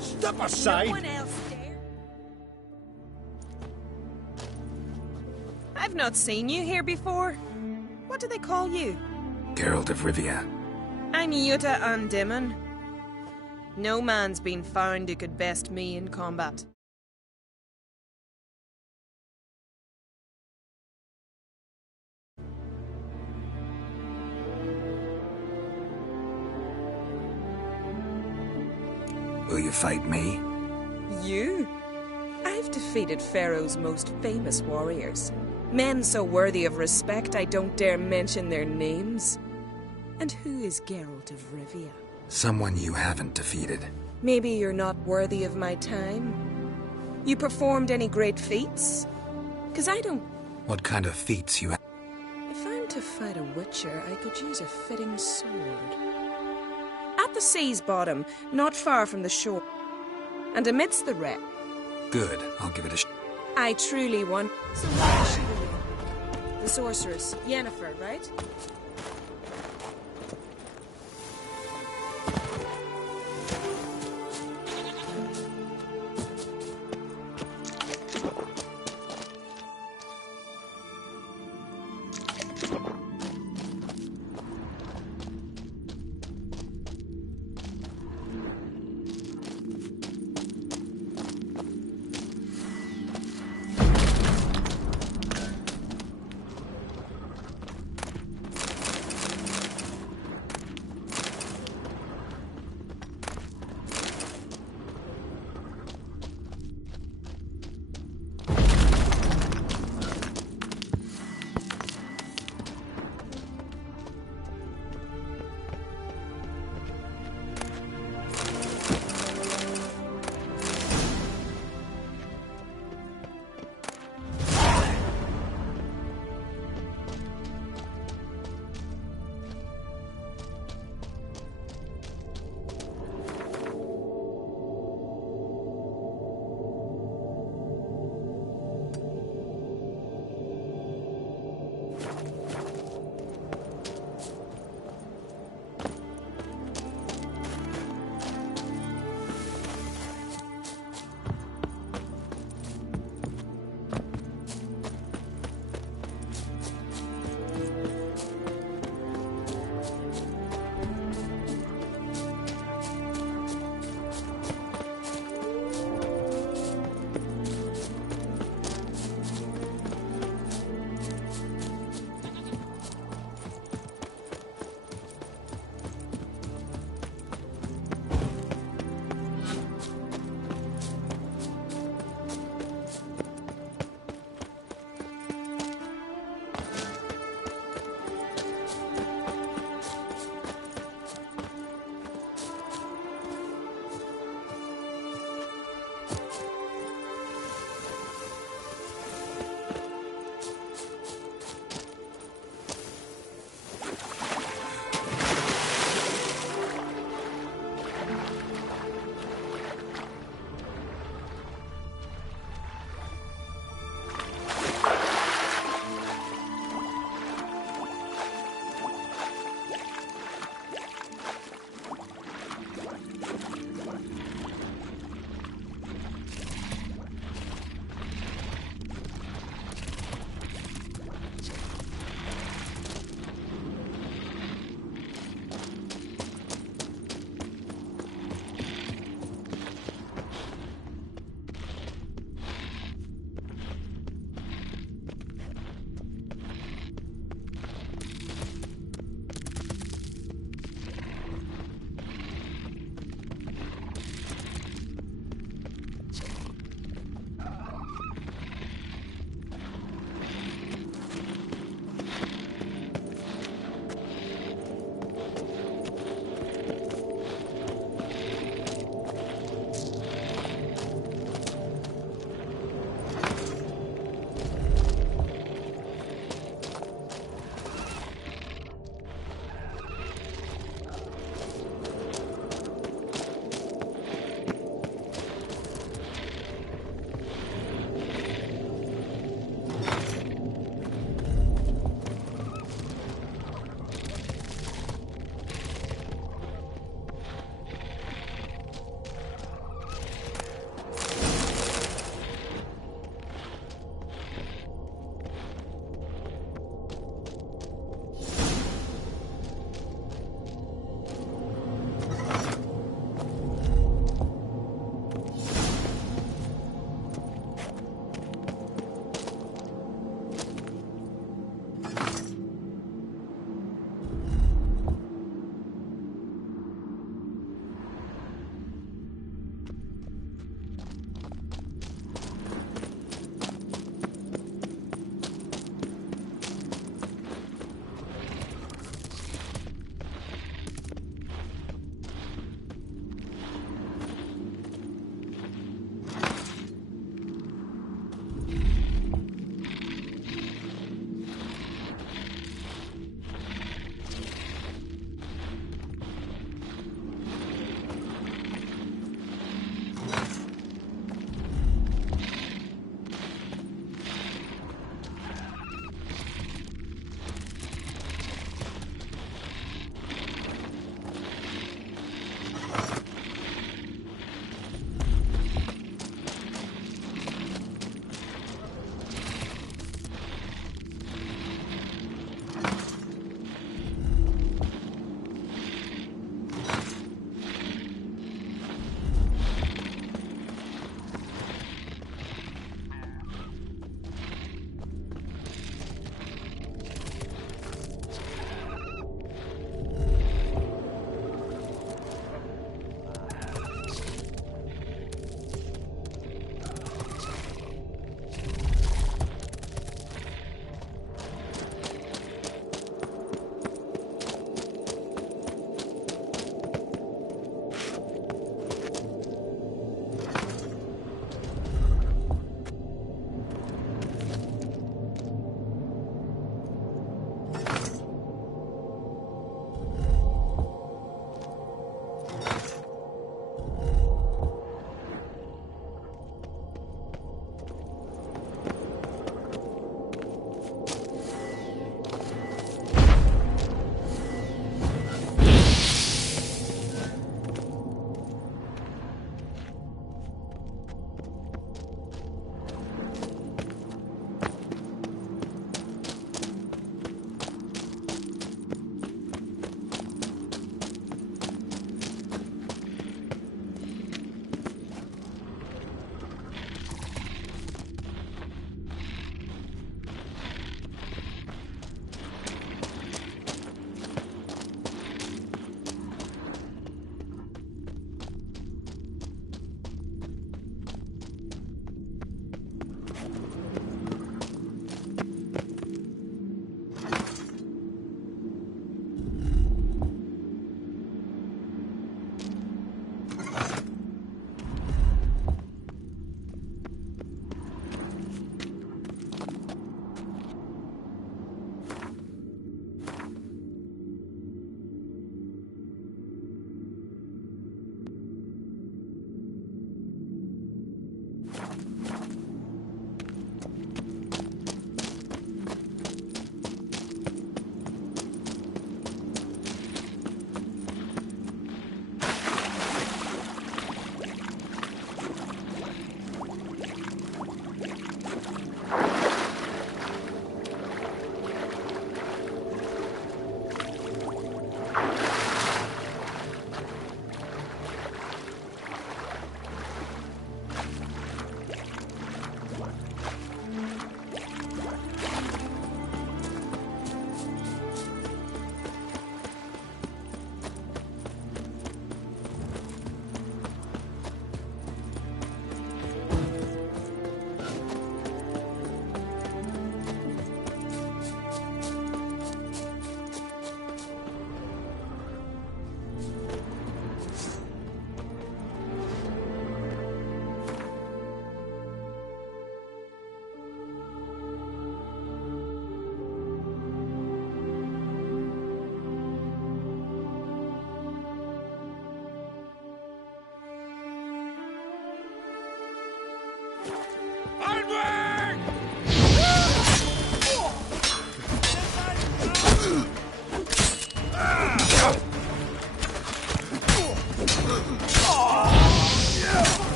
Step aside! No one else dare. I've not seen you here before. What do they call you? Geralt of Rivia. I'm Yuta Undimmen. No man's been found who could best me in combat. Will you fight me? You? I've defeated Pharaoh's most famous warriors. Men so worthy of respect I don't dare mention their names. And who is Geralt of Rivia? Someone you haven't defeated. Maybe you're not worthy of my time. You performed any great feats? 'Cause I don't... What kind of feats you have? If I'm to fight a witcher, I could use a fitting sword. At the sea's bottom, not far from the shore. And amidst the wreck. Good, I'll give it a I truly won. So what is she doing? The sorceress, Yennefer, right?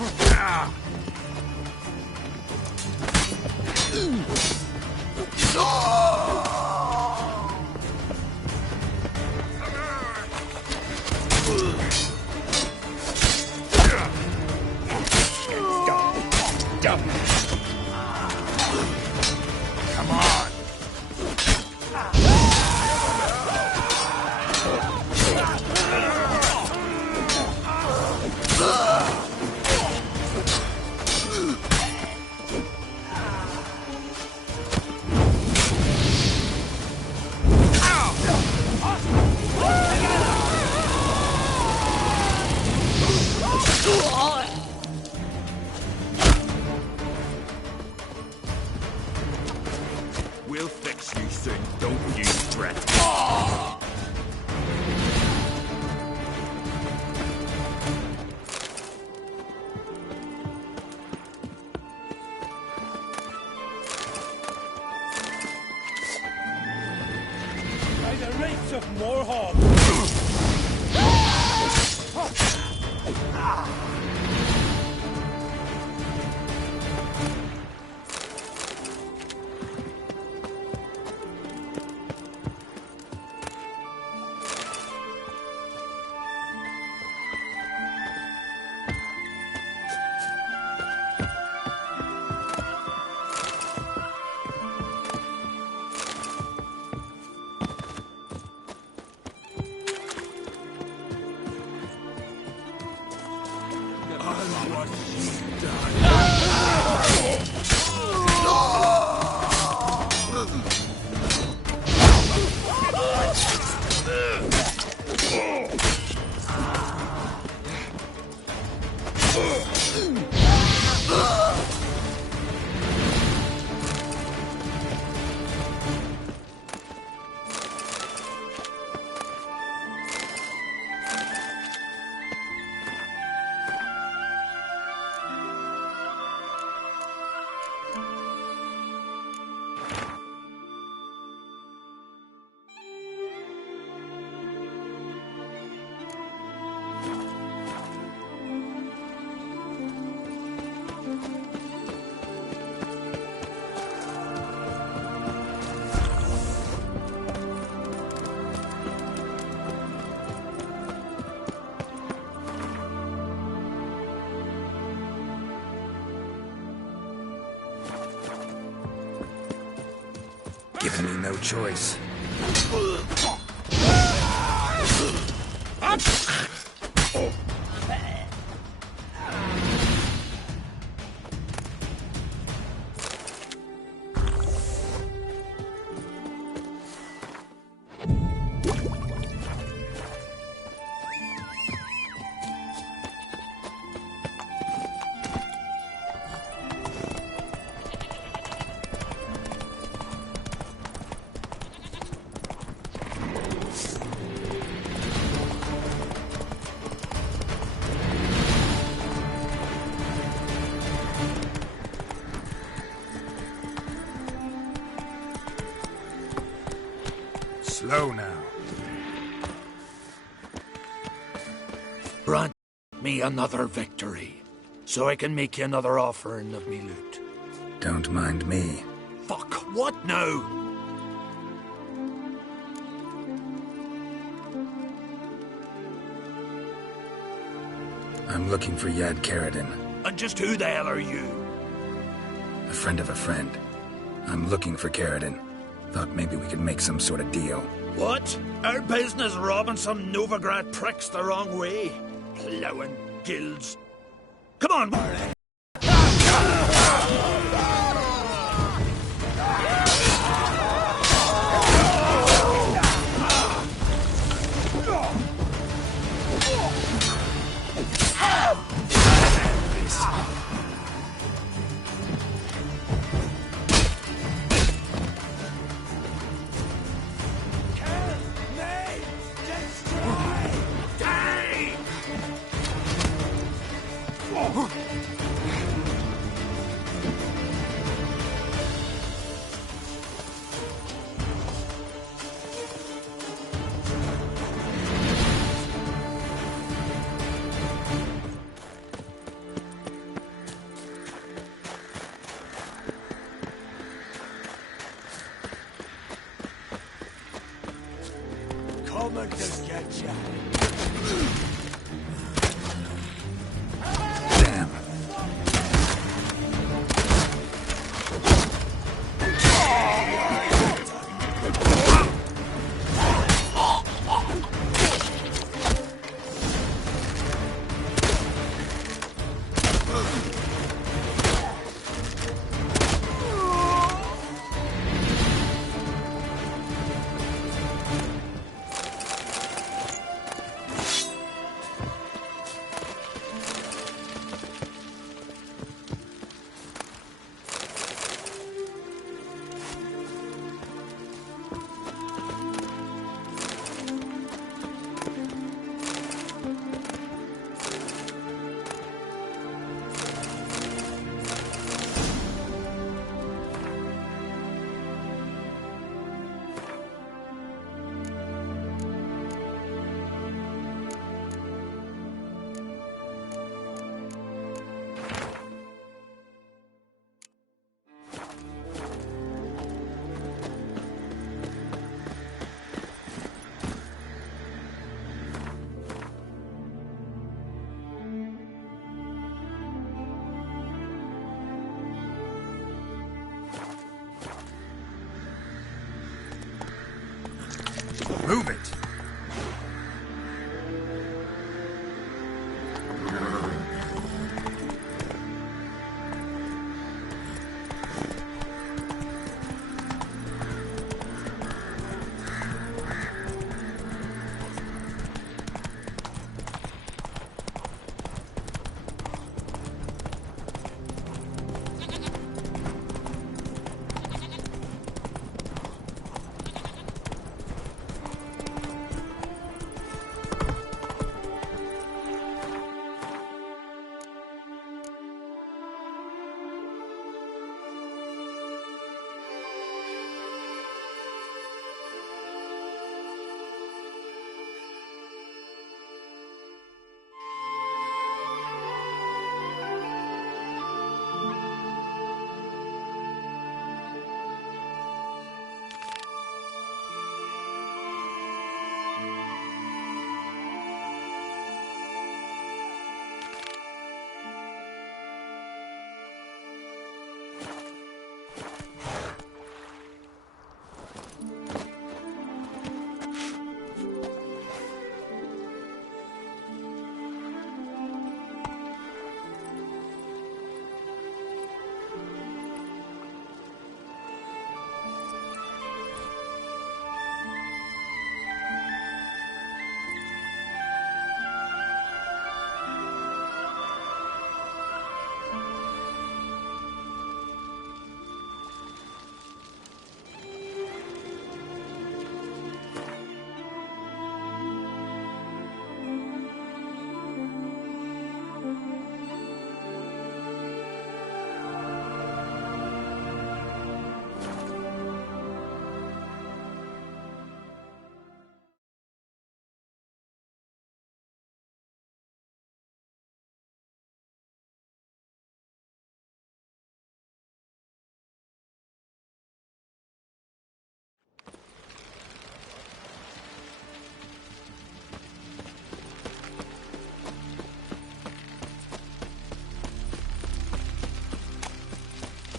Come on. We'll fix you soon, don't you fret. By the rates of Morhog! Giving me no choice. Slow now. Grant me another victory, so I can make you another offering of me loot. Don't mind me. Fuck, what now? I'm looking for Yad Karadin. And just who the hell are you? A friend of a friend. I'm looking for Karadin. Thought maybe we could make some sort of deal. What? Our business robbing some Novigrad pricks the wrong way? Plowing guilds. Come on, Marley. coming to get ya. Damn. Move it!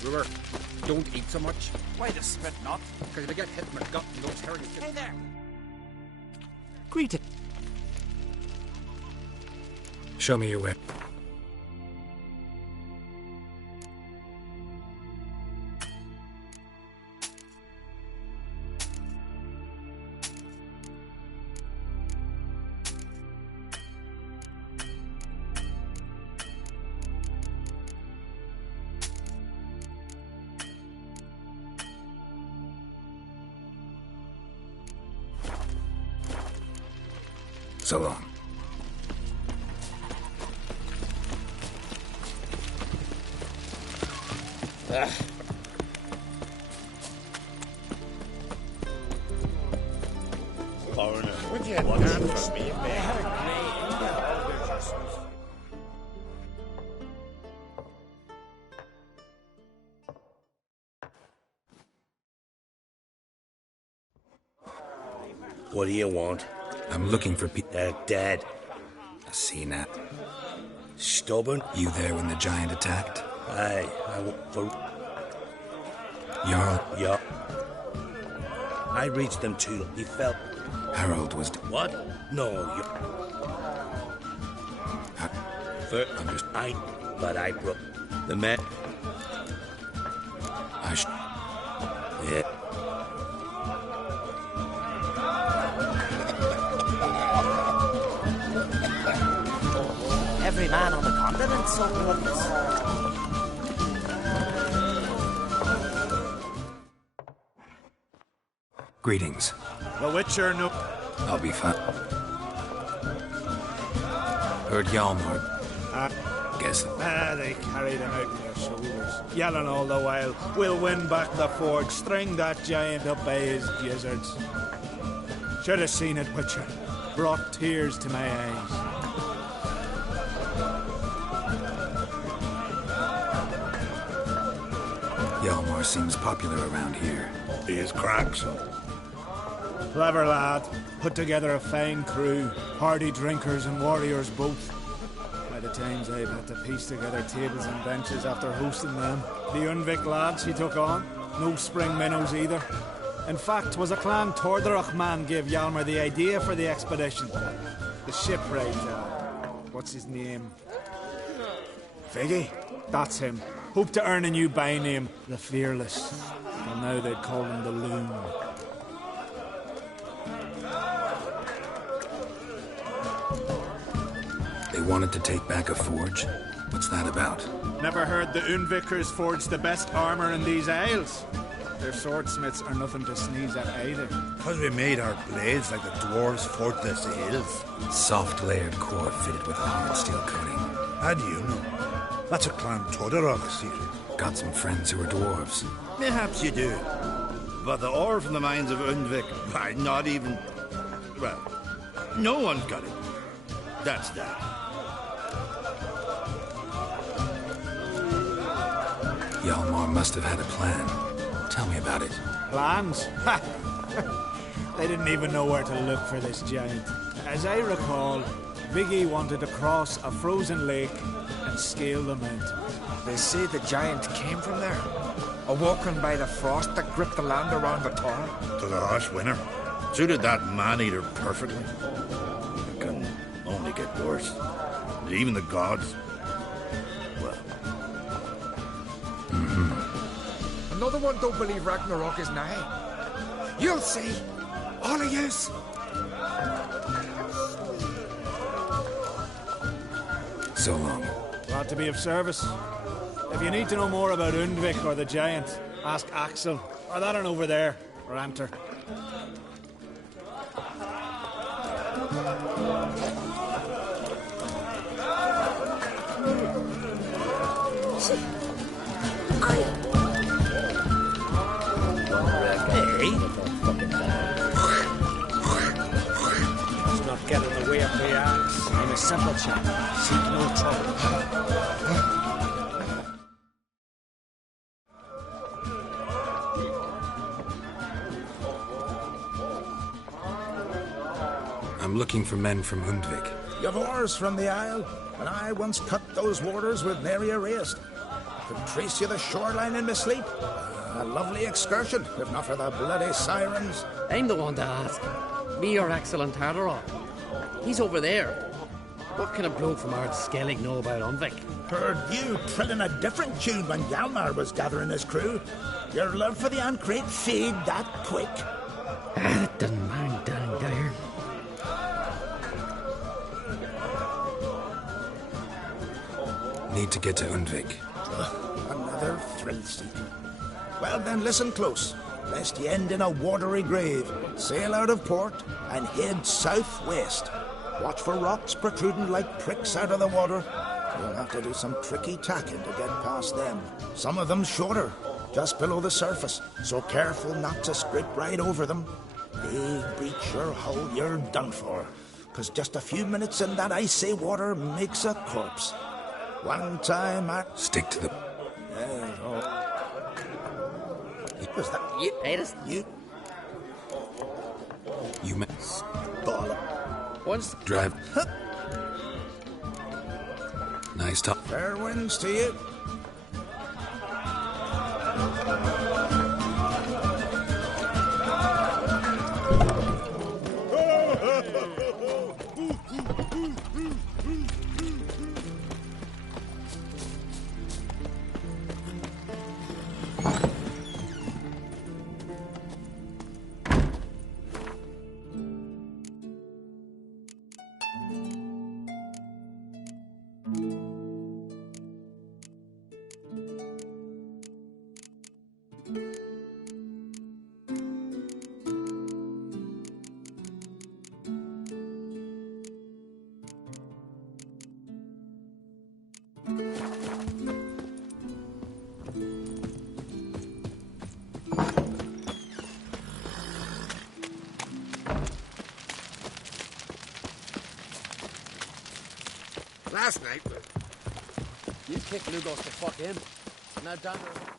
Brewer, don't eat so much. Why the spit not? Because if you get hit in the gut, you don't tear your... Hey there! Greeting. Show me your way. So long. Foreigner, would you dance for me, What do you want? I'm looking for people. They're dead. I see now. Stubborn? You there when the giant attacked? Aye, for... Jarl? Yeah. I reached him too. He fell. Harold was... What? No, you... But I broke... The man... Yeah. Every man on the continent so bloodless. Greetings. The Witcher, no... I'll be fine. Heard Hjalmar. Guess... they carried him out on their shoulders, yelling all the while, "We'll win back the forge, string that giant up by his gizzards." Should have seen it, Witcher. Brought tears to my eyes. Hjalmar seems popular around here. He is cracks. Clever lad. Put together a fine crew. Hardy drinkers and warriors both. By the times I've had to piece together tables and benches after hosting them. The Unvik lads he took on. No spring minnows either. In fact, was a clan Tordarach man gave Hjalmar the idea for the expedition. The shipwright, what's his name? Viggy? That's him. Hoped to earn a new by-name, the Fearless. Well, now they'd call him the Loon. They wanted to take back a forge? What's that about? Never heard the Unvikers forged the best armor in these isles. Their swordsmiths are nothing to sneeze at either. Because we made our blades like the dwarves forged their sails. Soft layered core fitted with a hard steel coating. How do you know? That's a clan Tordarach secret. Got some friends who are dwarves. Perhaps you do. But the ore from the mines of Undvik, why, not even... Well, no one's got it. That's that. Hjalmar must have had a plan. Tell me about it. Plans? Ha! They didn't even know where to look for this giant. As I recall, Viggy wanted to cross a frozen lake and scale the mountain. They say the giant came from there. Awoken by the frost that gripped the land around the tower. To the harsh winter. Suited that man-eater perfectly. It can only get worse. Even the gods... Well... Another one don't believe Ragnarok is nigh. You'll see. All of yous. So long. Glad to be of service. If you need to know more about Undvik or the giant, ask Axel, or that one over there, or Anter. Let's not get in the way of the axe. I'm a simple chap. Seek no trouble. I'm looking for men from Undvik. You've oars from the Isle, and I once cut those waters with nary a race. Could trace you the shoreline in my sleep. A lovely excursion, if not for the bloody sirens. I'm the one to ask. Me or Axel and Tardarok. He's over there. What can a bloke from Ard Skellig know about Undvik? Heard you trilling a different tune when Hjalmar was gathering his crew. Your love for the Ancrate fade that quick. That doesn't mind dang dire. Need to get to Undvik. Another thrill seeker. Well then, listen close, lest ye end in a watery grave. Sail out of port and head southwest. Watch for rocks protruding like pricks out of the water. You'll have to do some tricky tacking to get past them. Some of them shorter, just below the surface, so careful not to scrape right over them. They breach your hull, you're done for. 'Cause just a few minutes in that icy water makes a corpse. One time I... Stick to the... Was that you? Aedis? You? You may... Stall up. Once... Drive. Nice talk. Fair winds to you. Last night, You kicked Lugos to fuck him. Now down there.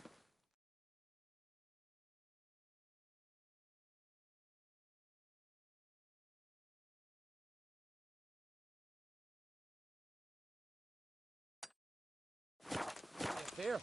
Fear.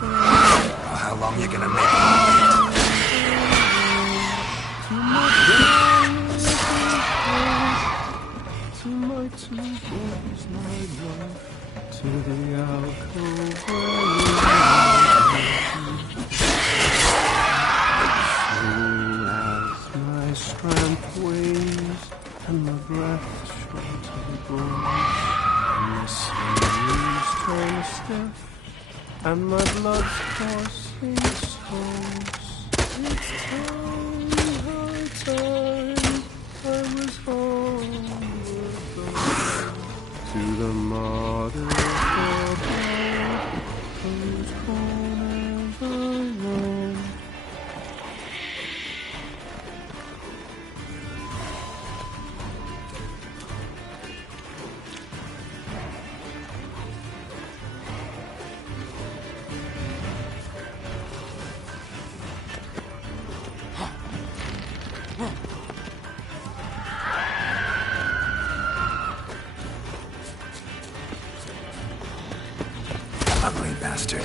Oh, how long you gonna make me? To my two boys, my love, to the alcove as my strength wanes and my breath short of breath, and my sinews turn stiff, and my blood's coursing stones. It's time, high time, I was homeward bound to the modern abode, whose corners I roam. Ugly bastard.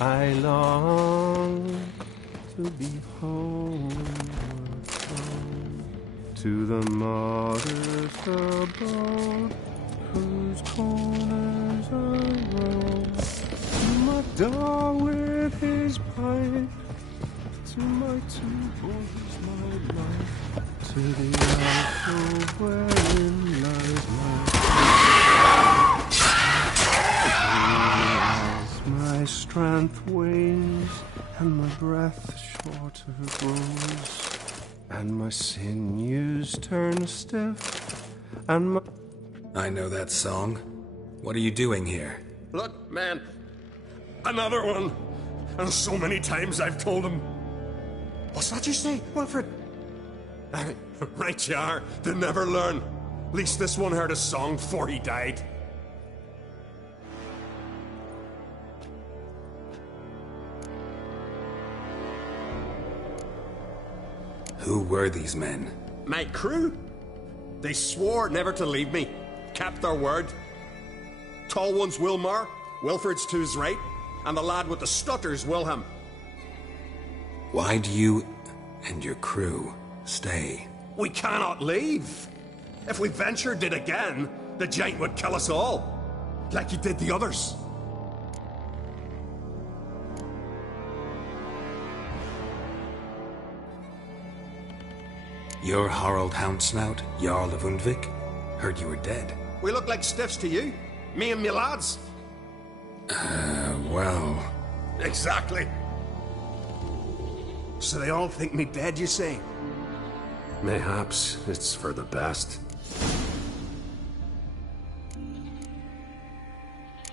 I long to be homeward bound to the martyr's abode, whose corners I roam. To my dog with his pipe, to my two boys, my life, to the alcove wherein lies my as my strength wanes and my breath shorter grows, and my sinews turn stiff, and my... I know that song. What are you doing here? Look, man. Another one. And so many times I've told him. What's that you say, Wilfred? Right you are. They never learn. At least this one heard a song before he died. Who were these men? My crew. They swore never to leave me. Kept their word. Tall one's Wilmar, Wilfred's to his right, and the lad with the stutter's Wilhelm. Why do you and your crew stay? We cannot leave. If we ventured it again, the giant would kill us all, like he did the others. You're Harald Houndsnout, Jarl of Undvik? Heard you were dead. We look like stiffs to you. Me and me lads. Well... Exactly. So they all think me dead, you say? Mayhaps it's for the best.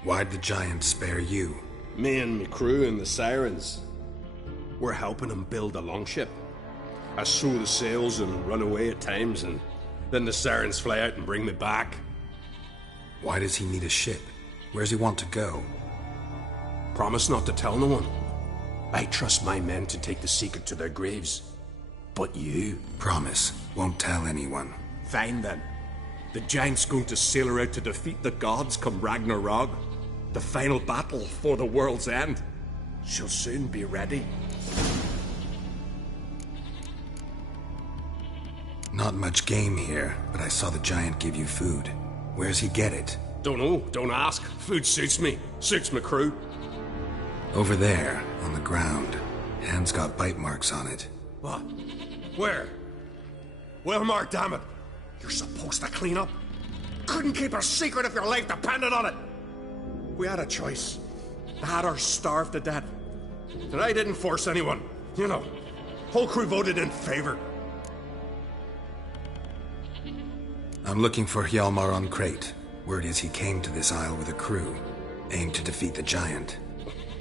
Why'd the giant spare you? Me and me crew and the Sirens. We're helping him build a longship. I sew the sails and run away at times, and then the Sirens fly out and bring me back. Why does he need a ship? Where's he want to go? Promise not to tell no one. I trust my men to take the secret to their graves. But you... Promise. Won't tell anyone. Fine then. The giant's going to sail her out to defeat the gods come Ragnarok. The final battle for the world's end. She'll soon be ready. Not much game here, but I saw the giant give you food. Where's he get it? Don't know, don't ask. Food suits me. Suits my crew. Over there, on the ground. Hand's got bite marks on it. What? Where? Wilmar, damn it. You're supposed to clean up. Couldn't keep a secret if your life depended on it. We had a choice. Had her starved to death. And I didn't force anyone. You know, whole crew voted in favor. I'm looking for Hjalmar on Crate. Word is he came to this isle with a crew, aimed to defeat the giant.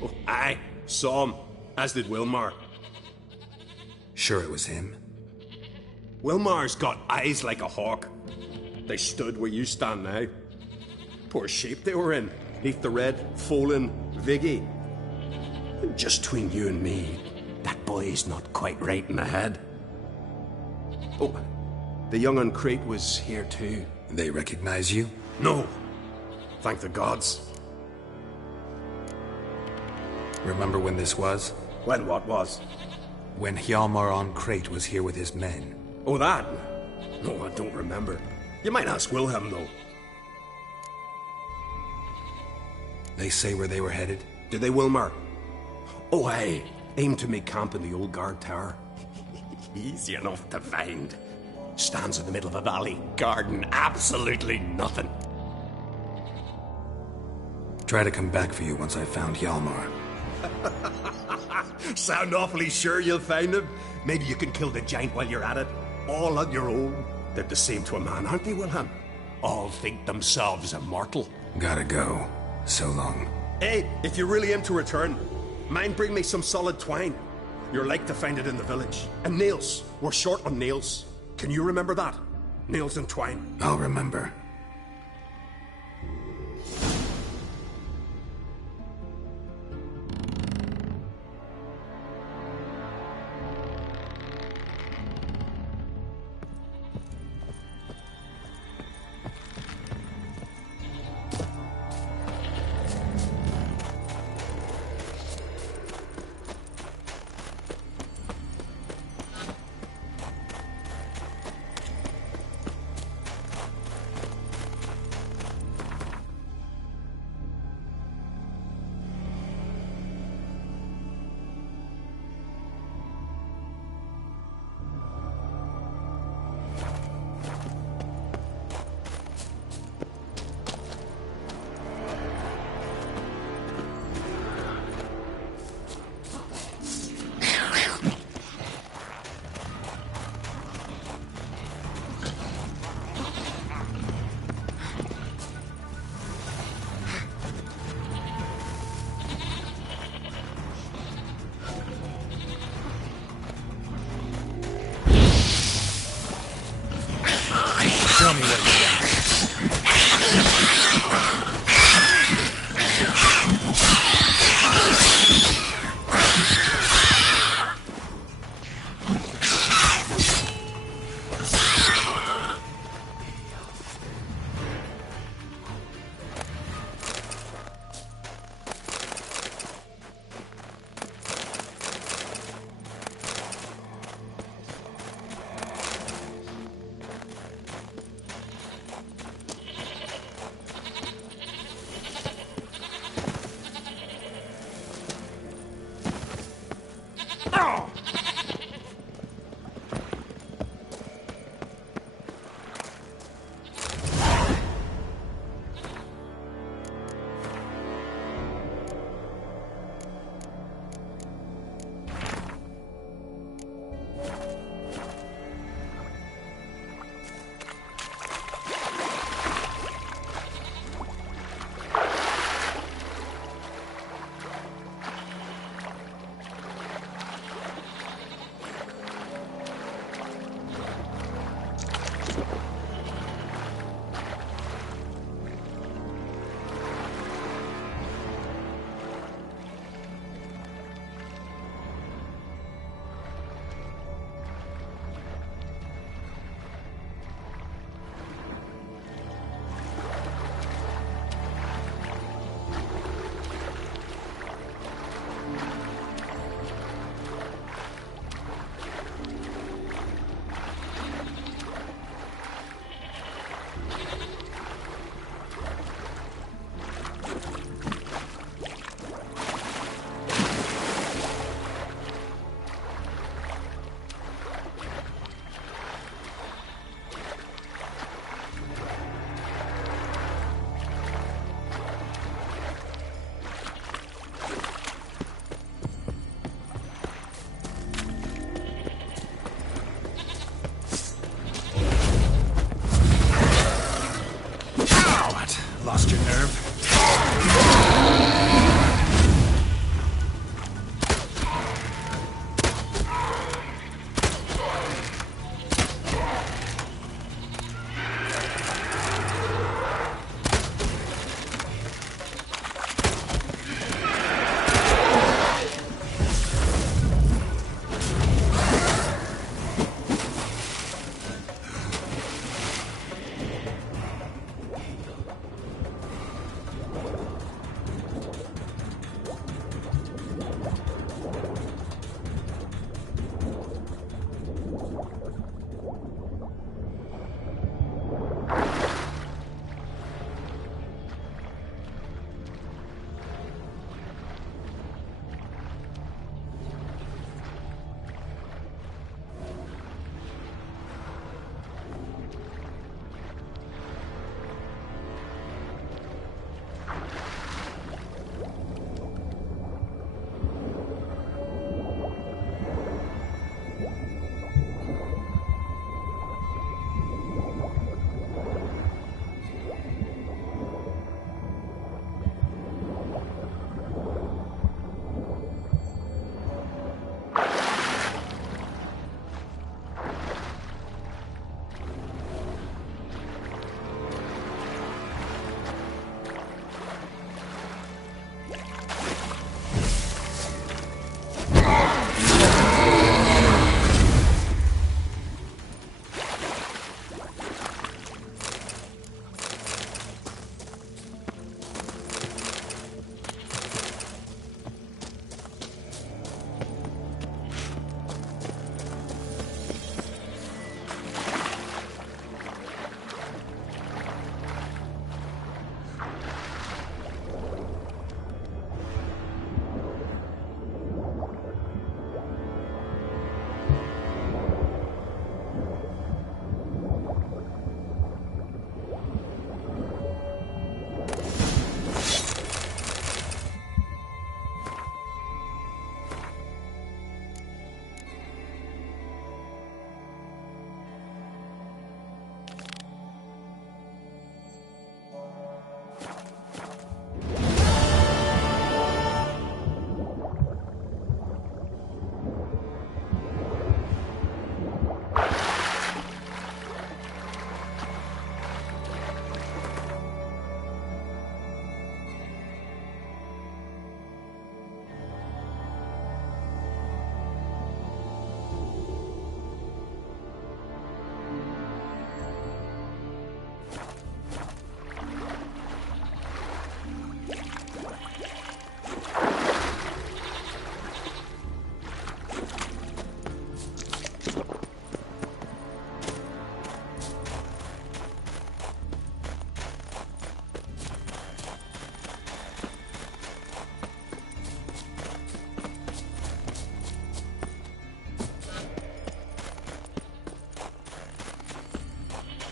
Oh, aye, saw him, as did Wilmar. Sure it was him? Wilmar's got eyes like a hawk. They stood where you stand now. Poor shape they were in. Neath the red, Folin, Viggy. Just between you and me, that boy's not quite right in the head. Oh, the young un Crate was here too. They recognize you? No. Thank the gods. Remember when this was? When what was? When Hjalmar on Crate was here with his men. Oh, that? No, I don't remember. You might ask Wilhelm, though. They say where they were headed? Did they, Wilmar? Oh, aye. Aim to make camp in the old guard tower. Easy enough to find. Stands in the middle of a valley. Garden, absolutely nothing. Try to come back for you once I've found Hjalmar. Sound awfully sure you'll find him? Maybe you can kill the giant while you're at it. All on your own. They're the same to a man, aren't they, Wilhelm? All think themselves immortal. Gotta go. So long. Hey, if you really aim to return, mind bring me some solid twine. You're like to find it in the village. And nails. We're short on nails. Can you remember that? Nails and twine. I'll remember.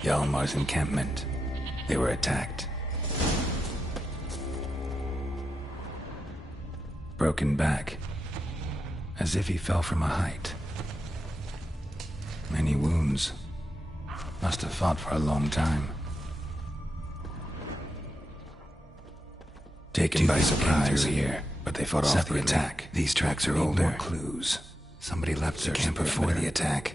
Hjalmar's encampment. They were attacked. Broken back, as if he fell from a height. Many wounds. Must have fought for a long time. Taken by surprise here, but they fought off the attack. These tracks are older. More clues. Somebody left the camp before the attack.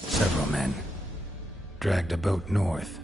Several men dragged a boat north.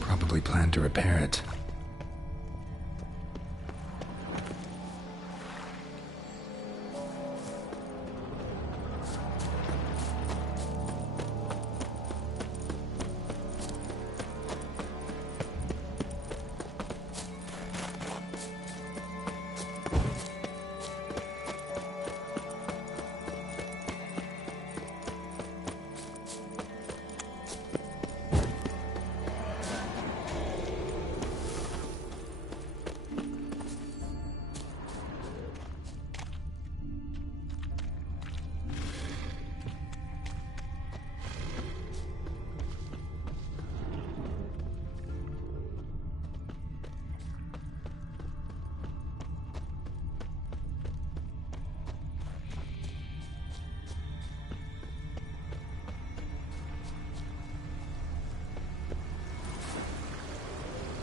Probably planned to repair it.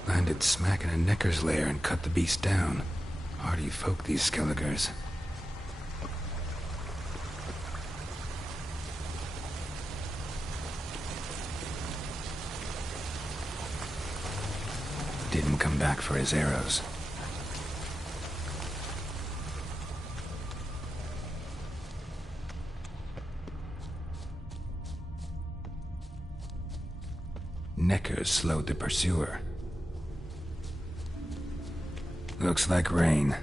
Landed smack in a Necker's lair and cut the beast down. Hardy folk, these Skelligers. Didn't come back for his arrows. Neckers slowed the pursuer. Looks like rain.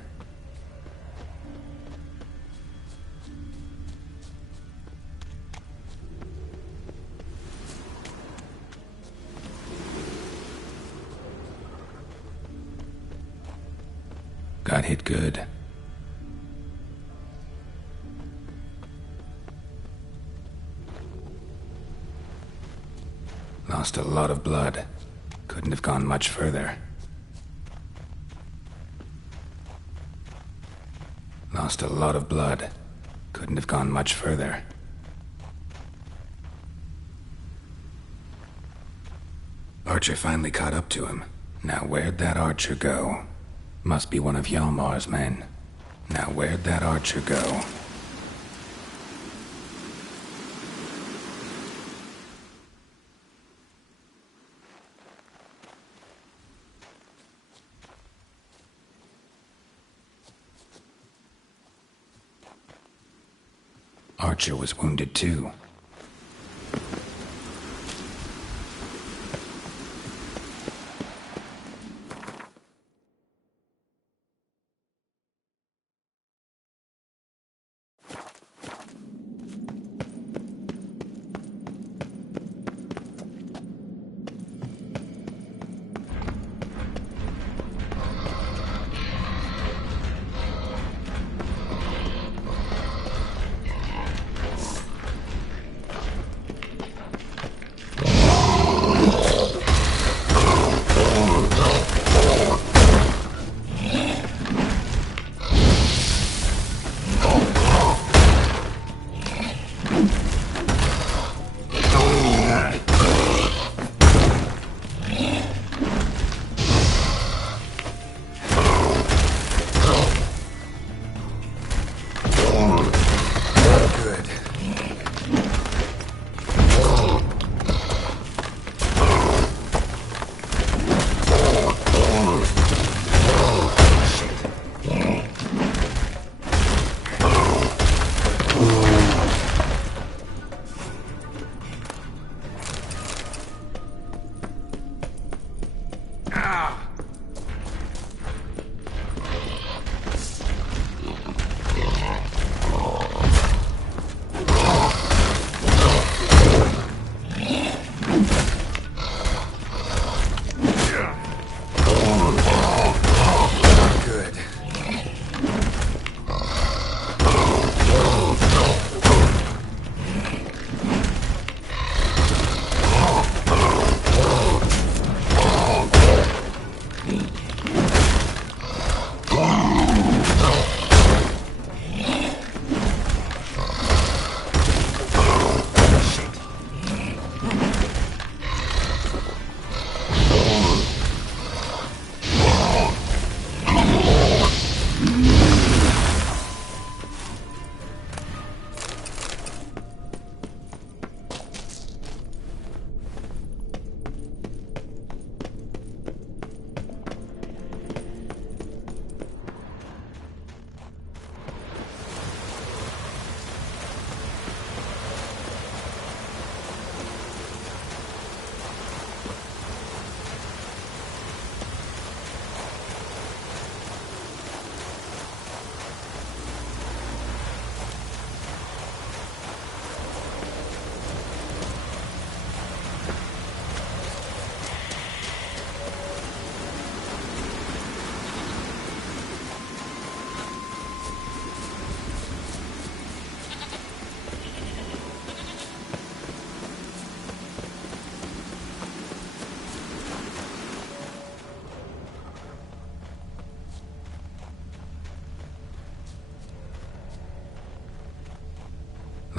Got hit good. Lost a lot of blood. Couldn't have gone much further. Lost a lot of blood. Couldn't have gone much further. Archer finally caught up to him. Now where'd that archer go? Must be one of Hjalmar's men. Now where'd that archer go? Archer was wounded too.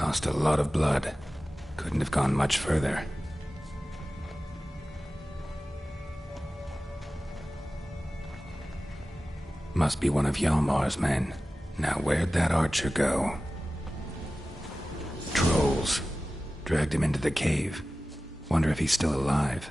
Lost a lot of blood. Couldn't have gone much further. Must be one of Hjalmar's men. Now where'd that archer go? Trolls. Dragged him into the cave. Wonder if he's still alive.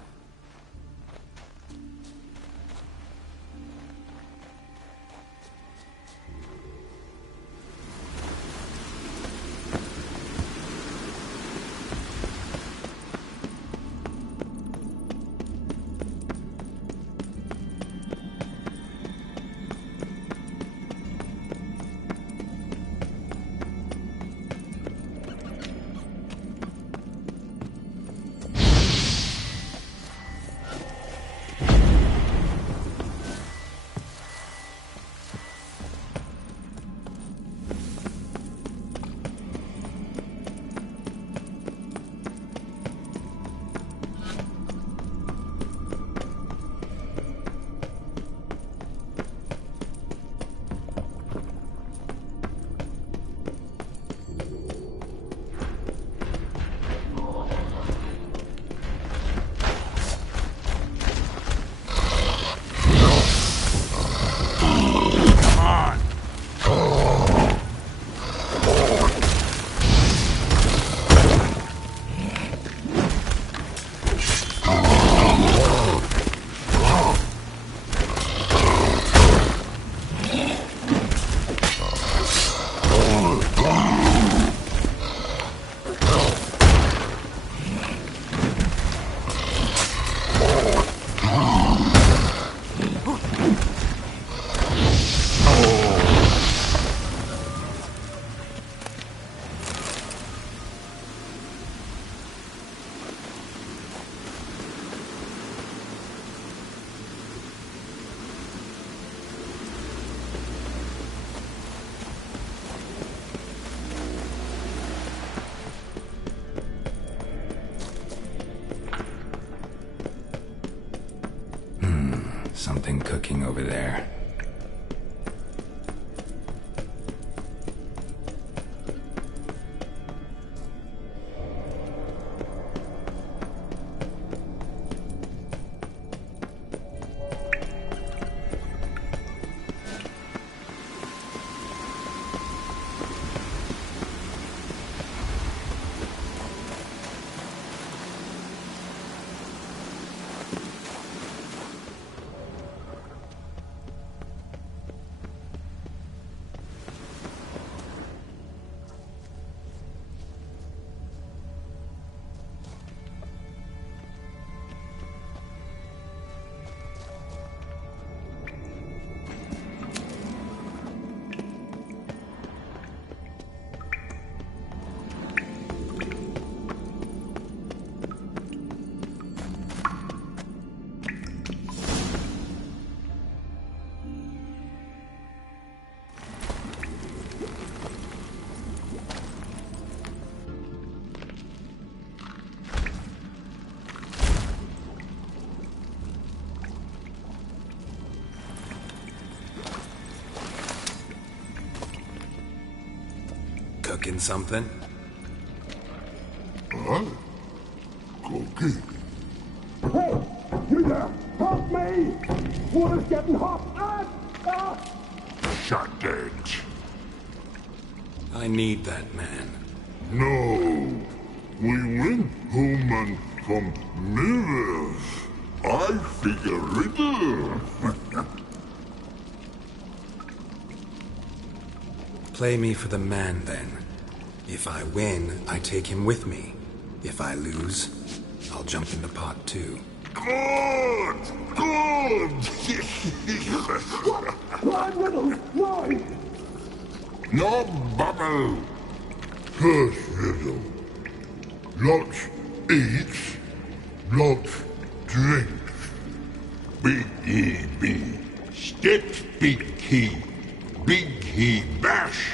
Something cooking over there. Cooking something? Huh? Cookie? Hey! You there! Help me! Water's getting hot! Shotguns. I need that man. No. We went home and from mirrors. I figure riddle. Play me for the man, then. If I win, I take him with me. If I lose, I'll jump in the pot too. Good! Good! Blind riddles! No! No bubble! First riddle. Lots eats, lots drinks. Big he be. Steps big he bash.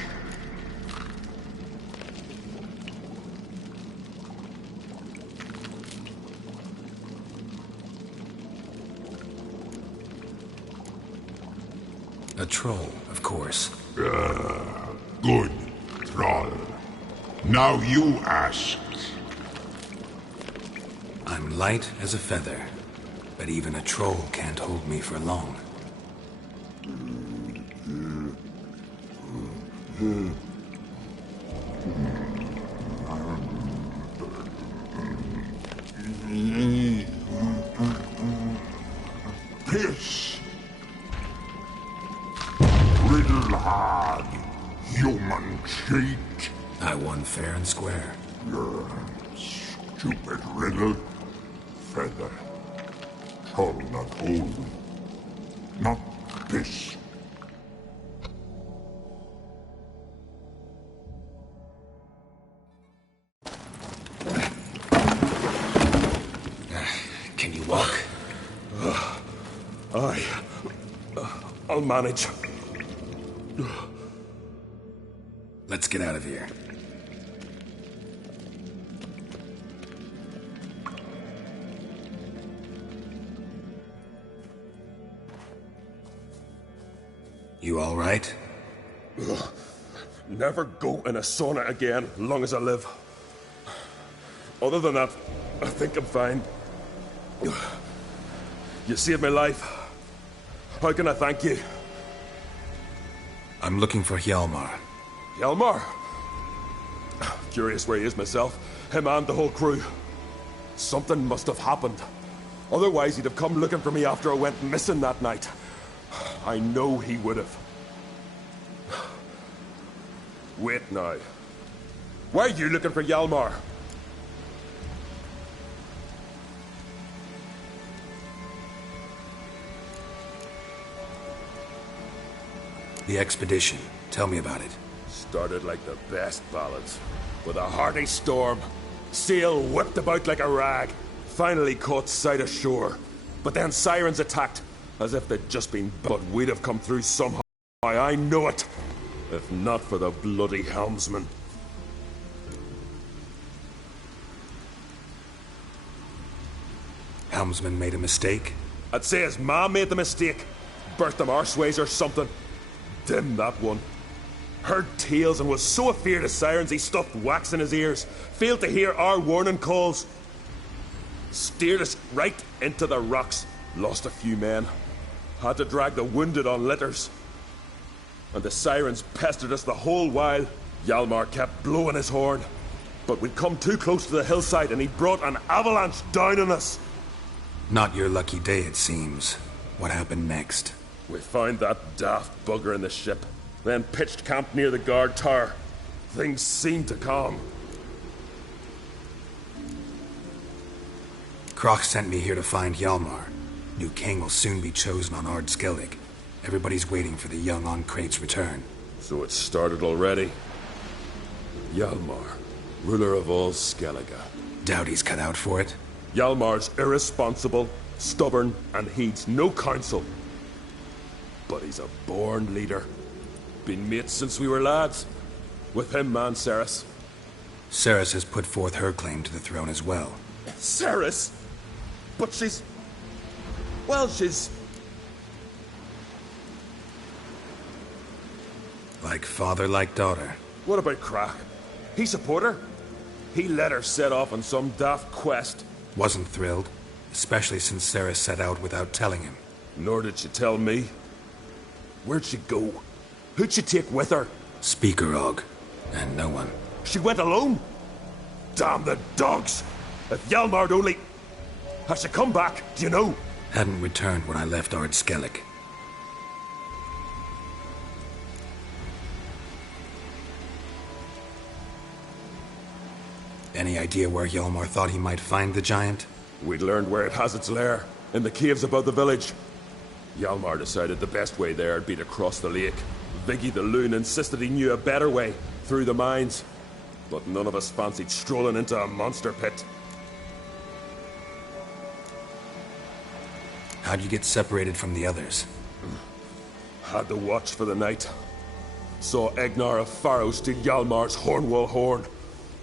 A troll, of course. Good troll. Now you ask. I'm light as a feather, but even a troll can't hold me for long. Piss. Riddle hard, human cheat. I won fair and square. Stupid riddle. Feather. Troll not hold. Not piss. Can you walk? I'll manage. Let's get out of here. You all right? Never go in a sauna again, long as I live. Other than that, I think I'm fine. You saved my life. How can I thank you? I'm looking for Hjalmar. Hjalmar? Curious where he is myself. Him and the whole crew. Something must have happened. Otherwise he'd have come looking for me after I went missing that night. I know he would have. Wait now. Why are you looking for Hjalmar? The expedition. Tell me about it. Started like the best ballads. With a hearty storm. Sail whipped about like a rag. Finally caught sight of shore. But then sirens attacked. As if they'd just been... But we'd have come through somehow. I know it. If not for the bloody helmsman. Helmsman made a mistake? I'd say his ma made the mistake. Birthed him arseways or something. Dim, that one. Heard tales and was so afeard of sirens he stuffed wax in his ears. Failed to hear our warning calls. Steered us right into the rocks. Lost a few men. Had to drag the wounded on litters. And the sirens pestered us the whole while. Hjalmar kept blowing his horn. But we'd come too close to the hillside and he brought an avalanche down on us. Not your lucky day, it seems. What happened next? We found that daft bugger in the ship, then pitched camp near the guard tower. Things seemed to calm. Kroch sent me here to find Hjalmar. New king will soon be chosen on Ard Skellig. Everybody's waiting for the young Ancrate's return. So it's started already? Hjalmar, ruler of all Skellige. Doubt he's cut out for it. Hjalmar's irresponsible, stubborn, and heeds no counsel. But he's a born leader. Been mates since we were lads. With him, man, Cerys. Cerys has put forth her claim to the throne as well. Cerys? But she's... Well, she's... Like father, like daughter. What about Crach? He support her? He let her set off on some daft quest. Wasn't thrilled, especially since Cerys set out without telling him. Nor did she tell me. Where'd she go? Who'd she take with her? Speakerog, and no one. She went alone? Damn the dogs! If Hjalmar'd only... Has she come back, do you know? Hadn't returned when I left Ard Skellig. Any idea where Hjalmar thought he might find the giant? We'd learned where it has its lair, in the caves above the village. Hjalmar decided the best way there would be to cross the lake. Viggy the Loon insisted he knew a better way, through the mines. But none of us fancied strolling into a monster pit. How'd you get separated from the others? Had to watch for the night. Saw Egnar of Pharos steal Hjalmar's Hornwall horn.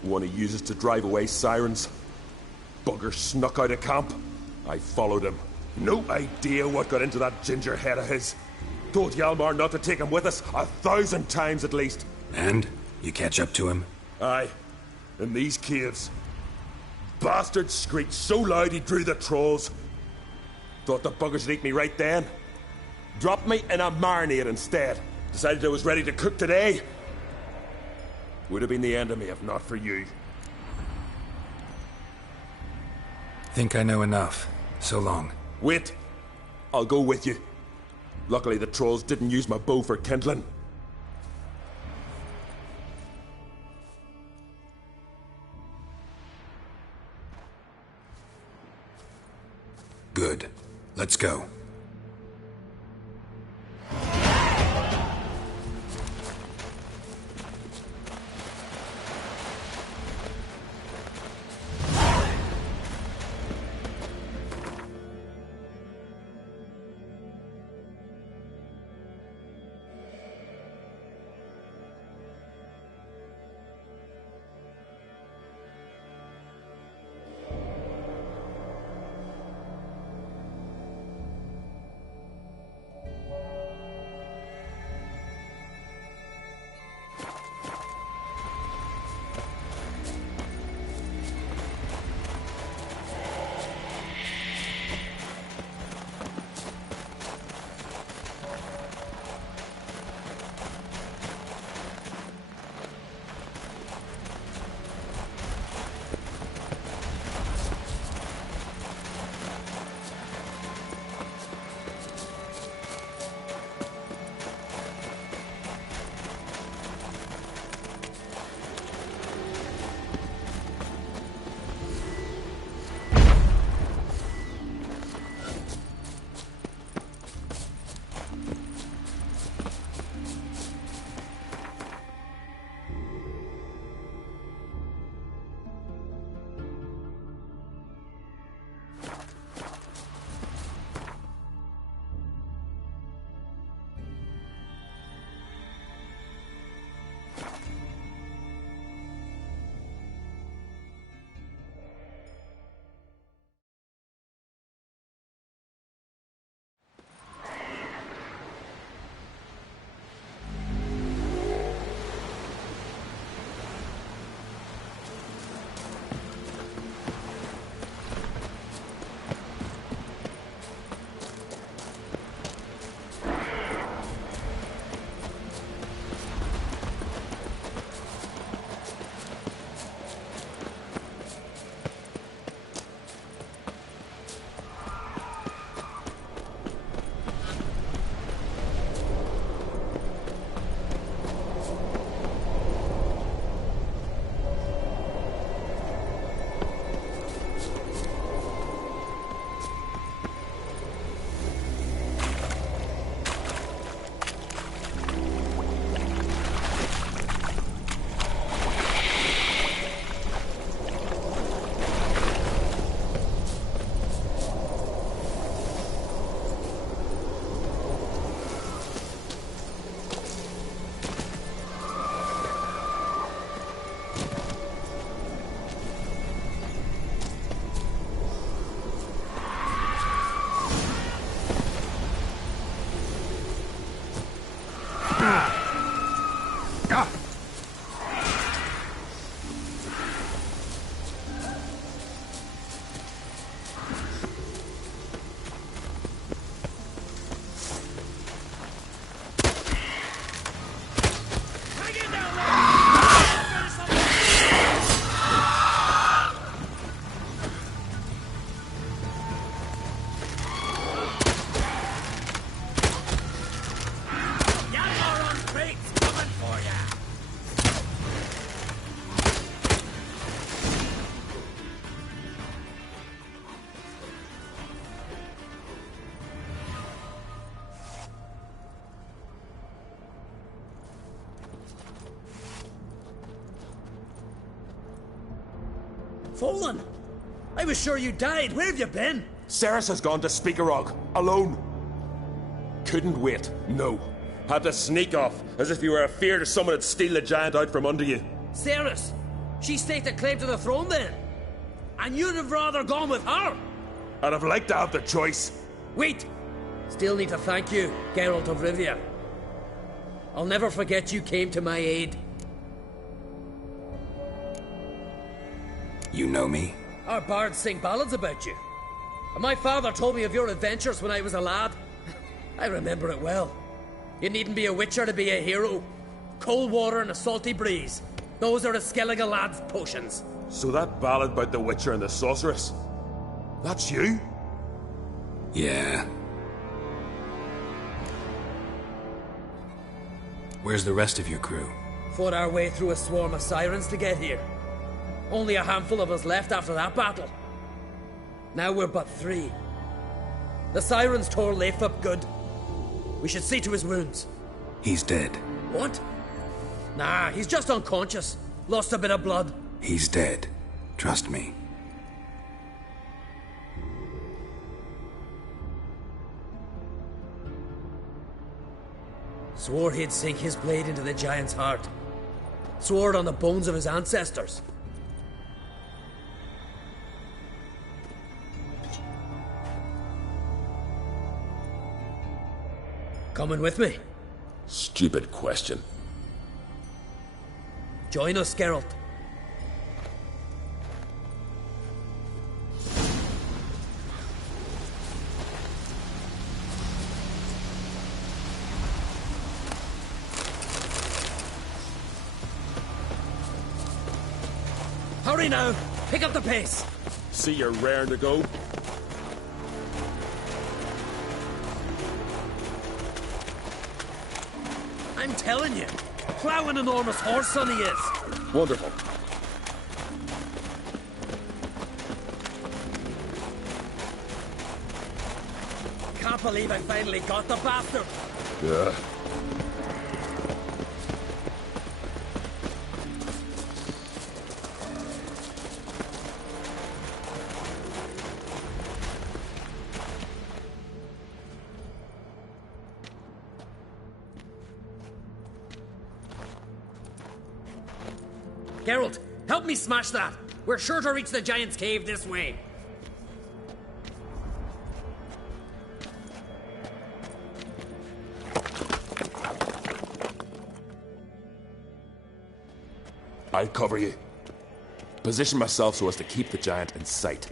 One he uses to drive away sirens. Bugger snuck out of camp. I followed him. No idea what got into that ginger head of his. Told Hjalmar not to take him with us 1,000 times at least. And? You catch up to him? Aye. in these caves. Bastard screeched so loud he drew the trolls. Thought the buggers would eat me right then. Dropped me in a marinade instead. Decided I was ready to cook today. Would have been the end of me if not for you. Think I know enough. So long. Wait. I'll go with you. Luckily the trolls didn't use my bow for kindling. Good. Let's go. Fallen! I was sure you died. Where have you been? Cerys has gone to Speakerog, alone. Couldn't wait, no. Had to sneak off, as if you were afeard someone would steal the giant out from under you. Cerys? She staked a claim to the throne then? And you'd have rather gone with her? I'd have liked to have the choice. Wait! Still need to thank you, Geralt of Rivia. I'll never forget you came to my aid. You know me? Our bards sing ballads about you. And my father told me of your adventures when I was a lad. I remember it well. You needn't be a witcher to be a hero. Cold water and a salty breeze. Those are a Skellige lad's potions. So that ballad about the Witcher and the Sorceress, that's you? Yeah. Where's the rest of your crew? Fought our way through a swarm of sirens to get here. Only a handful of us left after that battle. Now we're but 3. The sirens tore Leif up good. We should see to his wounds. He's dead. What? Nah, he's just unconscious. Lost a bit of blood. He's dead. Trust me. Swore he'd sink his blade into the giant's heart. Swore it on the bones of his ancestors. Coming with me? Stupid question. Join us, Geralt. Hurry now! Pick up the pace! See you're raring to go? I'm telling you, plough an enormous horse, son he is. Wonderful. Can't believe I finally got the bastard. Yeah. Geralt, help me smash that. We're sure to reach the giant's cave this way. I'll cover you. Position myself so as to keep the giant in sight.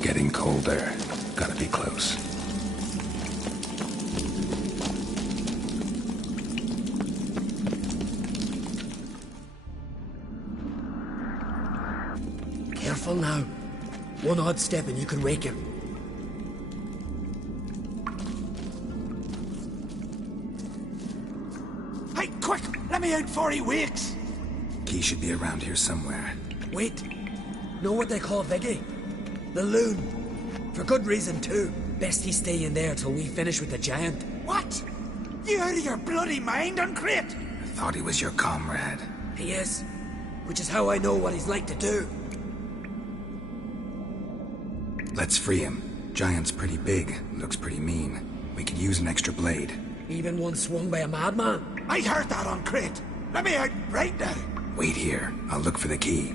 Getting colder. Gotta be close. Careful now. One odd step and you can wake him. Hey, quick! Let me out before he wakes! Key should be around here somewhere. Wait. Know what they call Viggy? The loon. For good reason, too. Best he stay in there till we finish with the giant. What? You out of your bloody mind, Uncrate? I thought he was your comrade. He is. Which is how I know what he's like to do. Let's free him. Giant's pretty big. Looks pretty mean. We could use an extra blade. Even one swung by a madman. I heard that, Uncrate. Let me out right now. Wait here. I'll look for the key.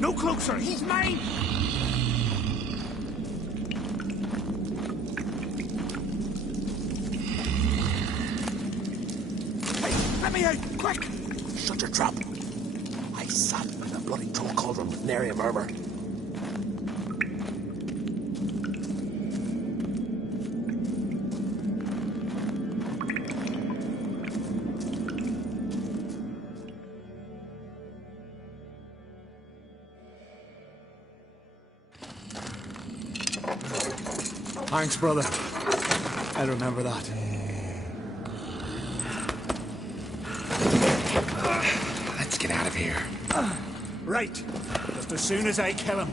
No closer, he's mine! Hey, let me out, quick! Shut your trap. I sat in a bloody troll cauldron with nary a murmur. Thanks, brother. I'll remember that. Let's get out of here. Right. Just as soon as I kill him.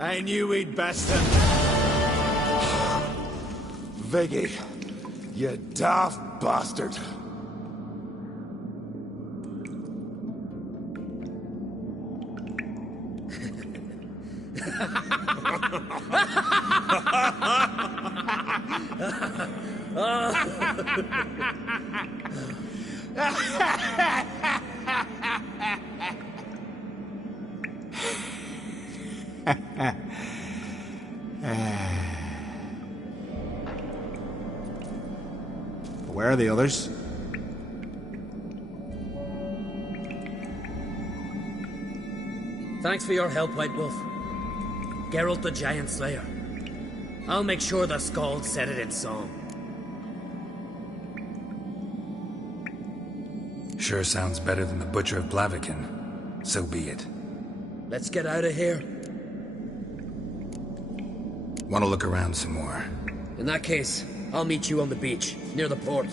I knew we'd best him. Viggy, you daft bastard. Where are the others? Thanks for your help, White Wolf. Geralt the Giant Slayer. I'll make sure the Scald said it in song. Sure sounds better than the Butcher of Blaviken. So be it. Let's get out of here. Want to look around some more? In that case, I'll meet you on the beach, near the port.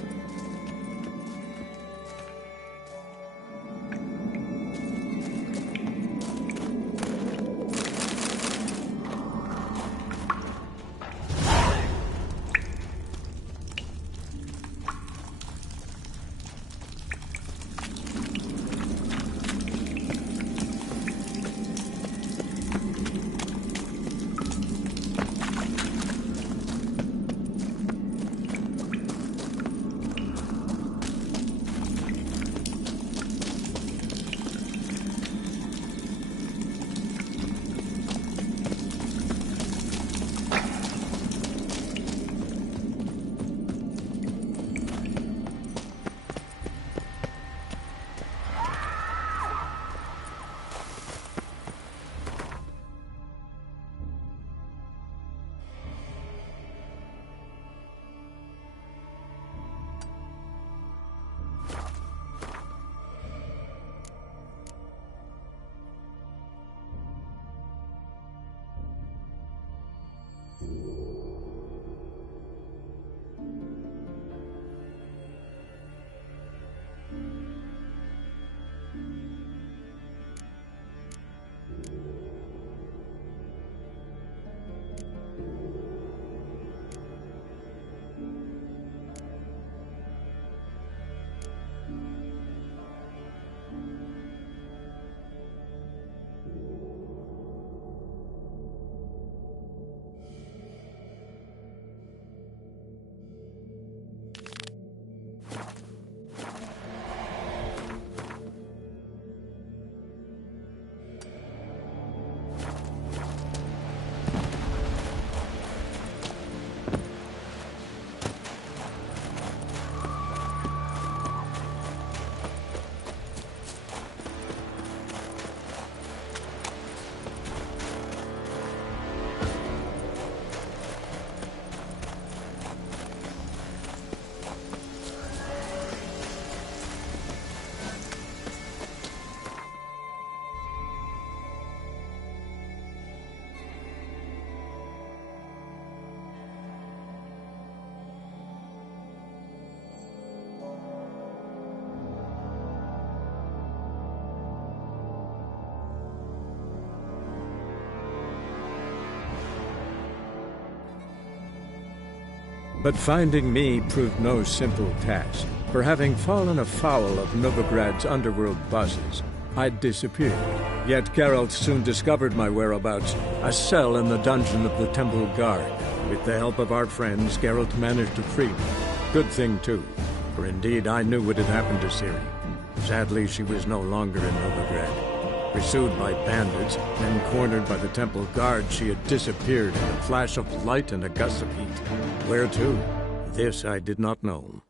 But finding me proved no simple task, for having fallen afoul of Novigrad's underworld bosses, I'd disappeared. Yet Geralt soon discovered my whereabouts, a cell in the dungeon of the Temple Guard. With the help of our friends, Geralt managed to free me. Good thing, too, for indeed I knew what had happened to Ciri. Sadly, she was no longer in Novigrad. Pursued by bandits, then cornered by the Temple Guard, she had disappeared in a flash of light and a gust of heat. Where to? This I did not know.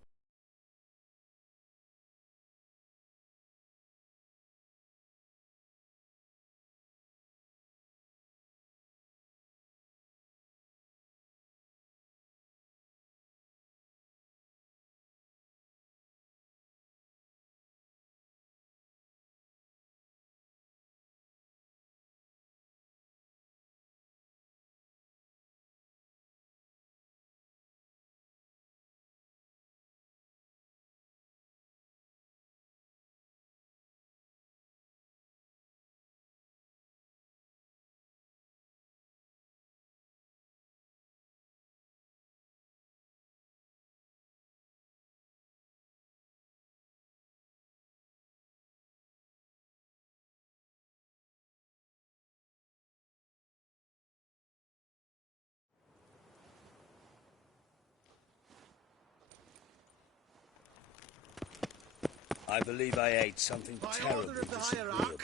I believe I ate something terribly disagreeable.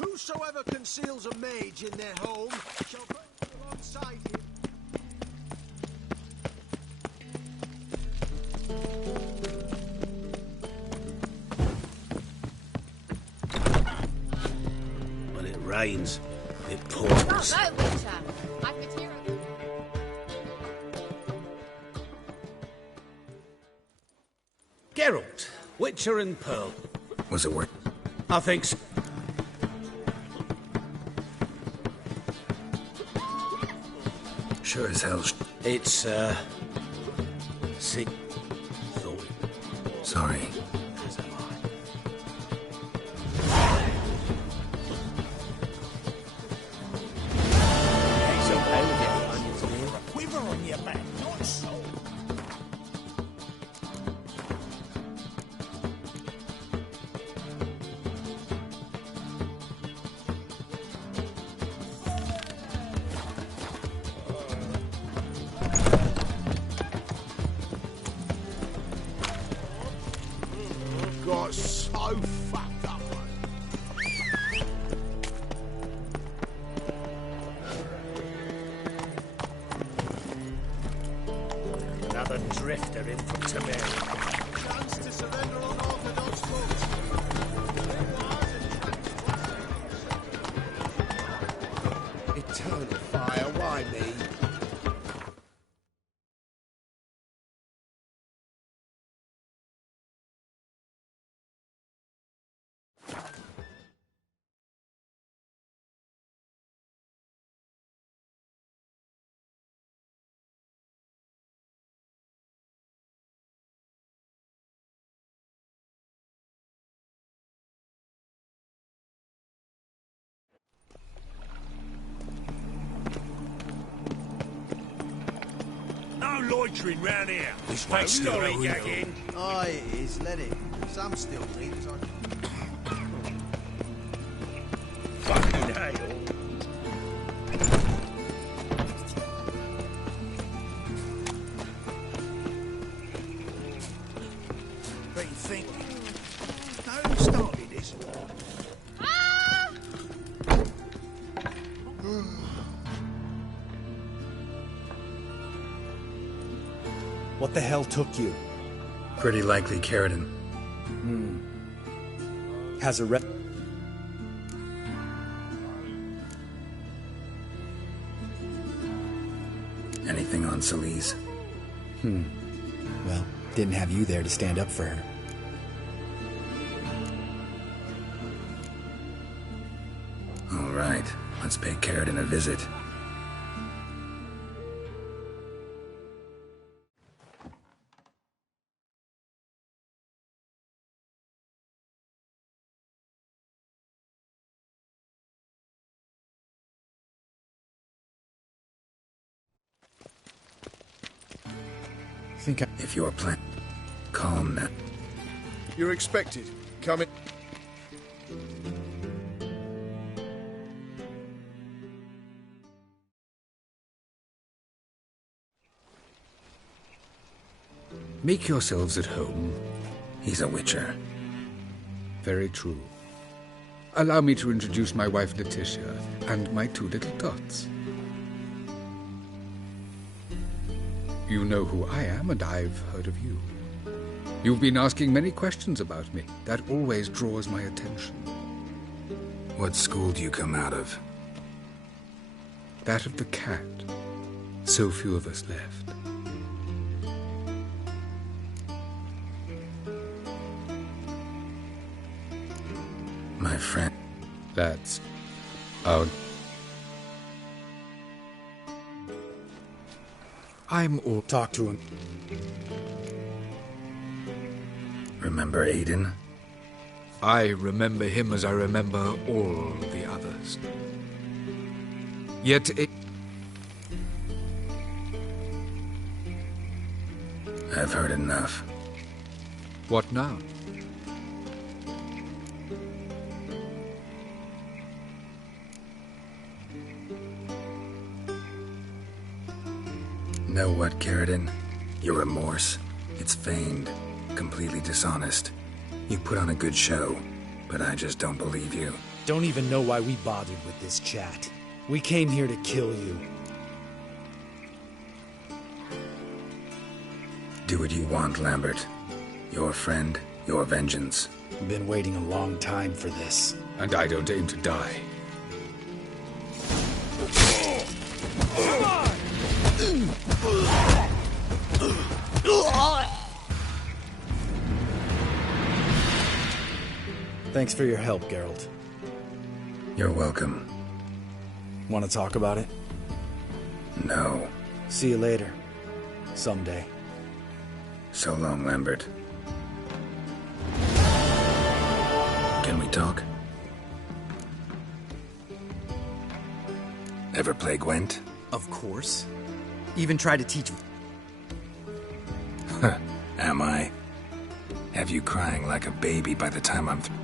Whosoever conceals a mage in their home shall bring alongside him. When it rains, it pours. Geralt, Witcher and Pearl. Was it worth? I think so. Sure as hell. It's, sick. Sorry. Quiver on your back, not so. Got so fucked up. Another drifter in from Temeria. Chance to surrender on Orthodox folks. Eternal fire, why me? No loitering round here. This way, still lollygagging. Aye, it is, let it. Some still dreams on. Fucking hell. Been thinking. Who started this? What the hell took you? Pretty likely Caridin. Has a rep. Anything on Celise? Well, didn't have you there to stand up for her. All right, let's pay Caridin a visit. think I... If you're calm now. You're expected. Come in. Make yourselves at home. He's a witcher. Very true. Allow me to introduce my wife Letitia and my two little tots. You know who I am, and I've heard of you. You've been asking many questions about me. That always draws my attention. What school do you come out of? That of the cat. So few of us left. My friend. That's our... I'm all... Talk to him. Remember Aiden? I remember him as I remember all the others. Yet it... I've heard enough. What now? Know what, Carradine? Your remorse? It's feigned. Completely dishonest. You put on a good show, but I just don't believe you. Don't even know why we bothered with this chat. We came here to kill you. Do what you want, Lambert. Your friend, your vengeance. I've been waiting a long time for this. And I don't aim to die. Thanks for your help, Geralt. You're welcome. Want to talk about it? No. See you later. Someday. So long, Lambert. Can we talk? Ever play Gwent? Of course. Even try to teach... Am I? Have you crying like a baby by the time I'm through?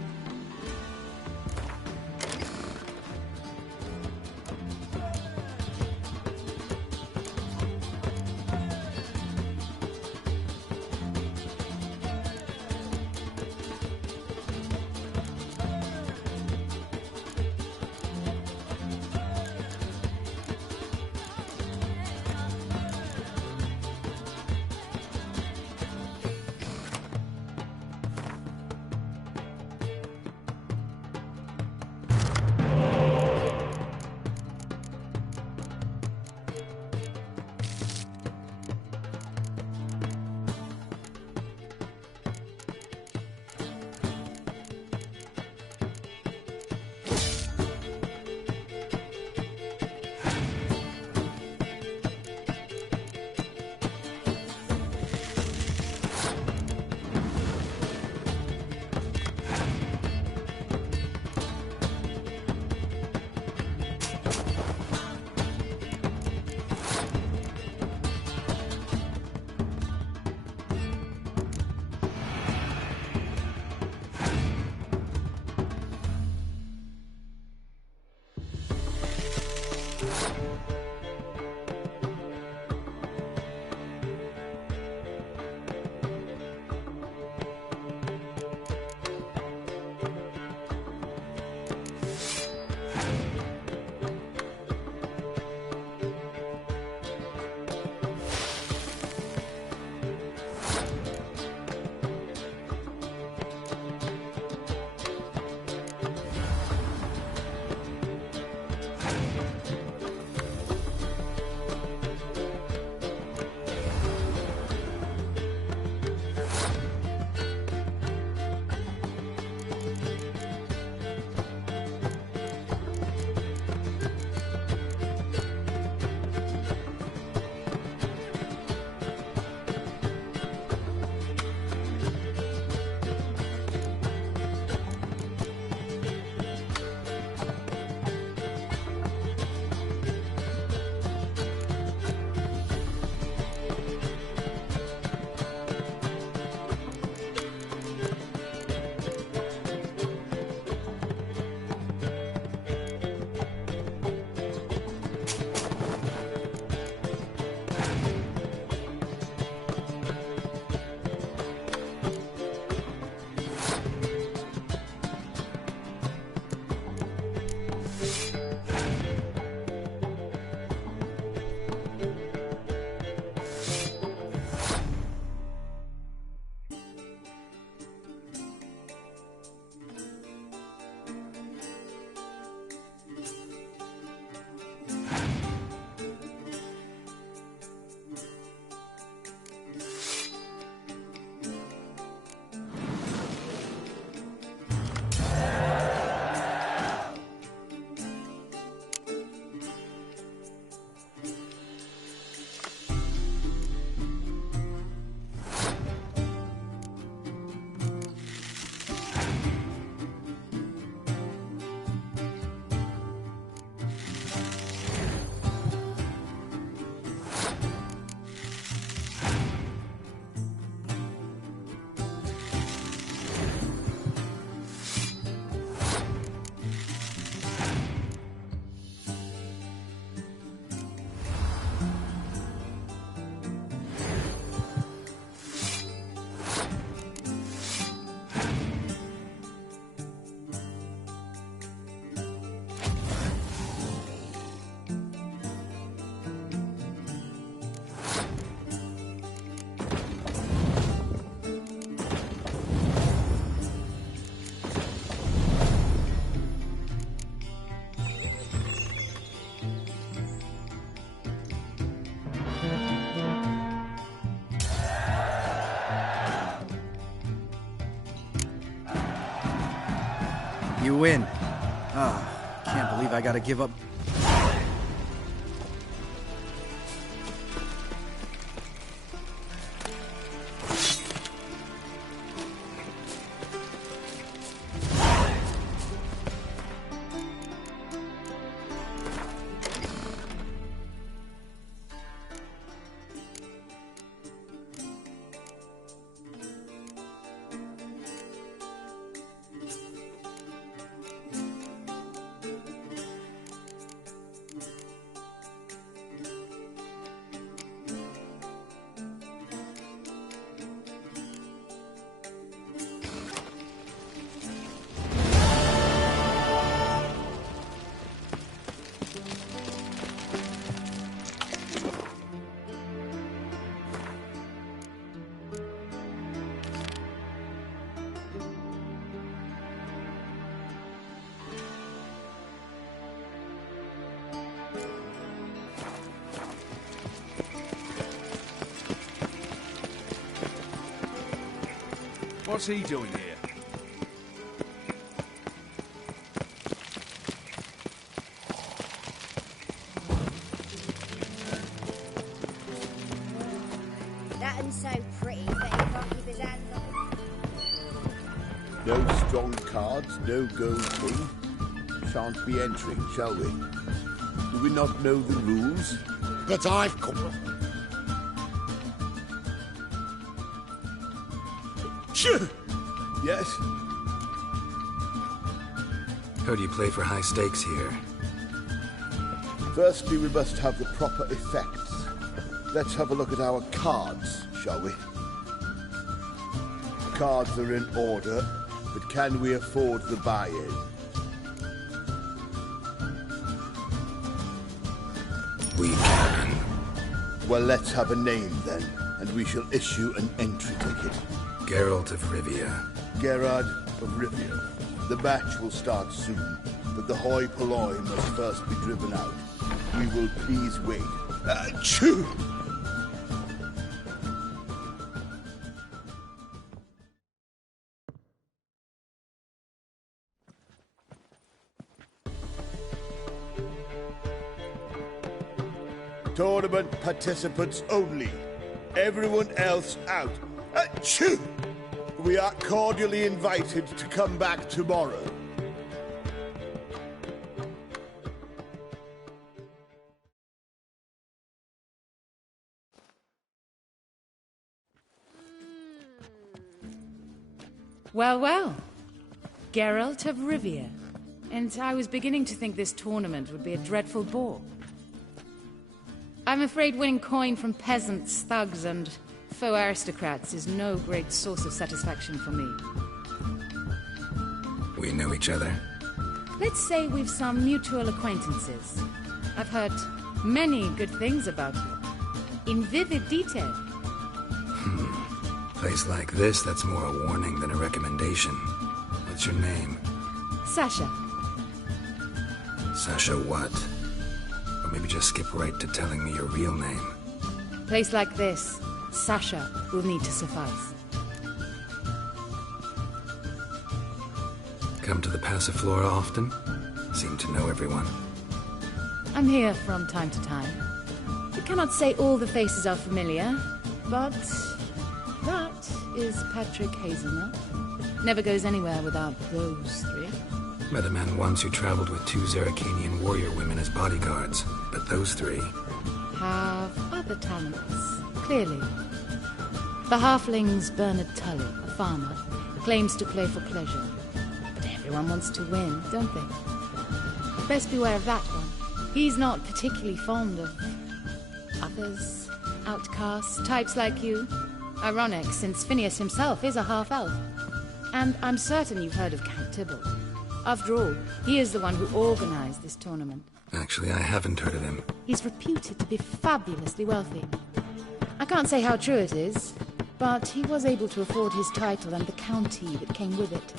You win. Ah, can't believe I gotta give up. What's he doing here? That one's so pretty that he can't keep his hands on it. No strong cards, no gold king. Shan't be entering, shall we? Do we not know the rules? But I've come. Yes? Heard you play for high stakes here. Firstly, we must have the proper effects. Let's have a look at our cards, shall we? Cards are in order, but can we afford the buy-in? We can. Well, let's have a name then, and we shall issue an entry ticket. Geralt of Rivia. Gerard of Rivia. The match will start soon, but the hoi polloi must first be driven out. We will please wait. Achoo! Tournament participants only. Everyone else out. Achoo! We are cordially invited to come back tomorrow. Well, well. Geralt of Rivia. And I was beginning to think this tournament would be a dreadful bore. I'm afraid winning coin from peasants, thugs, and faux aristocrats is no great source of satisfaction for me. We know each other. Let's say we've some mutual acquaintances. I've heard many good things about you. In vivid detail. Place like this, that's more a warning than a recommendation. What's your name? Sasha. Sasha what? Or maybe just skip right to telling me your real name. Place like this, Sasha will need to suffice. Come to the Passiflora often? Seem to know everyone. I'm here from time to time. You cannot say all the faces are familiar, but that is Patrick Hazelnut. Never goes anywhere without those three. Met a man once who traveled with 2 Zerrikanian warrior women as bodyguards, but those 3... have other talents, clearly. The halfling's Bernard Tully, a farmer, claims to play for pleasure. But everyone wants to win, don't they? Best beware of that one. He's not particularly fond of others, outcasts, types like you. Ironic, since Phineas himself is a half-elf. And I'm certain you've heard of Count Tybalt. After all, he is the one who organized this tournament. Actually, I haven't heard of him. He's reputed to be fabulously wealthy. I can't say how true it is, but he was able to afford his title and the county that came with it.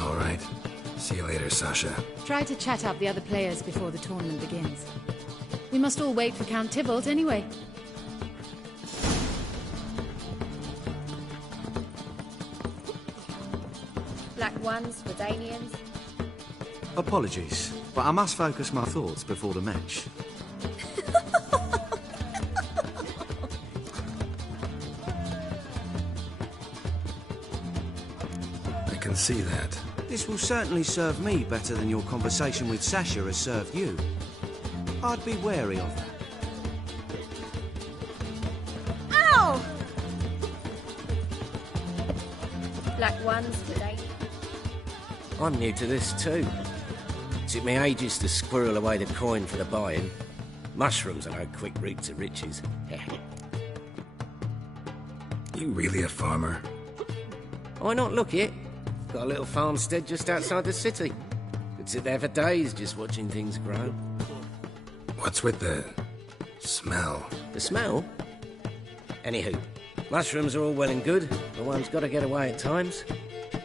All right. See you later, Sasha. Try to chat up the other players before the tournament begins. We must all wait for Count Tybalt anyway. Black ones for Danians. Apologies, but I must focus my thoughts before the match. I can see that. This will certainly serve me better than your conversation with Sasha has served you. I'd be wary of that. Ow! Black ones for Danians. I'm new to this too. Took me ages to squirrel away the coin for the buy-in. Mushrooms are no quick route to riches. You really a farmer? Why not look it? Got a little farmstead just outside the city. Could sit there for days just watching things grow. What's with the smell? The smell? Anywho, mushrooms are all well and good, but one's got to get away at times.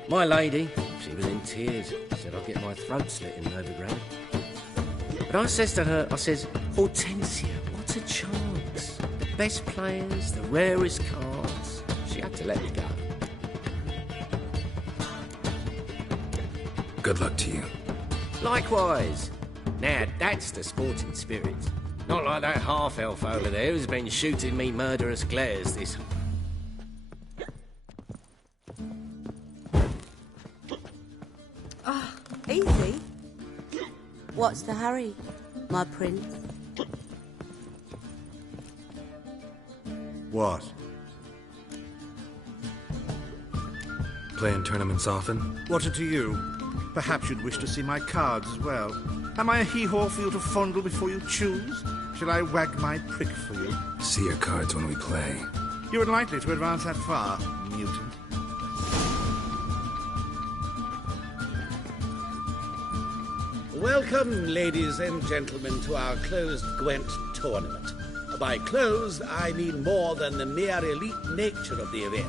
My lady, she was in tears, said I'd get my throat slit in Novigrad. But I says to her, I says, Hortensia, what a chance. Best players, the rarest cards. She had to let me go. Good luck to you. Likewise. Now, that's the sporting spirit. Not like that half-elf over there who's been shooting me murderous glares this... Oh, easy. What's the hurry, my prince? What? Playing tournaments often? What to you? Perhaps you'd wish to see my cards as well. Am I a hee-haw for you to fondle before you choose? Shall I wag my prick for you? See your cards when we play. You're unlikely to advance that far, mutant. Welcome, ladies and gentlemen, to our closed Gwent tournament. By closed, I mean more than the mere elite nature of the event.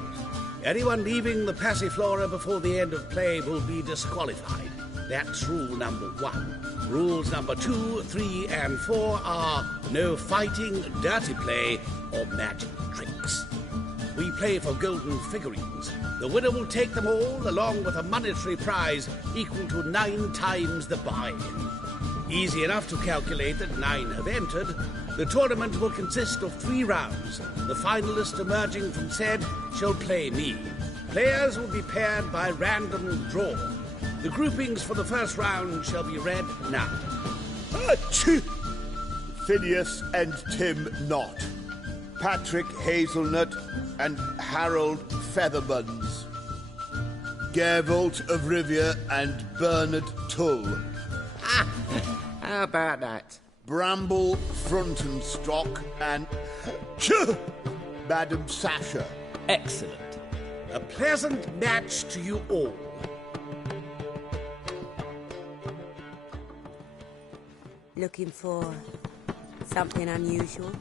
Anyone leaving the Passiflora before the end of play will be disqualified. That's rule number 1. Rules number 2, 3, and 4 are no fighting, dirty play, or magic tricks. We play for golden figurines. The winner will take them all, along with a monetary prize equal to 9 times the buy-in. Easy enough to calculate that 9 have entered. The tournament will consist of 3 rounds. The finalist emerging from said shall play me. Players will be paired by random draw. The groupings for the first round shall be read now. Achoo! Phineas and Tim Knott. Patrick Hazelnut and Harold Featherbuns. Gervolt of Rivia and Bernard Tull. How about that? Bramble Frontenstock and Madam Sasha. Excellent. A pleasant match to you all. Looking for something unusual?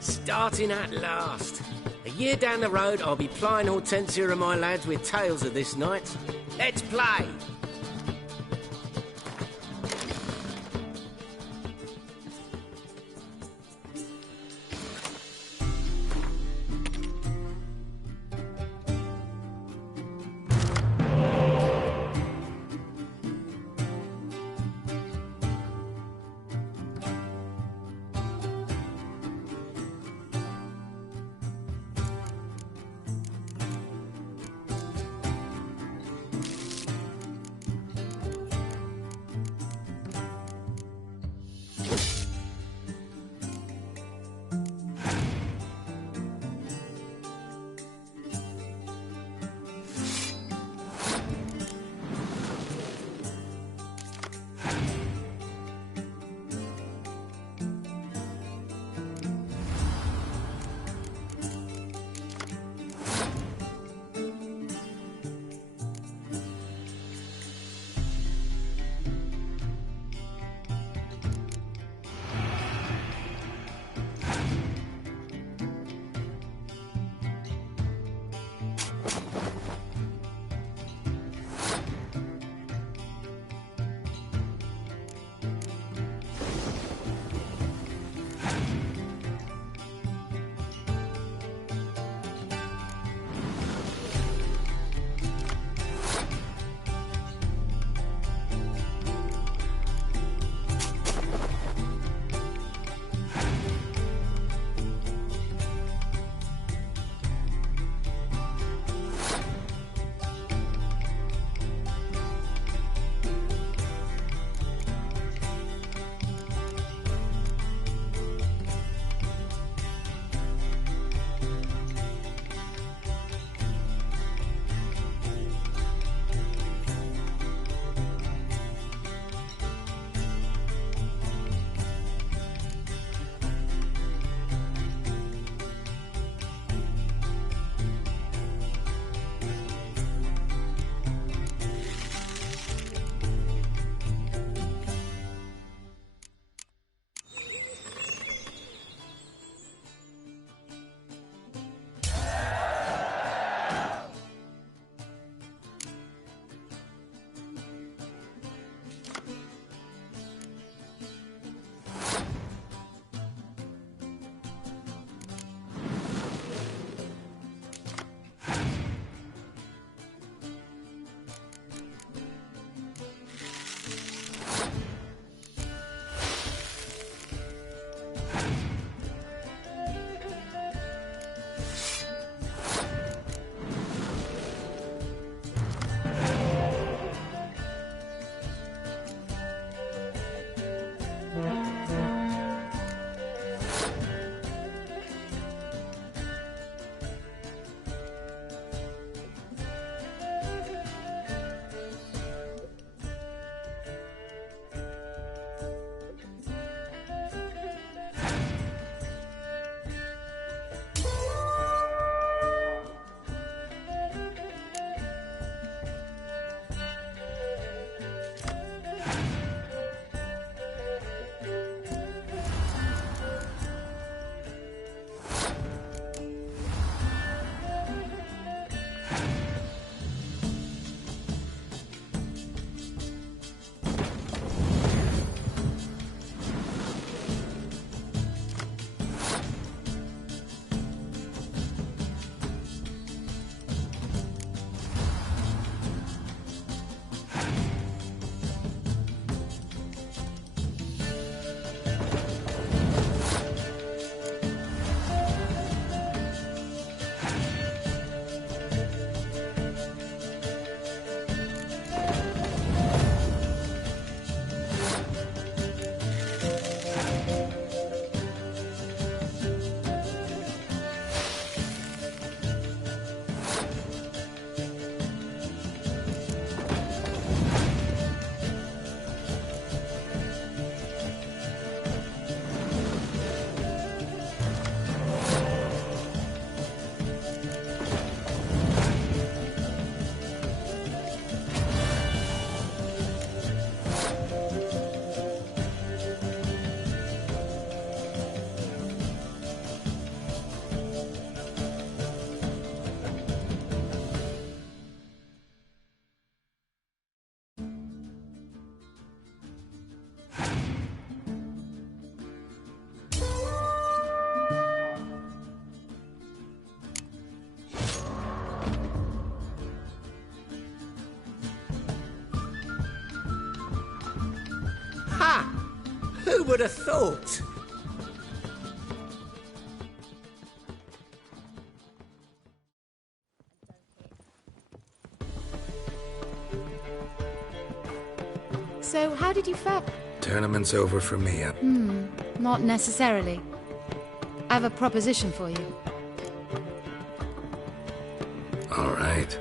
Starting at last. A year down the road, I'll be plying Hortensia and my lads with tales of this night. Let's play! Ha! Who would have thought? So, how did you fare? Tournament's over for me. Not necessarily. I have a proposition for you. All right.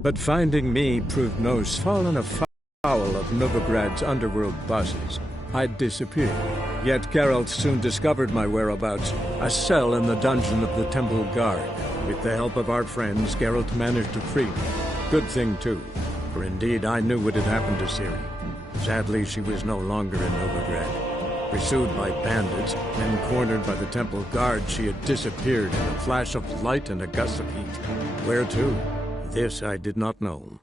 But finding me proved no fallen afoul of Novigrad's underworld bosses. I'd disappeared. Yet Geralt soon discovered my whereabouts, a cell in the dungeon of the Temple Guard. With the help of our friends, Geralt managed to free me. Good thing, too, for indeed I knew what had happened to Ciri. Sadly, she was no longer in Novigrad. Pursued by bandits, then cornered by the Temple Guard, she had disappeared in a flash of light and a gust of heat. Where to? This I did not know.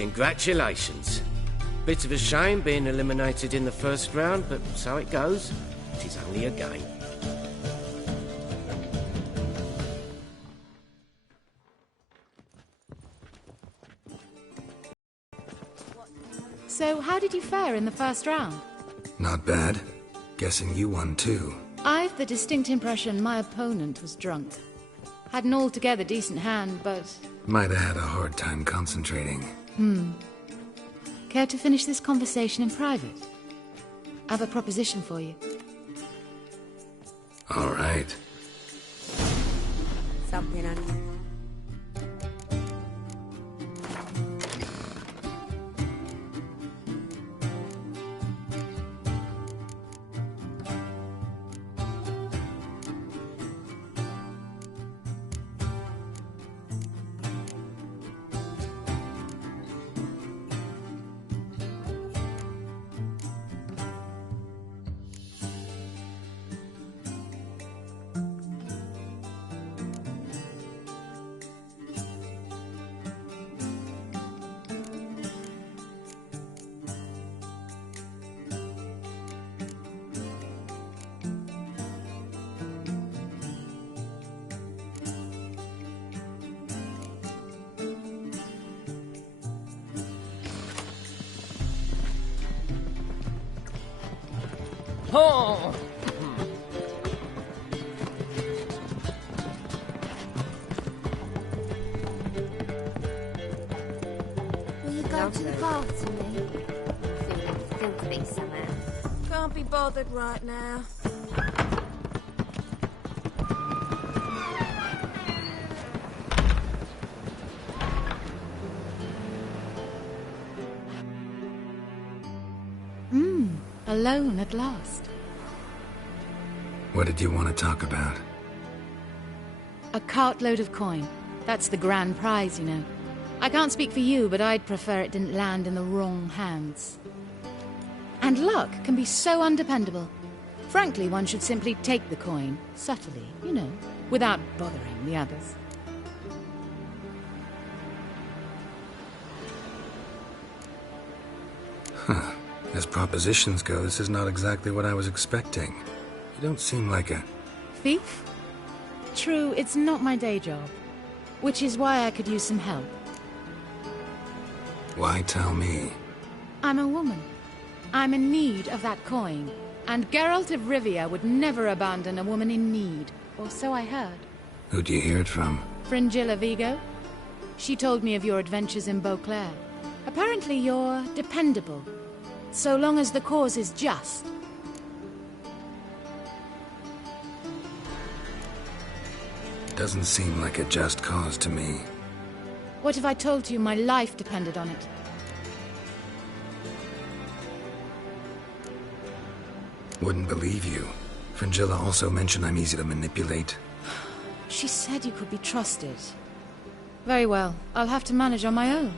Congratulations. Bit of a shame being eliminated in the first round, but so it goes. It is only a game. So, how did you fare in the first round? Not bad. Guessing you won too. I've the distinct impression my opponent was drunk. Had an altogether decent hand, but... Might have had a hard time concentrating. Care to finish this conversation in private? I have a proposition for you. All right. Something on you. Oh! Will you go to the bath to me? Feeling filthy somehow. Can't be bothered right now. Alone at last. What did you want to talk about? A cartload of coin. That's the grand prize, you know. I can't speak for you, but I'd prefer it didn't land in the wrong hands. And luck can be so undependable. Frankly, one should simply take the coin, subtly, you know, without bothering the others. Huh. As propositions go, this is not exactly what I was expecting. You don't seem like a... Thief? True, it's not my day job. Which is why I could use some help. Why tell me? I'm a woman. I'm in need of that coin. And Geralt of Rivia would never abandon a woman in need. Or so I heard. Who'd you hear it from? Fringilla Vigo. She told me of your adventures in Beauclair. Apparently you're dependable. So long as the cause is just. Doesn't seem like a just cause to me. What if I told you my life depended on it? Wouldn't believe you. Fringilla also mentioned I'm easy to manipulate. She said you could be trusted. Very well. I'll have to manage on my own.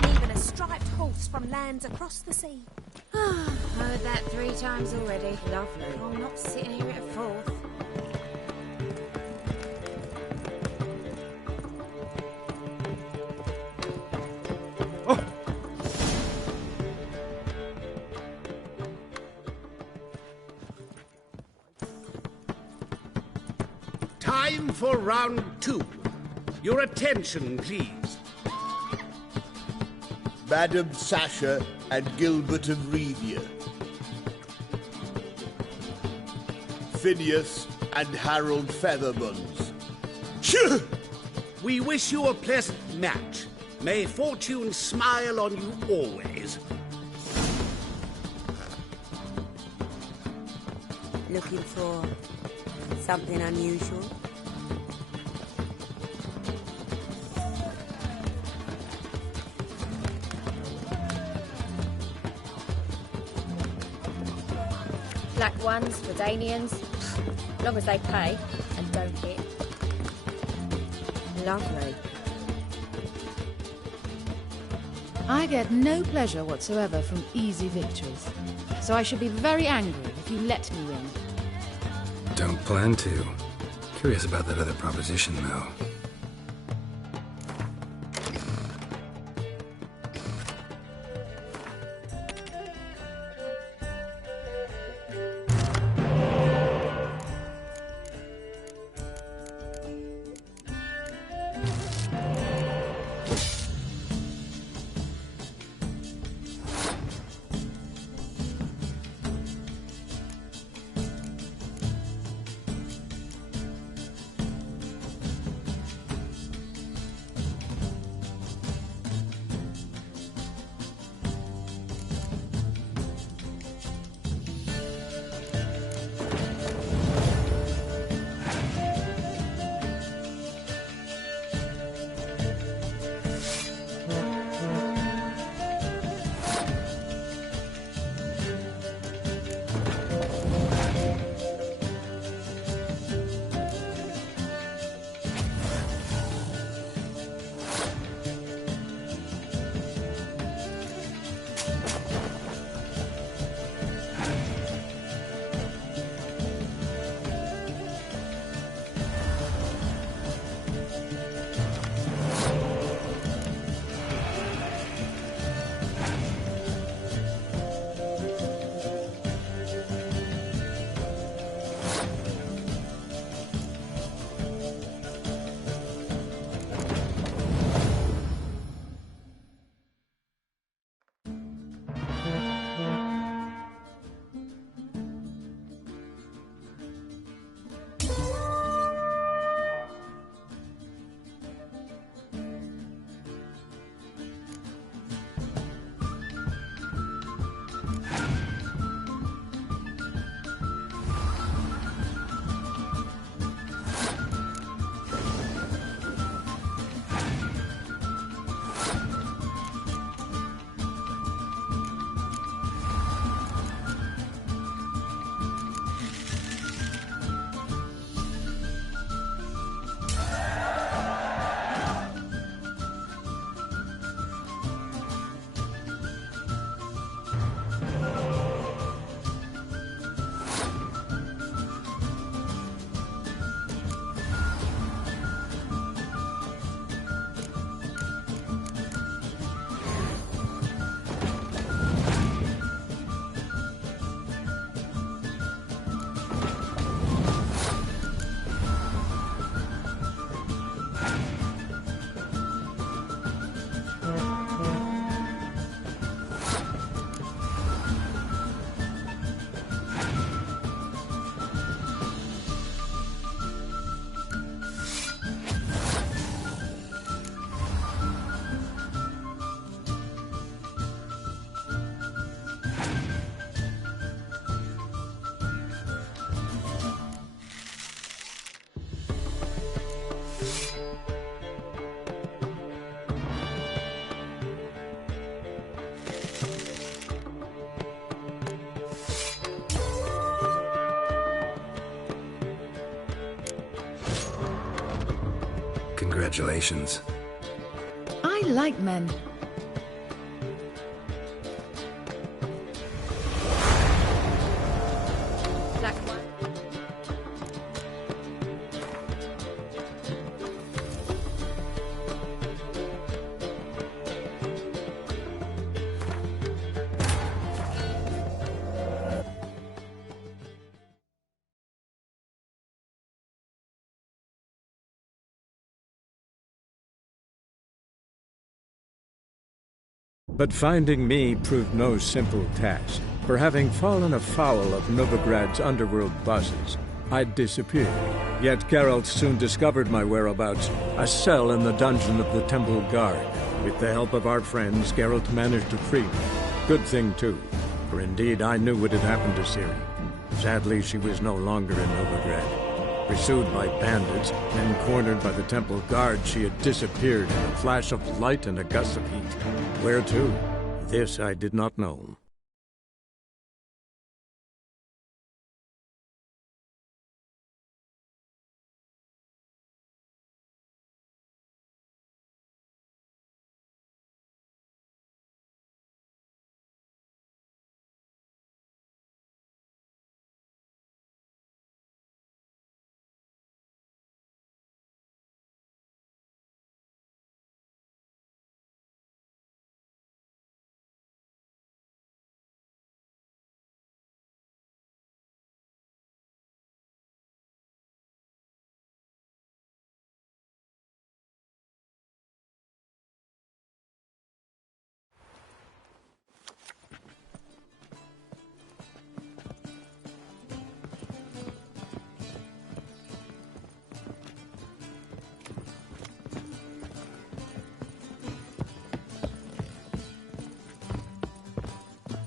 And even a striped horse from lands across the sea. Heard that 3 times already. Lovely. I'm not sitting here at a fourth. Time for round 2. Your attention, please. Madam Sasha and Gilbert of Rivia. Phineas and Harold Featherbones. We wish you a pleasant match. May fortune smile on you always. Looking for something unusual? Black ones, Redanians, as long as they pay and don't hit. Lovely. I get no pleasure whatsoever from easy victories, so I should be very angry if you let me win. Don't plan to. Curious about that other proposition, though. Congratulations. I like men. Black one. But finding me proved no simple task, for having fallen afoul of Novigrad's underworld bosses, I'd disappeared. Yet Geralt soon discovered my whereabouts, a cell in the dungeon of the Temple Guard. With the help of our friends, Geralt managed to free me. Good thing, too, for indeed I knew what had happened to Ciri. Sadly, she was no longer in Novigrad. Pursued by bandits, then cornered by the Temple Guard, she had disappeared in a flash of light and a gust of heat. Where to? This I did not know.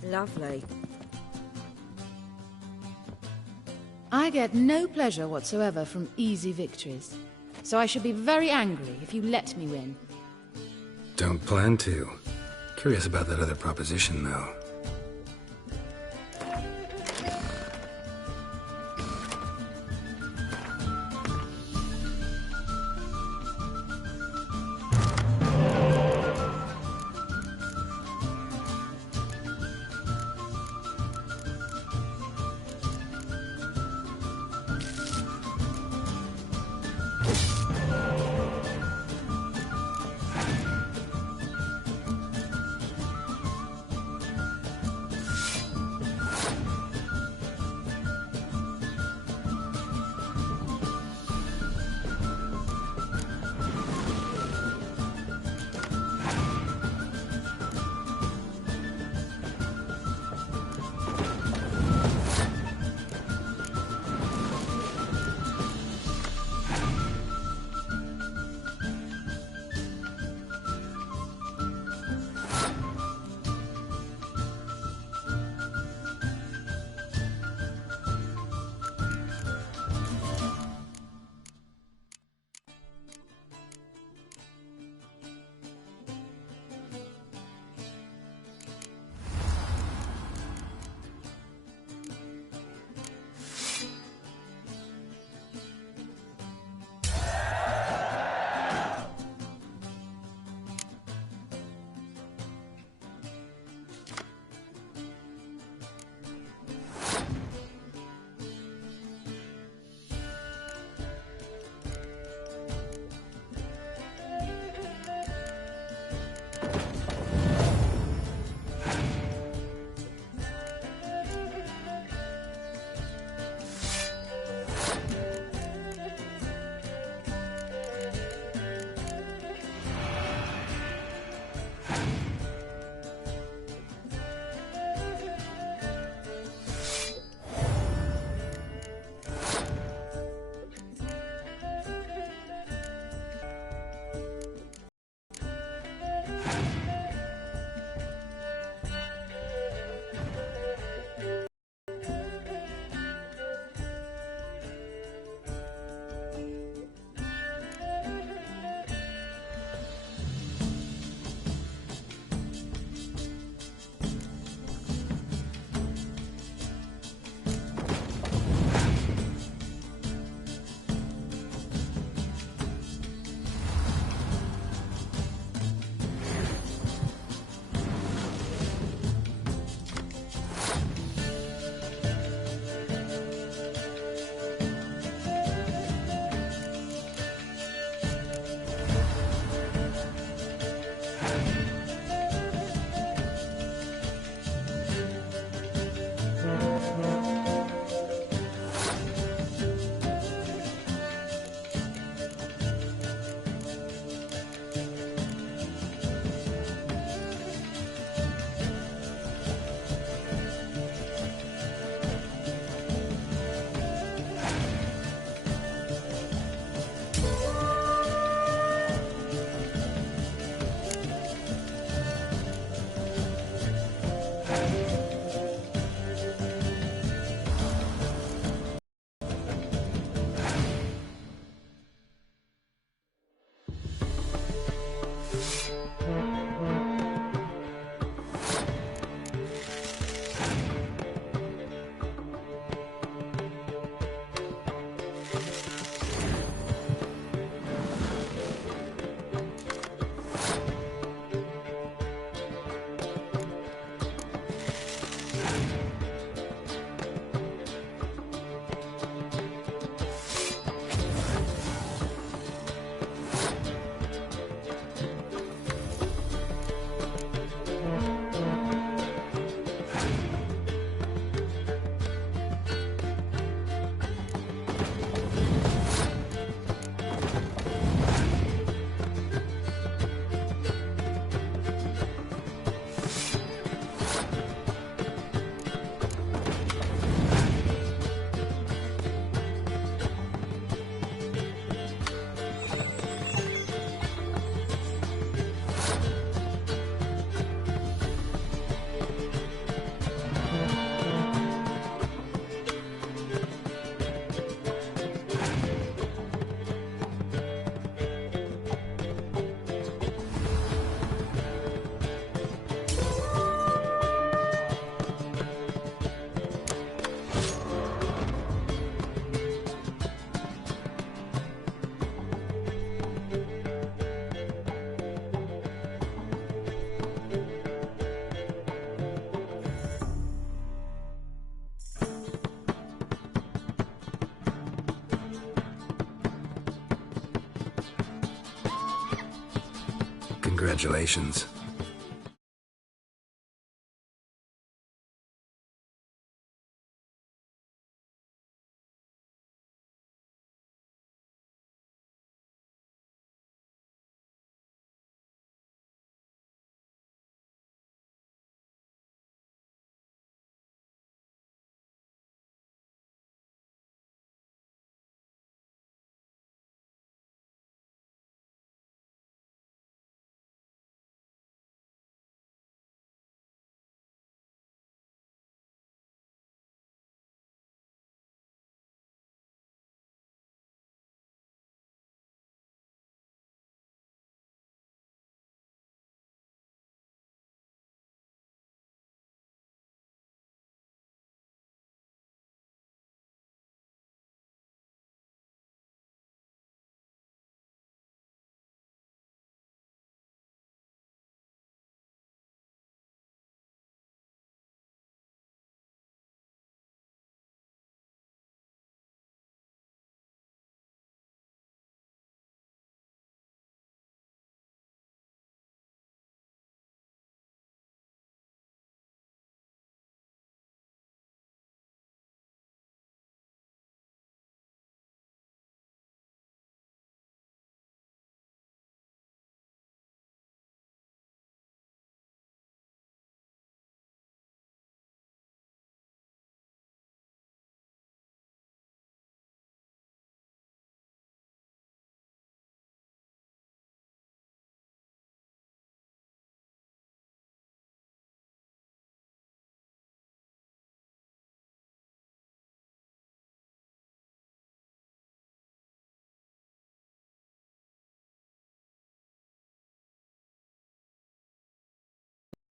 Lovely. I get no pleasure whatsoever from easy victories, so I should be very angry if you let me win. Don't plan to. Curious about that other proposition, though. Congratulations.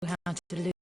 How to lose.